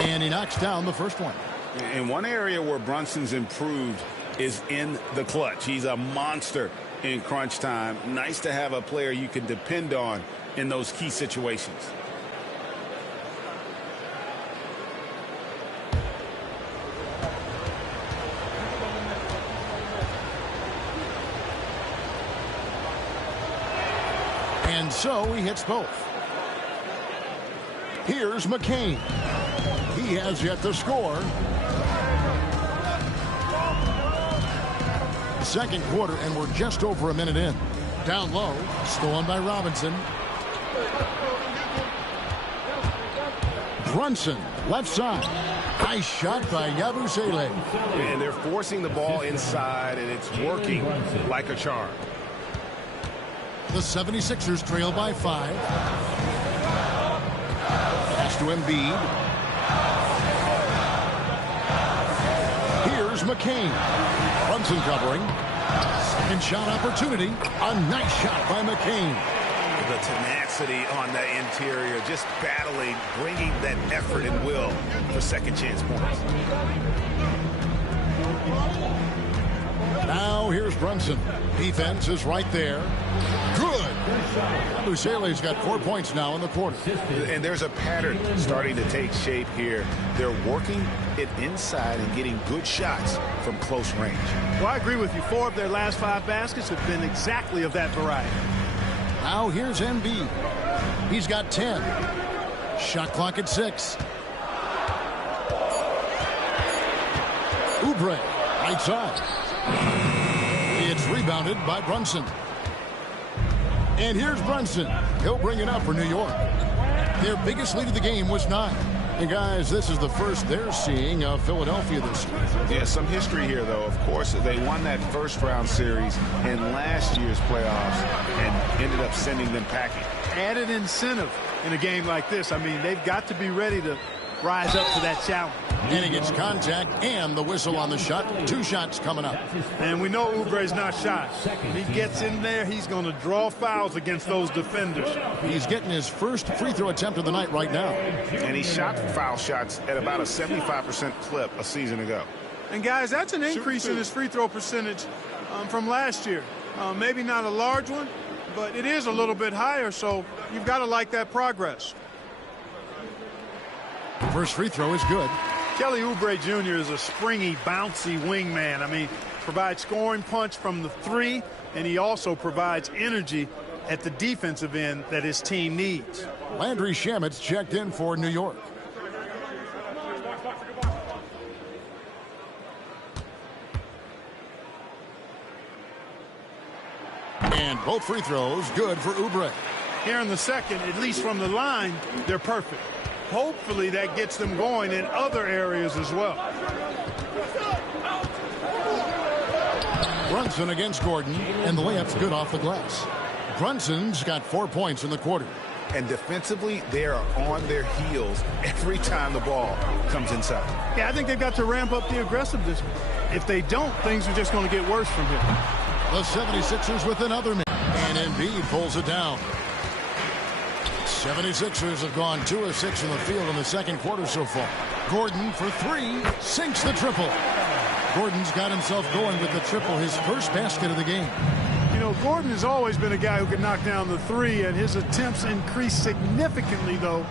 And he knocks down the first one. And one area where Brunson's improved is in the clutch. He's a monster in crunch time. Nice to have a player you can depend on in those key situations. And so he hits both. Here's McCain. He has yet to score. Second quarter, and we're just over a minute in. down low. Stolen by Robinson. Brunson, left side. Nice shot by Yabusele. And they're forcing the ball inside, and it's working like a charm. The 76ers trail by 5. Pass to Embiid. Here's McCain. Brunson covering. Second shot opportunity. A nice shot by McCain. The tenacity on the interior, just battling, bringing that effort and will for second chance points. Now here's Brunson. Defense is right there. Good. Busele's got 4 points now in the quarter. And there's a pattern starting to take shape here. They're working it inside and getting good shots from close range. Well, I agree with you. 4 of their last 5 baskets have been exactly of that variety. Now here's Embiid. He's got 10. Shot clock at 6. Oubre, right side. It's rebounded by Brunson. And here's Brunson. He'll bring it up for New York. Their biggest lead of the game was 9. And guys, this is the first they're seeing of Philadelphia this year. Yeah, some history here, though. Of course, they won that first-round series in last year's playoffs and ended up sending them packing. Added incentive in a game like this. I mean, they've got to be ready to rise up to that challenge. And he gets contact and the whistle on the shot. 2 shots coming up. And we know Oubre's not shy. When he gets in there, he's going to draw fouls against those defenders. He's getting his first free throw attempt of the night right now. And he shot foul shots at about a 75% clip a season ago. And guys, that's an increase in his free throw percentage from last year. Maybe not a large one, but it is a little bit higher, so you've got to like that progress. First free throw is good. Kelly Oubre Jr. is a springy, bouncy wingman. I mean, provides scoring punch from the 3, and he also provides energy at the defensive end that his team needs. Landry Shamet's checked in for New York. And both free throws good for Oubre. Here in the second, at least from the line, they're perfect. Hopefully that gets them going in other areas as well. Brunson against Gordon, and the layup's good off the glass. Brunson's got 4 points in the quarter. And defensively, they are on their heels every time the ball comes inside. Yeah, I think they've got to ramp up the aggressiveness. If they don't, things are just going to get worse from here. The 76ers with another man, and Embiid pulls it down. 76ers have gone 2 of 6 in the field in the second quarter so far. Gordon for 3, sinks the triple. Gordon's got himself going with the triple, his first basket of the game. You know, Gordon has always been a guy who can knock down the 3, and his attempts increased significantly, though,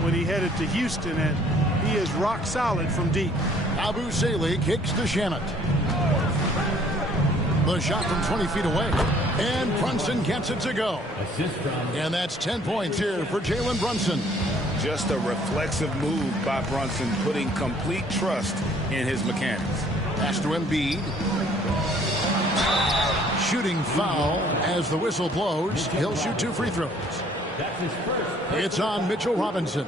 when he headed to Houston, and he is rock solid from deep. Yabusele kicks to Shamet. The shot from 20 feet away. And Brunson gets it to go. And that's 10 points here for Jalen Brunson. Just a reflexive move by Brunson, putting complete trust in his mechanics. Pass to Embiid. Shooting foul as the whistle blows. He'll shoot 2 free throws. It's on Mitchell Robinson.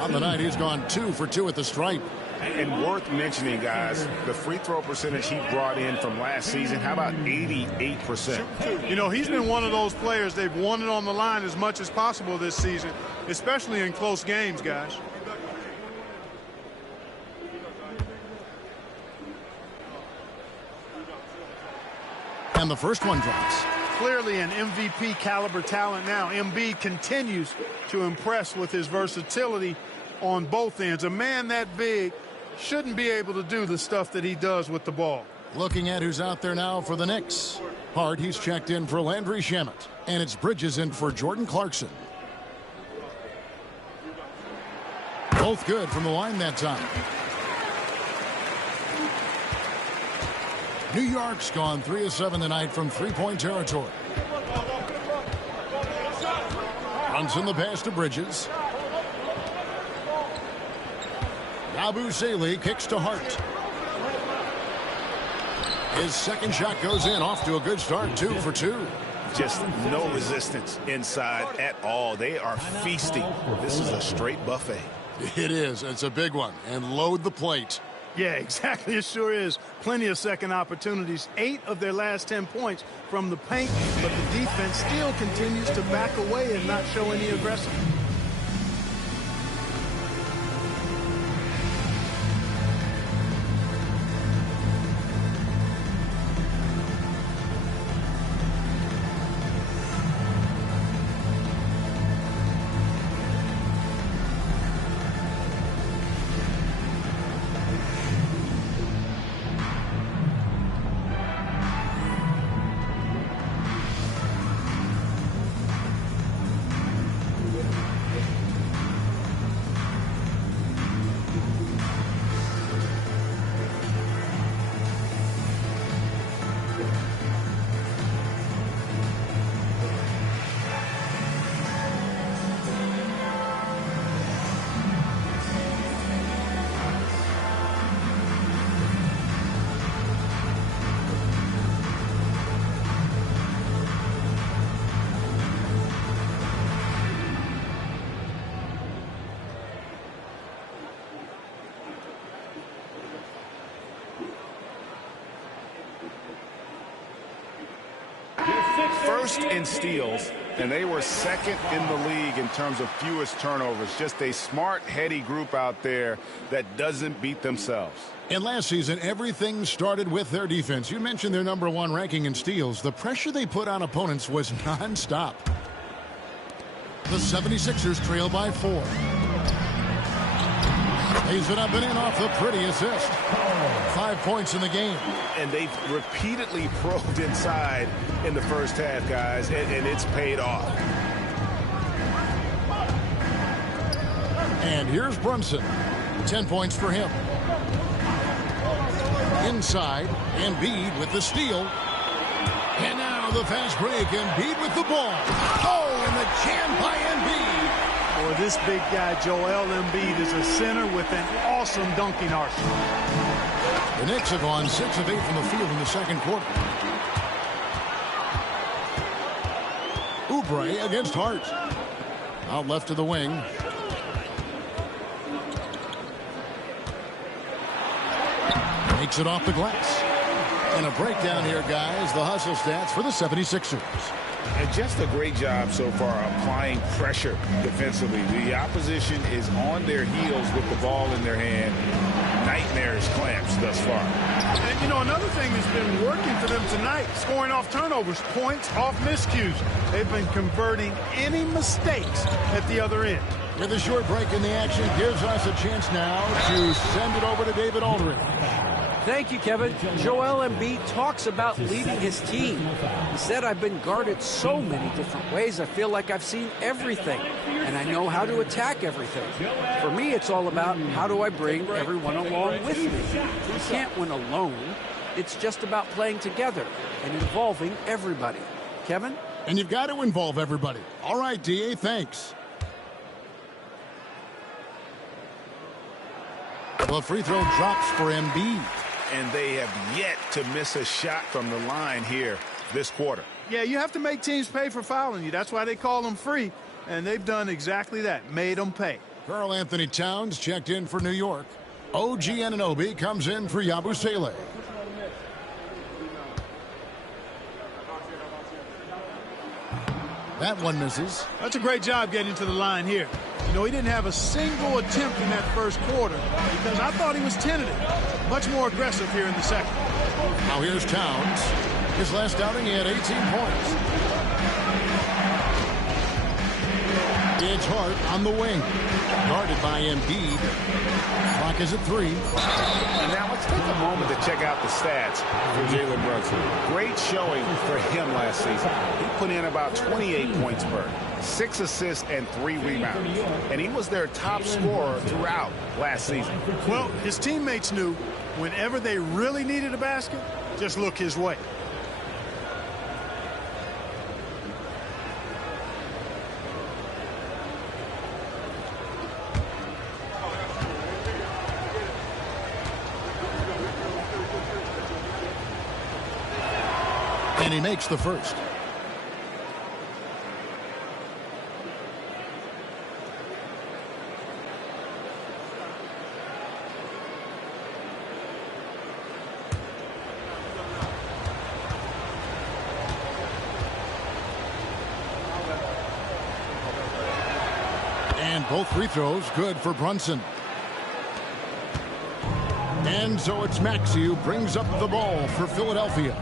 On the night, he's gone 2 for 2 at the stripe. And worth mentioning, guys, the free throw percentage he brought in from last season, how about 88%? You know, he's been one of those players, they've won it on the line as much as possible this season, especially in close games, guys. And the first one drops. Clearly an MVP caliber talent now. Embiid continues to impress with his versatility on both ends. A man that big shouldn't be able to do the stuff that he does with the ball. Looking at who's out there now for the Knicks. Hart, he's checked in for Landry Shamet. And it's Bridges in for Jordan Clarkson. Both good from the line that time. New York's gone 3 of 7 tonight from three-point territory. Brunson the pass to Bridges. Yabusele kicks to Hart. His second shot goes in, off to a good start, 2 for 2. just no resistance inside at all. They are feasting. This is a straight buffet. It is. It's a big one. And load the plate. Yeah, exactly. It sure is. Plenty of second opportunities. 8 of their last 10 points from the paint, but the defense still continues to back away and not show any aggression. First in steals, and they were second in the league in terms of fewest turnovers. Just a smart, heady group out there that doesn't beat themselves. And last season, everything started with their defense. You mentioned their #1 ranking in steals. The pressure they put on opponents was nonstop. The 76ers trail by 4. Lays it up and in off the pretty assist. 5 points in the game. And they've repeatedly probed inside in the first half, guys, and it's paid off. And here's Brunson. 10 points for him. Inside, Embiid with the steal. And now the fast break, Embiid with the ball. Oh, and the jam by Embiid. Boy, this big guy, Joel Embiid, is a center with an awesome dunking arsenal. The Knicks have gone 6 of 8 from the field in the second quarter. Oubre against Hart. Out left to the wing. Makes it off the glass. And a breakdown here, guys. The hustle stats for the 76ers. And just a great job so far applying pressure defensively. The opposition is on their heels with the ball in their hand. Nightmares clamps thus far. And, you know, another thing that's been working for them tonight, scoring off turnovers, points off miscues. They've been converting any mistakes at the other end. With a short break in the action, gives us a chance now to send it over to David Aldridge. Thank you, Kevin. Joel Embiid talks about leading his team. He said, I've been guarded so many different ways. I feel like I've seen everything, and I know how to attack everything. For me, it's all about how do I bring everyone along with me. You can't win alone. It's just about playing together and involving everybody. Kevin? And you've got to involve everybody. All right, D.A., thanks. The free throw drops for Embiid. And they have yet to miss a shot from the line here this quarter. Yeah, you have to make teams pay for fouling you. That's why they call them free. And they've done exactly that, made them pay. Karl Anthony Towns checked in for New York. OG Anunoby comes in for Yabusele. That one misses. That's a great job getting to the line here. You know, he didn't have a single attempt in that first quarter because I thought he was tentative. Much more aggressive here in the second. Now here's Towns. His last outing, he had 18 points. It's Hart on the wing. Guarded by Embiid. Clock is at 3. And now let's take a moment to check out the stats for Jalen Brunson. Great showing for him last season. He put in about 28 points per, 6 assists and 3 rebounds. And he was their top scorer throughout last season. Well, his teammates knew whenever they really needed a basket, just look his way. And he makes the first. And both free throws good for Brunson. And so it's Maxey who brings up the ball for Philadelphia.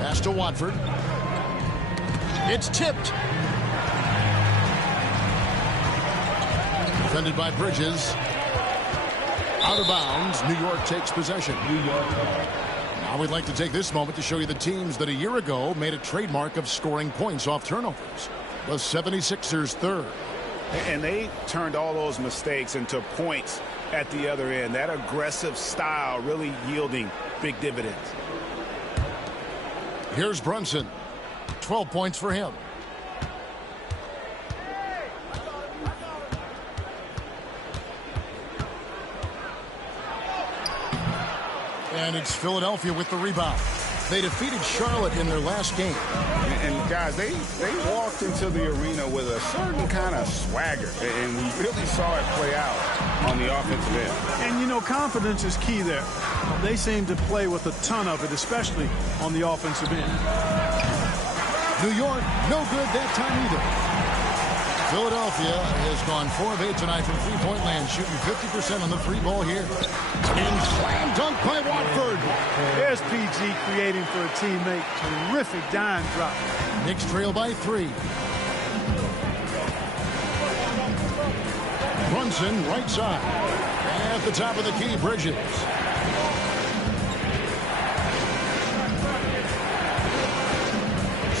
Pass to Watford. It's tipped. Defended by Bridges. Out of bounds. New York takes possession. Now we'd like to take this moment to show you the teams that a year ago made a trademark of scoring points off turnovers. The 76ers third. And they turned all those mistakes into points at the other end. That aggressive style really yielding big dividends. Here's Brunson. 12 points for him. And it's Philadelphia with the rebound. They defeated Charlotte in their last game. And guys, they walked into the arena with a certain kind of swagger. And we really saw it play out on the offensive end. And, you know, confidence is key there. They seem to play with a ton of it, especially on the offensive end. New York, no good that time either. Philadelphia has gone 4 of 8 tonight from three-point land, shooting 50% on the three ball here. And slam dunk by Watford. There's PG creating for a teammate. Terrific dime drop. Knicks trail by 3. Brunson, right side. At the top of the key, Bridges.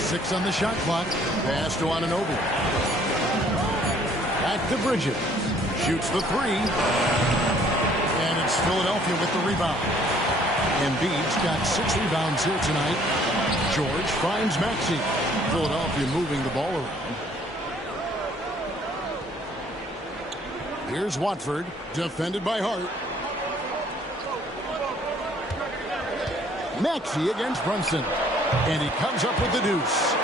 Six on the shot clock. Pass to Anunoby. Back to Bridges. Shoots the three. And it's Philadelphia with the rebound. Embiid's got 6 rebounds here tonight. George finds Maxey. Philadelphia moving the ball around. Here's Watford, defended by Hart. Maxey against Brunson. And he comes up with the deuce.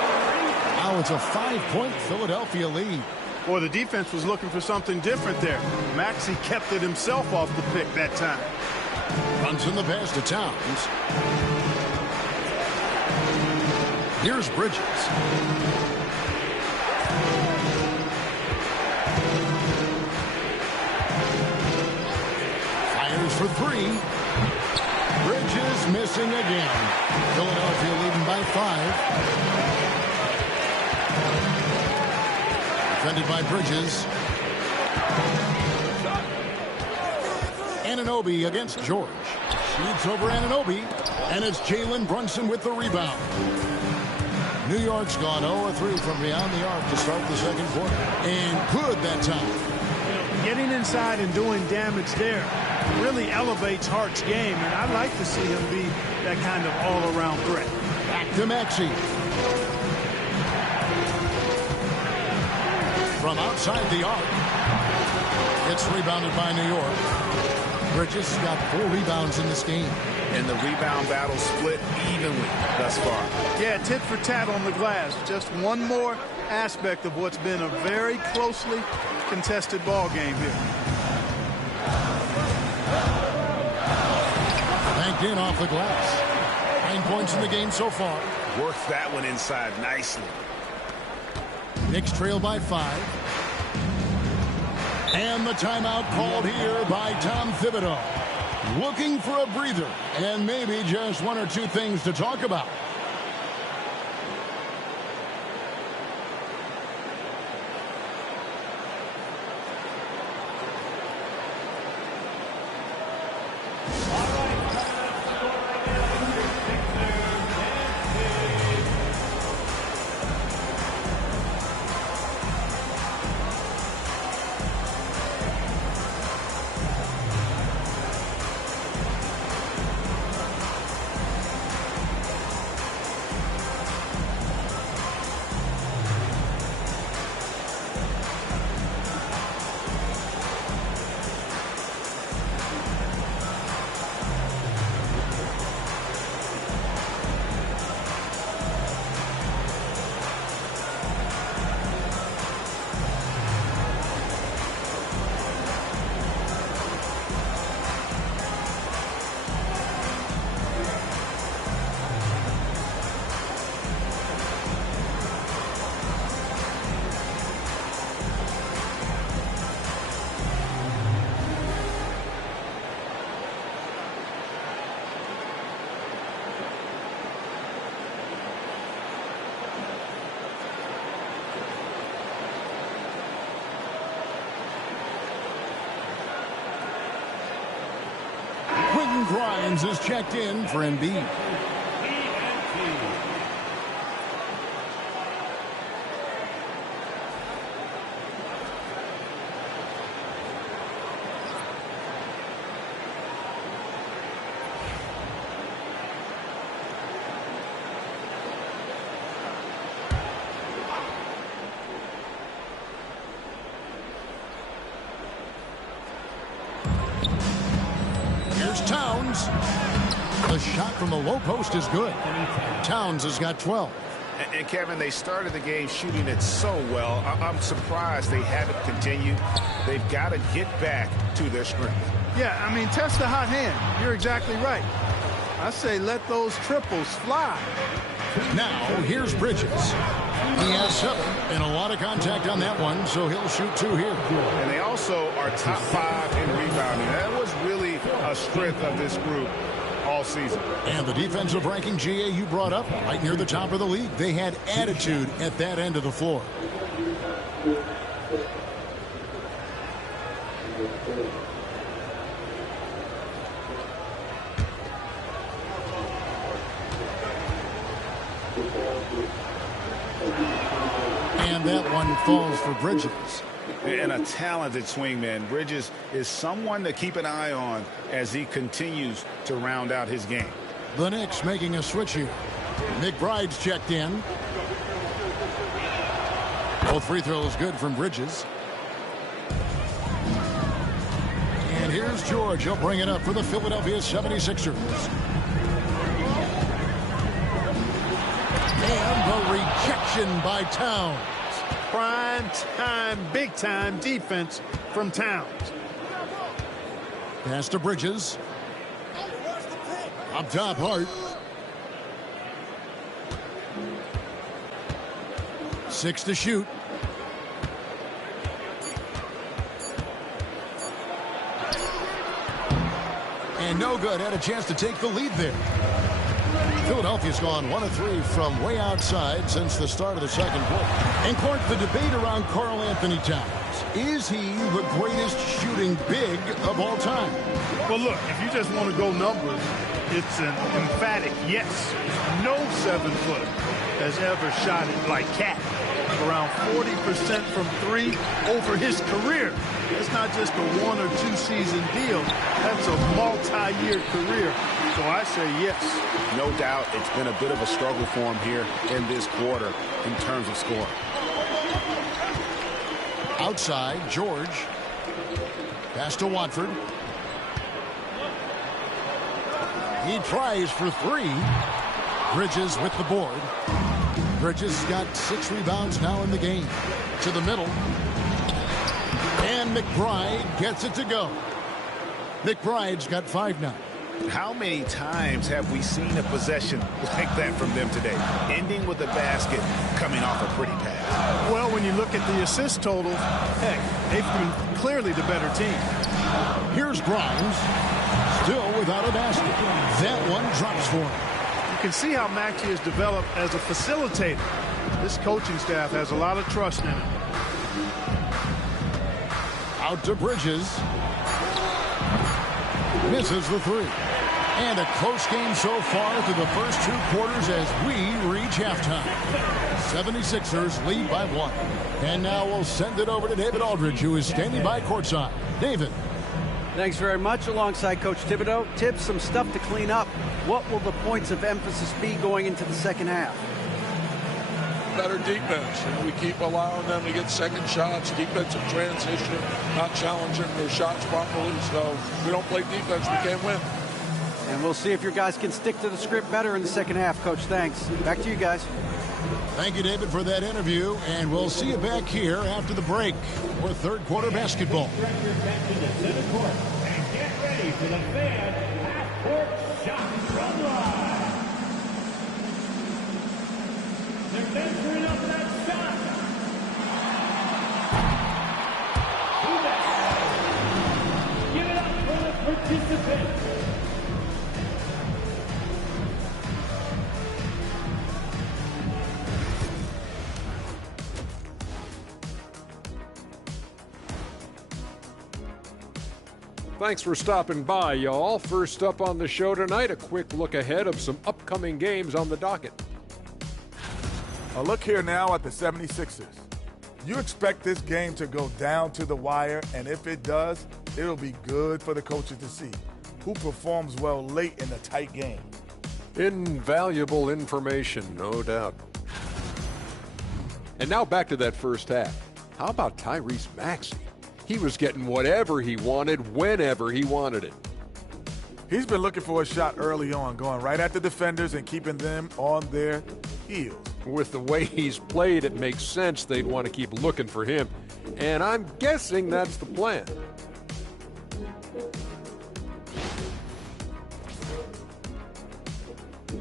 Now it's a 5-point Philadelphia lead. Boy, the defense was looking for something different there. Maxey kept it himself off the pick that time. Brunson the pass to Towns. Here's Bridges. Fires for 3. Bridges missing again. Philadelphia leading by 5. Defended by Bridges. Anunoby against George. Shoots over Anunoby. And it's Jalen Brunson with the rebound. New York's gone 0-3 from beyond the arc to start the second quarter. And good that time. Getting inside and doing damage there really elevates Hart's game, and I'd like to see him be that kind of all-around threat. Back to Maxey. From outside the arc. It's rebounded by New York. Bridges got 4 rebounds in this game. And the rebound battle split evenly thus far. Yeah, tit for tat on the glass. Just one more aspect of what's been a very closely contested ball game here. Banked in off the glass. 9 points in the game so far. Worked that one inside nicely. Knicks trail by 5. And the timeout called here by Tom Thibodeau. Looking for a breather and maybe just 1 or 2 things to talk about. and Grimes is checked in for Embiid. Towns. The shot from the low post is good. Towns has got 12. And Kevin, they started the game shooting it so well. I'm surprised they haven't continued. They've got to get back to their strength. Yeah, I mean, test the hot hand. You're exactly right. I say let those triples fly. Now, here's Bridges. He has 7 and a lot of contact on that one, so he'll shoot 2 here. And they also are top 5 in rebounding. That was really a strength of this group all season. And the defensive ranking, GA, you brought up, right near the top of the league. They had attitude at that end of the floor. And that one falls for Bridges. And a talented swingman. Bridges is someone to keep an eye on as he continues to round out his game. The Knicks making a switch here. McBride's checked in. Both free throws good from Bridges. And here's George. He'll bring it up for the Philadelphia 76ers. And the rejection by Towns. Prime time, big time defense from Towns. Pass to Bridges. Up top, Hart. 6 to shoot. And no good. Had a chance to take the lead there. Philadelphia's gone 1 of 3 from way outside since the start of the second quarter. And Clark, the debate around Karl Anthony Towns. Is he the greatest shooting big of all time? Well, look, if you just want to go numbers, it's an emphatic yes. No 7-footer has ever shot it like Cat. Around 40% from 3 over his career. It's not just a 1 or 2 season deal. That's a multi-year career. So I say yes. No doubt it's been a bit of a struggle for him here in this quarter in terms of scoring. Outside, George. Pass to Watford. He tries for 3. Bridges with the board. Bridges got 6 rebounds now in the game. To the middle. And McBride gets it to go. McBride's got 5 now. How many times have we seen a possession like that from them today? Ending with a basket, coming off a pretty pass. Well, when you look at the assist totals, heck, they've been clearly the better team. Here's Grimes, still without a basket. That one drops for him. You can see how Maxey has developed as a facilitator. This coaching staff has a lot of trust in him. Out to Bridges. Misses the 3. And a close game so far through the first 2 quarters as we reach halftime. 76ers lead by 1. And now we'll send it over to David Aldridge, who is standing by courtside. David. Thanks very much. Alongside Coach Thibodeau, tips, some stuff to clean up. What will the points of emphasis be going into the second half? Better defense. We keep allowing them to get second shots, defensive transition, not challenging their shots properly. So if we don't play defense, we can't win. And we'll see if your guys can stick to the script better in the second half, Coach. Thanks. Back to you guys. Thank you, David, for that interview. And we'll see you back here after the break for third quarter basketball. Back to the center court and get ready for the fan half-court shot from line. They're measuring up that shot. Give it up for the participants. Thanks for stopping by, y'all. First up on the show tonight, a quick look ahead of some upcoming games on the docket. A look here now at the 76ers. You expect this game to go down to the wire, and if it does, it'll be good for the coaches to see who performs well late in a tight game. Invaluable information, no doubt. And now back to that first half. How about Tyrese Maxey? He was getting whatever he wanted, whenever he wanted it. He's been looking for a shot early on, going right at the defenders and keeping them on their heels. With the way he's played, it makes sense they'd want to keep looking for him. And I'm guessing that's the plan.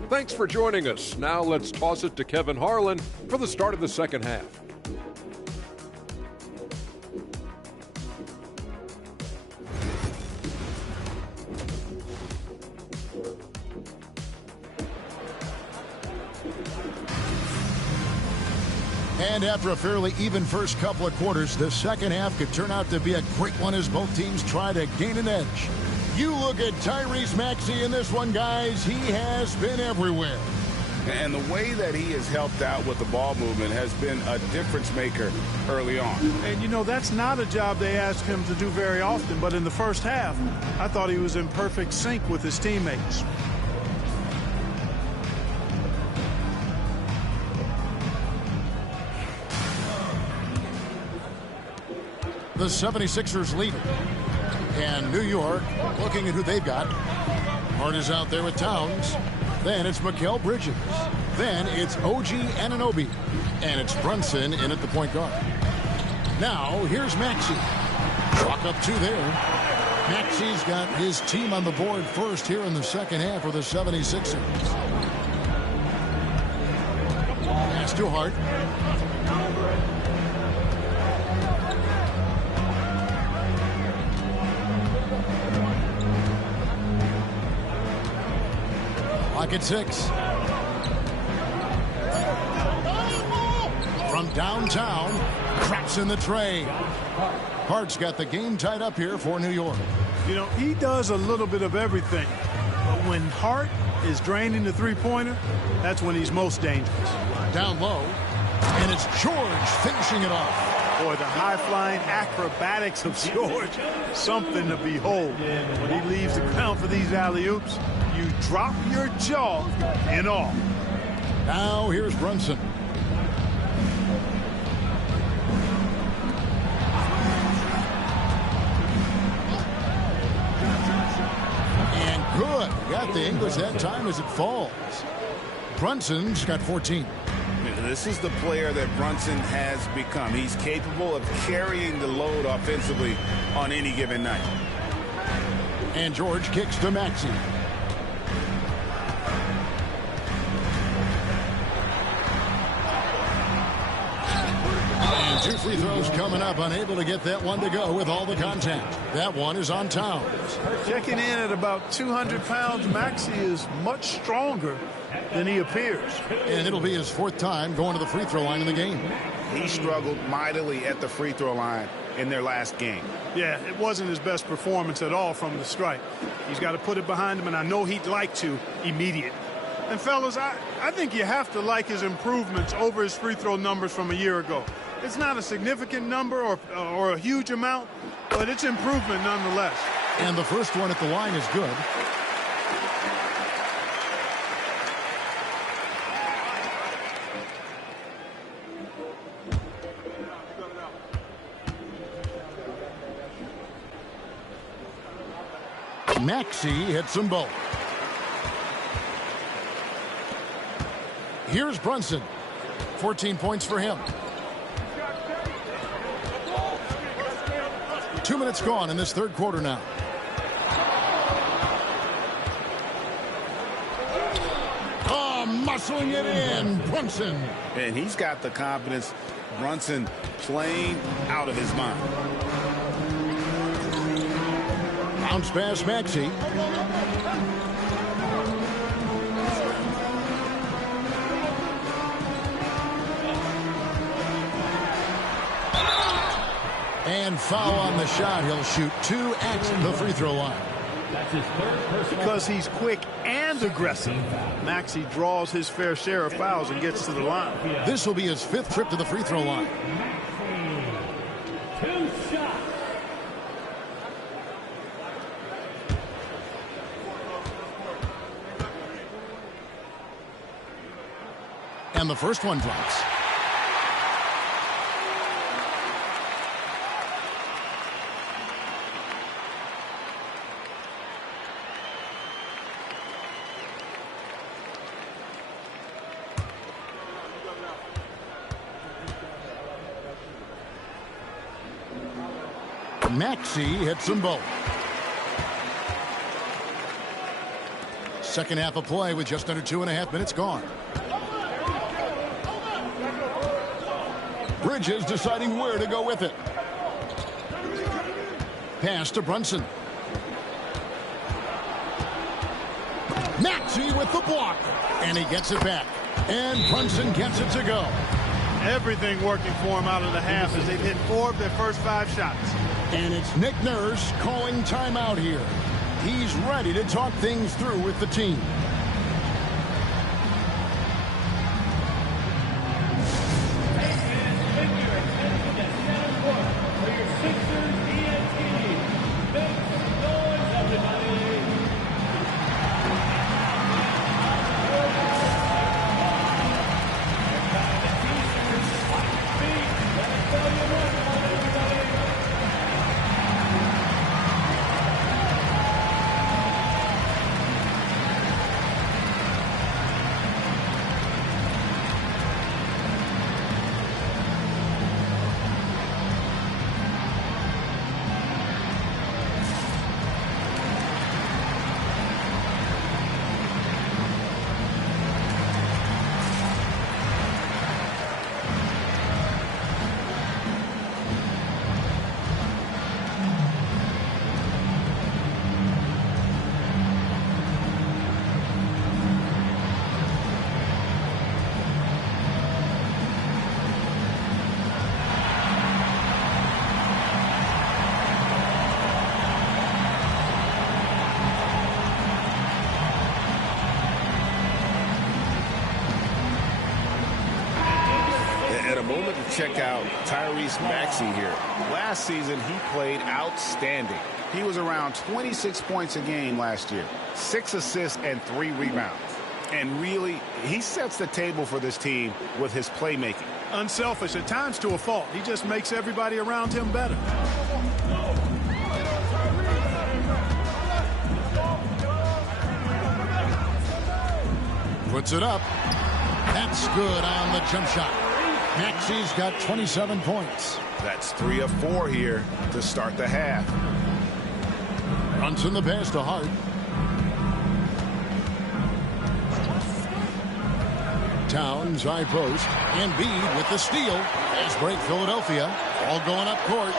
Thanks for joining us. Now let's toss it to Kevin Harlan for the start of the second half. And after a fairly even first couple of quarters, the second half could turn out to be a great one as both teams try to gain an edge. You look at Tyrese Maxey in this one, guys. He has been everywhere. And the way that he has helped out with the ball movement has been a difference maker early on. And, you know, that's not a job they ask him to do very often. But in the first half, I thought he was in perfect sync with his teammates. The 76ers lead it. And New York looking at who they've got. Hart is out there with Towns. Then it's Mikal Bridges. Then it's OG Anunoby. And it's Brunson in at the point guard. Now here's Maxey. Clock up 2 there. Maxey's got his team on the board first here in the second half for the 76ers. Pass to Hart. Clock at 6. From downtown, craps in the tray. Hart's got the game tied up here for New York. You know, he does a little bit of everything. But when Hart is draining the three-pointer, that's when he's most dangerous. Down low, and it's George finishing it off. Boy, the high-flying acrobatics of George, something to behold. When he leaves the ground for these alley-oops, you drop your jaw in awe. Now here's Brunson. And good. Got the English that time as it falls. Brunson's got 14. This is the player that Brunson has become. He's capable of carrying the load offensively on any given night. And George kicks to Maxey. And 2 free throws coming up. Unable to get that one to go with all the contact. That one is on Towns. Checking in at about 200 pounds, Maxey is much stronger than he appears. And it'll be his 4th time going to the free throw line in the game. He struggled mightily at the free throw line in their last game. Yeah, it wasn't his best performance at all from the stripe. He's got to put it behind him, and I know he'd like to immediately. And, fellas, I think you have to like his improvements over his free throw numbers from a year ago. It's not a significant number or a huge amount, but it's improvement nonetheless. And the first one at the line is good. Maxey hits them both. Here's Brunson. 14 points for him. 2 minutes gone in this third quarter now. Oh, muscling it in. Brunson. And he's got the confidence. Brunson playing out of his mind. Bounce pass Maxey. And And foul on the shot. He'll shoot 2 at the free throw line. That's his third personal. Because he's quick and aggressive, Maxey draws his fair share of fouls and gets to the line. This will be his 5th trip to the free throw line. 2 shots. And the first one drops. Maxey hits them both. Second half of play with just under 2.5 minutes gone. Bridges deciding where to go with it. Pass to Brunson. Maxey with the block. And he gets it back. And Brunson gets it to go. Everything working for him out of the half as they've hit 4 of their first 5 shots. And it's Nick Nurse calling timeout here. He's ready to talk things through with the team. Check out Tyrese Maxey here. Last season, he played outstanding. He was around 26 points a game last year, 6 assists and 3 rebounds. And really, he sets the table for this team with his playmaking. Unselfish, at times to a fault. He just makes everybody around him better. Puts it up. That's good on the jump shot. Maxey's got 27 points. That's 3 of 4 here to start the half. Brunson the pass to Hart. Towns high post. Embiid with the steal. Fast break Philadelphia. All going up court.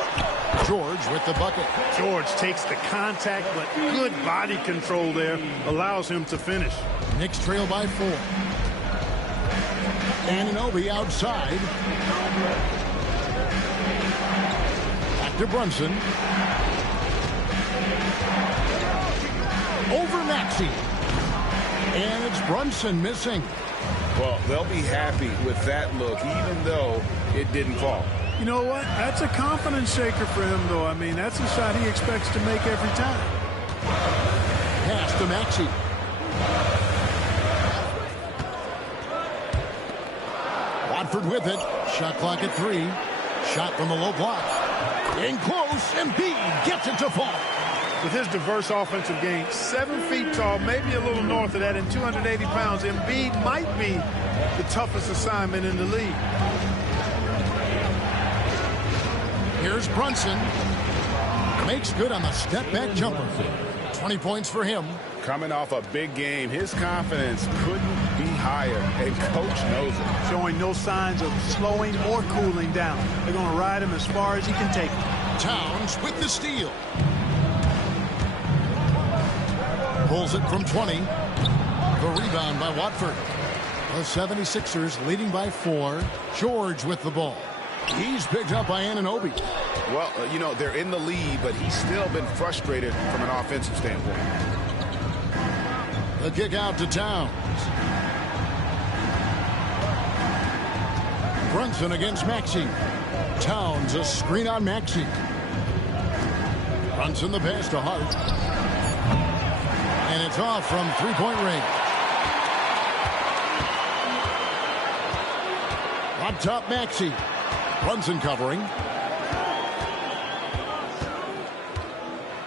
George with the bucket. George takes the contact, but good body control there allows him to finish. Knicks trail by 4. Anunoby outside. Back to Brunson. Over Maxey. And it's Brunson missing. Well, they'll be happy with that look, even though it didn't fall. You know what? That's a confidence shaker for him, though. I mean, that's a shot he expects to make every time. Pass to Maxey. Watford with it. Shot clock at 3. Shot from the low block. In close. Embiid gets it to fall. With his diverse offensive game, 7 feet tall, maybe a little north of that, and 280 pounds, Embiid might be the toughest assignment in the league. Here's Brunson. Makes good on the step-back jumper. 20 points for him. Coming off a big game, his confidence couldn't be higher, and coach knows it. Showing no signs of slowing or cooling down. They're going to ride him as far as he can take him. Towns with the steal. Pulls it from 20. The rebound by Watford. The 76ers leading by 4. George with the ball. He's picked up by Anunoby. Well, you know, they're in the lead, but he's still been frustrated from an offensive standpoint. The kick out to Towns. Brunson against Maxey. Towns a screen on Maxey. Brunson the pass to Hart. And it's off from three-point range. Up top, Maxey. Brunson covering.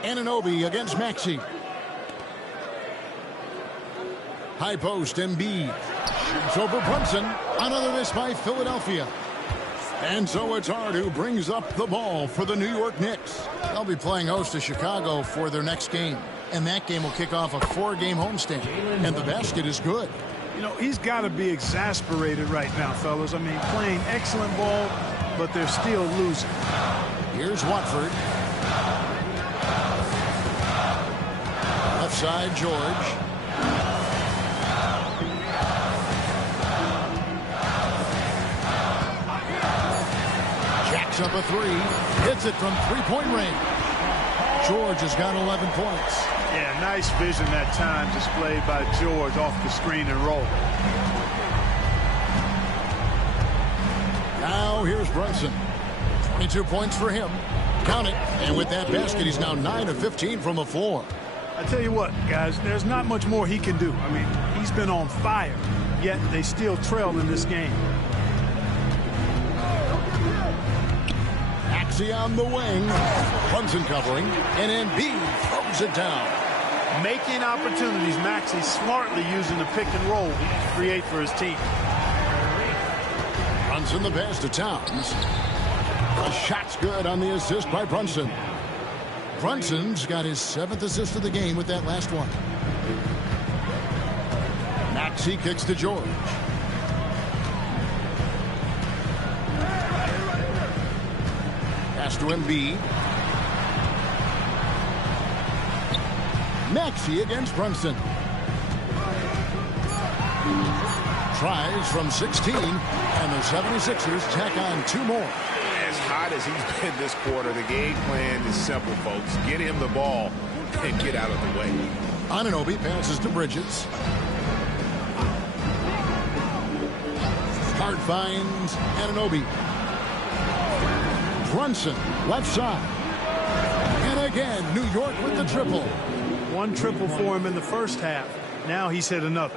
Anunoby against Maxey. High post, Embiid. Shoots over Brunson. Another miss by Philadelphia. And so it's Hart who brings up the ball for the New York Knicks. They'll be playing host to Chicago for their next game. And that game will kick off a 4-game homestand. And the basket is good. You know, he's got to be exasperated right now, fellas. I mean, playing excellent ball, but they're still losing. Here's Watford. Left side, George. Jacks up a three. Hits it from three-point range. George has got 11 points. Yeah, nice vision that time displayed by George off the screen and roll. Now here's Brunson. 22 points for him. Count it. And with that basket, he's now 9 of 15 from the floor. I tell you what, guys, there's not much more he can do. I mean, he's been on fire, yet they still trail in this game. Maxey on the wing. Brunson covering. And Embiid throws it down. Making opportunities, Maxey smartly using the pick and roll to create for his team. Brunson the pass to Towns. The shot's good on the assist by Brunson. Brunson's got his 7th assist of the game with that last one. Maxey kicks to George. Pass to Embiid. Maxey against Brunson. Tries from 16, and the 76ers tack on 2 more. As hot as he's been this quarter, the game plan is simple, folks. Get him the ball and get out of the way. Anunoby passes to Bridges. Hart finds Anunoby. Brunson, left side. And again, New York with the triple. 1 triple for him in the first half. Now he's hit another.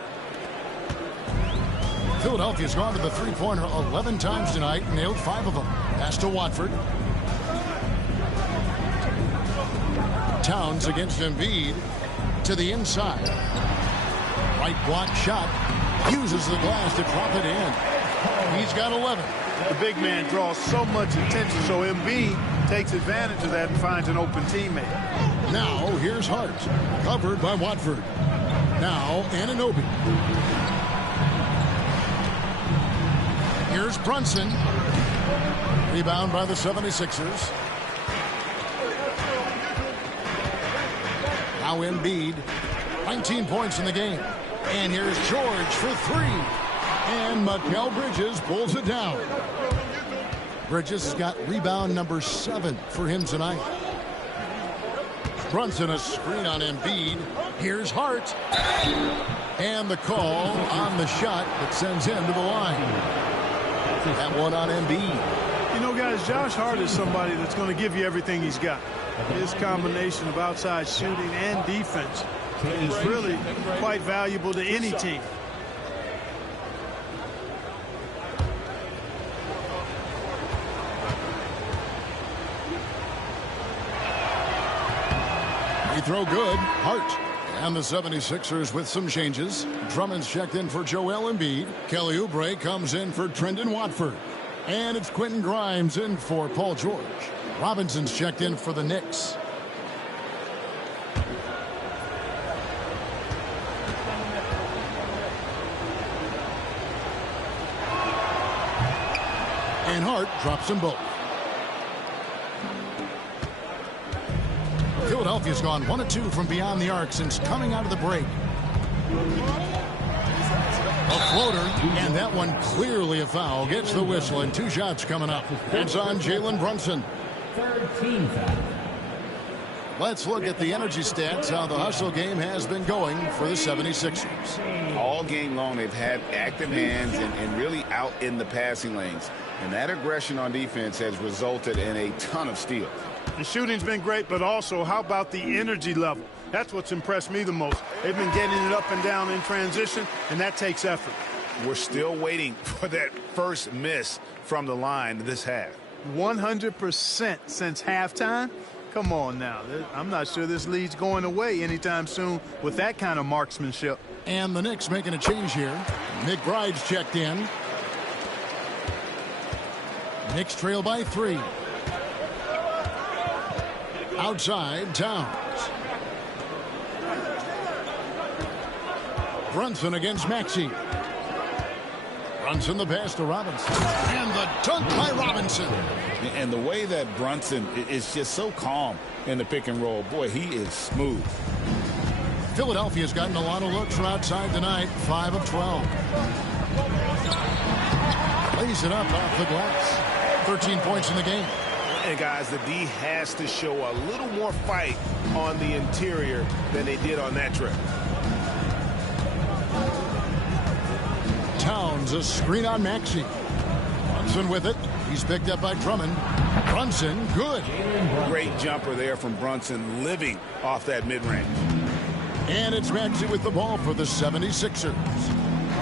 Philadelphia's gone to the three-pointer 11 times tonight, nailed 5 of them. Pass to Watford. Towns against Embiid to the inside. Right block shot. Uses the glass to drop it in. He's got 11. The big man draws so much attention, so Embiid takes advantage of that and finds an open teammate. Now here's Hart, covered by Watford. Now Anunoby. Here's Brunson. Rebound by the 76ers. Now Embiid. 19 points in the game. And here's George for 3. And Mikal Bridges pulls it down. Bridges has got rebound number 7 for him tonight. Brunson a screen on Embiid. Here's Hart. And the call on the shot that sends him to the line. That one on Embiid. You know, guys, Josh Hart is somebody that's going to give you everything he's got. His combination of outside shooting and defense is really quite valuable to any team. Free throw good. Hart. And the 76ers with some changes. Drummond's checked in for Joel Embiid. Kelly Oubre comes in for Trendon Watford. And it's Quentin Grimes in for Paul George. Robinson's checked in for the Knicks. And Hart drops them both. Philadelphia's gone 1 of 2 from beyond the arc since coming out of the break. A floater, and that one clearly a foul. Gets the whistle, and 2 shots coming up. That's on Jalen Brunson. third team foul. Let's look at the energy stats, how the hustle game has been going for the 76ers. All game long, they've had active hands and really out in the passing lanes. And that aggression on defense has resulted in a ton of steals. The shooting's been great, but also how about the energy level? That's what's impressed me the most. They've been getting it up and down in transition, and that takes effort. We're still waiting for that first miss from the line this half. 100% since halftime? Come on now. I'm not sure this lead's going away anytime soon with that kind of marksmanship. And the Knicks making a change here. McBride's checked in. Knicks trail by 3. Outside, Towns. Brunson against Maxey. Brunson the pass to Robinson. And the dunk by Robinson. And the way that Brunson is just so calm in the pick and roll. Boy, he is smooth. Philadelphia's gotten a lot of looks from outside tonight. 5 of 12. Lays it up off the glass. 13 points in the game. And guys, the D has to show a little more fight on the interior than they did on that trip. Towns, a screen on Maxey. Brunson with it. He's picked up by Drummond. Brunson, good. Great jumper there from Brunson, living off that mid-range. And it's Maxey with the ball for the 76ers.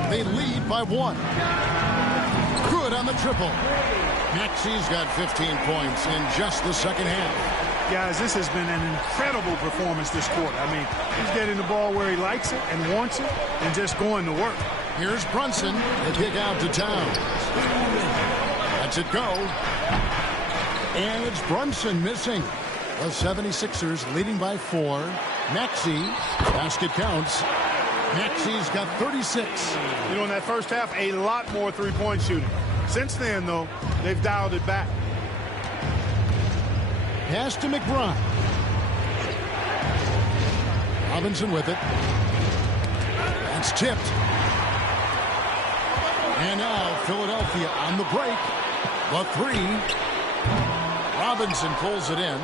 They lead by 1. Good on the triple. Maxey's got 15 points in just the second half. Guys, this has been an incredible performance this quarter. I mean, he's getting the ball where he likes it and wants it and just going to work. Here's Brunson. The kick out to Towns. Lets it go. And it's Brunson missing. The 76ers leading by 4. Maxey. Basket counts. Maxey's got 36. You know, in that first half, a lot more three-point shooting. Since then, though, they've dialed it back. Pass to McBride. Robinson with it. That's tipped. And now Philadelphia on the break. The 3. Robinson pulls it in.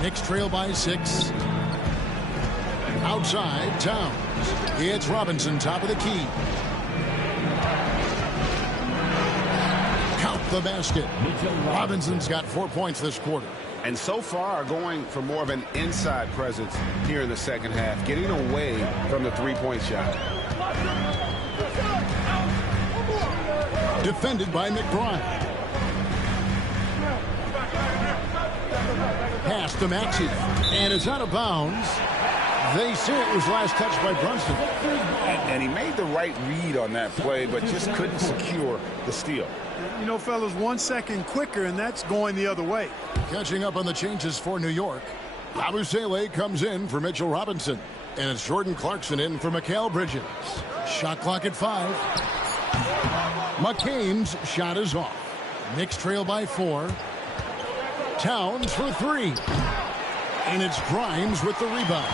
Knicks trail by 6. Outside, Towns. It's Robinson, top of the key. Count the basket. Robinson's got 4 points this quarter. And so far going for more of an inside presence here in the second half, getting away from the three-point shot. Defended by McBride. Pass to Maxey. And it's out of bounds. They say it was last touched by Brunson. And he made the right read on that play, but just couldn't secure the steal. You know, fellas, 1 second quicker, and that's going the other way. Catching up on the changes for New York. Abusele comes in for Mitchell Robinson. And it's Jordan Clarkson in for Mikal Bridges. Shot clock at 5. McCain's shot is off. Knicks trail by 4. Towns for 3. And it's Grimes with the rebound.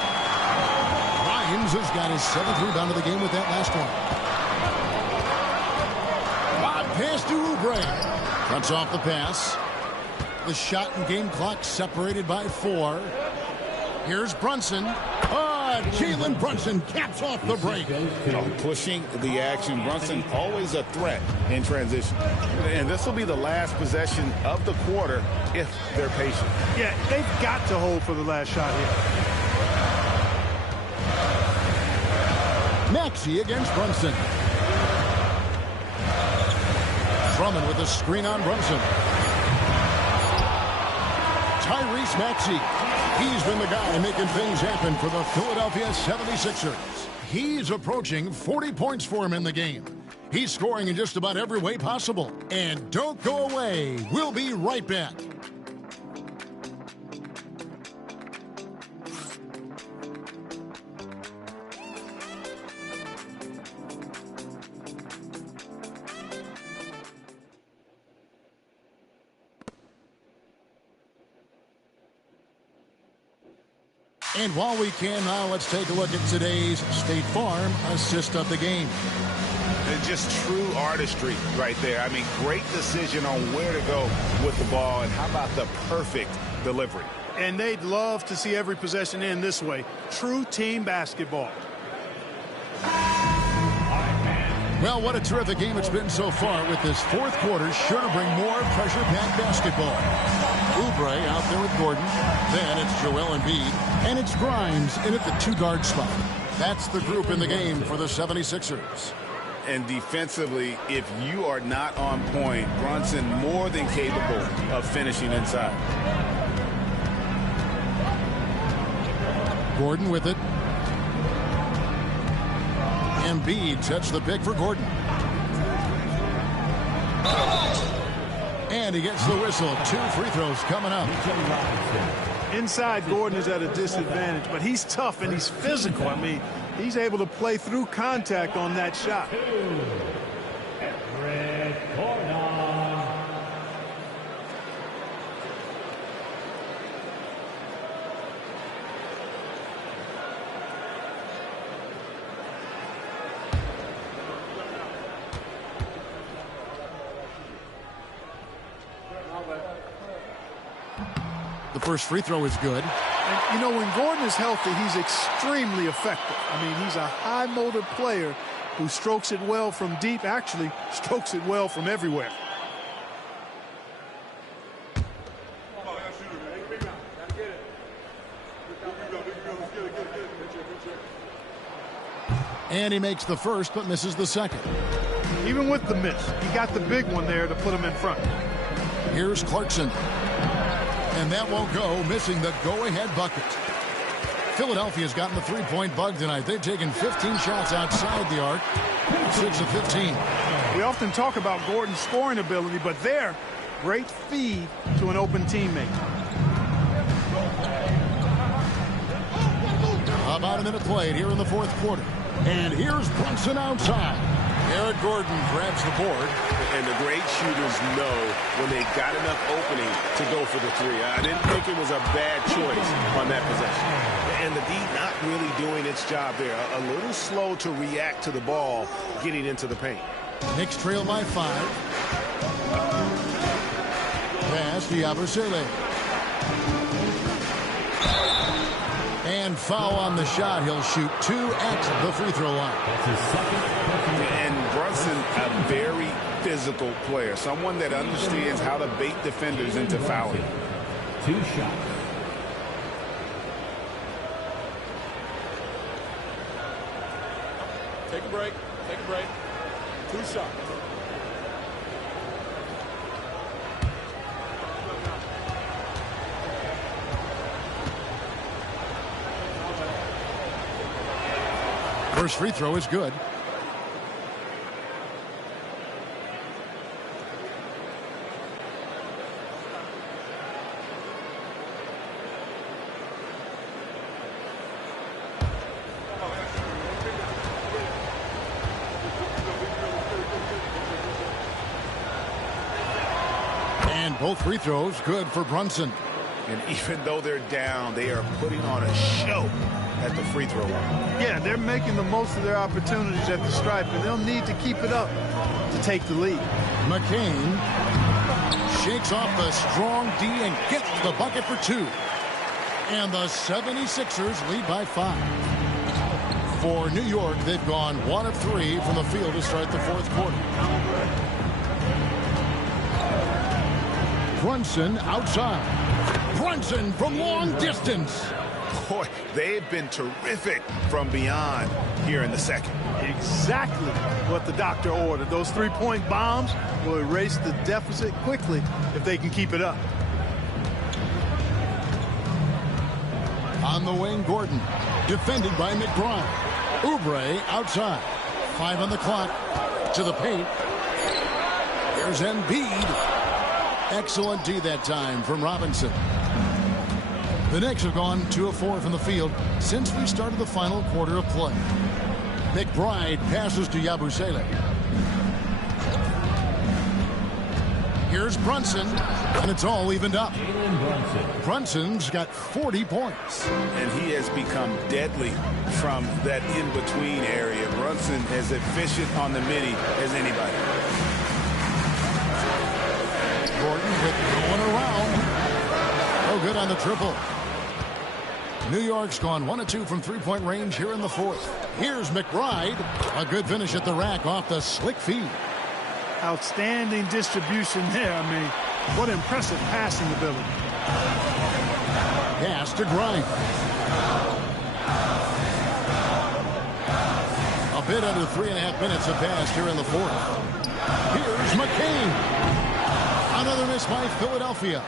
Grimes has got his 7th rebound of the game with that last one. Lob pass to Oubre. Cuts off the pass. The shot and game clock separated by 4. Here's Brunson. Jalen Brunson caps off the break. Pushing the action. Brunson always a threat in transition. And this will be the last possession of the quarter if they're patient. Yeah, they've got to hold for the last shot here. Maxey against Brunson. Drummond with a screen on Brunson. Tyrese Maxey. He's been the guy making things happen for the Philadelphia 76ers. He's approaching 40 points for him in the game. He's scoring in just about every way possible. And don't go away. We'll be right back. And while we can now, let's take a look at today's State Farm assist of the game. It's just true artistry right there. I mean, great decision on where to go with the ball, and how about the perfect delivery. And they'd love to see every possession end this way. True team basketball. Well, what a terrific game it's been so far, with this fourth quarter sure to bring more pressure-packed basketball. Oubre out there with Gordon. Then it's Joel Embiid. And it's Grimes in at the two-guard spot. That's the group in the game for the 76ers. And defensively, if you are not on point, Brunson more than capable of finishing inside. Gordon with it. Embiid sets the pick for Gordon. And he gets the whistle. 2 free throws coming up. Inside, Gordon is at a disadvantage, but he's tough and he's physical. I mean, he's able to play through contact on that shot. The first free throw is good. And, you know, when Gordon is healthy, he's extremely effective. I mean, he's a high-motor player who strokes it well from deep, actually strokes it well from everywhere. And he makes the first, but misses the second. Even with the miss, he got the big one there to put him in front. Here's Clarkson. And that won't go, missing the go-ahead bucket. Philadelphia's gotten the three-point bug tonight. They've taken 15 shots outside the arc, 6 of 15. We often talk about Gordon's scoring ability, but there, great feed to an open teammate. About a minute played here in the fourth quarter. And here's Brunson outside. Eric Gordon grabs the board. And the great shooters know when they got enough opening to go for the three. I didn't think it was a bad choice on that possession. And the D not really doing its job there. A little slow to react to the ball getting into the paint. Knicks trail by 5. Pass to Yabusele. And foul on the shot. He'll shoot 2 at the free throw line. And Brunson, a very physical player, someone that understands how to bait defenders into fouling. 2 shots. Take a break. Take a break. 2 shots. First free throw is good. And both free throws good for Brunson. And even though they're down, they are putting on a show at the free throw line. Yeah, they're making the most of their opportunities at the stripe, and they'll need to keep it up to take the lead. McCain shakes off the strong D and gets the bucket for 2. And the 76ers lead by 5. For New York, they've gone 1 of 3 from the field to start the fourth quarter. Brunson outside. Brunson from long distance. Boy, they've been terrific from beyond here in the second. Exactly what the doctor ordered. Those 3-point bombs will erase the deficit quickly if they can keep it up. On the wing, Gordon, defended by McBride. Oubre outside. 5 on the clock. To the paint. Here's Embiid. Excellent D that time from Robinson. The Knicks have gone 2 of 4 from the field since we started the final quarter of play. McBride passes to Yabusele. Here's Brunson, and it's all evened up. Brunson's got 40 points. And he has become deadly from that in-between area. Brunson is efficient on the midi as anybody. Gordon with going around. No good on the triple. New York's gone 1 of 2 from three-point range here in the fourth. Here's McBride. A good finish at the rack off the slick feed. Outstanding distribution there. I mean, what impressive passing ability. Pass to Grimes. A bit under 3.5 minutes have passed here in the fourth. Here's McCain. Another miss by Philadelphia.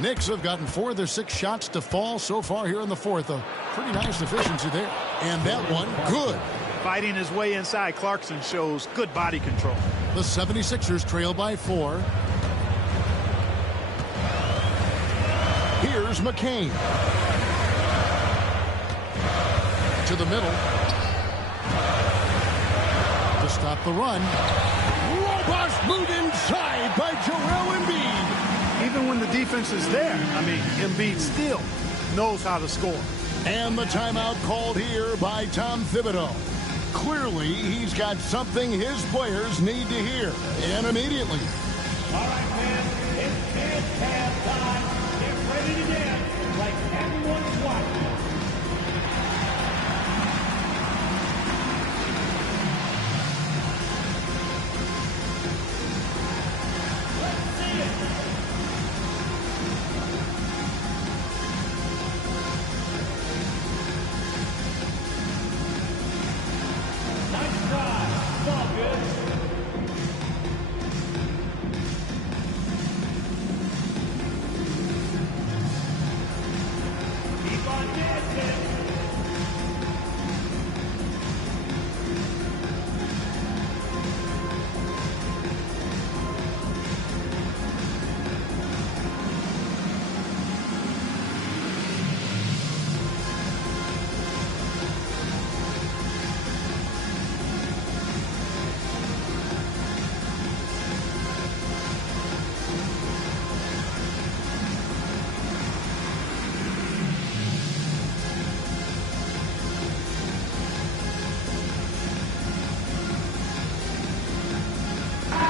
Knicks have gotten 4 of their 6 shots to fall so far here in the fourth. A pretty nice efficiency there. And that one, good. Fighting his way inside, Clarkson shows good body control. The 76ers trail by 4. Here's McCain. To the middle. To stop the run. Robust move inside by Joel Embiid. Even when the defense is there, I mean, Embiid still knows how to score. And the timeout called here by Tom Thibodeau. Clearly, he's got something his players need to hear, and immediately. All right, man, it's halftime. Get ready to dance like everyone's watching.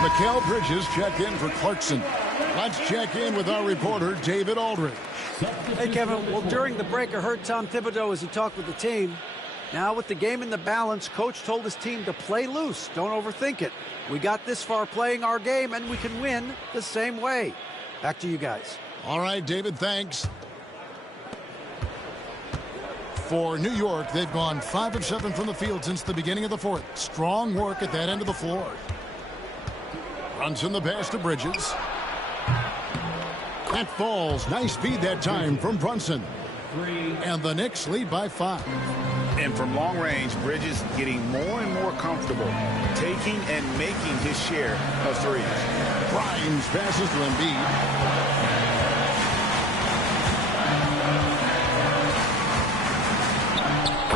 Mikal Bridges checked in for Clarkson. Let's check in with our reporter, David Aldridge. Hey, Kevin. Well, during the break, I heard Tom Thibodeau as he talked with the team. Now, with the game in the balance, Coach told his team to play loose. Don't overthink it. We got this far playing our game, and we can win the same way. Back to you guys. All right, David, thanks. For New York, they've gone 5 of 7 from the field since the beginning of the fourth. Strong work at that end of the floor. Brunson the pass to Bridges. That falls. Nice feed that time from Brunson. And the Knicks lead by 5. And from long range, Bridges getting more and more comfortable taking and making his share of threes. Grimes passes to Embiid.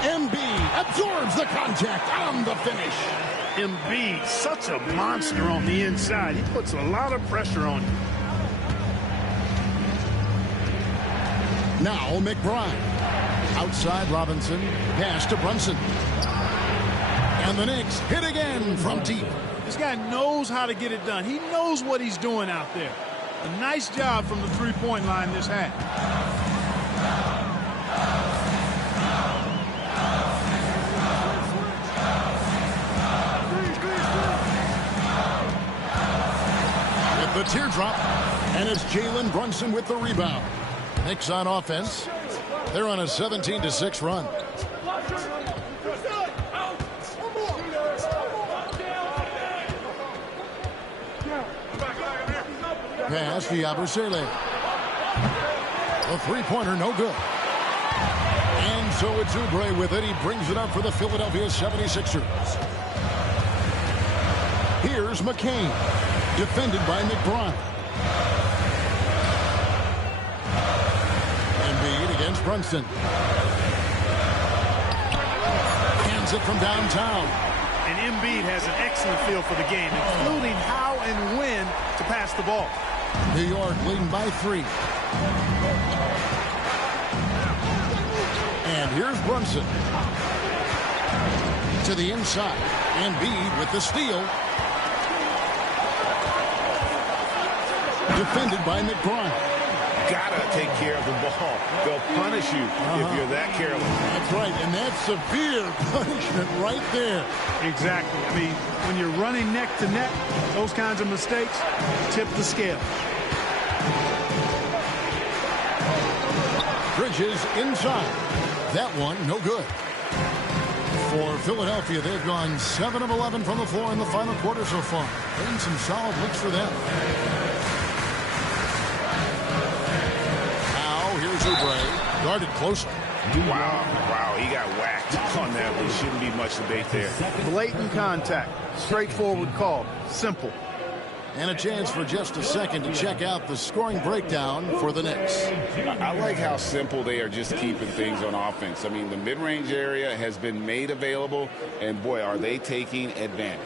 Embiid absorbs the contact on the finish. Embiid, such a monster on the inside. He puts a lot of pressure on you. Now McBride. Outside Robinson. Pass to Brunson. And the Knicks hit again from deep. This guy knows how to get it done. He knows what he's doing out there. A nice job from the three-point line this half. The teardrop, and it's Jalen Brunson with the rebound. Knicks on offense. They're on a 17-6 run. Pass to Yabusele. The three-pointer, no good. And so it's Oubre with it. He brings it up for the Philadelphia 76ers. Here's McCain. Defended by McBride. Embiid against Brunson. Hands it from downtown. and Embiid has an excellent feel for the game, including how and when to pass the ball. New York leading by 3. And here's Brunson. To the inside. Embiid with the steal. Defended by McBride. Gotta take care of the ball. They'll punish you if you're that careless. That's right, and that's severe punishment right there. Exactly. I mean, when you're running neck to neck, those kinds of mistakes tip the scale. Bridges inside. That one, no good. For Philadelphia, they've gone 7 of 11 from the floor in the final quarter so far. Getting some solid looks for them. Oubre, guarded closely. Wow, he got whacked on that. There shouldn't be much debate there. Blatant contact, straightforward call, simple. And a chance for just a second to check out the scoring breakdown for the Knicks. I like how simple they are just keeping things on offense. I mean, the mid-range area has been made available, and boy, are they taking advantage.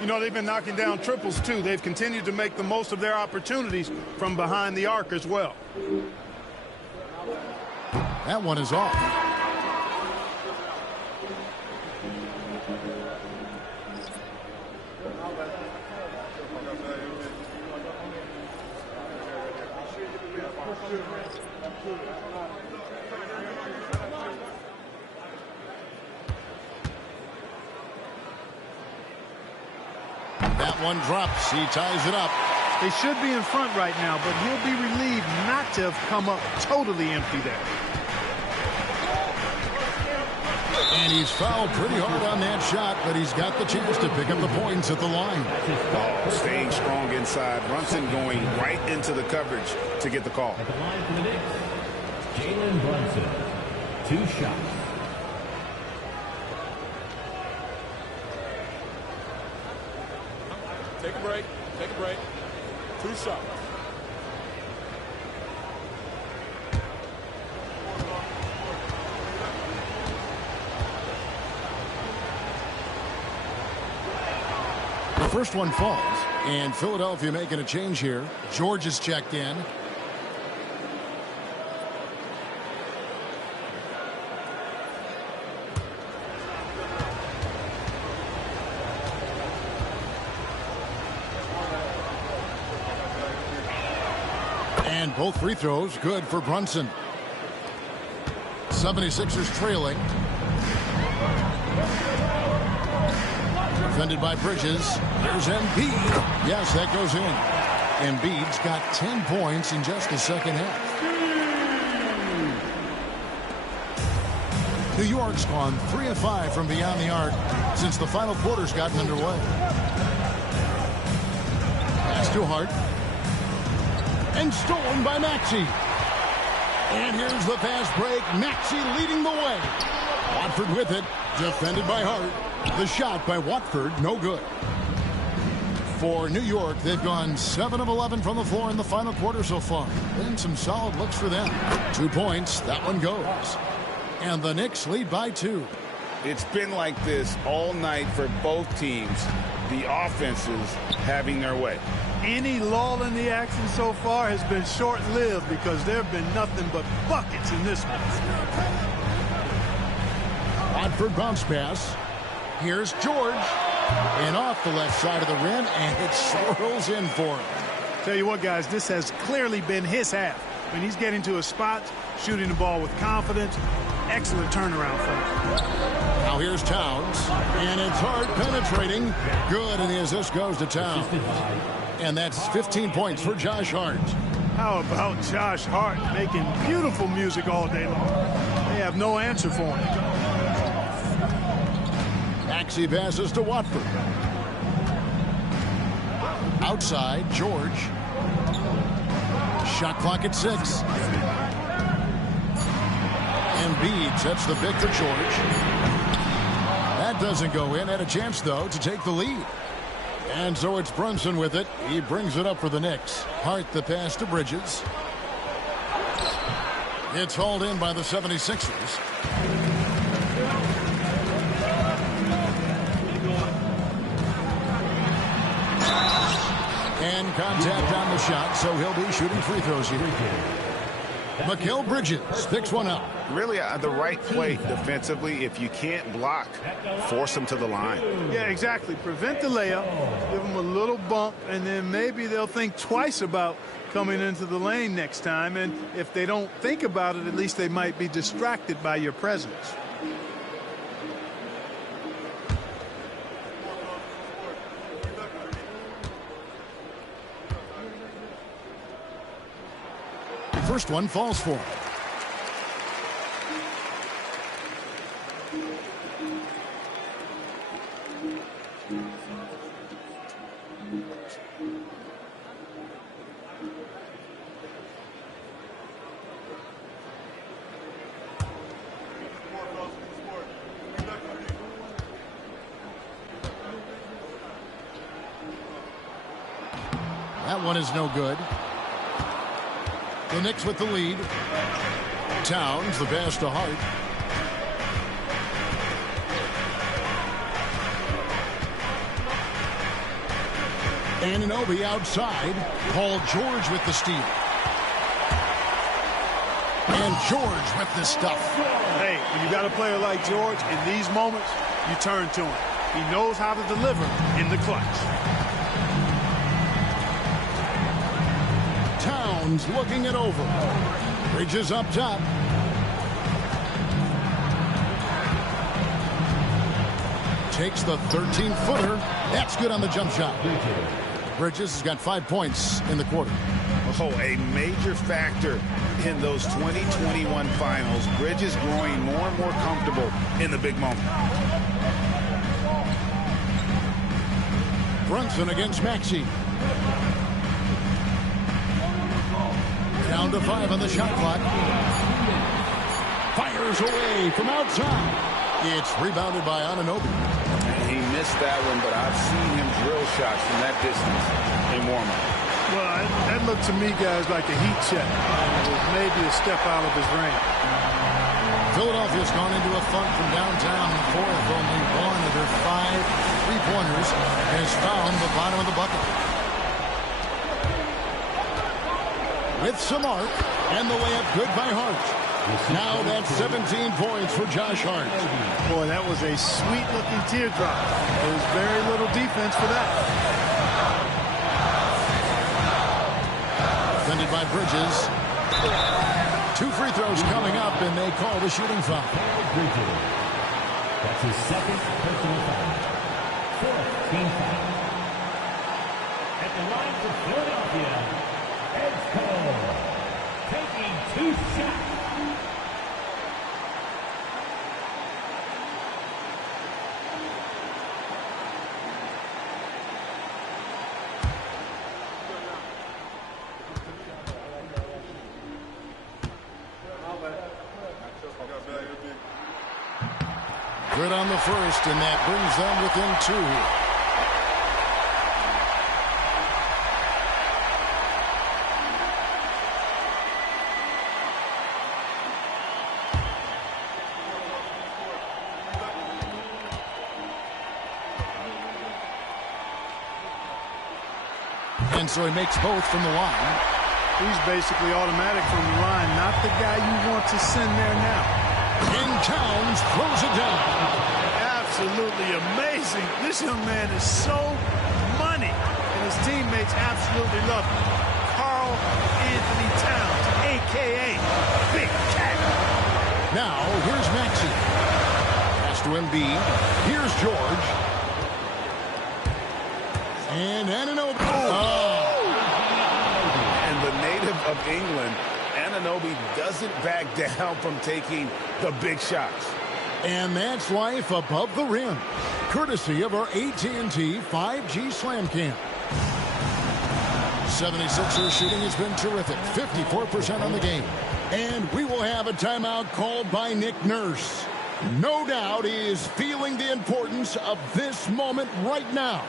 You know, they've been knocking down triples, too. They've continued to make the most of their opportunities from behind the arc as well. That one is off. That one drops. He ties it up. They should be in front right now, but he'll be relieved not to have come up totally empty there. And he's fouled pretty hard on that shot, but he's got the chance to pick up the points at the line. Oh, staying strong inside. Brunson going right into the coverage to get the call. At the line for the Knicks, Jalen Brunson. 2 shots. Take a break. Take a break. 2 shots. The first one falls, and Philadelphia making a change here. George is checked in. And both free throws good for Brunson. 76ers trailing. Defended by Bridges. Here's Embiid. Yes, that goes in. Embiid's got 10 points in just the second half. New York's gone 3 of 5 from beyond the arc since the final quarter's gotten underway. Pass to Hart. And stolen by Maxey. And here's the fast break. Maxey leading the way. Watford with it. Defended by Hart. The shot by Watford, no good. For New York, they've gone 7 of 11 from the floor in the final quarter so far. And some solid looks for them. 2 points, that one goes. And the Knicks lead by 2. It's been like this all night for both teams. The offenses having their way. Any lull in the action so far has been short-lived because there have been nothing but buckets in this one. Watford bounce pass. Here's George. And off the left side of the rim, and it swirls in for him. Tell you what, guys, this has clearly been his half. When he's getting to his spots, shooting the ball with confidence, excellent turnaround for him. Now here's Towns, and it's Hart penetrating. Good, and the assist goes to Towns. And that's 15 points for Josh Hart. How about Josh Hart making beautiful music all day long? They have no answer for him. Maxey passes to Watford. Outside, George. Shot clock at 6. Embiid sets the pick for George. That doesn't go in. Had a chance, though, to take the lead. And so it's Brunson with it. He brings it up for the Knicks. Hart the pass to Bridges. It's hauled in by the 76ers. contact on the shot, so he'll be shooting free throws here. Mikal Bridges picks one up. Really the right play defensively. If you can't block, force them to the line. Yeah, exactly. Prevent the layup, give them a little bump, and then maybe they'll think twice about coming into the lane next time. And if they don't think about it, at least they might be distracted by your presence. First one falls for him. That one is no good. The Knicks with the lead. Towns, the pass to Hart. Anunoby outside. Paul George with the steal. And George with the stuff. Hey, when you got a player like George, in these moments, you turn to him. He knows how to deliver in the clutch. Towns looking it over. Bridges up top. Takes the 13-footer. That's good on the jump shot. Bridges has got 5 points in the quarter. Oh, a major factor in those 2021 finals. Bridges growing more and more comfortable in the big moment. Brunson against Maxey. Down to 5 on the shot clock. Fires away from outside. It's rebounded by Anunoby. He missed that one, but I've seen him drill shots from that distance in warm-up. Well, that looked to me, guys, like a heat check. It was maybe a step out of his range. Philadelphia's gone into a funk from downtown in the fourth. Only one of their 5 3-pointers has found the bottom of the bucket. With some arc, and the layup good by Hart. Now that's 17 points for Josh Hart. Boy, that was a sweet-looking teardrop. There was very little defense for that. Defended by Bridges. 2 free throws coming up, and they call the shooting foul. That's his second personal foul. 4th team foul. At the line for Philadelphia, taking 2 shots. Good on the first, and that brings them within 2. And so he makes both from the line. He's basically automatic from the line, not the guy you want to send there now. And Towns throws it down. Absolutely amazing. This young man is so money, and his teammates absolutely love him. Karl Anthony Towns, a.k.a. Big Cat. Now, here's Maxey. Pass to Embiid. Here's George. And Anunoby. And the native of England, Anunoby doesn't back down from taking the big shots. And that's life above the rim, courtesy of our AT&T 5G Slam Cam. 76ers shooting has been terrific, 54% on the game. And we will have a timeout called by Nick Nurse. No doubt he is feeling the importance of this moment right now.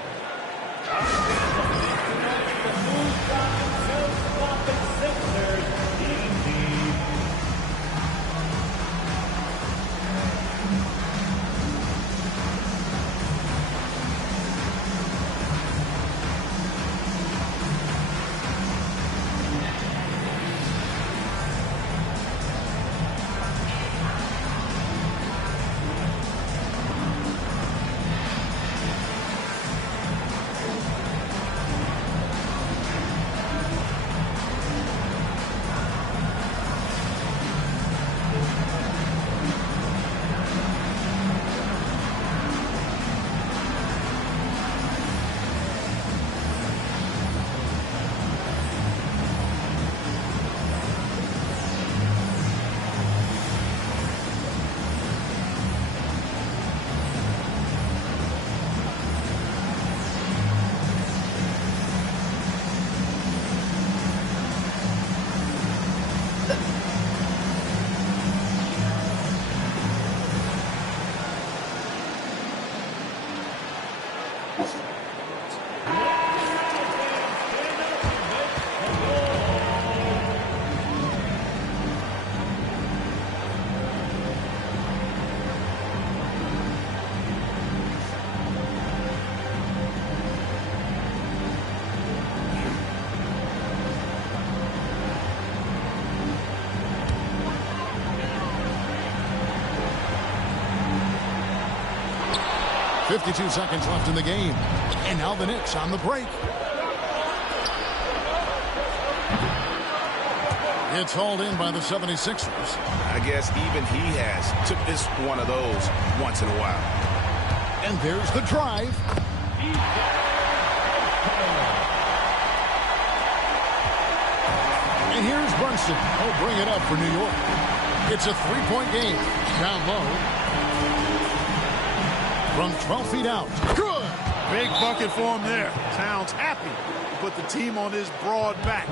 .52 seconds left in the game. And now the Knicks on the break. It's hauled in by the 76ers. I guess even he has to miss one of those once in a while. And there's the drive. And here's Brunson. He'll bring it up for New York. It's a three-point game. Down low. From 12 feet out. Good. Big bucket for him there. Towns happy to put the team on his broad back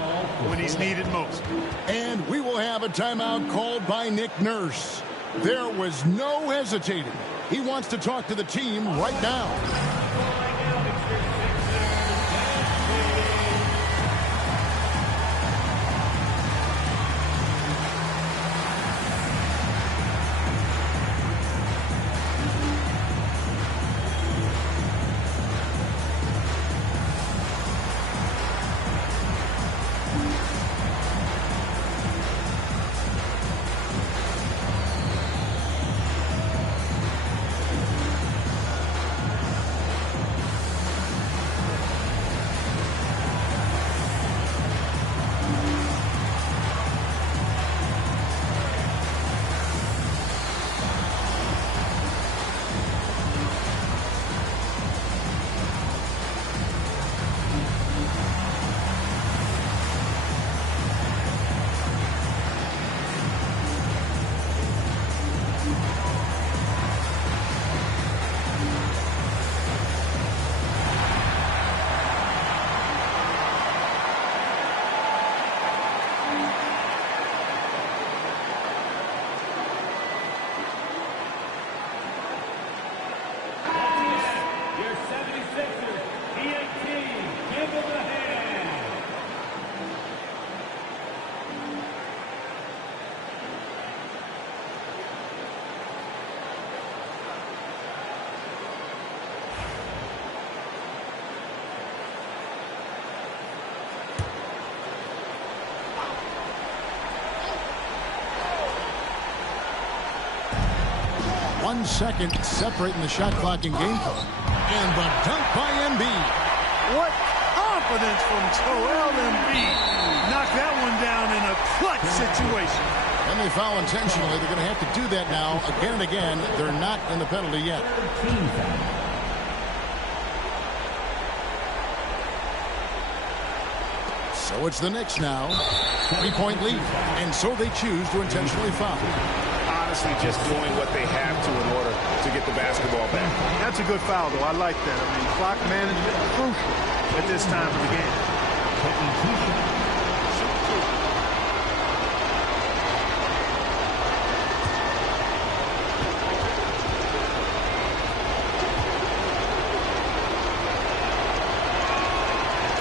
when he's needed most. And we will have a timeout called by Nick Nurse. There was no hesitating. He wants to talk to the team right now. .1 second separating the shot clock and game clock. And the dunk by Embiid. What confidence from Joel Embiid. Knocked that one down in a clutch situation. And they foul intentionally. They're going to have to do that now again and again. They're not in the penalty yet. So it's the Knicks now. 3-point lead. And so they choose to intentionally foul. Honestly, just doing what they have to in order to get the basketball back. That's a good foul, though. I like that. I mean, clock management is crucial at this time of the game.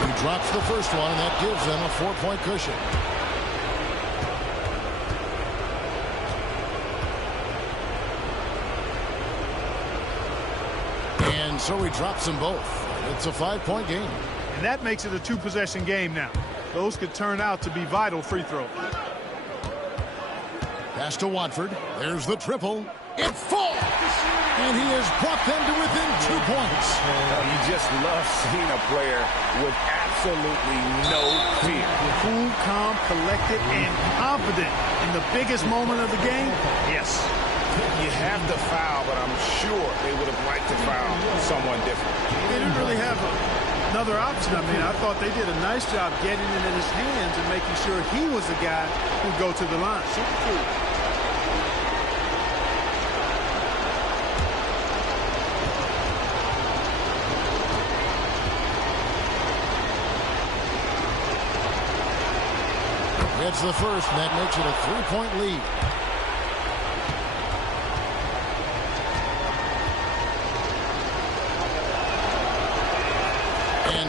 He drops the first one, and that gives them a 4-point cushion. So he drops them both. It's a 5-point game. And that makes it a 2-possession game now. Those could turn out to be vital free throws. Pass to Watford. There's the triple. It falls! And he has brought them to within 2 points. You just love seeing a player with absolutely no fear. Cool, calm, collected, and confident in the biggest moment of the game. Yes. You have the foul, but I'm sure they would have liked to foul someone different. They didn't really have another option. I mean, I thought they did a nice job getting it in his hands and making sure he was the guy who'd go to the line. Super cool. It's the first, and that makes it a 3-point lead.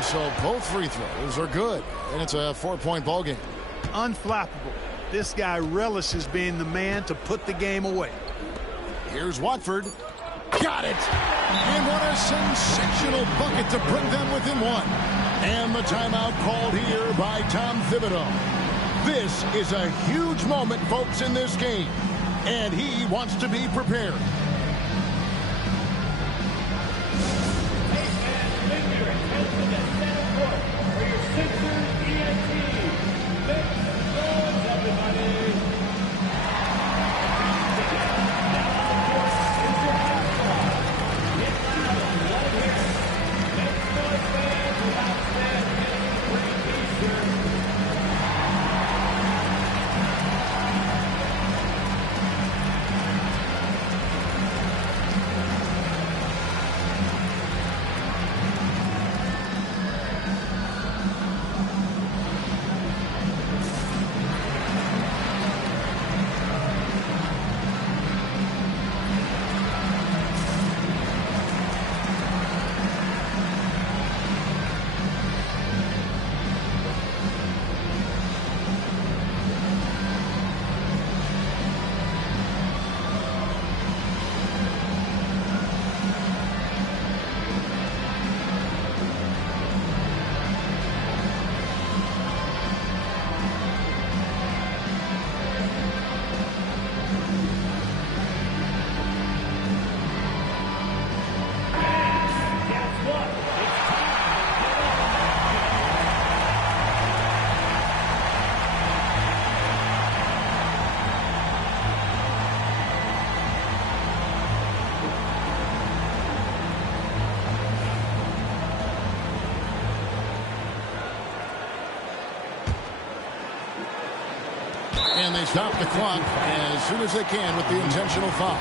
So both free throws are good, and it's a 4-point ball game. Unflappable. This guy relishes being the man to put the game away. Here's Watford. Got it! And what a sensational bucket to bring them within one. And the timeout called here by Tom Thibodeau. This is a huge moment, folks, in this game. And he wants to be prepared. And they stop the clock as soon as they can with the intentional foul.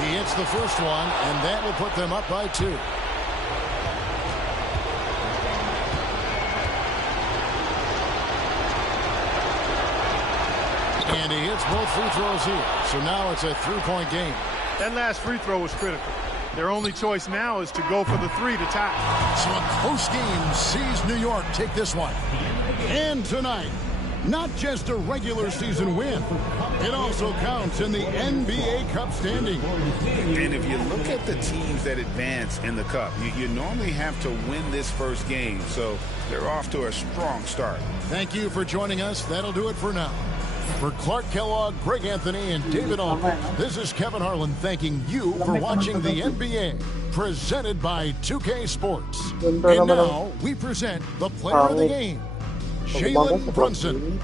He hits the first one, and that will put them up by 2. And he hits both free throws here. So now it's a 3-point game. That last free throw was critical. Their only choice now is to go for the 3 to tie. So a close game sees New York take this one. And tonight, not just a regular season win, it also counts in the NBA Cup standing. And if you look at the teams that advance in the Cup, you normally have to win this first game. So they're off to a strong start. Thank you for joining us. That'll do it for now. For Clark Kellogg, Greg Anthony, and David Alden, this is Kevin Harlan thanking you for watching the NBA, presented by 2K Sports. And now we present the player of the game, Jalen Brunson.